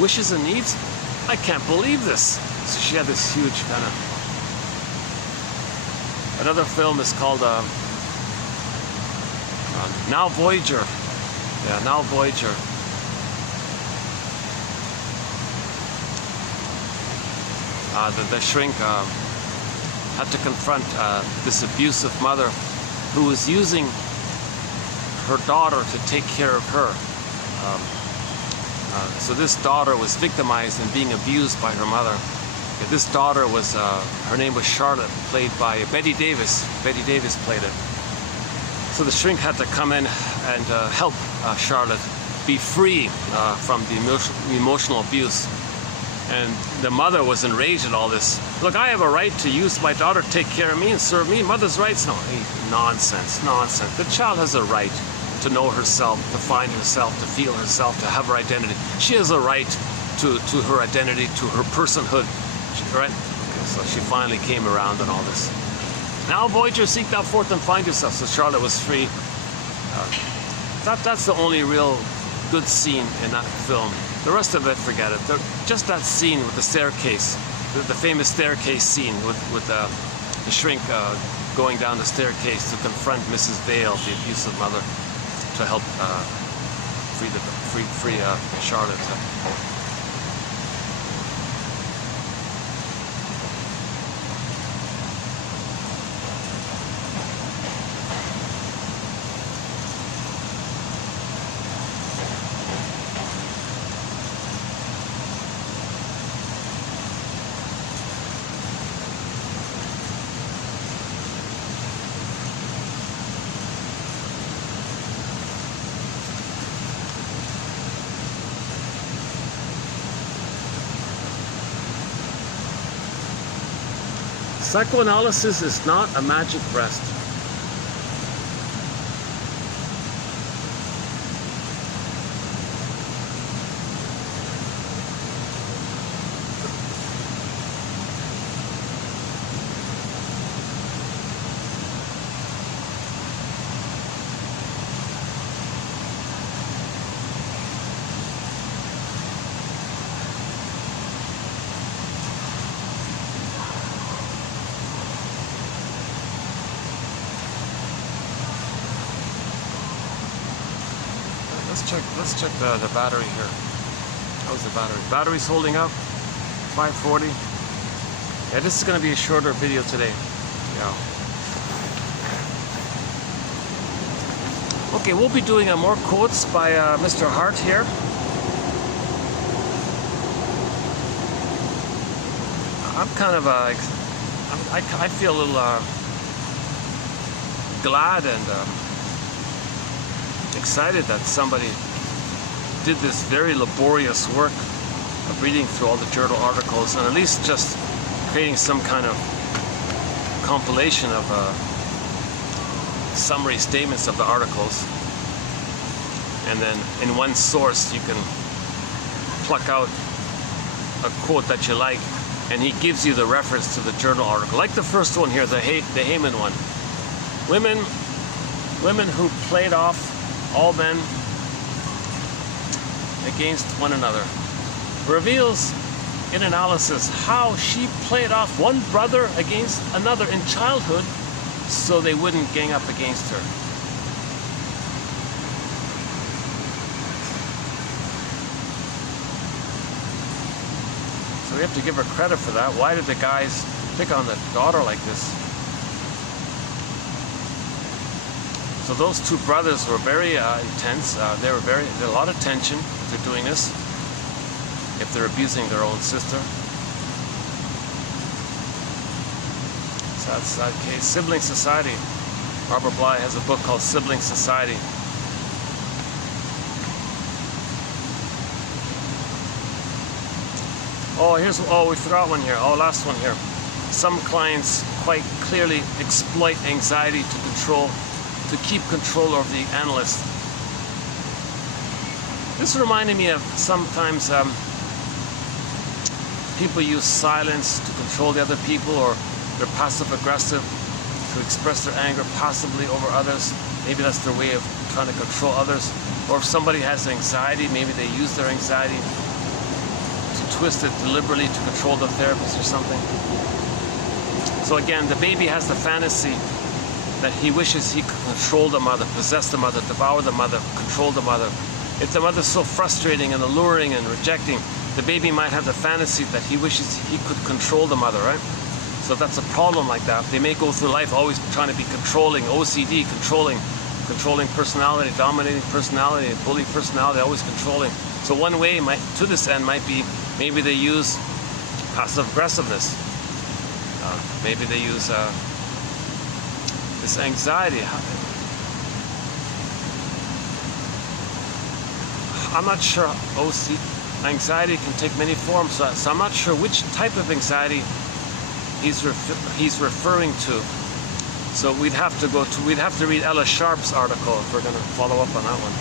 wishes and needs. I can't believe this. So she had this huge kind of... Another film is called Now Voyager. Yeah, Now Voyager. The shrink had to confront this abusive mother who was using her daughter to take care of her. So this daughter was victimized and being abused by her mother. This daughter was, her name was Charlotte, played by Betty Davis. Betty Davis played it. So the shrink had to come in and help Charlotte be free from the emotional abuse. And the mother was enraged at all this. Look, I have a right to use my daughter to take care of me and serve me. Mother's rights? No, nonsense, nonsense. The child has a right to know herself, to find herself, to feel herself, to have her identity. She has a right to her identity, to her personhood. Right? So she finally came around on all this. Now, Voyager, seek thou forth and find yourself. So Charlotte was free. That's the only real good scene in that film. The rest of it, forget it. Just that scene with the staircase, the famous staircase scene with the shrink going down the staircase to confront Mrs. Vale, the abusive mother, to help free Charlotte. Psychoanalysis is not a magic rest. Let's check the battery here. How's the battery? Battery's holding up. 540. Yeah, this is going to be a shorter video today. Yeah. Okay, we'll be doing more quotes by Mr. Hart here. I'm kind of I feel a little glad and excited that somebody did this very laborious work of reading through all the journal articles and at least just creating some kind of compilation of summary statements of the articles, and then in one source you can pluck out a quote that you like, and he gives you the reference to the journal article, like the first one here, the Hayman one. Women who played off all men against one another, reveals in analysis how she played off one brother against another in childhood so they wouldn't gang up against her. So we have to give her credit for that. Why did the guys pick on the daughter like this? So those two brothers were very intense. There's a lot of tension if they're doing this, if they're abusing their own sister. Sad, sad case. Sibling Society. Barbara Bly has a book called Sibling Society. Oh, we forgot one here. Oh, last one here. Some clients quite clearly exploit anxiety to keep control over the analyst. This reminded me of sometimes people use silence to control the other people, or they're passive aggressive to express their anger passively over others. Maybe that's their way of trying to control others. Or if somebody has anxiety, maybe they use their anxiety to twist it deliberately to control the therapist or something. So again, the baby has the fantasy that he wishes he could control the mother, possess the mother, devour the mother, control the mother. If the mother's so frustrating and alluring and rejecting, the baby might have the fantasy that he wishes he could control the mother, right? So that's a problem like that. They may go through life always trying to be controlling, OCD, controlling personality, dominating personality, bully personality, always controlling. So one way to this end might be, maybe they use passive aggressiveness. Maybe they use this anxiety. I'm not sure. Anxiety can take many forms, so I'm not sure which type of anxiety he's referring to. So we'd have to read L Sharpe's article if we're going to follow up on that one.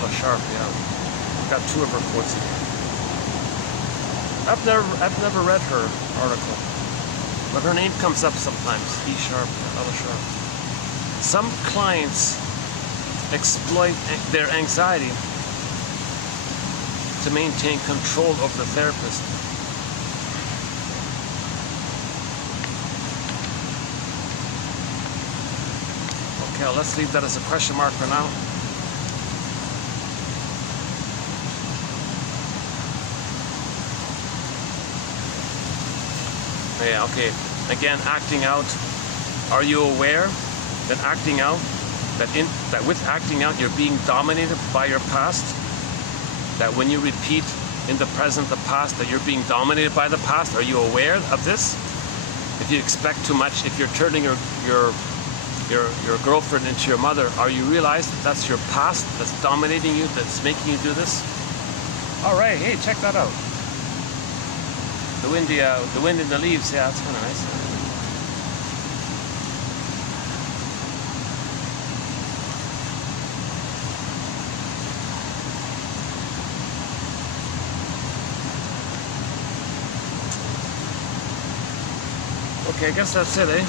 L Sharpe, yeah. I've got two of her quotes in here. I've never read her article, but her name comes up sometimes. E Sharpe, L Sharpe. Some clients exploit their anxiety to maintain control over the therapist. Okay, let's leave that as a question mark for now. Yeah, okay. Again, acting out. Are you aware that with acting out, you're being dominated by your past? That when you repeat in the present the past, that you're being dominated by the past? Are you aware of this? If you expect too much, if you're turning your girlfriend into your mother, are you realize that that's your past that's dominating you, that's making you do this? All right, hey, check that out. The wind in the leaves, yeah, that's kind of nice. Okay, I guess that's it, eh?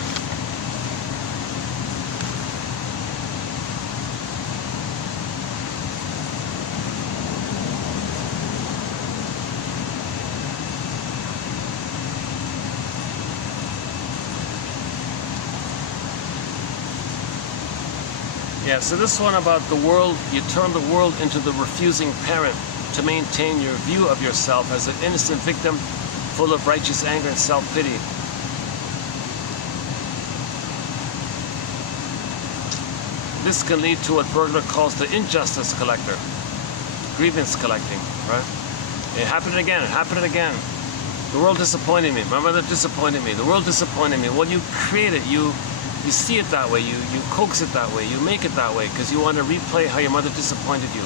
Yeah, so this one about the world, you turn the world into the refusing parent to maintain your view of yourself as an innocent victim full of righteous anger and self-pity. This can lead to what Bergler calls the injustice collector, grievance collecting, right? It happened again, it happened again. The world disappointed me, my mother disappointed me, the world disappointed me. Well, you create it, you see it that way, you coax it that way, you make it that way because you want to replay how your mother disappointed you.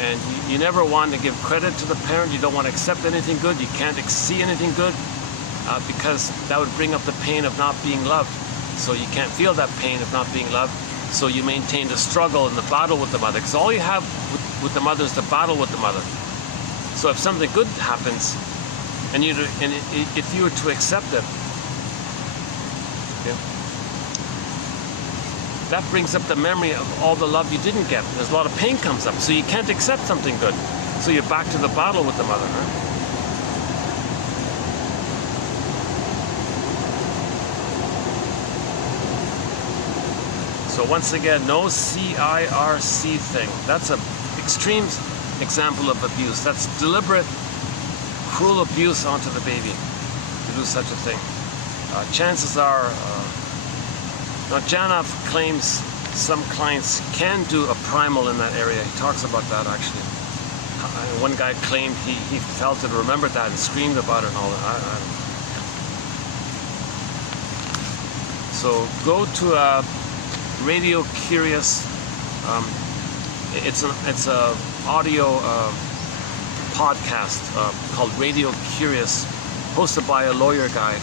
And you never want to give credit to the parent, you don't want to accept anything good, you can't see anything good because that would bring up the pain of not being loved. So you can't feel that pain of not being loved. So you maintain the struggle and the battle with the mother, because all you have with the mother is the battle with the mother. So if something good happens, and if you were to accept it, okay, that brings up the memory of all the love you didn't get. There's a lot of pain comes up, so you can't accept something good. So you're back to the battle with the mother, right? So once again, no CIRC thing. That's an extreme example of abuse. That's deliberate, cruel abuse onto the baby to do such a thing. Chances are, now Janov claims some clients can do a primal in that area. He talks about that actually. One guy claimed he felt it, remembered that, and screamed about it and all that. I don't know. So go to Radio Curious. It's a audio podcast called Radio Curious, hosted by a lawyer guy.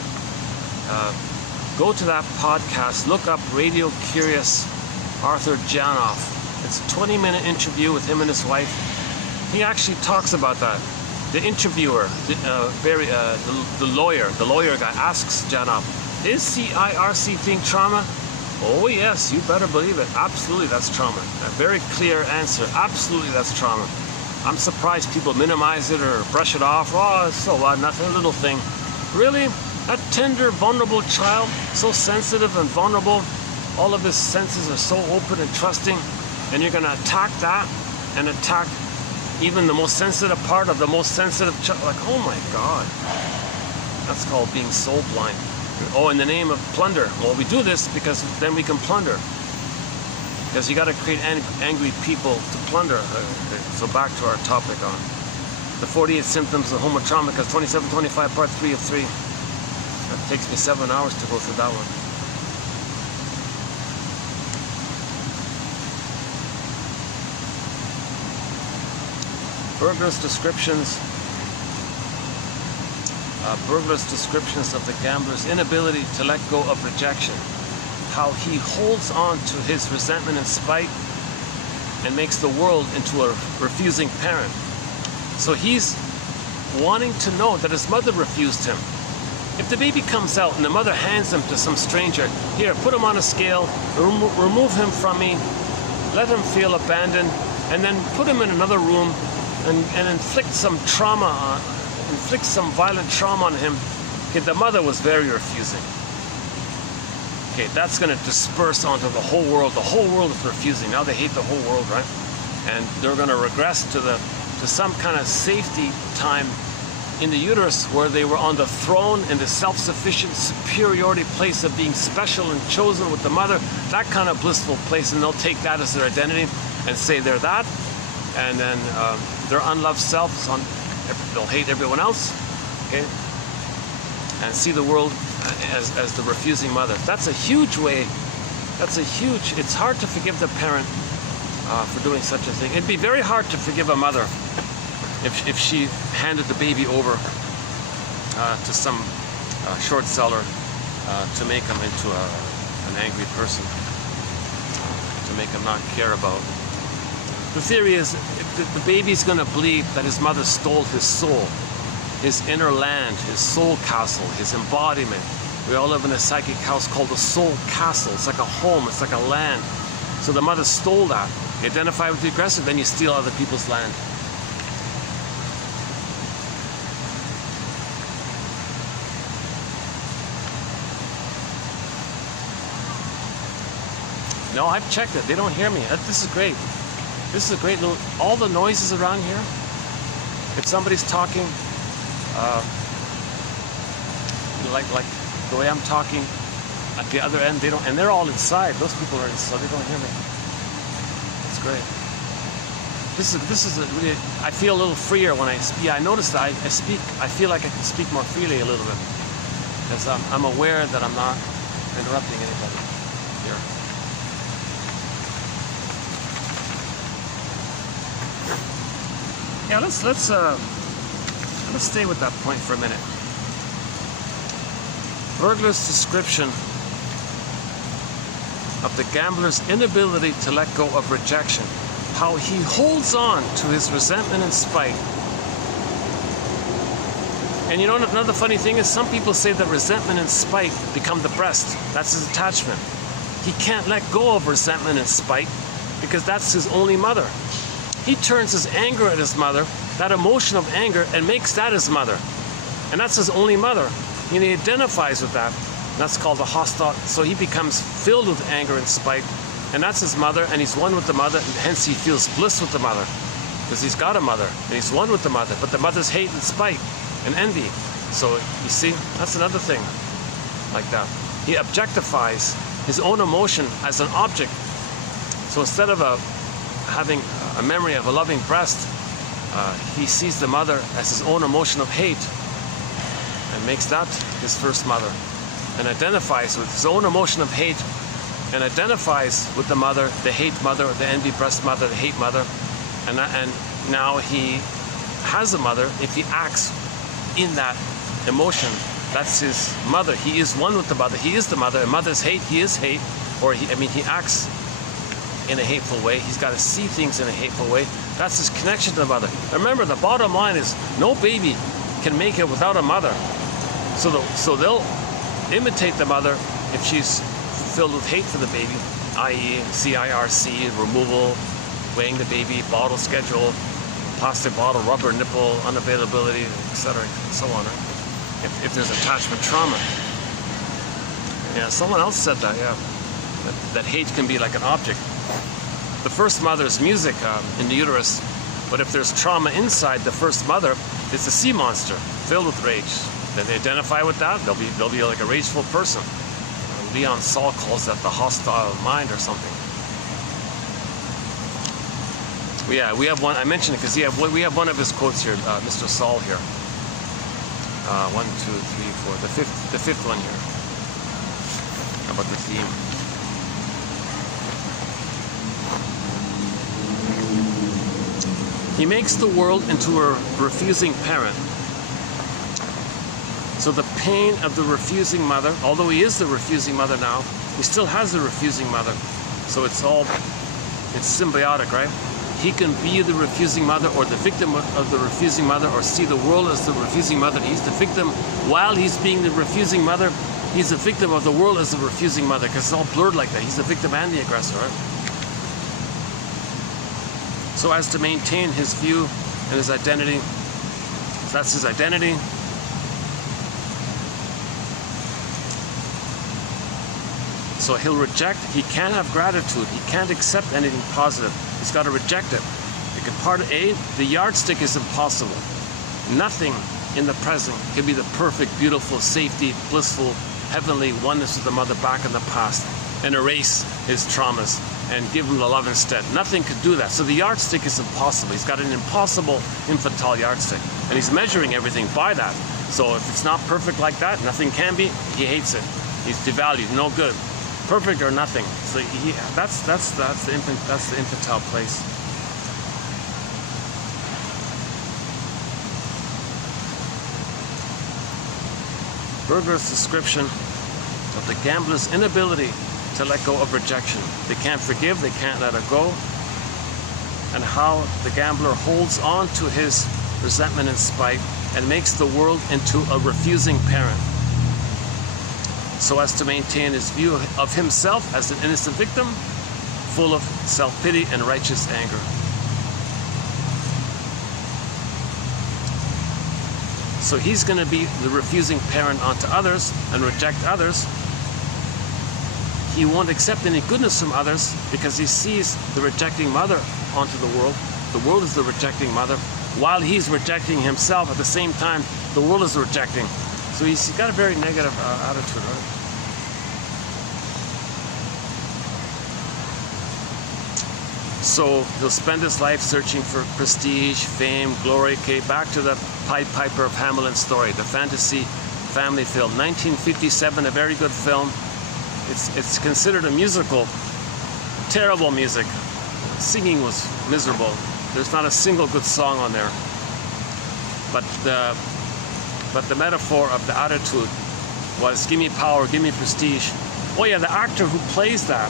Go to that podcast, look up Radio Curious Arthur Janoff. It's a 20-minute interview with him and his wife. He actually talks about that. The interviewer, the lawyer guy asks Janoff, is CIRC thing trauma? Oh yes, you better believe it. Absolutely, that's trauma. A very clear answer. Absolutely, that's trauma. I'm surprised people minimize it or brush it off. Oh, so what? Nothing, a little thing. Really? That tender, vulnerable child, so sensitive and vulnerable. All of his senses are so open and trusting, and you're going to attack that and attack even the most sensitive part of the most sensitive child. Like, oh my God. That's called being soul blind. Oh, in the name of plunder. Well, we do this because then we can plunder. Because you got to create angry people to plunder. So back to our topic on the 48 symptoms of homo traumaticus, 2725, part 3 of 3. That takes me 7 hours to go through that one. Burglar's descriptions of the gambler's inability to let go of rejection. How he holds on to his resentment and spite and makes the world into a refusing parent. So he's wanting to know that his mother refused him. If the baby comes out and the mother hands him to some stranger, here, put him on a scale, remove him from me, let him feel abandoned, and then put him in another room and inflict some violent trauma on him. Okay, the mother was very refusing. Okay, that's going to disperse onto the whole world. The whole world is refusing. Now they hate the whole world, right? And they're going to regress to some kind of safety time in the uterus where they were on the throne in the self-sufficient superiority place of being special and chosen with the mother, that kind of blissful place, and they'll take that as their identity and say they're that, and then their unloved self is on, they'll hate everyone else, okay, and see the world as the refusing mother. That's a huge way, it's hard to forgive the parent for doing such a thing. It'd be very hard to forgive a mother if she handed the baby over to some short seller to make him into an angry person, to make him not care about. The theory is the baby's going to believe that his mother stole his soul, his inner land, his soul castle, his embodiment. We all live in a psychic house called the soul castle. It's like a home, it's like a land. So the mother stole that. You identify with the aggressor, then you steal other people's land. No, I've checked it. They don't hear me. This is great. This is a great little... All the noises around here, if somebody's talking, like the way I'm talking, at the other end, they don't... And they're all inside. Those people are inside, so they don't hear me. It's great. This is a really... I feel a little freer when I speak. Yeah, I noticed that I speak... I feel like I can speak more freely a little bit. Because I'm aware that I'm not interrupting anybody here. Yeah, let's stay with that point for a minute. Burglar's description of the gambler's inability to let go of rejection, how he holds on to his resentment and spite. And you know, another funny thing is some people say that resentment and spite become the breast. That's his attachment. He can't let go of resentment and spite because that's his only mother. He turns his anger at his mother, that emotion of anger, and makes that his mother. And that's his only mother. And he identifies with that. That's called a hostile. So he becomes filled with anger and spite. And that's his mother, and he's one with the mother, and hence he feels bliss with the mother. Because he's got a mother, and he's one with the mother. But the mother's hate and spite and envy. So, you see, that's another thing like that. He objectifies his own emotion as an object. So instead of having a memory of a loving breast, he sees the mother as his own emotion of hate and makes that his first mother. and identifies with his own emotion of hate, and identifies with the mother, the hate mother, the envy breast mother, the hate mother, and now he has a mother. If he acts in that emotion, that's his mother. He is one with the mother. He is the mother. And mother's hate, he is hate, or he acts in a hateful way. He's got to see things in a hateful way. That's his connection to the mother. Remember, the bottom line is no baby can make it without a mother. So they'll imitate the mother if she's filled with hate for the baby, i.e. CIRC, removal, weighing the baby, bottle schedule, plastic bottle, rubber nipple, unavailability, etc., and so on. Right? If there's attachment trauma. Yeah, someone else said that, yeah. That hate can be like an object. The first mother is music in the uterus, but if there's trauma inside the first mother, it's a sea monster filled with rage. Then they identify with that, they'll be like a rageful person. L Saul calls that the hostile mind or something. Yeah, we have one. I mentioned it because we have one of his quotes here, Mr. Saul here. 1, 2, 3, 4. The fifth one here. How about the theme? He makes the world into a refusing parent. So the pain of the refusing mother, although he is the refusing mother now, he still has the refusing mother. So it's symbiotic, right? He can be the refusing mother or the victim of the refusing mother, or see the world as the refusing mother. He's the victim while he's being the refusing mother. He's the victim of the world as the refusing mother, because it's all blurred like that. He's the victim and the aggressor, right? So as to maintain his view and his identity, that's his identity. So he'll reject, he can't have gratitude, he can't accept anything positive. He's got to reject it. The yardstick is impossible. Nothing in the present can be the perfect, beautiful, safety, blissful, heavenly oneness of the mother back in the past and erase his traumas and give him the love instead. Nothing could do that. So the yardstick is impossible. He's got an impossible infantile yardstick. And he's measuring everything by that. So if it's not perfect like that, nothing can be, he hates it. He's devalued, no good. Perfect or nothing. So that's the infantile place. Berger's description of the gambler's inability to let go of rejection. They can't forgive, they can't let it go. And how the gambler holds on to his resentment and spite and makes the world into a refusing parent, so as to maintain his view of himself as an innocent victim, full of self-pity and righteous anger. So he's going to be the refusing parent onto others and reject others. He won't accept any goodness from others because he sees the rejecting mother onto the world. The world is the rejecting mother, while he's rejecting himself at the same time. The world is rejecting. So he's got a very negative attitude, right? So he'll spend his life searching for prestige, fame, glory. Okay, back to the Pied Piper of Hamelin story, the fantasy family film. 1957, a very good film. It's considered a musical. Terrible music. Singing was miserable. There's not a single good song on there. But the metaphor of the attitude was, give me power, give me prestige. Oh yeah, the actor who plays that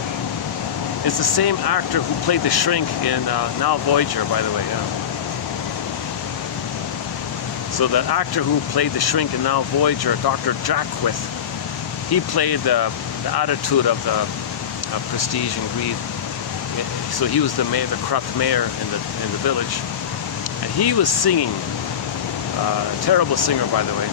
is the same actor who played the shrink in Now Voyager, by the way. Yeah. So the actor who played the shrink in Now Voyager, Dr. Jackwith, he played the attitude of the prestige and greed. So he was the mayor, the corrupt mayor in the village, and he was singing. Terrible singer, by the way.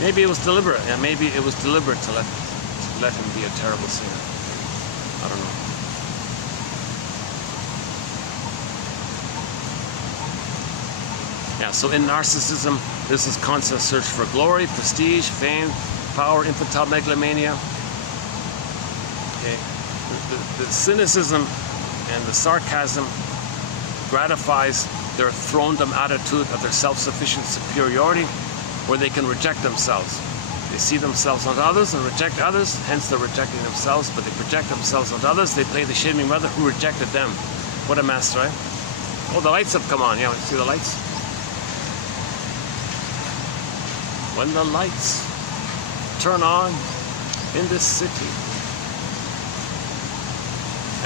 Maybe it was deliberate. Yeah, maybe it was deliberate to let him be a terrible singer. I don't know. Yeah, so in narcissism, this is constant search for glory, prestige, fame, power, infantile megalomania. Okay. The cynicism and the sarcasm gratifies their throne-dom attitude of their self-sufficient superiority, where they can reject themselves. They see themselves onto others and reject others, hence they're rejecting themselves, but they project themselves onto others. They play the shaming mother who rejected them. What a mess, right? Oh, the lights have come on. Yeah, see the lights? When the lights turn on in this city,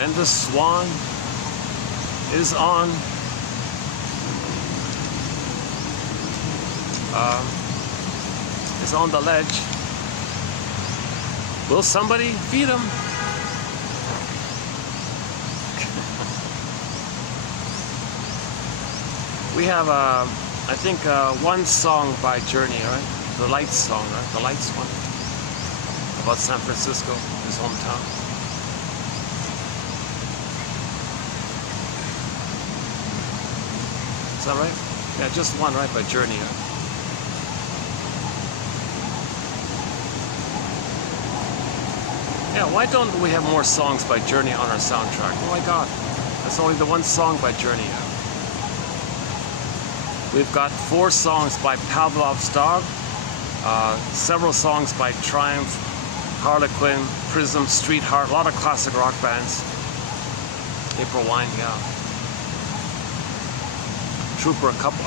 and the swan is on the ledge, will somebody feed him? We have, I think, one song by Journey, right? The Lights song, right? The Lights one. About San Francisco, his hometown. Is that right? Yeah, just one, right? By Journey, right? Yeah, why don't we have more songs by Journey on our soundtrack? Oh my God, that's only the one song by Journey. We've got 4 songs by Pavlov's Dog, several songs by Triumph, Harlequin, Prism, Street Heart, a lot of classic rock bands. April Wine, yeah. Trooper, a couple,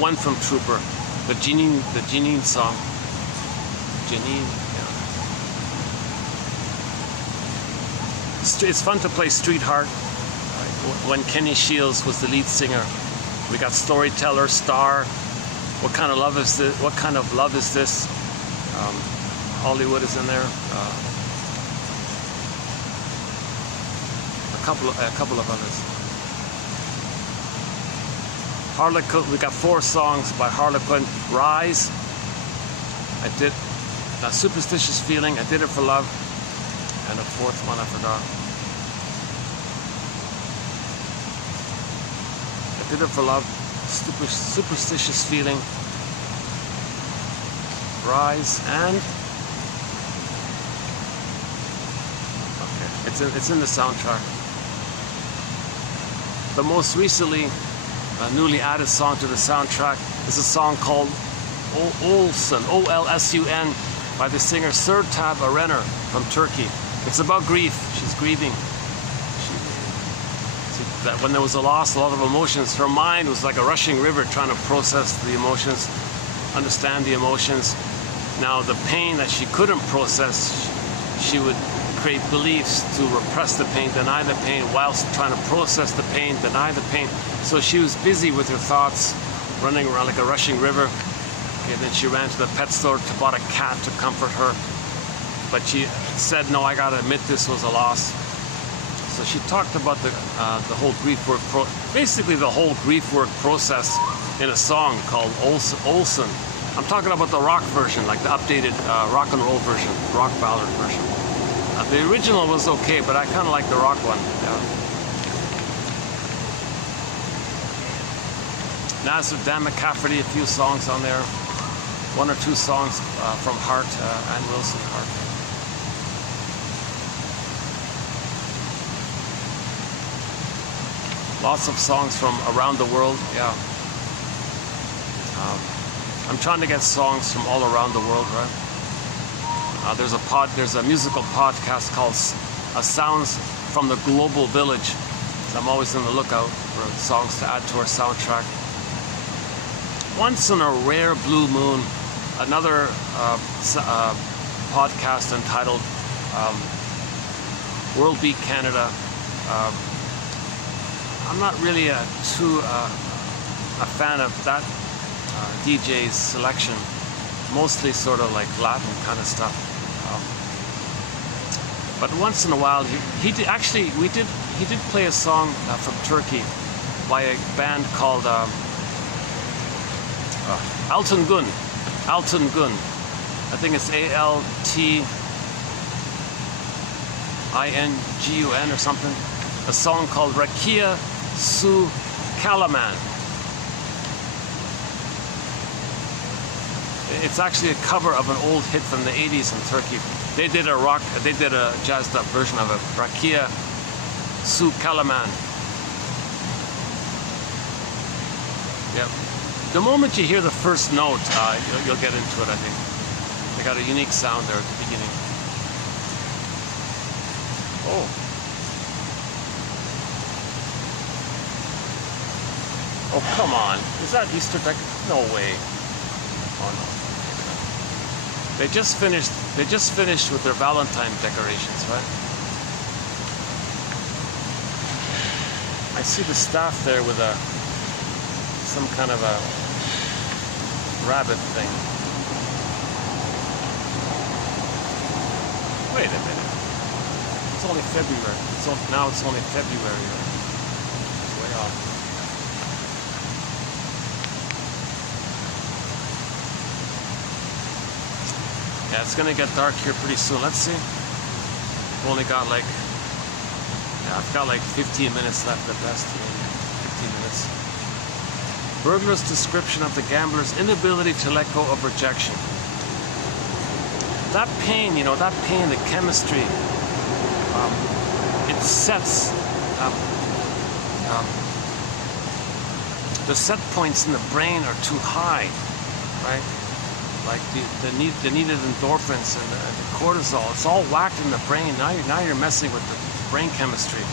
one from Trooper, the Janine song. Janine, yeah. It's fun to play Street Heart when Kenny Shields was the lead singer. We got Storyteller, Star. What kind of love is this? What kind of love is this? Hollywood is in there. A couple of others. Harlequin. We got 4 songs by Harlequin. Rise. I did. Superstitious Feeling. I Did It for Love. And a 4th one I forgot. I Did It for Love. Superstitious Feeling. Rise and it's in the soundtrack. The most recently newly added song to the soundtrack is a song called Olsun, O-L-S-U-N, by the singer Sertab Erener from Turkey. It's about grief. She's grieving. That when there was a loss, a lot of emotions. Her mind was like a rushing river trying to process the emotions, understand the emotions. Now the pain that she couldn't process, she would create beliefs to repress the pain, deny the pain, whilst trying to process the pain, deny the pain. So she was busy with her thoughts, running around like a rushing river. Okay, then she ran to the pet store to buy a cat to comfort her. But she said, no, I gotta admit this was a loss. So she talked about the whole grief work, basically the whole grief work process in a song called Olsun. I'm talking about the rock version, like the updated rock and roll version, rock ballad version. The original was okay, but I kind of like the rock one. Yeah. Nazir Dan McCafferty, a few songs on there. 1 or 2 songs from Hart, Ann Wilson Hart. Lots of songs from around the world, yeah. I'm trying to get songs from all around the world, right? There's a musical podcast called Sounds from the Global Village. So I'm always on the lookout for songs to add to our soundtrack. Once in a rare blue moon, another podcast entitled World Beat Canada. I'm not really a fan of that DJ's selection. Mostly sort of like Latin kind of stuff. But once in a while, he did play a song from Turkey by a band called Altın Gün. Altın Gün. I think it's ALTINGUN or something. A song called Rakia Su Kalaman. It's actually a cover of an old hit from the 80s in Turkey. They did a jazzed up version of it. Rakia Su Kalaman. Yep. The moment you hear the first note, you'll get into it, I think. They got a unique sound there at the beginning. Oh. Oh, come on. Is that Easter deck? No way. Oh, no. They just finished with their Valentine decorations, right? I see the staff there with some kind of a rabbit thing. Wait a minute. It's only February. Now it's only February. It's way off. Yeah, it's gonna get dark here pretty soon. Let's see. We've only got like, yeah, I've got like 15 minutes left at best. 15 minutes. Burglar's description of the gambler's inability to let go of rejection. That pain, you know, that pain, the chemistry, it sets, the set points in the brain are too high, right? Like the needed endorphins and the cortisol, it's all whacked in the brain. Now you're messing with the brain chemistry.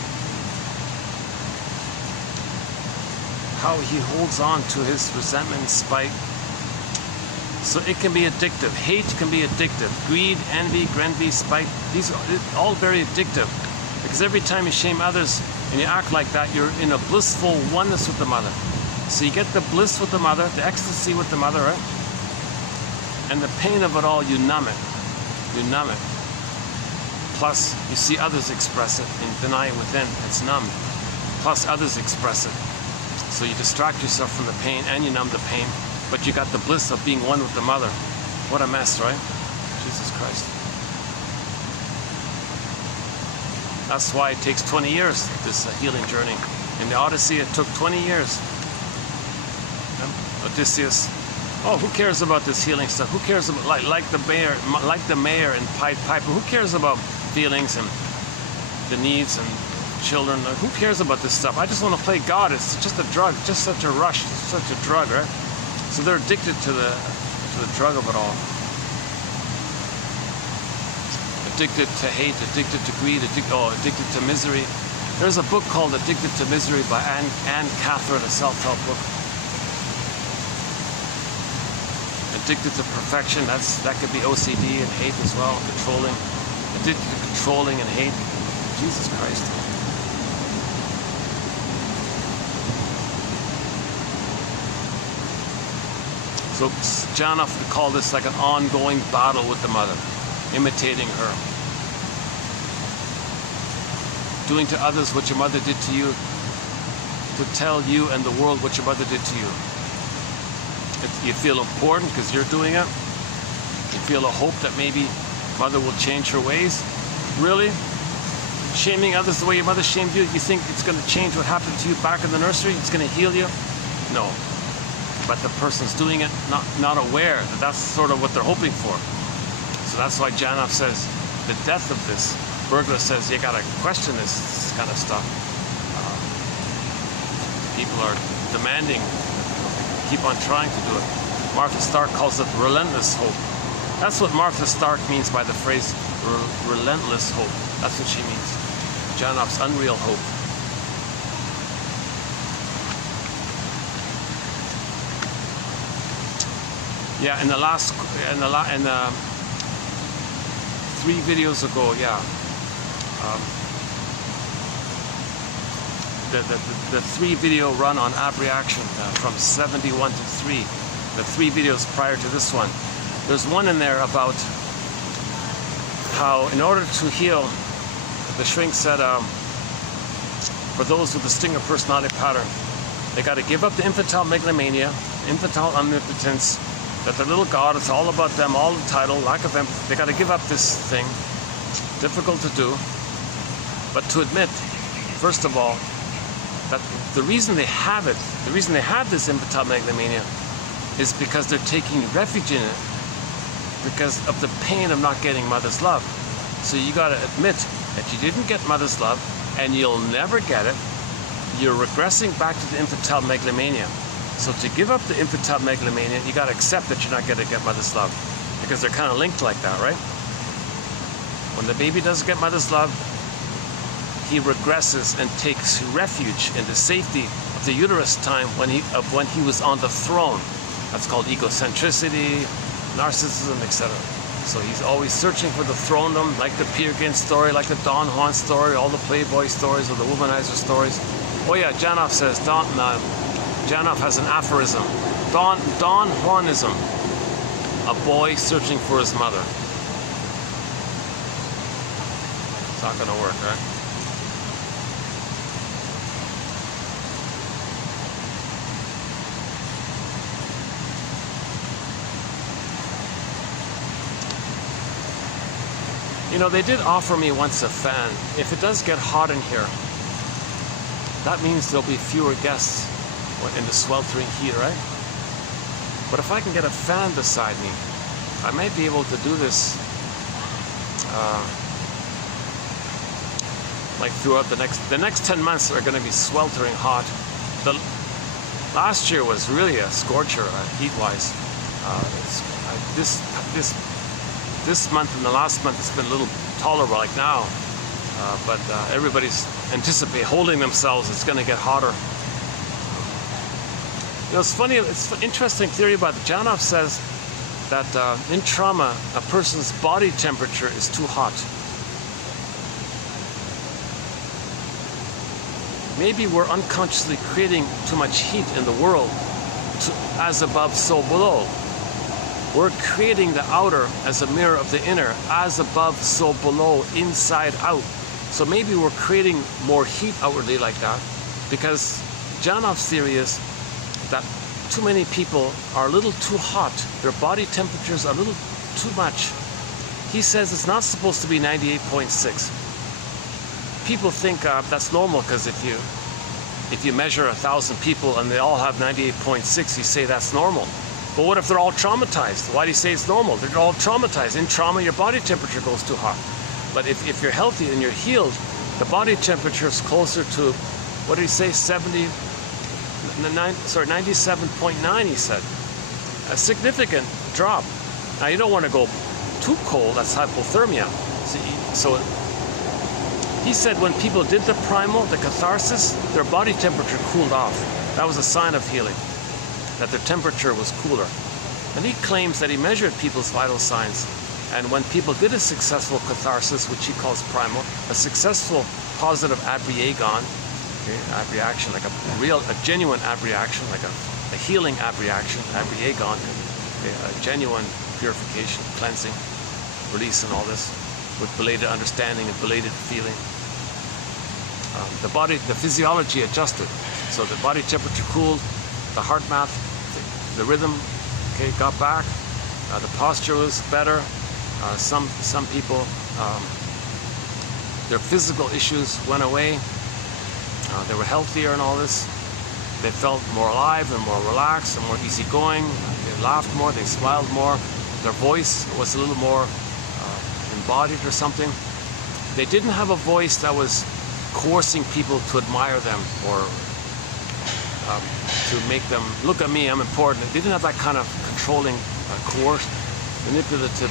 How he holds on to his resentment and spite. So it can be addictive. Hate can be addictive. Greed, envy, spite, these are all very addictive. Because every time you shame others and you act like that, you're in a blissful oneness with the mother. So you get the bliss with the mother, the ecstasy with the mother, right? And the pain of it all, you numb it. You numb it. Plus, you see others express it and deny it within. It's numbed. Plus, others express it. So you distract yourself from the pain and you numb the pain, but you got the bliss of being one with the mother. What a mess, right? Jesus Christ. That's why it takes 20 years, this healing journey. In the Odyssey, it took 20 years. Odysseus, oh, who cares about this healing stuff? Who cares about, like the mayor in Pied Piper, who cares about feelings and the needs and children? Who cares about this stuff? I just want to play God. It's just a drug, just such a rush, such a drug, right? So they're addicted to the drug of it all. Addicted to hate, addicted to greed, addicted to misery. There's a book called Addicted to Misery by Anne Catherine, a self-help book. Addicted to perfection, that could be OCD and hate as well, controlling. Addicted to controlling and hate. Jesus Christ. So John often called this like an ongoing battle with the mother, imitating her. Doing to others what your mother did to you, to tell you and the world what your mother did to you. You feel important because you're doing it. You feel a hope that maybe mother will change her ways. Really? Shaming others the way your mother shamed you, you think it's going to change what happened to you back in the nursery? It's going to heal you? No. But the person's doing it not aware that that's sort of what they're hoping for. So that's why Janov says the death of this. Burglar says you gotta question this kind of stuff. People are demanding, keep on trying to do it. Martha Stark calls it relentless hope. That's what Martha Stark means by the phrase relentless hope. That's what she means. Janov's unreal hope. Yeah, in the 3 videos ago, yeah, the 3 video run on ab reaction from 71 to 3, the 3 videos prior to this one. There's one in there about how, in order to heal, the shrink said, for those with the stinger personality pattern, they got to give up the infantile megalomania, infantile omnipotence. That their little God, it's all about them, all the title, lack of empathy. They got to give up this thing. Difficult to do. But to admit, first of all, that the reason they have it, the reason they have this infantile megalomania is because they're taking refuge in it because of the pain of not getting mother's love. So you got to admit that you didn't get mother's love, and you'll never get it. You're regressing back to the infantile megalomania. So to give up the infantile megalomania, you got to accept that you're not going to get mother's love, because they're kind of linked like that, right? When the baby doesn't get mother's love, he regresses and takes refuge in the safety of the uterus time when he was on the throne. That's called egocentricity, narcissism, etc. So he's always searching for the throne-dom, like the Peer Gynt story, like the Don Juan story, all the Playboy stories, or the womanizer stories. Oh yeah, Janov says, Janov has an aphorism. Don Juanism, a boy searching for his mother. It's not gonna work, right? You know, they did offer me once a fan. If it does get hot in here, that means there'll be fewer guests in the sweltering heat, right? But if I can get a fan beside me, I might be able to do this like throughout the next 10 months are going to be sweltering hot. Last year was really a scorcher heat-wise. This month and the last month it's been a little tolerable like now, but everybody's holding themselves. It's going to get hotter. You know, it's funny. It's an interesting theory about it. Janov says that in trauma, a person's body temperature is too hot. Maybe we're unconsciously creating too much heat in the world, as above, so below. We're creating the outer as a mirror of the inner, as above, so below, inside out. So maybe we're creating more heat outwardly like that, because Janov's theory is that too many people are a little too hot. Their body temperatures are a little too much. He says it's not supposed to be 98.6. People think that's normal, because if you measure 1,000 people and they all have 98.6, you say that's normal. But what if they're all traumatized? Why do you say it's normal? They're all traumatized. In trauma, your body temperature goes too hot. But if you're healthy and you're healed, the body temperature is closer to, what did he say, 97.9, he said. A significant drop. Now, you don't want to go too cold. That's hypothermia. So he said when people did the primal, the catharsis, their body temperature cooled off. That was a sign of healing, that their temperature was cooler. And he claims that he measured people's vital signs, and when people did a successful catharsis, which he calls primal, a successful positive abreagon, okay, abreaction, like a genuine abreaction, like a healing abreaction, abreagon, okay, a genuine purification, cleansing, release, and all this, with belated understanding and belated feeling. The physiology adjusted, so the body temperature cooled, the heart math, the rhythm, okay, got back. The posture was better. Some people, their physical issues went away. They were healthier and all this. They felt more alive and more relaxed and more easygoing. They laughed more. They smiled more. Their voice was a little more embodied or something. They didn't have a voice that was coercing people to admire them or to make them look at me, I'm important. They didn't have that kind of controlling, coerced, manipulative,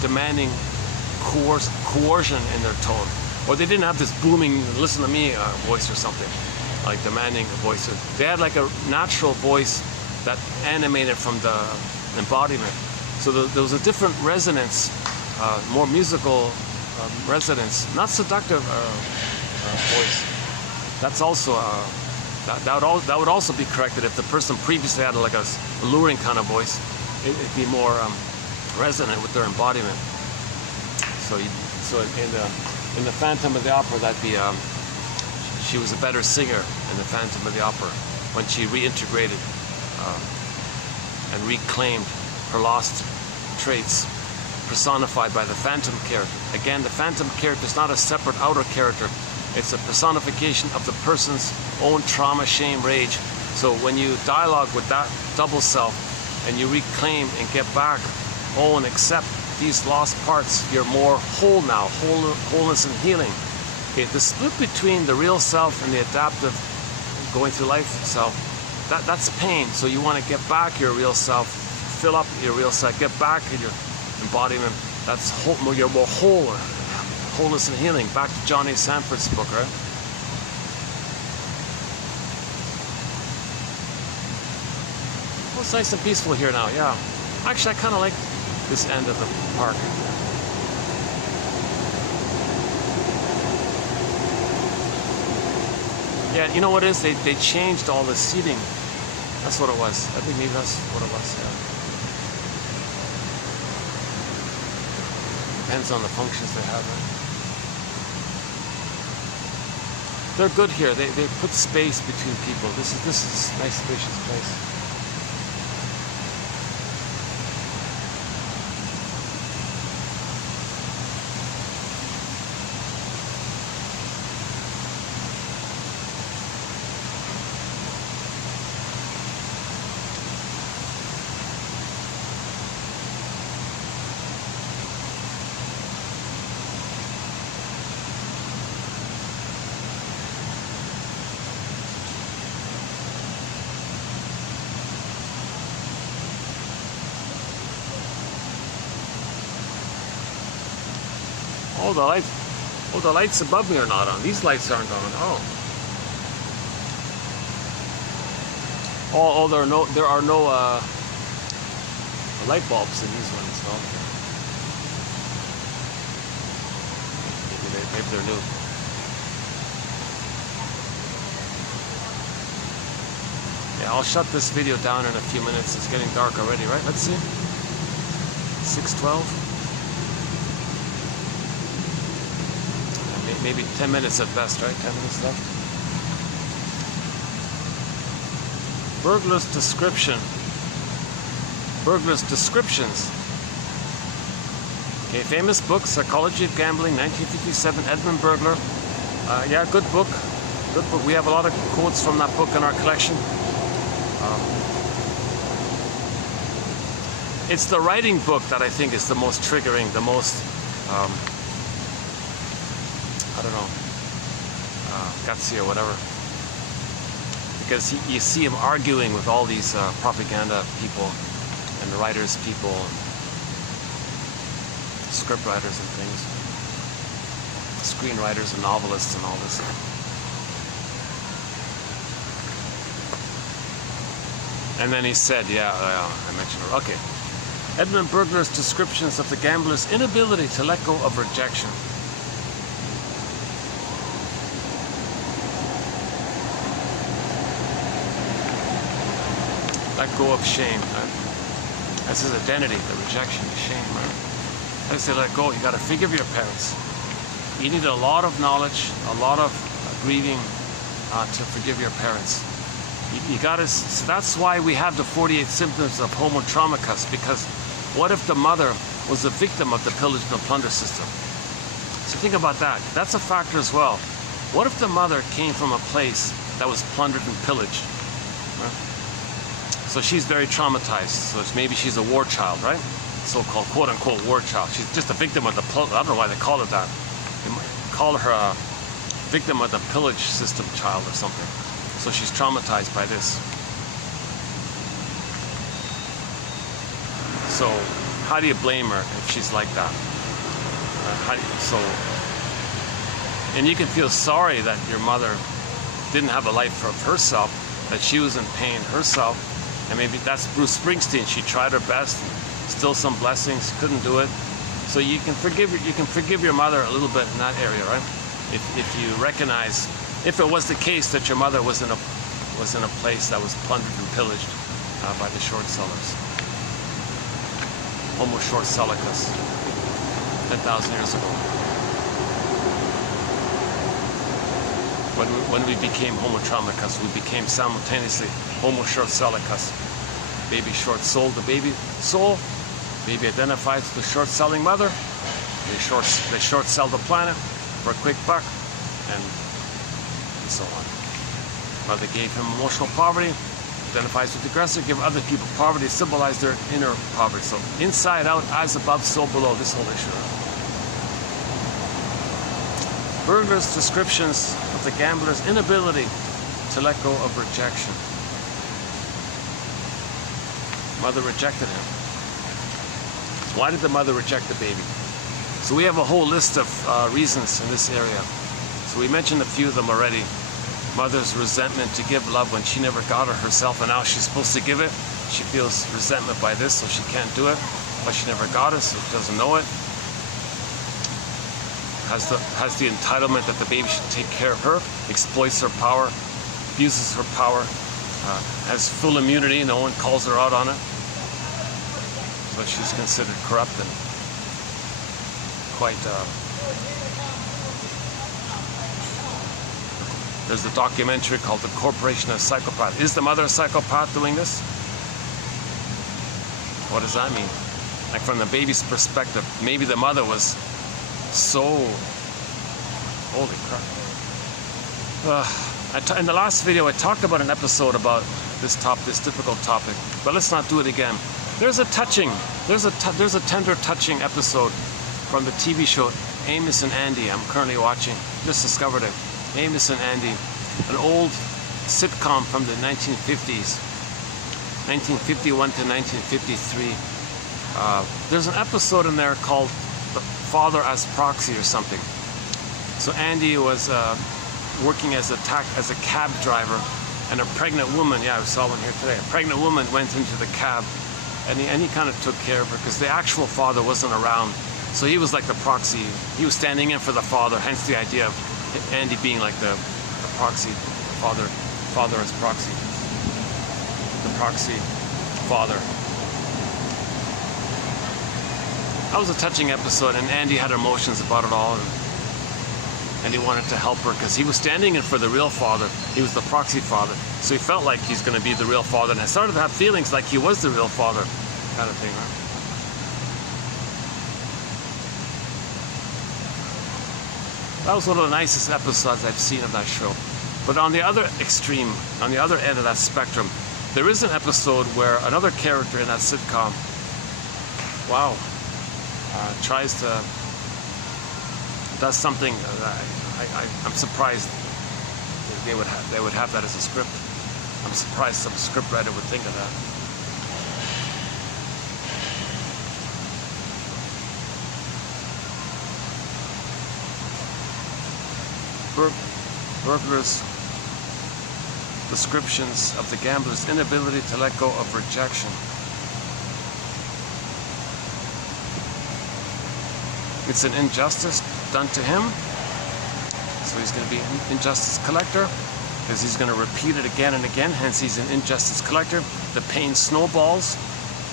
demanding coercion in their tone. Or they didn't have this booming, listen to me voice or something, like demanding a voice. They had like a natural voice that animated from the embodiment. So there was a different resonance, more musical resonance, not seductive voice. That's also that would also be corrected if the person previously had like a alluring kind of voice. It'd be more resonant with their embodiment. So in the Phantom of the Opera, that'd be she was a better singer in the Phantom of the Opera when she reintegrated and reclaimed her lost traits, personified by the Phantom character. Again, the Phantom character is not a separate outer character. It's a personification of the person's own trauma, shame, rage. So when you dialogue with that double self and you reclaim and get back, and accept these lost parts, you're more whole now, wholeness and healing. Okay, the split between the real self and the adaptive, going through life self that's pain. So you want to get back your real self, fill up your real self, get back in your embodiment. That's you're more whole, wholeness and healing. Back to Johnny Sanford's book, right? Well, it's nice and peaceful here now. Yeah, actually, I kind of like this end of the park. Yeah, you know what it is? They changed all the seating. That's what it was. I think maybe that's what it was, yeah. Depends on the functions they have. Right? They're good here. They put space between people. This is a nice spacious place. Oh, the lights above me are not on. These lights aren't on. Oh, there are no light bulbs in these ones. No. Maybe they're new. Yeah, I'll shut this video down in a few minutes. It's getting dark already, right? Let's see. 6:12. Maybe 10 minutes at best, right? 10 minutes left. Burglar's description. Burglar's descriptions. Okay, famous book, Psychology of Gambling, 1957, Edmund Burglar. Yeah, good book. Good book. We have a lot of quotes from that book in our collection. It's the writing book that I think is the most triggering, the most... I don't know, gutsy or whatever, because you see him arguing with all these propaganda people and the writers people and script writers and things, screenwriters and novelists and all this. And then he said, yeah, I mentioned it. Okay. Edmund Burglar's descriptions of the gambler's inability to let go of rejection. Let go of shame. Right? That's his identity, the rejection, the shame. Right? I say let go. You got to forgive your parents. You need a lot of knowledge, a lot of grieving to forgive your parents. You got to. So that's why we have the 48 symptoms of homo traumacus. Because what if the mother was a victim of the pillage and the plunder system? So think about that. That's a factor as well. What if the mother came from a place that was plundered and pillaged? Right? So she's very traumatized. So maybe she's a war child, right? So-called quote-unquote war child. She's just a victim of the I don't know why they call it that. They might call her a victim of the pillage system child or something. So she's traumatized by this. So how do you blame her if she's like that? And you can feel sorry that your mother didn't have a life of herself, that she was in pain herself. And maybe that's Bruce Springsteen. She tried her best, still some blessings, couldn't do it. So you can forgive your mother a little bit in that area, right? If you recognize, if it was the case that your mother was in a place that was plundered and pillaged by the short sellers, Homo short sellicus, 10,000 years ago. When we became Homo traumacus, we became simultaneously Homo short sellicus. Baby short soul, the baby soul. Baby identifies with the short selling mother. They short sell the planet for a quick buck, and so on. Mother gave him emotional poverty. Identifies with the aggressor, give other people poverty, symbolize their inner poverty. So inside out, eyes above, soul below. This whole issue. Burglar's descriptions of the gambler's inability to let go of rejection. Mother rejected him. Why did the mother reject the baby? So we have a whole list of reasons in this area. So we mentioned a few of them already. Mother's resentment to give love when she never got it herself, and now she's supposed to give it. She feels resentment by this, so she can't do it. But she never got it, so she doesn't know it. Has the entitlement that the baby should take care of her, exploits her power, abuses her power, has full immunity, no one calls her out on it. But she's considered corrupt and quite... There's a documentary called The Corporation of Psychopaths. Is the mother a psychopath doing this? What does that mean? Like from the baby's perspective, maybe the mother was so... Holy crap. In the last video, I talked about an episode about this difficult topic, but let's not do it again. There's a tender, touching episode from the TV show Amos and Andy. I'm currently watching. Just discovered it. Amos and Andy, an old sitcom from the 1950s, 1951 to 1953. There's an episode in there called The Father as Proxy or something. So Andy was working as a cab driver, and a pregnant woman, yeah, I saw one here today, a pregnant woman went into the cab, and he kind of took care of her because the actual father wasn't around. So he was like the proxy. He was standing in for the father, hence the idea of Andy being like the proxy father as proxy, the proxy father. That was a touching episode, and Andy had emotions about it all, and he wanted to help her because he was standing in for the real father. He was the proxy father, so he felt like he's going to be the real father, and I started to have feelings like he was the real father, kind of thing, right? That was one of the nicest episodes I've seen of that show. But on the other extreme, on the other end of that spectrum, there is an episode where another character in that sitcom, does something. I'm surprised they would have that as a script. I'm surprised some scriptwriter would think of that. Burglar's descriptions of the gambler's inability to let go of rejection. It's an injustice done to him, so he's going to be an injustice collector because he's going to repeat it again and again, hence he's an injustice collector. The pain snowballs,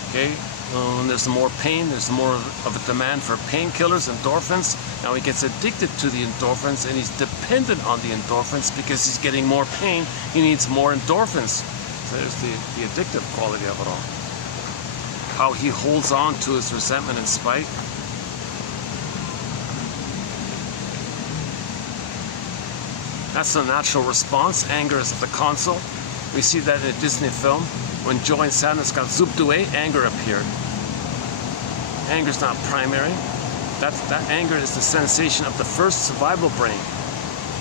okay? When there's more pain, there's more of a demand for painkillers, endorphins. Now he gets addicted to the endorphins, and he's dependent on the endorphins because he's getting more pain. He needs more endorphins. So there's the addictive quality of it all. How he holds on to his resentment and spite. That's a natural response. Anger is at the console. We see that in a Disney film. When joy and sadness got zooped away, anger appeared. Anger's not primary. That anger is the sensation of the first survival brain.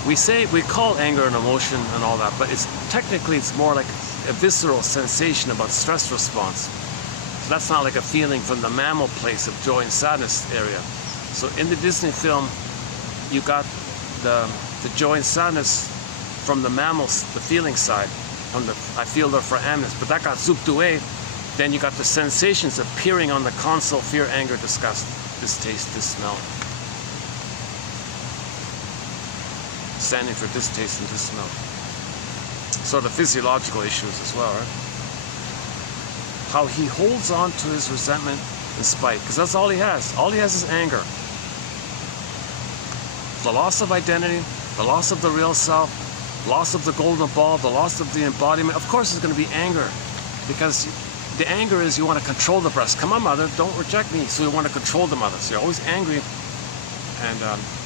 We call anger an emotion and all that, but it's more like a visceral sensation about stress response. So that's not like a feeling from the mammal place of joy and sadness area. So in the Disney film, you got the joy and sadness from the mammals, the feeling side, from the I feel there for animus, but that got zooped away. Then you got the sensations appearing on the console: fear, anger, disgust, distaste, dismell. Standing for distaste and dismell. So the physiological issues as well, right? How he holds on to his resentment and spite, because that's all he has. All he has is anger. The loss of identity, the loss of the real self, loss of the golden ball, the loss of the embodiment. Of course, there's going to be anger, because the anger is you want to control the breast. Come on, mother, don't reject me. So you want to control the mother. So you're always angry, and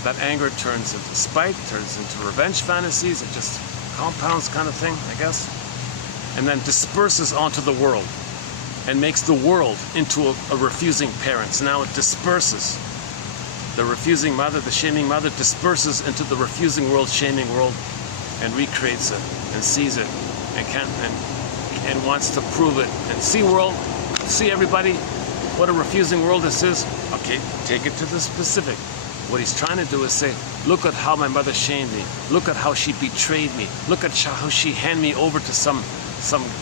that anger turns into spite, turns into revenge fantasies. It just compounds, kind of thing, I guess, and then disperses onto the world and makes the world into a refusing parent. So now it disperses. The refusing mother, the shaming mother, disperses into the refusing world, shaming world, and recreates it and sees it and wants to prove it. And see, world, See, everybody, what a refusing world this is? Okay, take it to the specific. What he's trying to do is say, look at how my mother shamed me. Look at how she betrayed me. Look at how she handed me over to some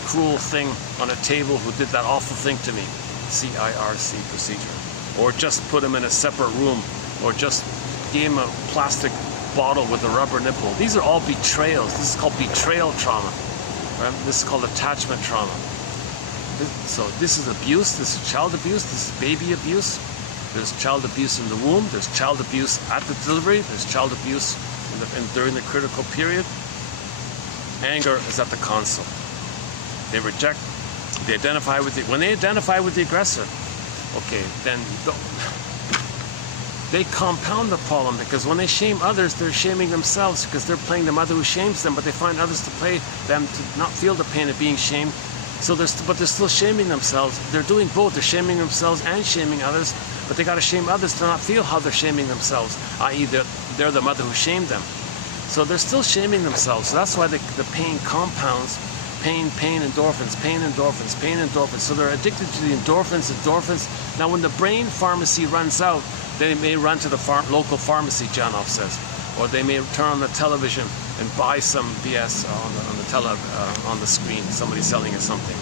cruel thing on a table who did that awful thing to me. CIRC procedure. Or just put him in a separate room. Or just gave him a plastic bottle with a rubber nipple. These are all betrayals. This is called betrayal trauma. Right? This is called attachment trauma. So this is abuse. This is child abuse. This is baby abuse. There's child abuse in the womb. There's child abuse at the delivery. There's child abuse during the critical period. Anger is at the console. They reject. They identify with when they identify with the aggressor. Okay, then they compound the problem, because when they shame others, they're shaming themselves, because they're playing the mother who shames them, but they find others to play them to not feel the pain of being shamed. So they're still shaming themselves. They're doing both. They're shaming themselves and shaming others, but they got to shame others to not feel how they're shaming themselves, i.e. they're the mother who shamed them. So they're still shaming themselves. So that's why the pain compounds. Pain, endorphins, pain, endorphins, pain, endorphins. So they're addicted to the endorphins. Now when the brain pharmacy runs out, they may run to the local pharmacy, Janoff says. Or they may turn on the television and buy some BS on the screen, somebody selling you something.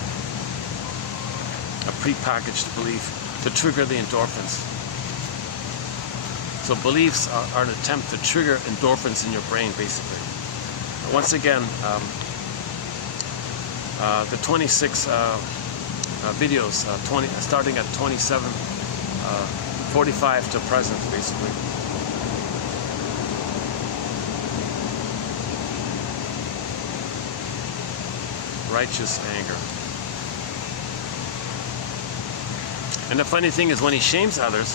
A prepackaged belief to trigger the endorphins. So beliefs are an attempt to trigger endorphins in your brain, basically. Once again, the 26 videos, starting at 27, 45 to present, basically. Righteous anger. And the funny thing is, when he shames others,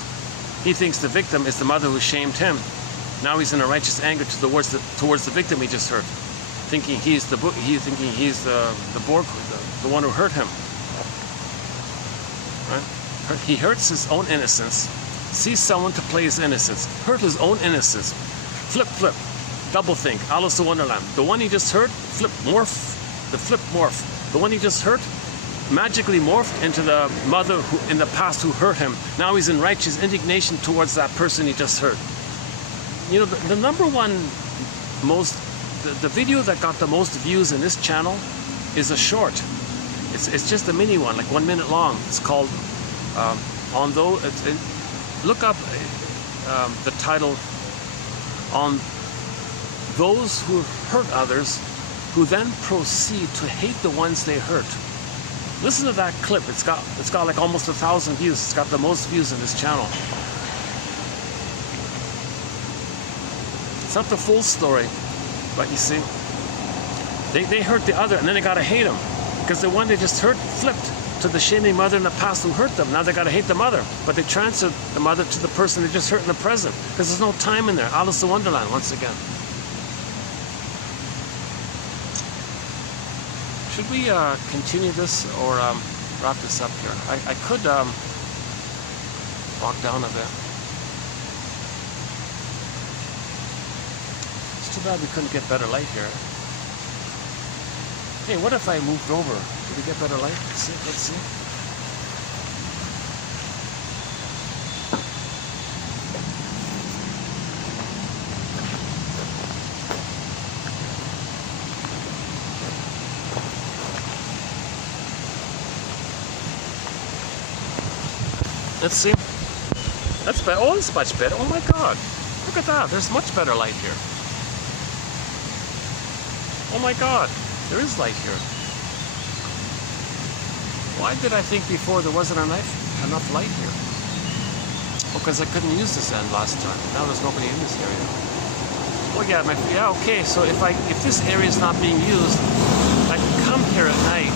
he thinks the victim is the mother who shamed him. Now he's in a righteous anger towards the victim he just hurt, thinking he's the one who hurt him. Right? He hurts his own innocence, sees someone to play his innocence, hurt his own innocence. Flip, double think. Alice in Wonderland. The one he just hurt, morph. The one he just hurt magically morphed into the mother who in the past who hurt him. Now he's in righteous indignation towards that person he just hurt. You know, the number one the video that got the most views in this channel is a short. It's just a mini one, like 1 minute long. It's called look up the title, On Those Who Hurt Others, Who Then Proceed to Hate the Ones They Hurt. Listen to that clip. It's got like almost 1,000 views. It's got the most views in this channel. It's not the full story, but you see, they hurt the other, and then they gotta hate him, because the one they just hurt flipped to the shaming mother in the past who hurt them. Now they gotta hate the mother, but they transferred the mother to the person they just hurt in the present, because there's no time in there. Alice in Wonderland once again. Should we continue this or wrap this up here? I could walk down a bit. It's too bad we couldn't get better light here. Hey, what if I moved over? Did we get better light? Let's see. Let's see. That's better. Oh, it's much better. Oh my God. Look at that. There's much better light here. Oh my God. There is light here. Why did I think before there wasn't enough light here? Because I couldn't use this end last time. Now there's nobody in this area. Oh yeah, okay. So if this area is not being used, I can come here at night.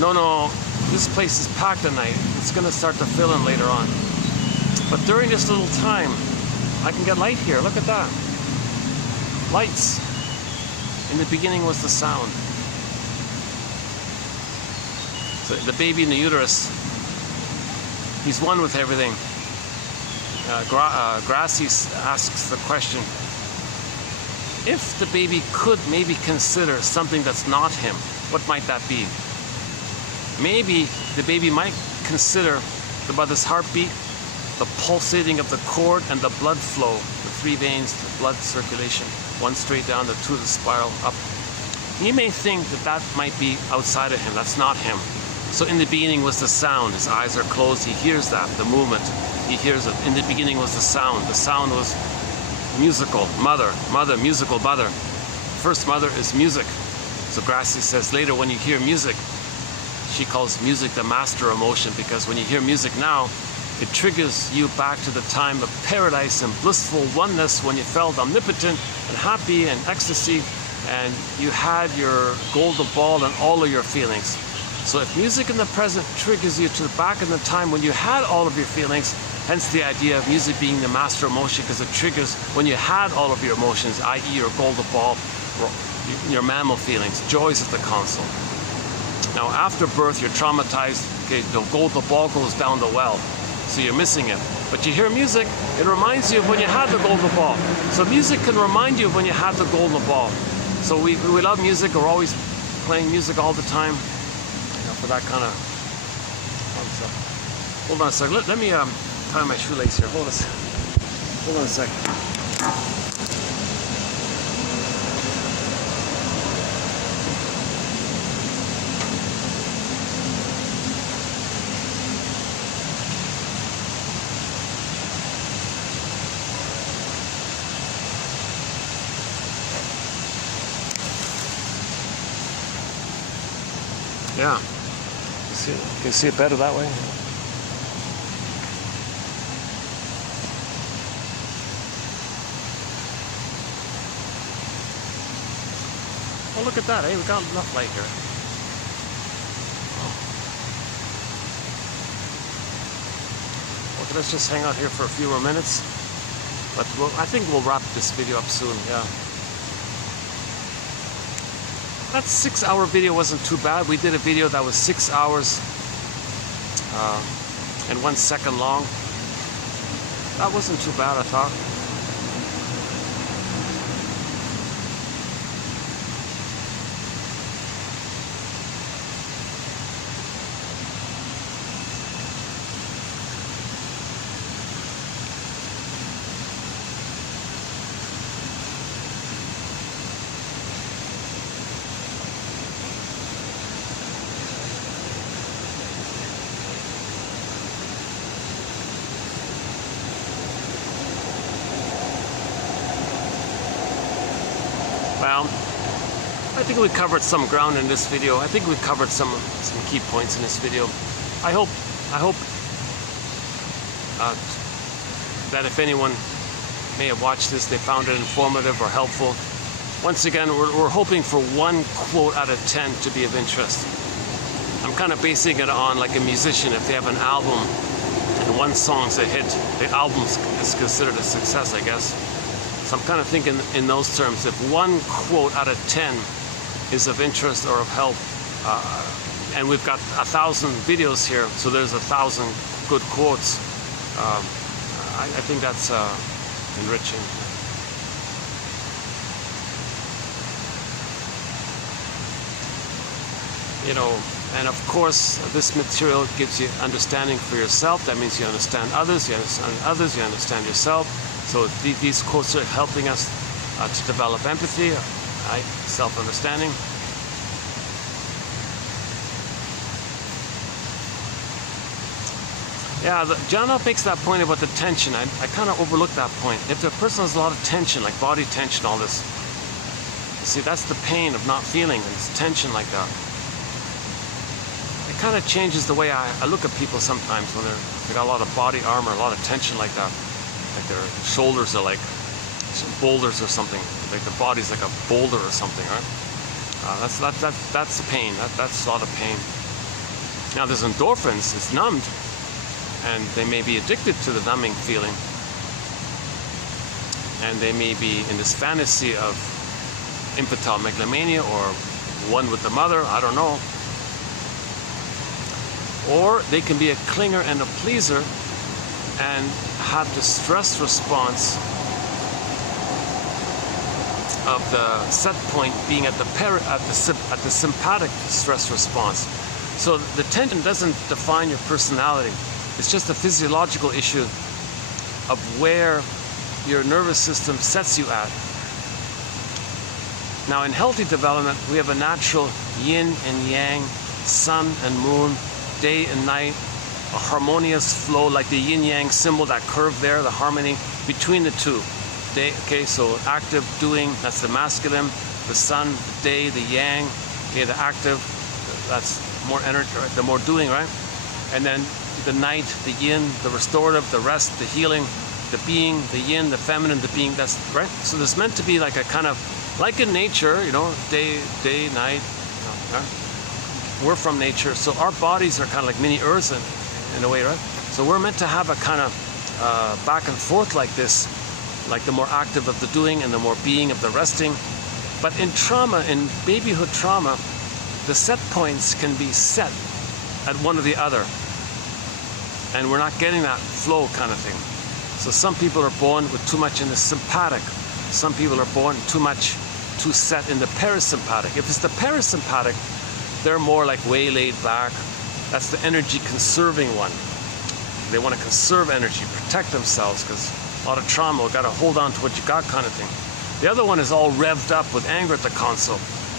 No. This place is packed at night. It's going to start to fill in later on. But during this little time, I can get light here. Look at that. Lights. In the beginning was the sound. So the baby in the uterus, he's one with everything. Grassy asks the question, if the baby could maybe consider something that's not him, what might that be? maybe the baby might consider the mother's heartbeat, the pulsating of the cord, and the blood flow, the 3 veins, the blood circulation, one straight down, the 2 the spiral up. He may think that that might be outside of him. That's not him. So in the beginning was the sound. His eyes are closed. He hears that, the movement. He hears it. In the beginning was the sound. The sound was musical. Mother, musical mother. First mother is music. So Gracie says later when you hear music, she calls music the master emotion, because when you hear music now, it triggers you back to the time of paradise and blissful oneness when you felt omnipotent and happy and ecstasy, and you had your golden ball and all of your feelings. So if music in the present triggers you to back in the time when you had all of your feelings, hence the idea of music being the master emotion, because it triggers when you had all of your emotions, i.e. your golden ball, your mammal feelings, joys at the console. Now after birth, you're traumatized, okay, the golden ball goes down the well, so you're missing it. But you hear music, it reminds you of when you had the golden ball. So music can remind you of when you had the golden ball. So we love music. We're always playing music all the time, you know, for that kind of concept. Hold on a sec. Let me tie my shoelace here. Hold on a sec. Yeah, can you see it better that way? Oh, look at that, eh? We got enough light here. Okay, let's just hang out here for a few more minutes. But I think we'll wrap this video up soon, yeah. That 6-hour video wasn't too bad. We did a video that was 6 hours and 1 second long. That wasn't too bad, I thought. Well, I think we covered some ground in this video. I think we covered some key points in this video. I hope that if anyone may have watched this, they found it informative or helpful. Once again, we're hoping for 1 quote out of 10 to be of interest. I'm kind of basing it on like a musician. If they have an album and 1 song's a hit, the album is considered a success, I guess. So I'm kind of thinking in those terms. If 1 quote out of 10 is of interest or of help, and we've got 1,000 videos here, so there's 1,000 good quotes, I think that's enriching. You know, and of course, this material gives you understanding for yourself. That means you understand others, you understand yourself. So these quotes are helping us to develop empathy, self-understanding. Yeah, John L makes that point about the tension. I kind of overlooked that point. If the person has a lot of tension, like body tension, all this, you see, that's the pain of not feeling, and it's tension like that. It kind of changes the way I look at people sometimes when they got a lot of body armor, a lot of tension like that. Like their shoulders are like some boulders or something. Like the body's like a boulder or something, right? That's the pain. That's a lot of pain. Now there's endorphins. It's numbed, and they may be addicted to the numbing feeling, and they may be in this fantasy of infantile megalomania or one with the mother. I don't know. Or they can be a clinger and a pleaser, and have the stress response of the set point being at the sympathetic stress response. So the tension doesn't define your personality. It's just a physiological issue of where your nervous system sets you at. Now in healthy development, we have a natural yin and yang, sun and moon, day and night, a harmonious flow like the yin-yang symbol, that curve there, the harmony between the two. Day, okay, so active doing, that's the masculine, the sun, the day, the yang, okay, the active, that's more energy, right? The more doing, right? And then the night, the yin, the restorative, the rest, the healing, the being, the yin, the feminine, the being, that's right. So there's meant to be like a kind of, like in nature, you know, day, night, you know, right? We're from nature, so our bodies are kind of like mini earths in a way, right? So we're meant to have a kind of back and forth like this, like the more active of the doing and the more being of the resting. But in trauma, in babyhood trauma, the set points can be set at one or the other, and we're not getting that flow kind of thing. So some people are born with too much in the sympathetic. Some people are born too set in the parasympathetic. If it's the parasympathetic, they're more like way laid back. That's the energy conserving one. They want to conserve energy, protect themselves, because a lot of trauma, got to hold on to what you got kind of thing. The other one is all revved up with anger at the console.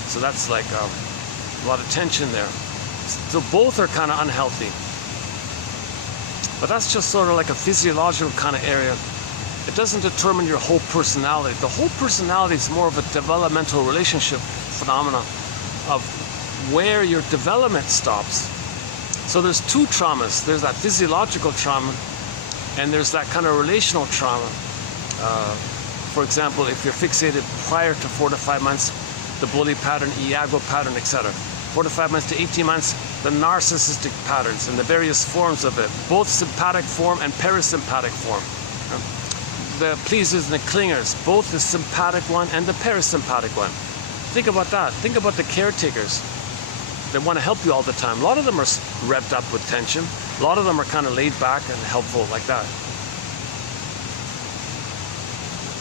So that's like a lot of tension there. So both are kind of unhealthy. But that's just sort of like a physiological kind of area. It doesn't determine your whole personality. The whole personality is more of a developmental relationship phenomena of where your development stops. So there's two traumas. There's that physiological trauma, and there's that kind of relational trauma. For example, if you're fixated prior to 4 to 5 months, the bully pattern, Iago pattern, etc. 4 to 5 months to 18 months, the narcissistic patterns and the various forms of it, both sympathetic form and parasympathetic form. The pleasers and the clingers, both the sympathetic one and the parasympathetic one. Think about that. Think about the caretakers. They want to help you all the time. A lot of them are revved up with tension. A lot of them are kind of laid back and helpful like that.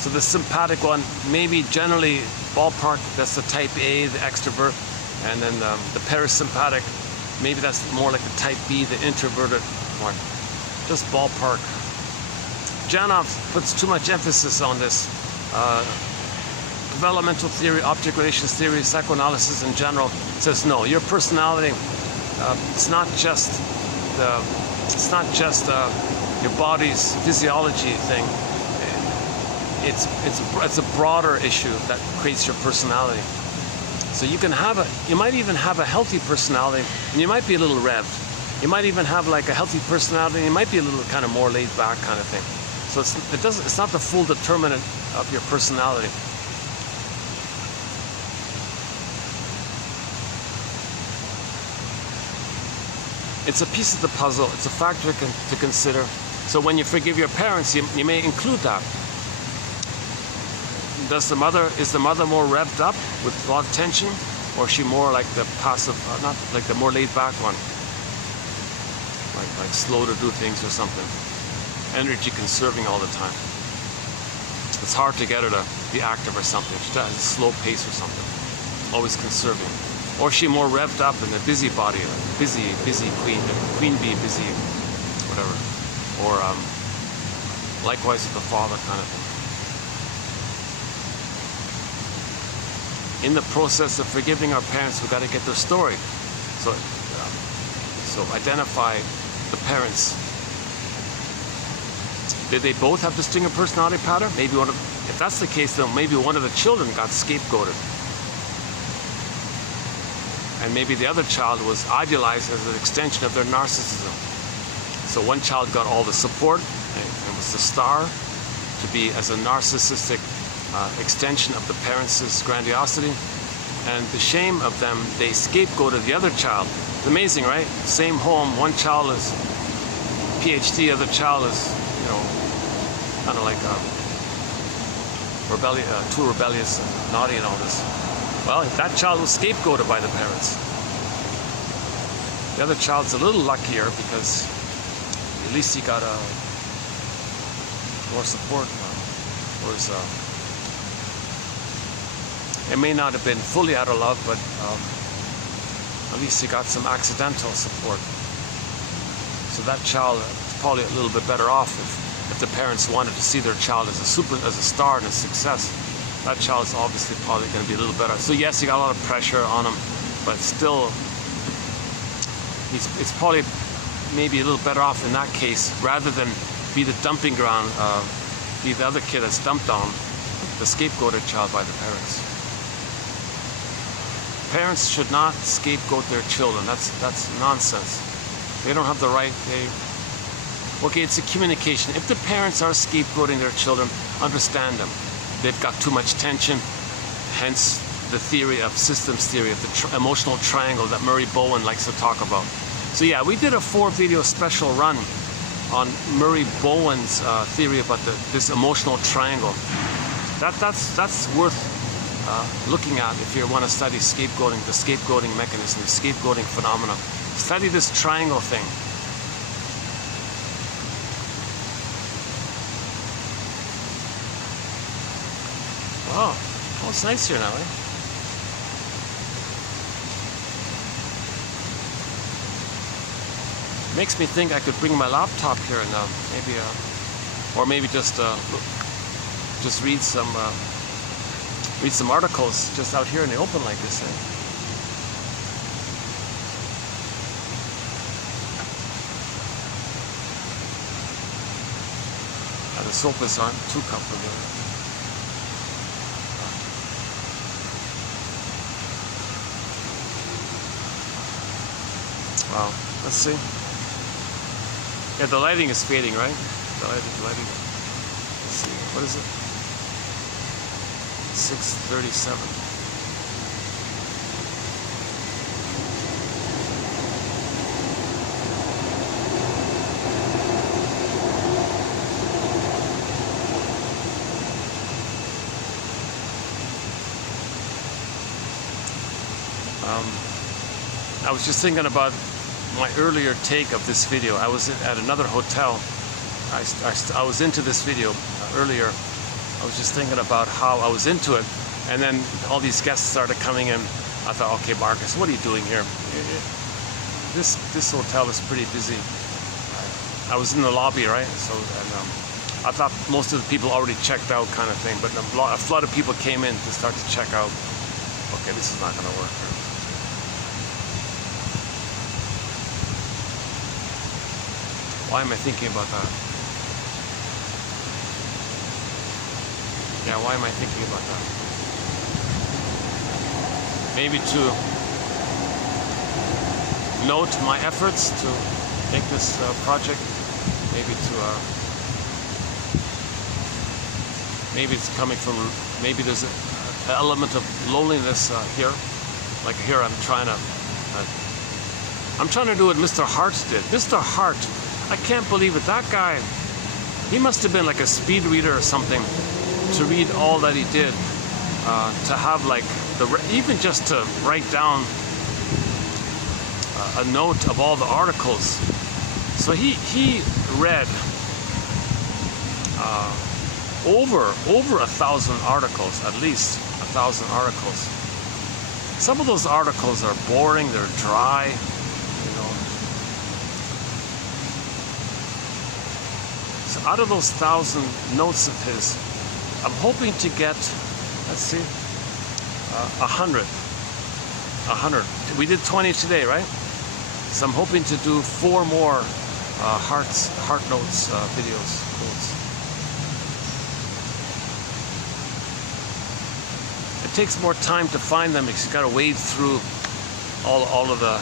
So the sympathetic one, maybe generally ballpark, that's the type A, the extrovert. And then the parasympathetic, maybe that's more like the type B, the introverted one. Just ballpark. Janov puts too much emphasis on this. Developmental theory, object relations theory, psychoanalysis in general says no. Your personality, it's not just your body's physiology thing. It's a broader issue that creates your personality. So you might even have a healthy personality, and you might be a little revved. You might even have like a healthy personality, and you might be a little kind of more laid back kind of thing. So it's not the full determinant of your personality. It's a piece of the puzzle. It's a factor to consider. So when you forgive your parents, you may include that. Is the mother more revved up with a lot of tension, or is she more like the passive, not like the more laid back one, like slow to do things or something, energy conserving all the time? It's hard to get her to be active or something. She has a slow pace or something, always conserving. Or is she more revved up in the busybody, busy queen, the queen bee, busy, whatever. Or likewise with the father kind of thing. In the process of forgiving our parents, we've got to get their story. So identify the parents. Did they both have distinct personality pattern? Maybe if that's the case, then maybe one of the children got scapegoated. And maybe the other child was idealized as an extension of their narcissism. So one child got all the support and was the star to be as a narcissistic extension of the parents' grandiosity, and the shame of them, they scapegoated the other child. It's amazing, right? Same home, one child is PhD, other child is, kind of like too rebellious and naughty and all this. Well, that child was scapegoated by the parents. The other child's a little luckier because at least he got more support. Whereas it may not have been fully out of love, but At least you got some accidental support. So that child is probably a little bit better off if the parents wanted to see their child as a star and a success. That child is obviously probably going to be a little better. So yes, you got a lot of pressure on him, but still, it's probably maybe a little better off in that case, rather than be the dumping ground, be the other kid that's dumped on, the scapegoated child by the parents. Parents should not scapegoat their children. That's nonsense. They don't have the right. Okay, it's a communication. If the parents are scapegoating their children, understand them. They've got too much tension, hence the theory of systems theory of the emotional triangle that Murray Bowen likes to talk about. So yeah, we did a 4-video special run on Murray Bowen's theory about this emotional triangle. That's worth looking at if you want to study scapegoating, the scapegoating mechanism, the scapegoating phenomena. Study this triangle thing. Oh, it's nice here now, eh? Makes me think I could bring my laptop here and maybe, or maybe just read some articles just out here in the open like this, eh? The sofas aren't too comfortable. Wow, let's see. Yeah, the lighting is fading, right? The lighting. Let's see, what is it? 6:37. I was just thinking about my earlier take of this video. I was at another hotel. I was into this video earlier. I was just thinking about how I was into it, and then all these guests started coming in. I thought, okay, Marcus, what are you doing here? This hotel is pretty busy. I was in the lobby, right? So I thought most of the people already checked out, kind of thing. But a flood of people came in to start to check out. Okay, this is not going to work here. Why am I thinking about that? Yeah, why am I thinking about that? Maybe to note my efforts to make this project. Maybe it's coming from. Maybe there's an element of loneliness here. Like here, I'm trying to do what Mr. Hart did. Mr. Hart. I can't believe it. That guy, he must have been like a speed reader or something to read all that he did. To have like even just to write down a note of all the articles. So he read over 1,000 articles, at least 1,000 articles. Some of those articles are boring. They're dry. Out of those 1,000 notes of his, I'm hoping to get, let's see, 100. 100. We did 20 today, right? So I'm hoping to do 4 more Hart Notes videos. It takes more time to find them because you got to wade through all of the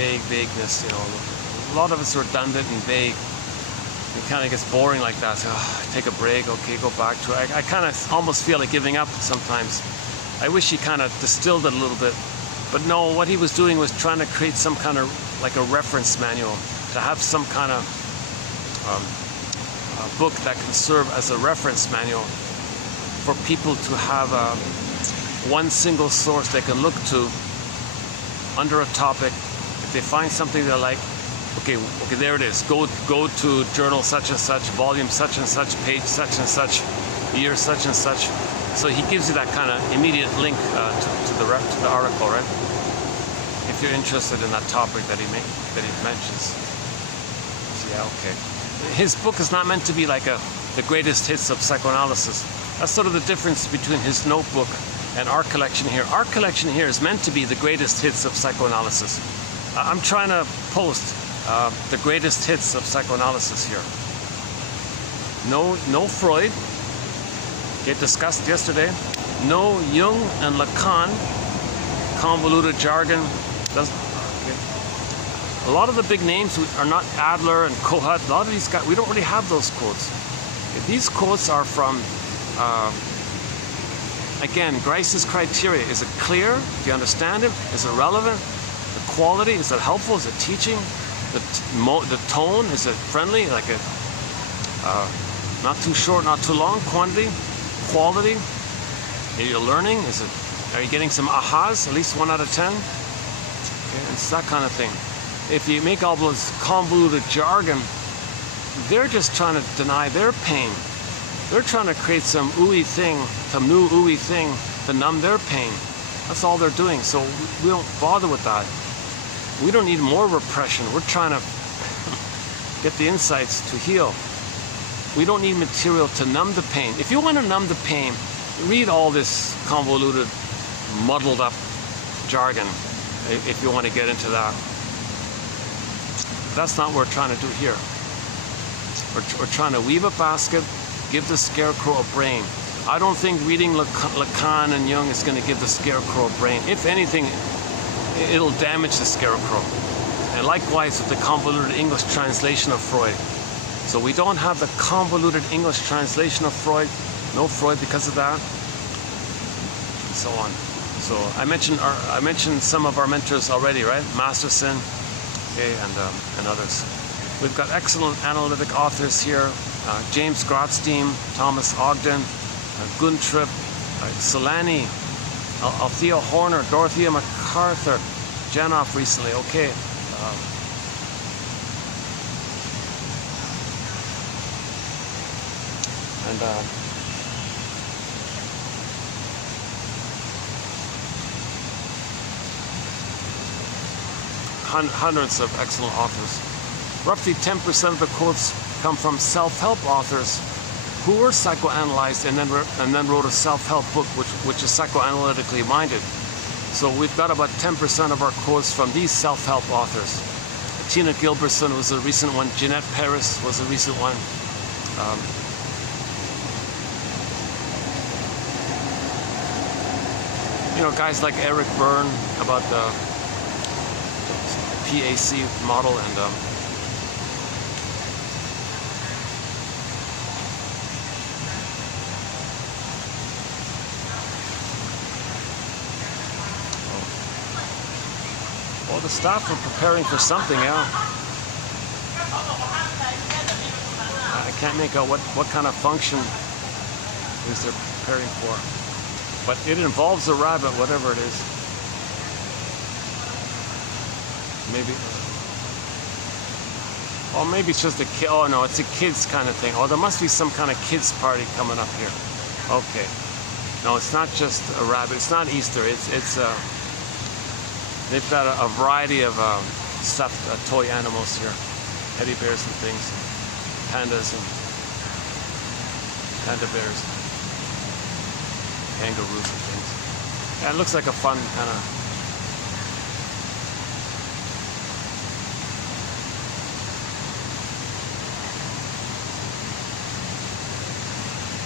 vagueness. A lot of it's redundant and vague. It kind of gets boring like that. So take a break, okay, go back to it. I kind of almost feel like giving up sometimes. I wish he kind of distilled it a little bit. But no, what he was doing was trying to create some kind of, like a reference manual, to have some kind of book that can serve as a reference manual for people to have one single source they can look to under a topic. If they find something they like, okay, there it is. Go to journal such and such, volume such and such, page such and such, year such and such. So he gives you that kind of immediate link to the article, right? if you're interested in that topic that he mentions. Yeah, okay. His book is not meant to be like the greatest hits of psychoanalysis. That's sort of the difference between his notebook and our collection here. Our collection here is meant to be the greatest hits of psychoanalysis. I'm trying to post the greatest hits of psychoanalysis here. No Freud, get discussed yesterday. No Jung and Lacan, convoluted jargon. A lot of the big names are not Adler and Kohut. A lot of these guys, we don't really have those quotes. These quotes are from, again, Grice's criteria. Is it clear? Do you understand it? Is it relevant? The quality, is it helpful? Is it teaching? The tone, is it friendly? Like a, not too short, not too long. Quantity, quality. Are you learning? Are you getting some ahas? At least 1 out of 10. Okay, it's that kind of thing. If you make all those convoluted jargon, they're just trying to deny their pain. They're trying to create some ooey thing, some new ooey thing to numb their pain. That's all they're doing. So we don't bother with that. We don't need more repression. We're trying to get the insights to heal. We don't need material to numb the pain. If you want to numb the pain, read all this convoluted, muddled up jargon if you want to get into that. That's not what we're trying to do here. We're trying to weave a basket, give the scarecrow a brain. I don't think reading Lacan and Jung is going to give the scarecrow a brain. If anything, it'll damage the scarecrow. And likewise with the convoluted English translation of Freud. So we don't have the convoluted English translation of Freud. No Freud because of that. And so on. So I mentioned some of our mentors already, right? Masterson, okay, and others. We've got excellent analytic authors here. James Grotstein, Thomas Ogden, Guntrip, Solani, Althea Horner, Dorothea MacArthur, Janoff recently, okay. Hundreds of excellent authors. Roughly 10% of the quotes come from self-help authors who were psychoanalyzed and then wrote a self-help book which is psychoanalytically minded. So we've got about 10% of our quotes from these self-help authors. Tina Gilbertson was a recent one. Jeanette Paris was a recent one. You know, guys like Eric Byrne about the PAC model and well, the staff are preparing for something, yeah. I can't make out what kind of function is they're preparing for, but it involves a rabbit, whatever it is. Maybe, or maybe it's just a kid. Oh no, it's a kids kind of thing. Oh, there must be some kind of kids party coming up here. Okay, no, it's not just a rabbit. It's not Easter. They've got a variety of stuffed toy animals here, teddy bears and things, pandas and panda bears, kangaroos and things. Yeah, it looks like a fun kind of.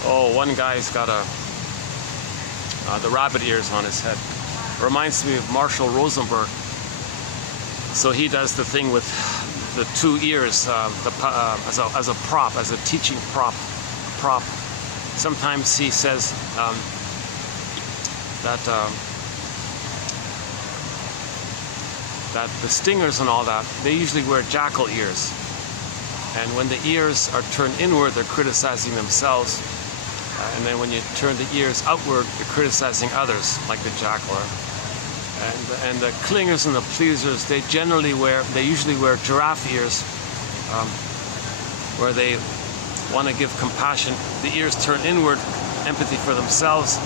Oh, one guy's got the rabbit ears on his head. Reminds me of Marshall Rosenberg. So he does the thing with the 2 ears as a prop, as a teaching prop. Sometimes he says that the stingers and all that, they usually wear jackal ears. And when the ears are turned inward, they're criticizing themselves. And then when you turn the ears outward, you're criticizing others, like the jackal. And the clingers and the pleasers, they usually wear giraffe ears, where they want to give compassion. The ears turn inward, empathy for themselves.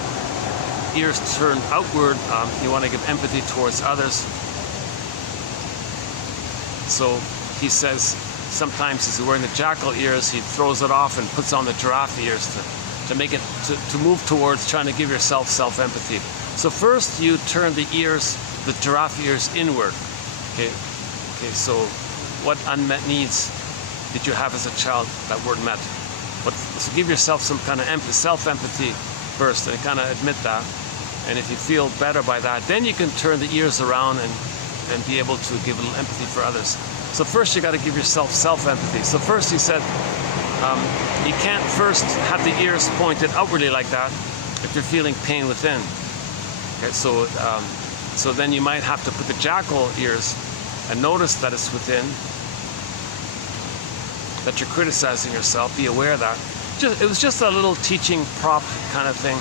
Ears turn outward, you want to give empathy towards others. So he says sometimes he's wearing the jackal ears, he throws it off and puts on the giraffe ears to make it, to move towards trying to give yourself self-empathy. So first you turn the ears, the giraffe ears, inward. Okay, so what unmet needs did you have as a child that weren't met? So give yourself some kind of self-empathy first and kind of admit that. And if you feel better by that, then you can turn the ears around and be able to give a little empathy for others. So first you got to give yourself self-empathy. So first he said, you can't first have the ears pointed outwardly like that if you're feeling pain within. Okay, so then you might have to put the jackal ears and notice that it's within, that you're criticizing yourself. Be aware of that. It was just a little teaching prop kind of thing.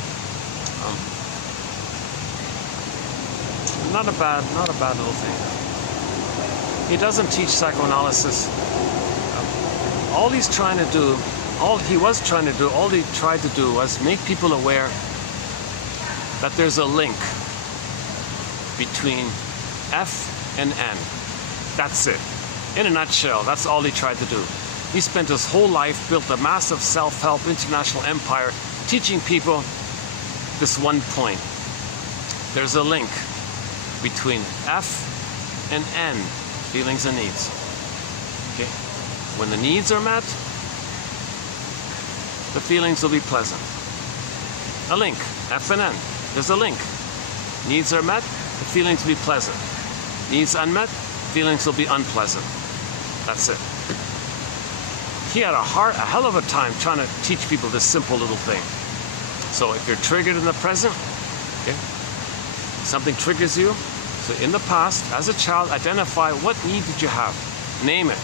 Not a bad little thing. He doesn't teach psychoanalysis. All he tried to do was make people aware that there's a link between F and N. That's it. In a nutshell, that's all he tried to do. He spent his whole life, built a massive self-help international empire, teaching people this one point. There's a link between F and N, feelings and needs. Okay? When the needs are met, the feelings will be pleasant. A link, F and N. There's a link. Needs are met, the feelings will be pleasant. Needs unmet, feelings will be unpleasant. That's it. He had a hell of a time trying to teach people this simple little thing. So if you're triggered in the present, okay, something triggers you. So in the past, as a child, identify what need did you have. Name it.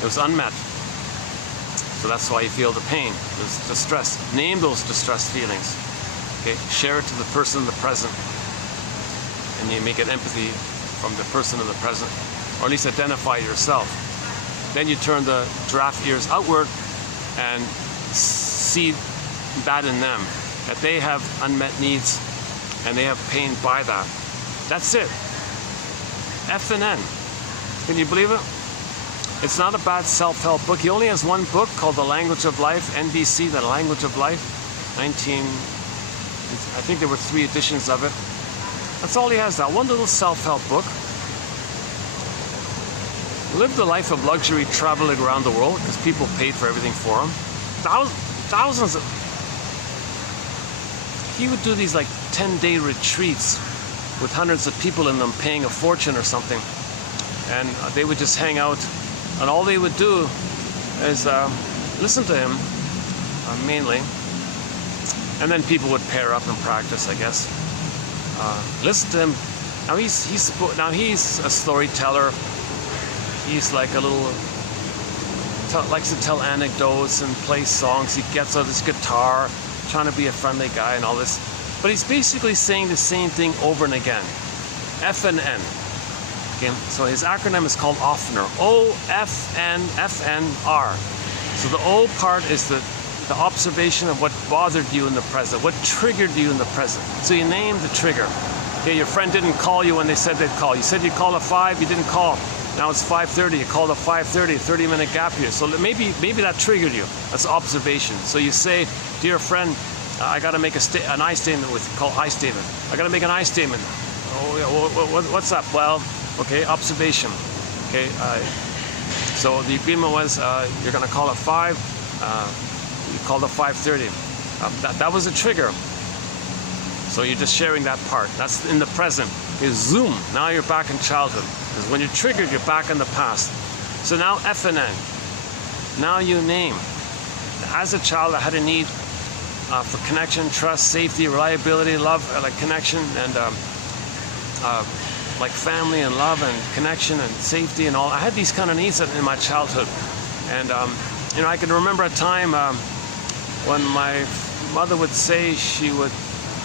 It was unmet. So that's why you feel the pain, the distress. Name those distressed feelings. Okay, share it to the person in the present. And you make an empathy from the person in the present. Or at least identify yourself. Then you turn the giraffe ears outward and see that in them. That they have unmet needs and they have pain by that. That's it. F and N. Can you believe it? It's not a bad self-help book. He only has one book called The Language of Life, NBC, The Language of Life. I think there were 3 editions of it. That's all he has now. One little self-help book. Lived a life of luxury traveling around the world because people paid for everything for him. Thousands of... He would do these like 10-day retreats with hundreds of people in them paying a fortune or something. And they would just hang out. And all they would do is listen to him, mainly. And then people would pair up and practice, I guess. Listen to him. Now he's a storyteller. He's like a little, likes to tell anecdotes and play songs. He gets out his guitar, trying to be a friendly guy and all this. But he's basically saying the same thing over and again. F and N. Okay, so his acronym is called OFNR. O-F-N-F-N-R. So the O part is the observation of what bothered you in the present, what triggered you in the present. So you name the trigger. Okay, your friend didn't call you when they said they'd call. You said you'd call at 5, you didn't call. Now it's 5:30, you called at 5:30, 30-minute gap here. So maybe that triggered you. That's observation. So you say, dear friend, I got to make an I statement called I statement. I got to make an I statement. Oh, yeah, what's up? Well, okay, observation. Okay, so the agreement was you're going to call at 5. You called at 5:30. That was a trigger. So you're just sharing that part. That's in the present. You zoom. Now you're back in childhood. Because when you're triggered, you're back in the past. So now F and N. Now you name. As a child, I had a need for connection, trust, safety, reliability, love, like connection, and like family and love and connection and safety and all. I had these kind of needs in my childhood. And I can remember a time when my mother would say she would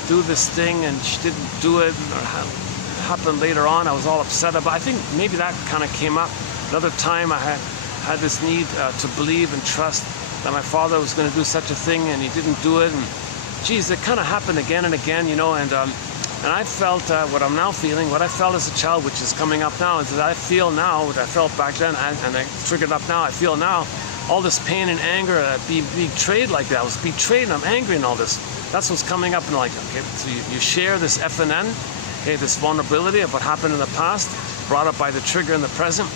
do this thing and she didn't do it, or happened later on. I was all upset about. I think maybe that kind of came up. Another time I had this need to believe and trust that my father was going to do such a thing and he didn't do it. And geez, it kind of happened again and again, and And I felt what I'm now feeling, what I felt as a child, which is coming up now, is that I feel now, what I felt back then, and I triggered up now, I feel now, all this pain and anger, being betrayed like that. I was betrayed and I'm angry and all this. That's what's coming up, and like, okay, so you share this FNN, okay, this vulnerability of what happened in the past, brought up by the trigger in the present.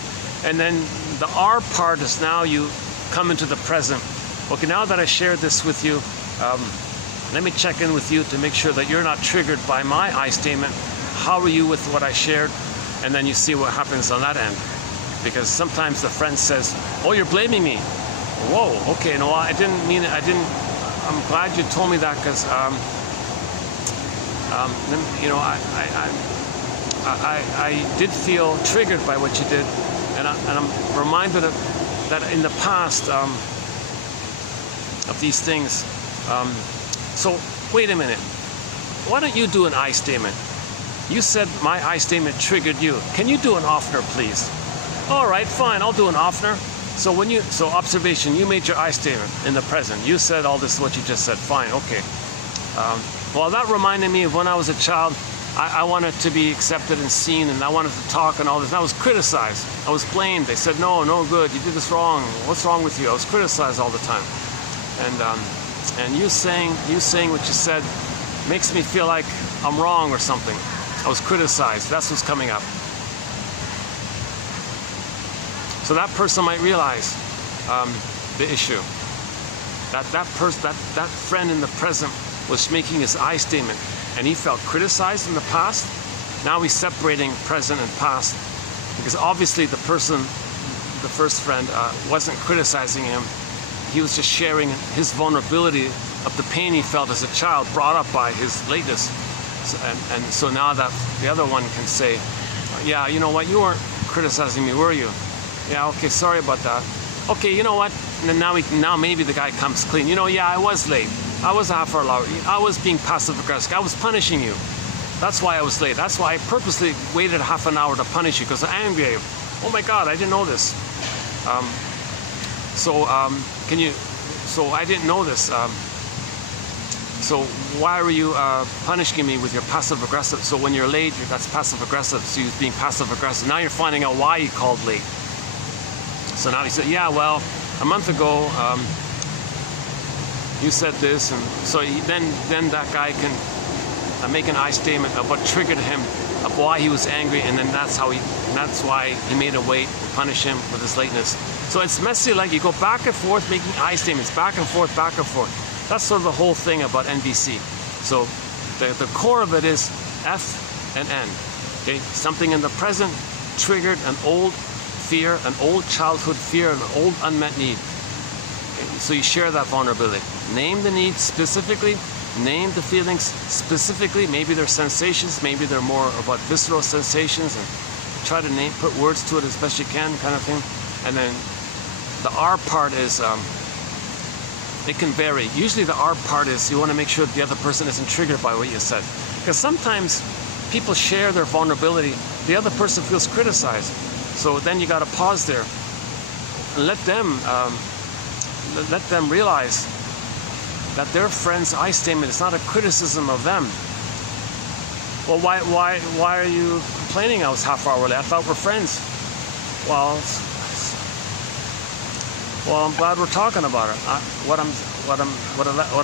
And then the R part is now you come into the present. Okay, now that I shared this with you, let me check in with you to make sure that you're not triggered by my I statement. How are you with what I shared? And then you see what happens on that end. Because sometimes the friend says, oh, you're blaming me. Whoa, okay, no, I didn't mean it. I'm glad you told me that, because, you know, I did feel triggered by what you did. And I'm reminded of that in the past of these things. So wait a minute, why don't you do an I statement? You said my I statement triggered you. Can you do an oftener, please? All right, fine, I'll do an oftener. So observation, you made your I statement in the present. You said all this, what you just said, fine, okay. Well, that reminded me of when I was a child. I wanted to be accepted and seen, and I wanted to talk and all this. And I was criticized. I was blamed. They said, no good, you did this wrong. What's wrong with you? I was criticized all the time. And you saying what you said makes me feel like I'm wrong or something. I was criticized. That's what's coming up. So that person might realize the issue. That friend in the present was making his I statement, and he felt criticized in the past. Now he's separating present and past, because obviously the person, the first friend, wasn't criticizing him. He was just sharing his vulnerability of the pain he felt as a child, brought up by his lateness. And so now that the other one can say, yeah, you know what, you weren't criticizing me, were you? Yeah, okay, sorry about that. Okay, you know what, and now maybe the guy comes clean. You know, yeah, I was late. I was a half hour late. I was being passive aggressive. I was punishing you. That's why I was late. That's why I purposely waited half an hour to punish you, because I'm angry at you. Oh my God, I didn't know this. So I didn't know this. So why were you punishing me with your passive aggressive? So when you're late, that's passive aggressive. So you're being passive aggressive. Now you're finding out why you called late. So now he said, yeah, well, a month ago, you said this, and so then that guy can make an I statement of what triggered him, of why he was angry, and then that's why he made a wait to punish him with his lateness. So it's messy, like you go back and forth making I statements, back and forth, back and forth. That's sort of the whole thing about NVC. So the core of it is F and N. Okay, something in the present triggered an old fear, an old childhood fear, an old unmet need. Okay, so you share that vulnerability. Name the needs specifically, name the feelings specifically. Maybe they're sensations, maybe they're more about visceral sensations, and try to put words to it as best you can, kind of thing. And then the R part is, it can vary. Usually the R part is you want to make sure that the other person isn't triggered by what you said. Because sometimes people share their vulnerability, the other person feels criticized. So then you got to pause there and let them realize that their friend's I statement is not a criticism of them. Well, why are you complaining I was half hour late? I thought we're friends. Well, I'm glad we're talking about it. What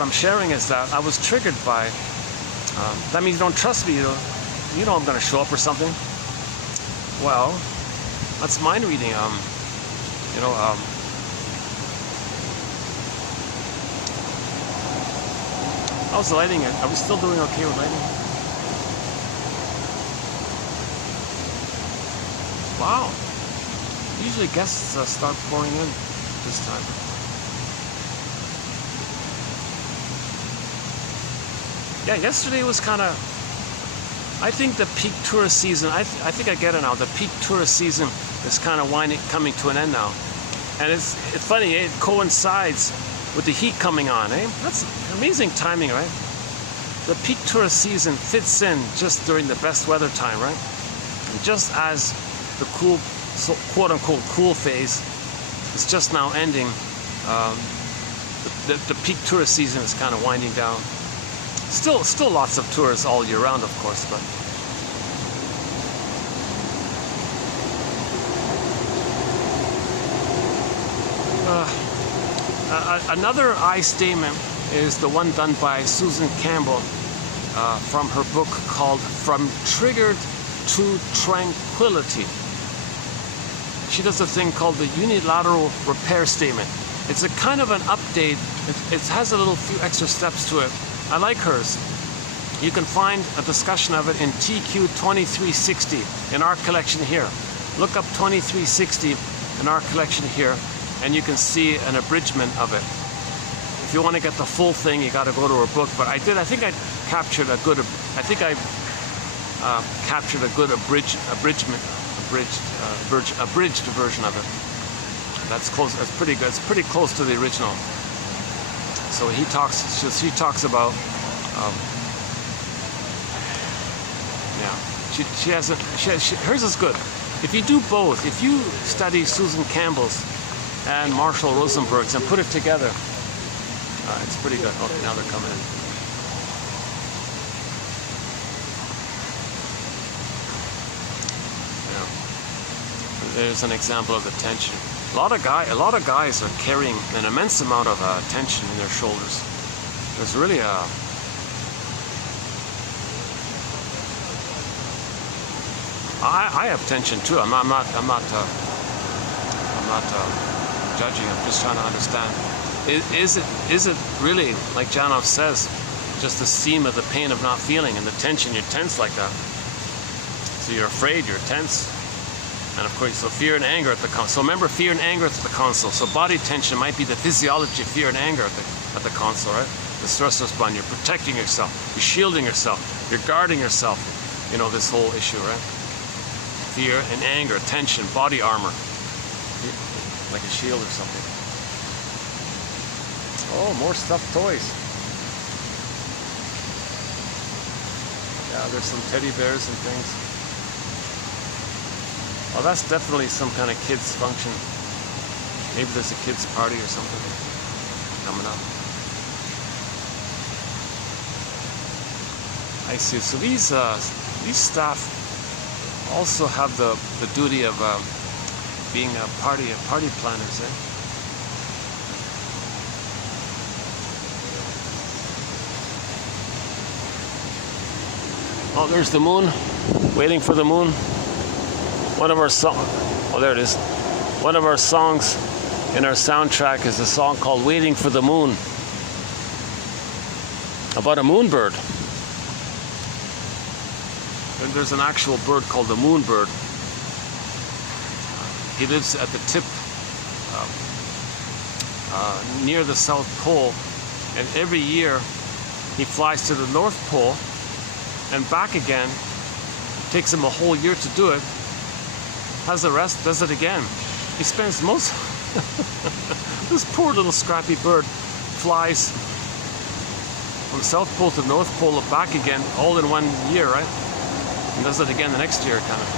I'm sharing is that I was triggered by. That means you don't trust me. You know I'm going to show up or something. Well, that's mind reading. How's the lighting? Are we still doing okay with lighting? Wow. Usually guests start pouring in this time. Yeah, yesterday was kind of, I think the peak tourist season, I think I get it now, the peak tourist season is kind of coming to an end now. And it's funny, it coincides with the heat coming on, eh? That's amazing timing, right? The peak tourist season fits in just during the best weather time, right? And just as the cool, so quote-unquote cool phase is just now ending, the peak tourist season is kind of winding down. Still lots of tours all year round, of course, but another I statement is the one done by Susan Campbell from her book called From Triggered to Tranquility. She does a thing called the unilateral repair statement. It's a kind of an update. It has a little few extra steps to it. I like hers. You can find a discussion of it in TQ 2360 in our collection here. Look up 2360 in our collection here, and you can see an abridgment of it. If you want to get the full thing, you got to go to her book. But I think I captured a good. I think I captured a good abridged version of it. That's close. That's pretty good. It's pretty close to the original. So she talks about. Hers is good. If you do both, if you study Susan Campbell's and Marshall Rosenberg's and put it together, it's pretty good. Okay, now they're coming in. There's an example of the tension. A lot of guys are carrying an immense amount of tension in their shoulders. There's really a I have tension too. I'm not judging. I'm just trying to understand. Is it really, like Janov says, just the seam of the pain of not feeling and the tension? You're tense like that. So you're afraid. You're tense. And of course, so fear and anger at the console. So remember, fear and anger at the console. So body tension might be the physiology of fear and anger at the console, right? The stress response. You're protecting yourself. You're shielding yourself. You're guarding yourself. You know, this whole issue, right? Fear and anger, tension, body armor, like a shield or something. Oh, more stuffed toys. Yeah, there's some teddy bears and things. Oh, that's definitely some kind of kids function. Maybe there's a kids party or something coming up. I see. So these staff also have the duty of being party planners, eh? Oh, there's the moon, waiting for the moon. One of our oh, there it is. One of our songs in our soundtrack is a song called "Waiting for the Moon," about a moonbird. And there's an actual bird called the moonbird. He lives at the tip near the South Pole, and every year he flies to the North Pole and back again. Takes him a whole year to do it. Has the rest, does it again. He spends most this poor little scrappy bird flies from South Pole to North Pole back again, all in 1 year, right? And does it again the next year, kind of.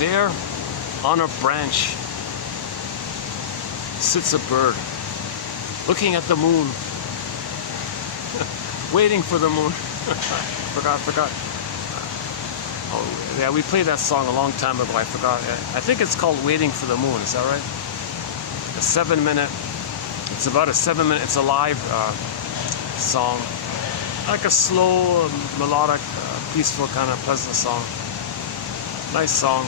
There, on a branch, sits a bird, looking at the moon, waiting for the moon. Forgot. Oh, yeah, we played that song a long time ago. I forgot. I think it's called "Waiting for the Moon." Is that right? A 7-minute. It's about a 7-minute. It's a live song. Like a slow, melodic, peaceful, kind of pleasant song. Nice song.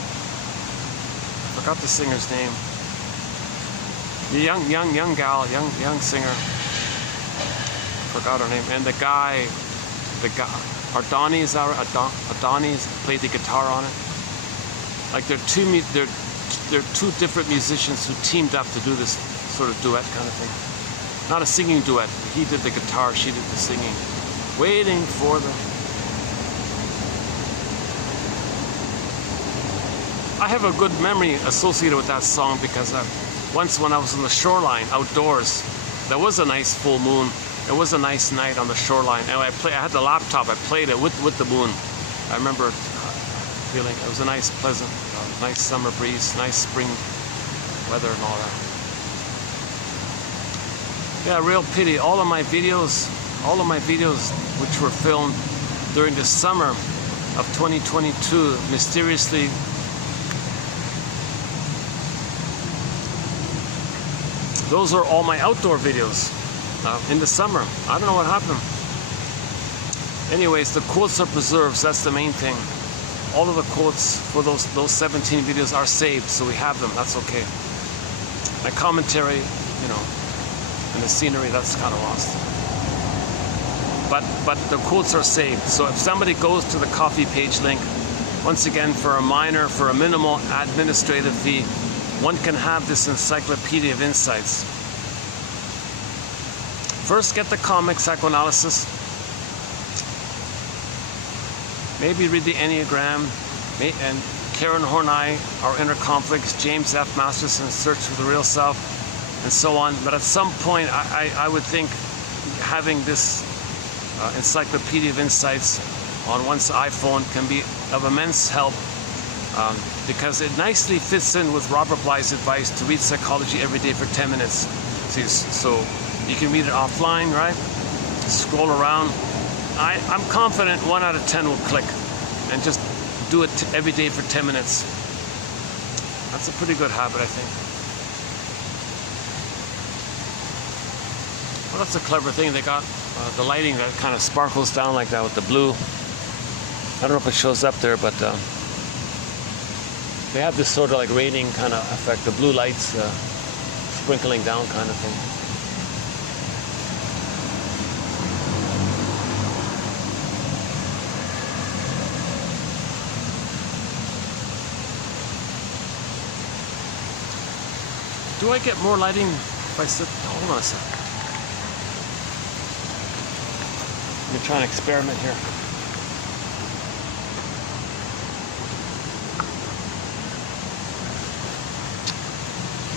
Forgot the singer's name. The young gal, young singer. Forgot her name. And the guy, Ardani, is that right? Ardani played the guitar on it. Like they're two different musicians who teamed up to do this sort of duet kind of thing. Not a singing duet. He did the guitar, she did the singing. Waiting for them. I have a good memory associated with that song because once when I was on the shoreline outdoors, there was a nice full moon. It was a nice night on the shoreline, and I had the laptop. I played it with the moon. I remember feeling it was a nice, pleasant, nice summer breeze, nice spring weather, and all that. Yeah, real pity. All of my videos which were filmed during the summer of 2022 mysteriously those are all my outdoor videos in the summer. I don't know what happened. Anyways, the quotes are preserved, so that's the main thing. All of the quotes for those 17 videos are saved, so we have them. That's okay. My commentary, you know, and the scenery, that's kind of lost. But the quotes are saved. So if somebody goes to the coffee page link, once again, for a minimal administrative fee, one can have this encyclopedia of insights. First, get the comic psychoanalysis. Maybe read the Enneagram, and Karen Horney, Our Inner Conflicts, James F. Masterson, Search for the Real Self, and so on. But at some point, I would think having this encyclopedia of insights on one's iPhone can be of immense help, because it nicely fits in with Robert Bly's advice to read psychology every day for 10 minutes. So you can read it offline, right? Scroll around. I'm confident 1 out of 10 will click and just do it every day for 10 minutes. That's a pretty good habit, I think. Well, that's a clever thing. They got the lighting that kind of sparkles down like that with the blue. I don't know if it shows up there, but they have this sort of like raining kind of effect, the blue lights sprinkling down kind of thing. Do I get more lighting if I sit? Oh, hold on a second. Let me try an experiment here.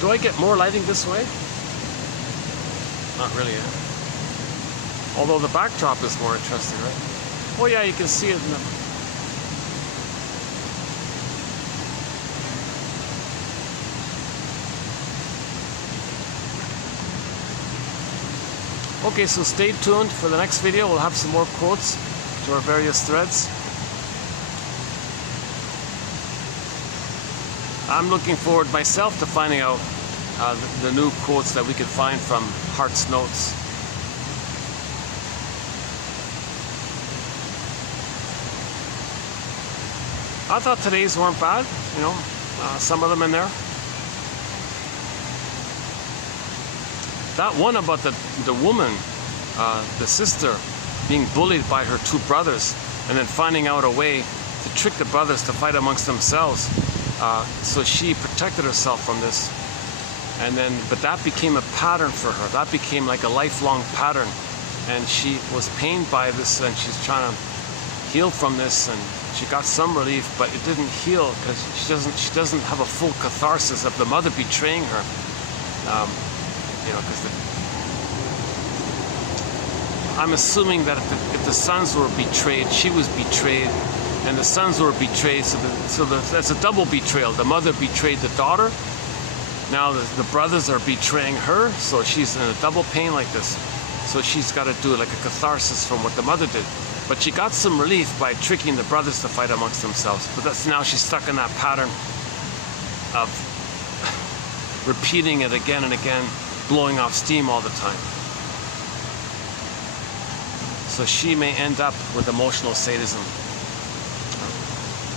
Do I get more lighting this way? Not really, eh? Although the backdrop is more interesting, right? Oh yeah, you can see it in the... Okay, so stay tuned for the next video. We'll have some more quotes to our various threads. I'm looking forward myself to finding out the new quotes that we could find from Hart's notes. I thought today's weren't bad, you know, some of them in there. That one about the woman, the sister, being bullied by her two brothers, and then finding out a way to trick the brothers to fight amongst themselves. So she protected herself from this. And then, but that became a pattern for her. That became like a lifelong pattern. And she was pained by this, and she's trying to heal from this, and she got some relief, but it didn't heal because she doesn't have a full catharsis of the mother betraying her. You know, because I'm assuming that if the sons were betrayed, she was betrayed, and the sons were betrayed, so that's a double betrayal. The mother betrayed the daughter. Now the brothers are betraying her, so she's in a double pain like this. So she's got to do like a catharsis from what the mother did. But she got some relief by tricking the brothers to fight amongst themselves. But that's now she's stuck in that pattern of repeating it again and again, blowing off steam all the time. So she may end up with emotional sadism.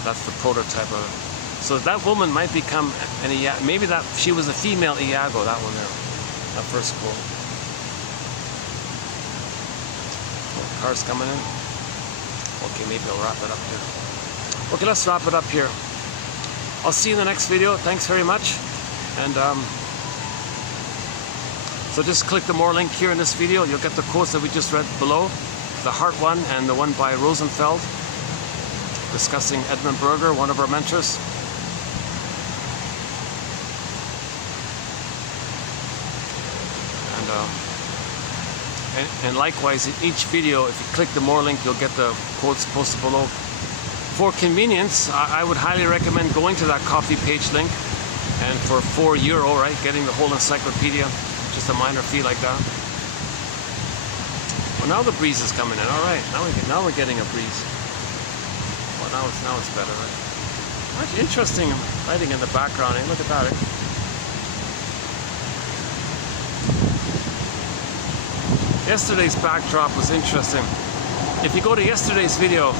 That's the prototype of it. So that woman might become an Iago. Maybe that she was a female Iago, that one there. That first quote. Oh, car's coming in. Okay, maybe I'll wrap it up here. Okay, let's wrap it up here. I'll see you in the next video. Thanks very much. And so just click the more link here in this video. You'll get the quotes that we just read below. The Hart one and the one by Rosenfeld, discussing Edmund Berger, one of our mentors. And likewise, in each video, if you click the more link, you'll get the quotes posted below. For convenience, I would highly recommend going to that coffee page link, and for €4, right, getting the whole encyclopedia, just a minor fee like that. now the breeze is coming in. All right, now we're getting a breeze. Well, now it's better, right? Actually, interesting lighting in the background. Eh? Look at that. Eh? Yesterday's backdrop was interesting. If you go to yesterday's video,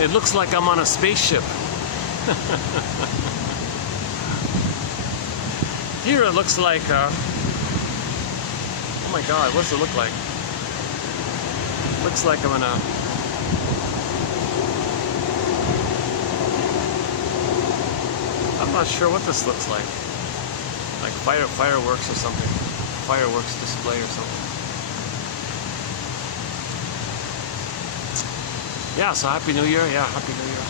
it looks like I'm on a spaceship. Here it looks like, oh my God, what does it look like? Looks like I'm in a, I'm not sure what this looks like fireworks or something, fireworks display or something. Yeah, so Happy New Year. Yeah, Happy New Year.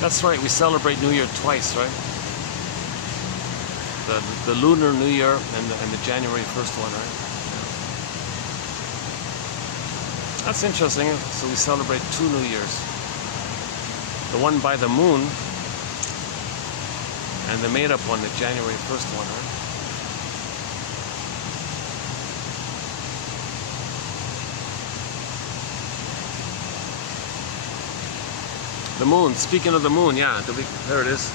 That's right, we celebrate New Year twice, right? The Lunar New Year and the January 1st one, right? Yeah. That's interesting. So we celebrate two New Years. The one by the moon and the made-up one, the January 1st one, right? The moon, speaking of the moon, yeah, there it is.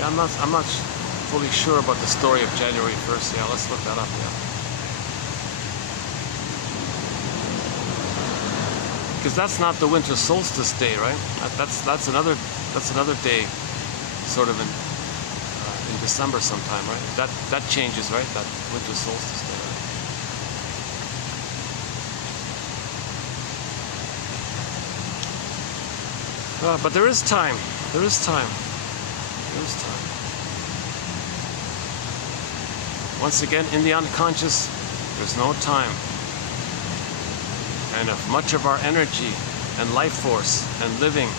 Yeah, I'm not fully sure about the story of January 1st. Yeah, let's look that up, yeah. Because that's not the winter solstice day, right? That's another day, sort of in December sometime, right? That changes, right? That winter solstice day. Right? But there is time. There is time. There is time. Once again, in the unconscious, there's no time. And if much of our energy and life force and living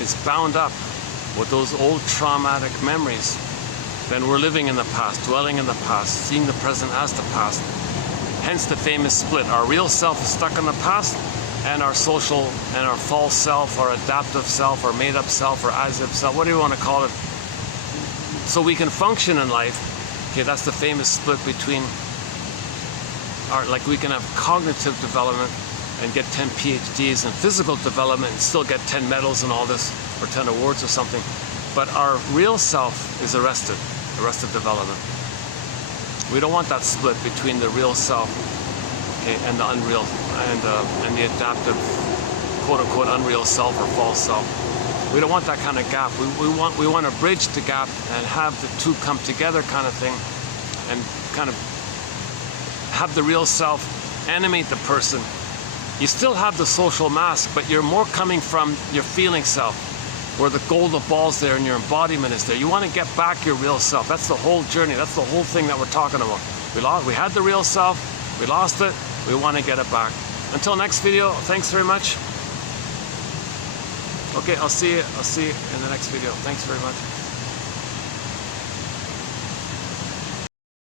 is bound up with those old traumatic memories, then we're living in the past, dwelling in the past, seeing the present as the past. Hence the famous split. Our real self is stuck in the past, and our social and our false self, our adaptive self, our made-up self, or as-if self, whatever you want to call it. So we can function in life. Okay, that's the famous split between like we can have cognitive development and get 10 PhDs, and physical development and still get 10 medals and all this, or 10 awards or something. But our real self is arrested development. We don't want that split between the real self, okay, and the unreal, and the adaptive, quote-unquote, unreal self or false self. We don't want that kind of gap. We want to bridge the gap and have the two come together, kind of thing, and kind of have the real self animate the person. You still have the social mask, but you're more coming from your feeling self, where the golden ball's there and your embodiment is there. You want to get back your real self. That's the whole journey. That's the whole thing that we're talking about. We had the real self, we lost it, we want to get it back. Until next video, thanks very much. Okay, I'll see you in the next video. Thanks very much.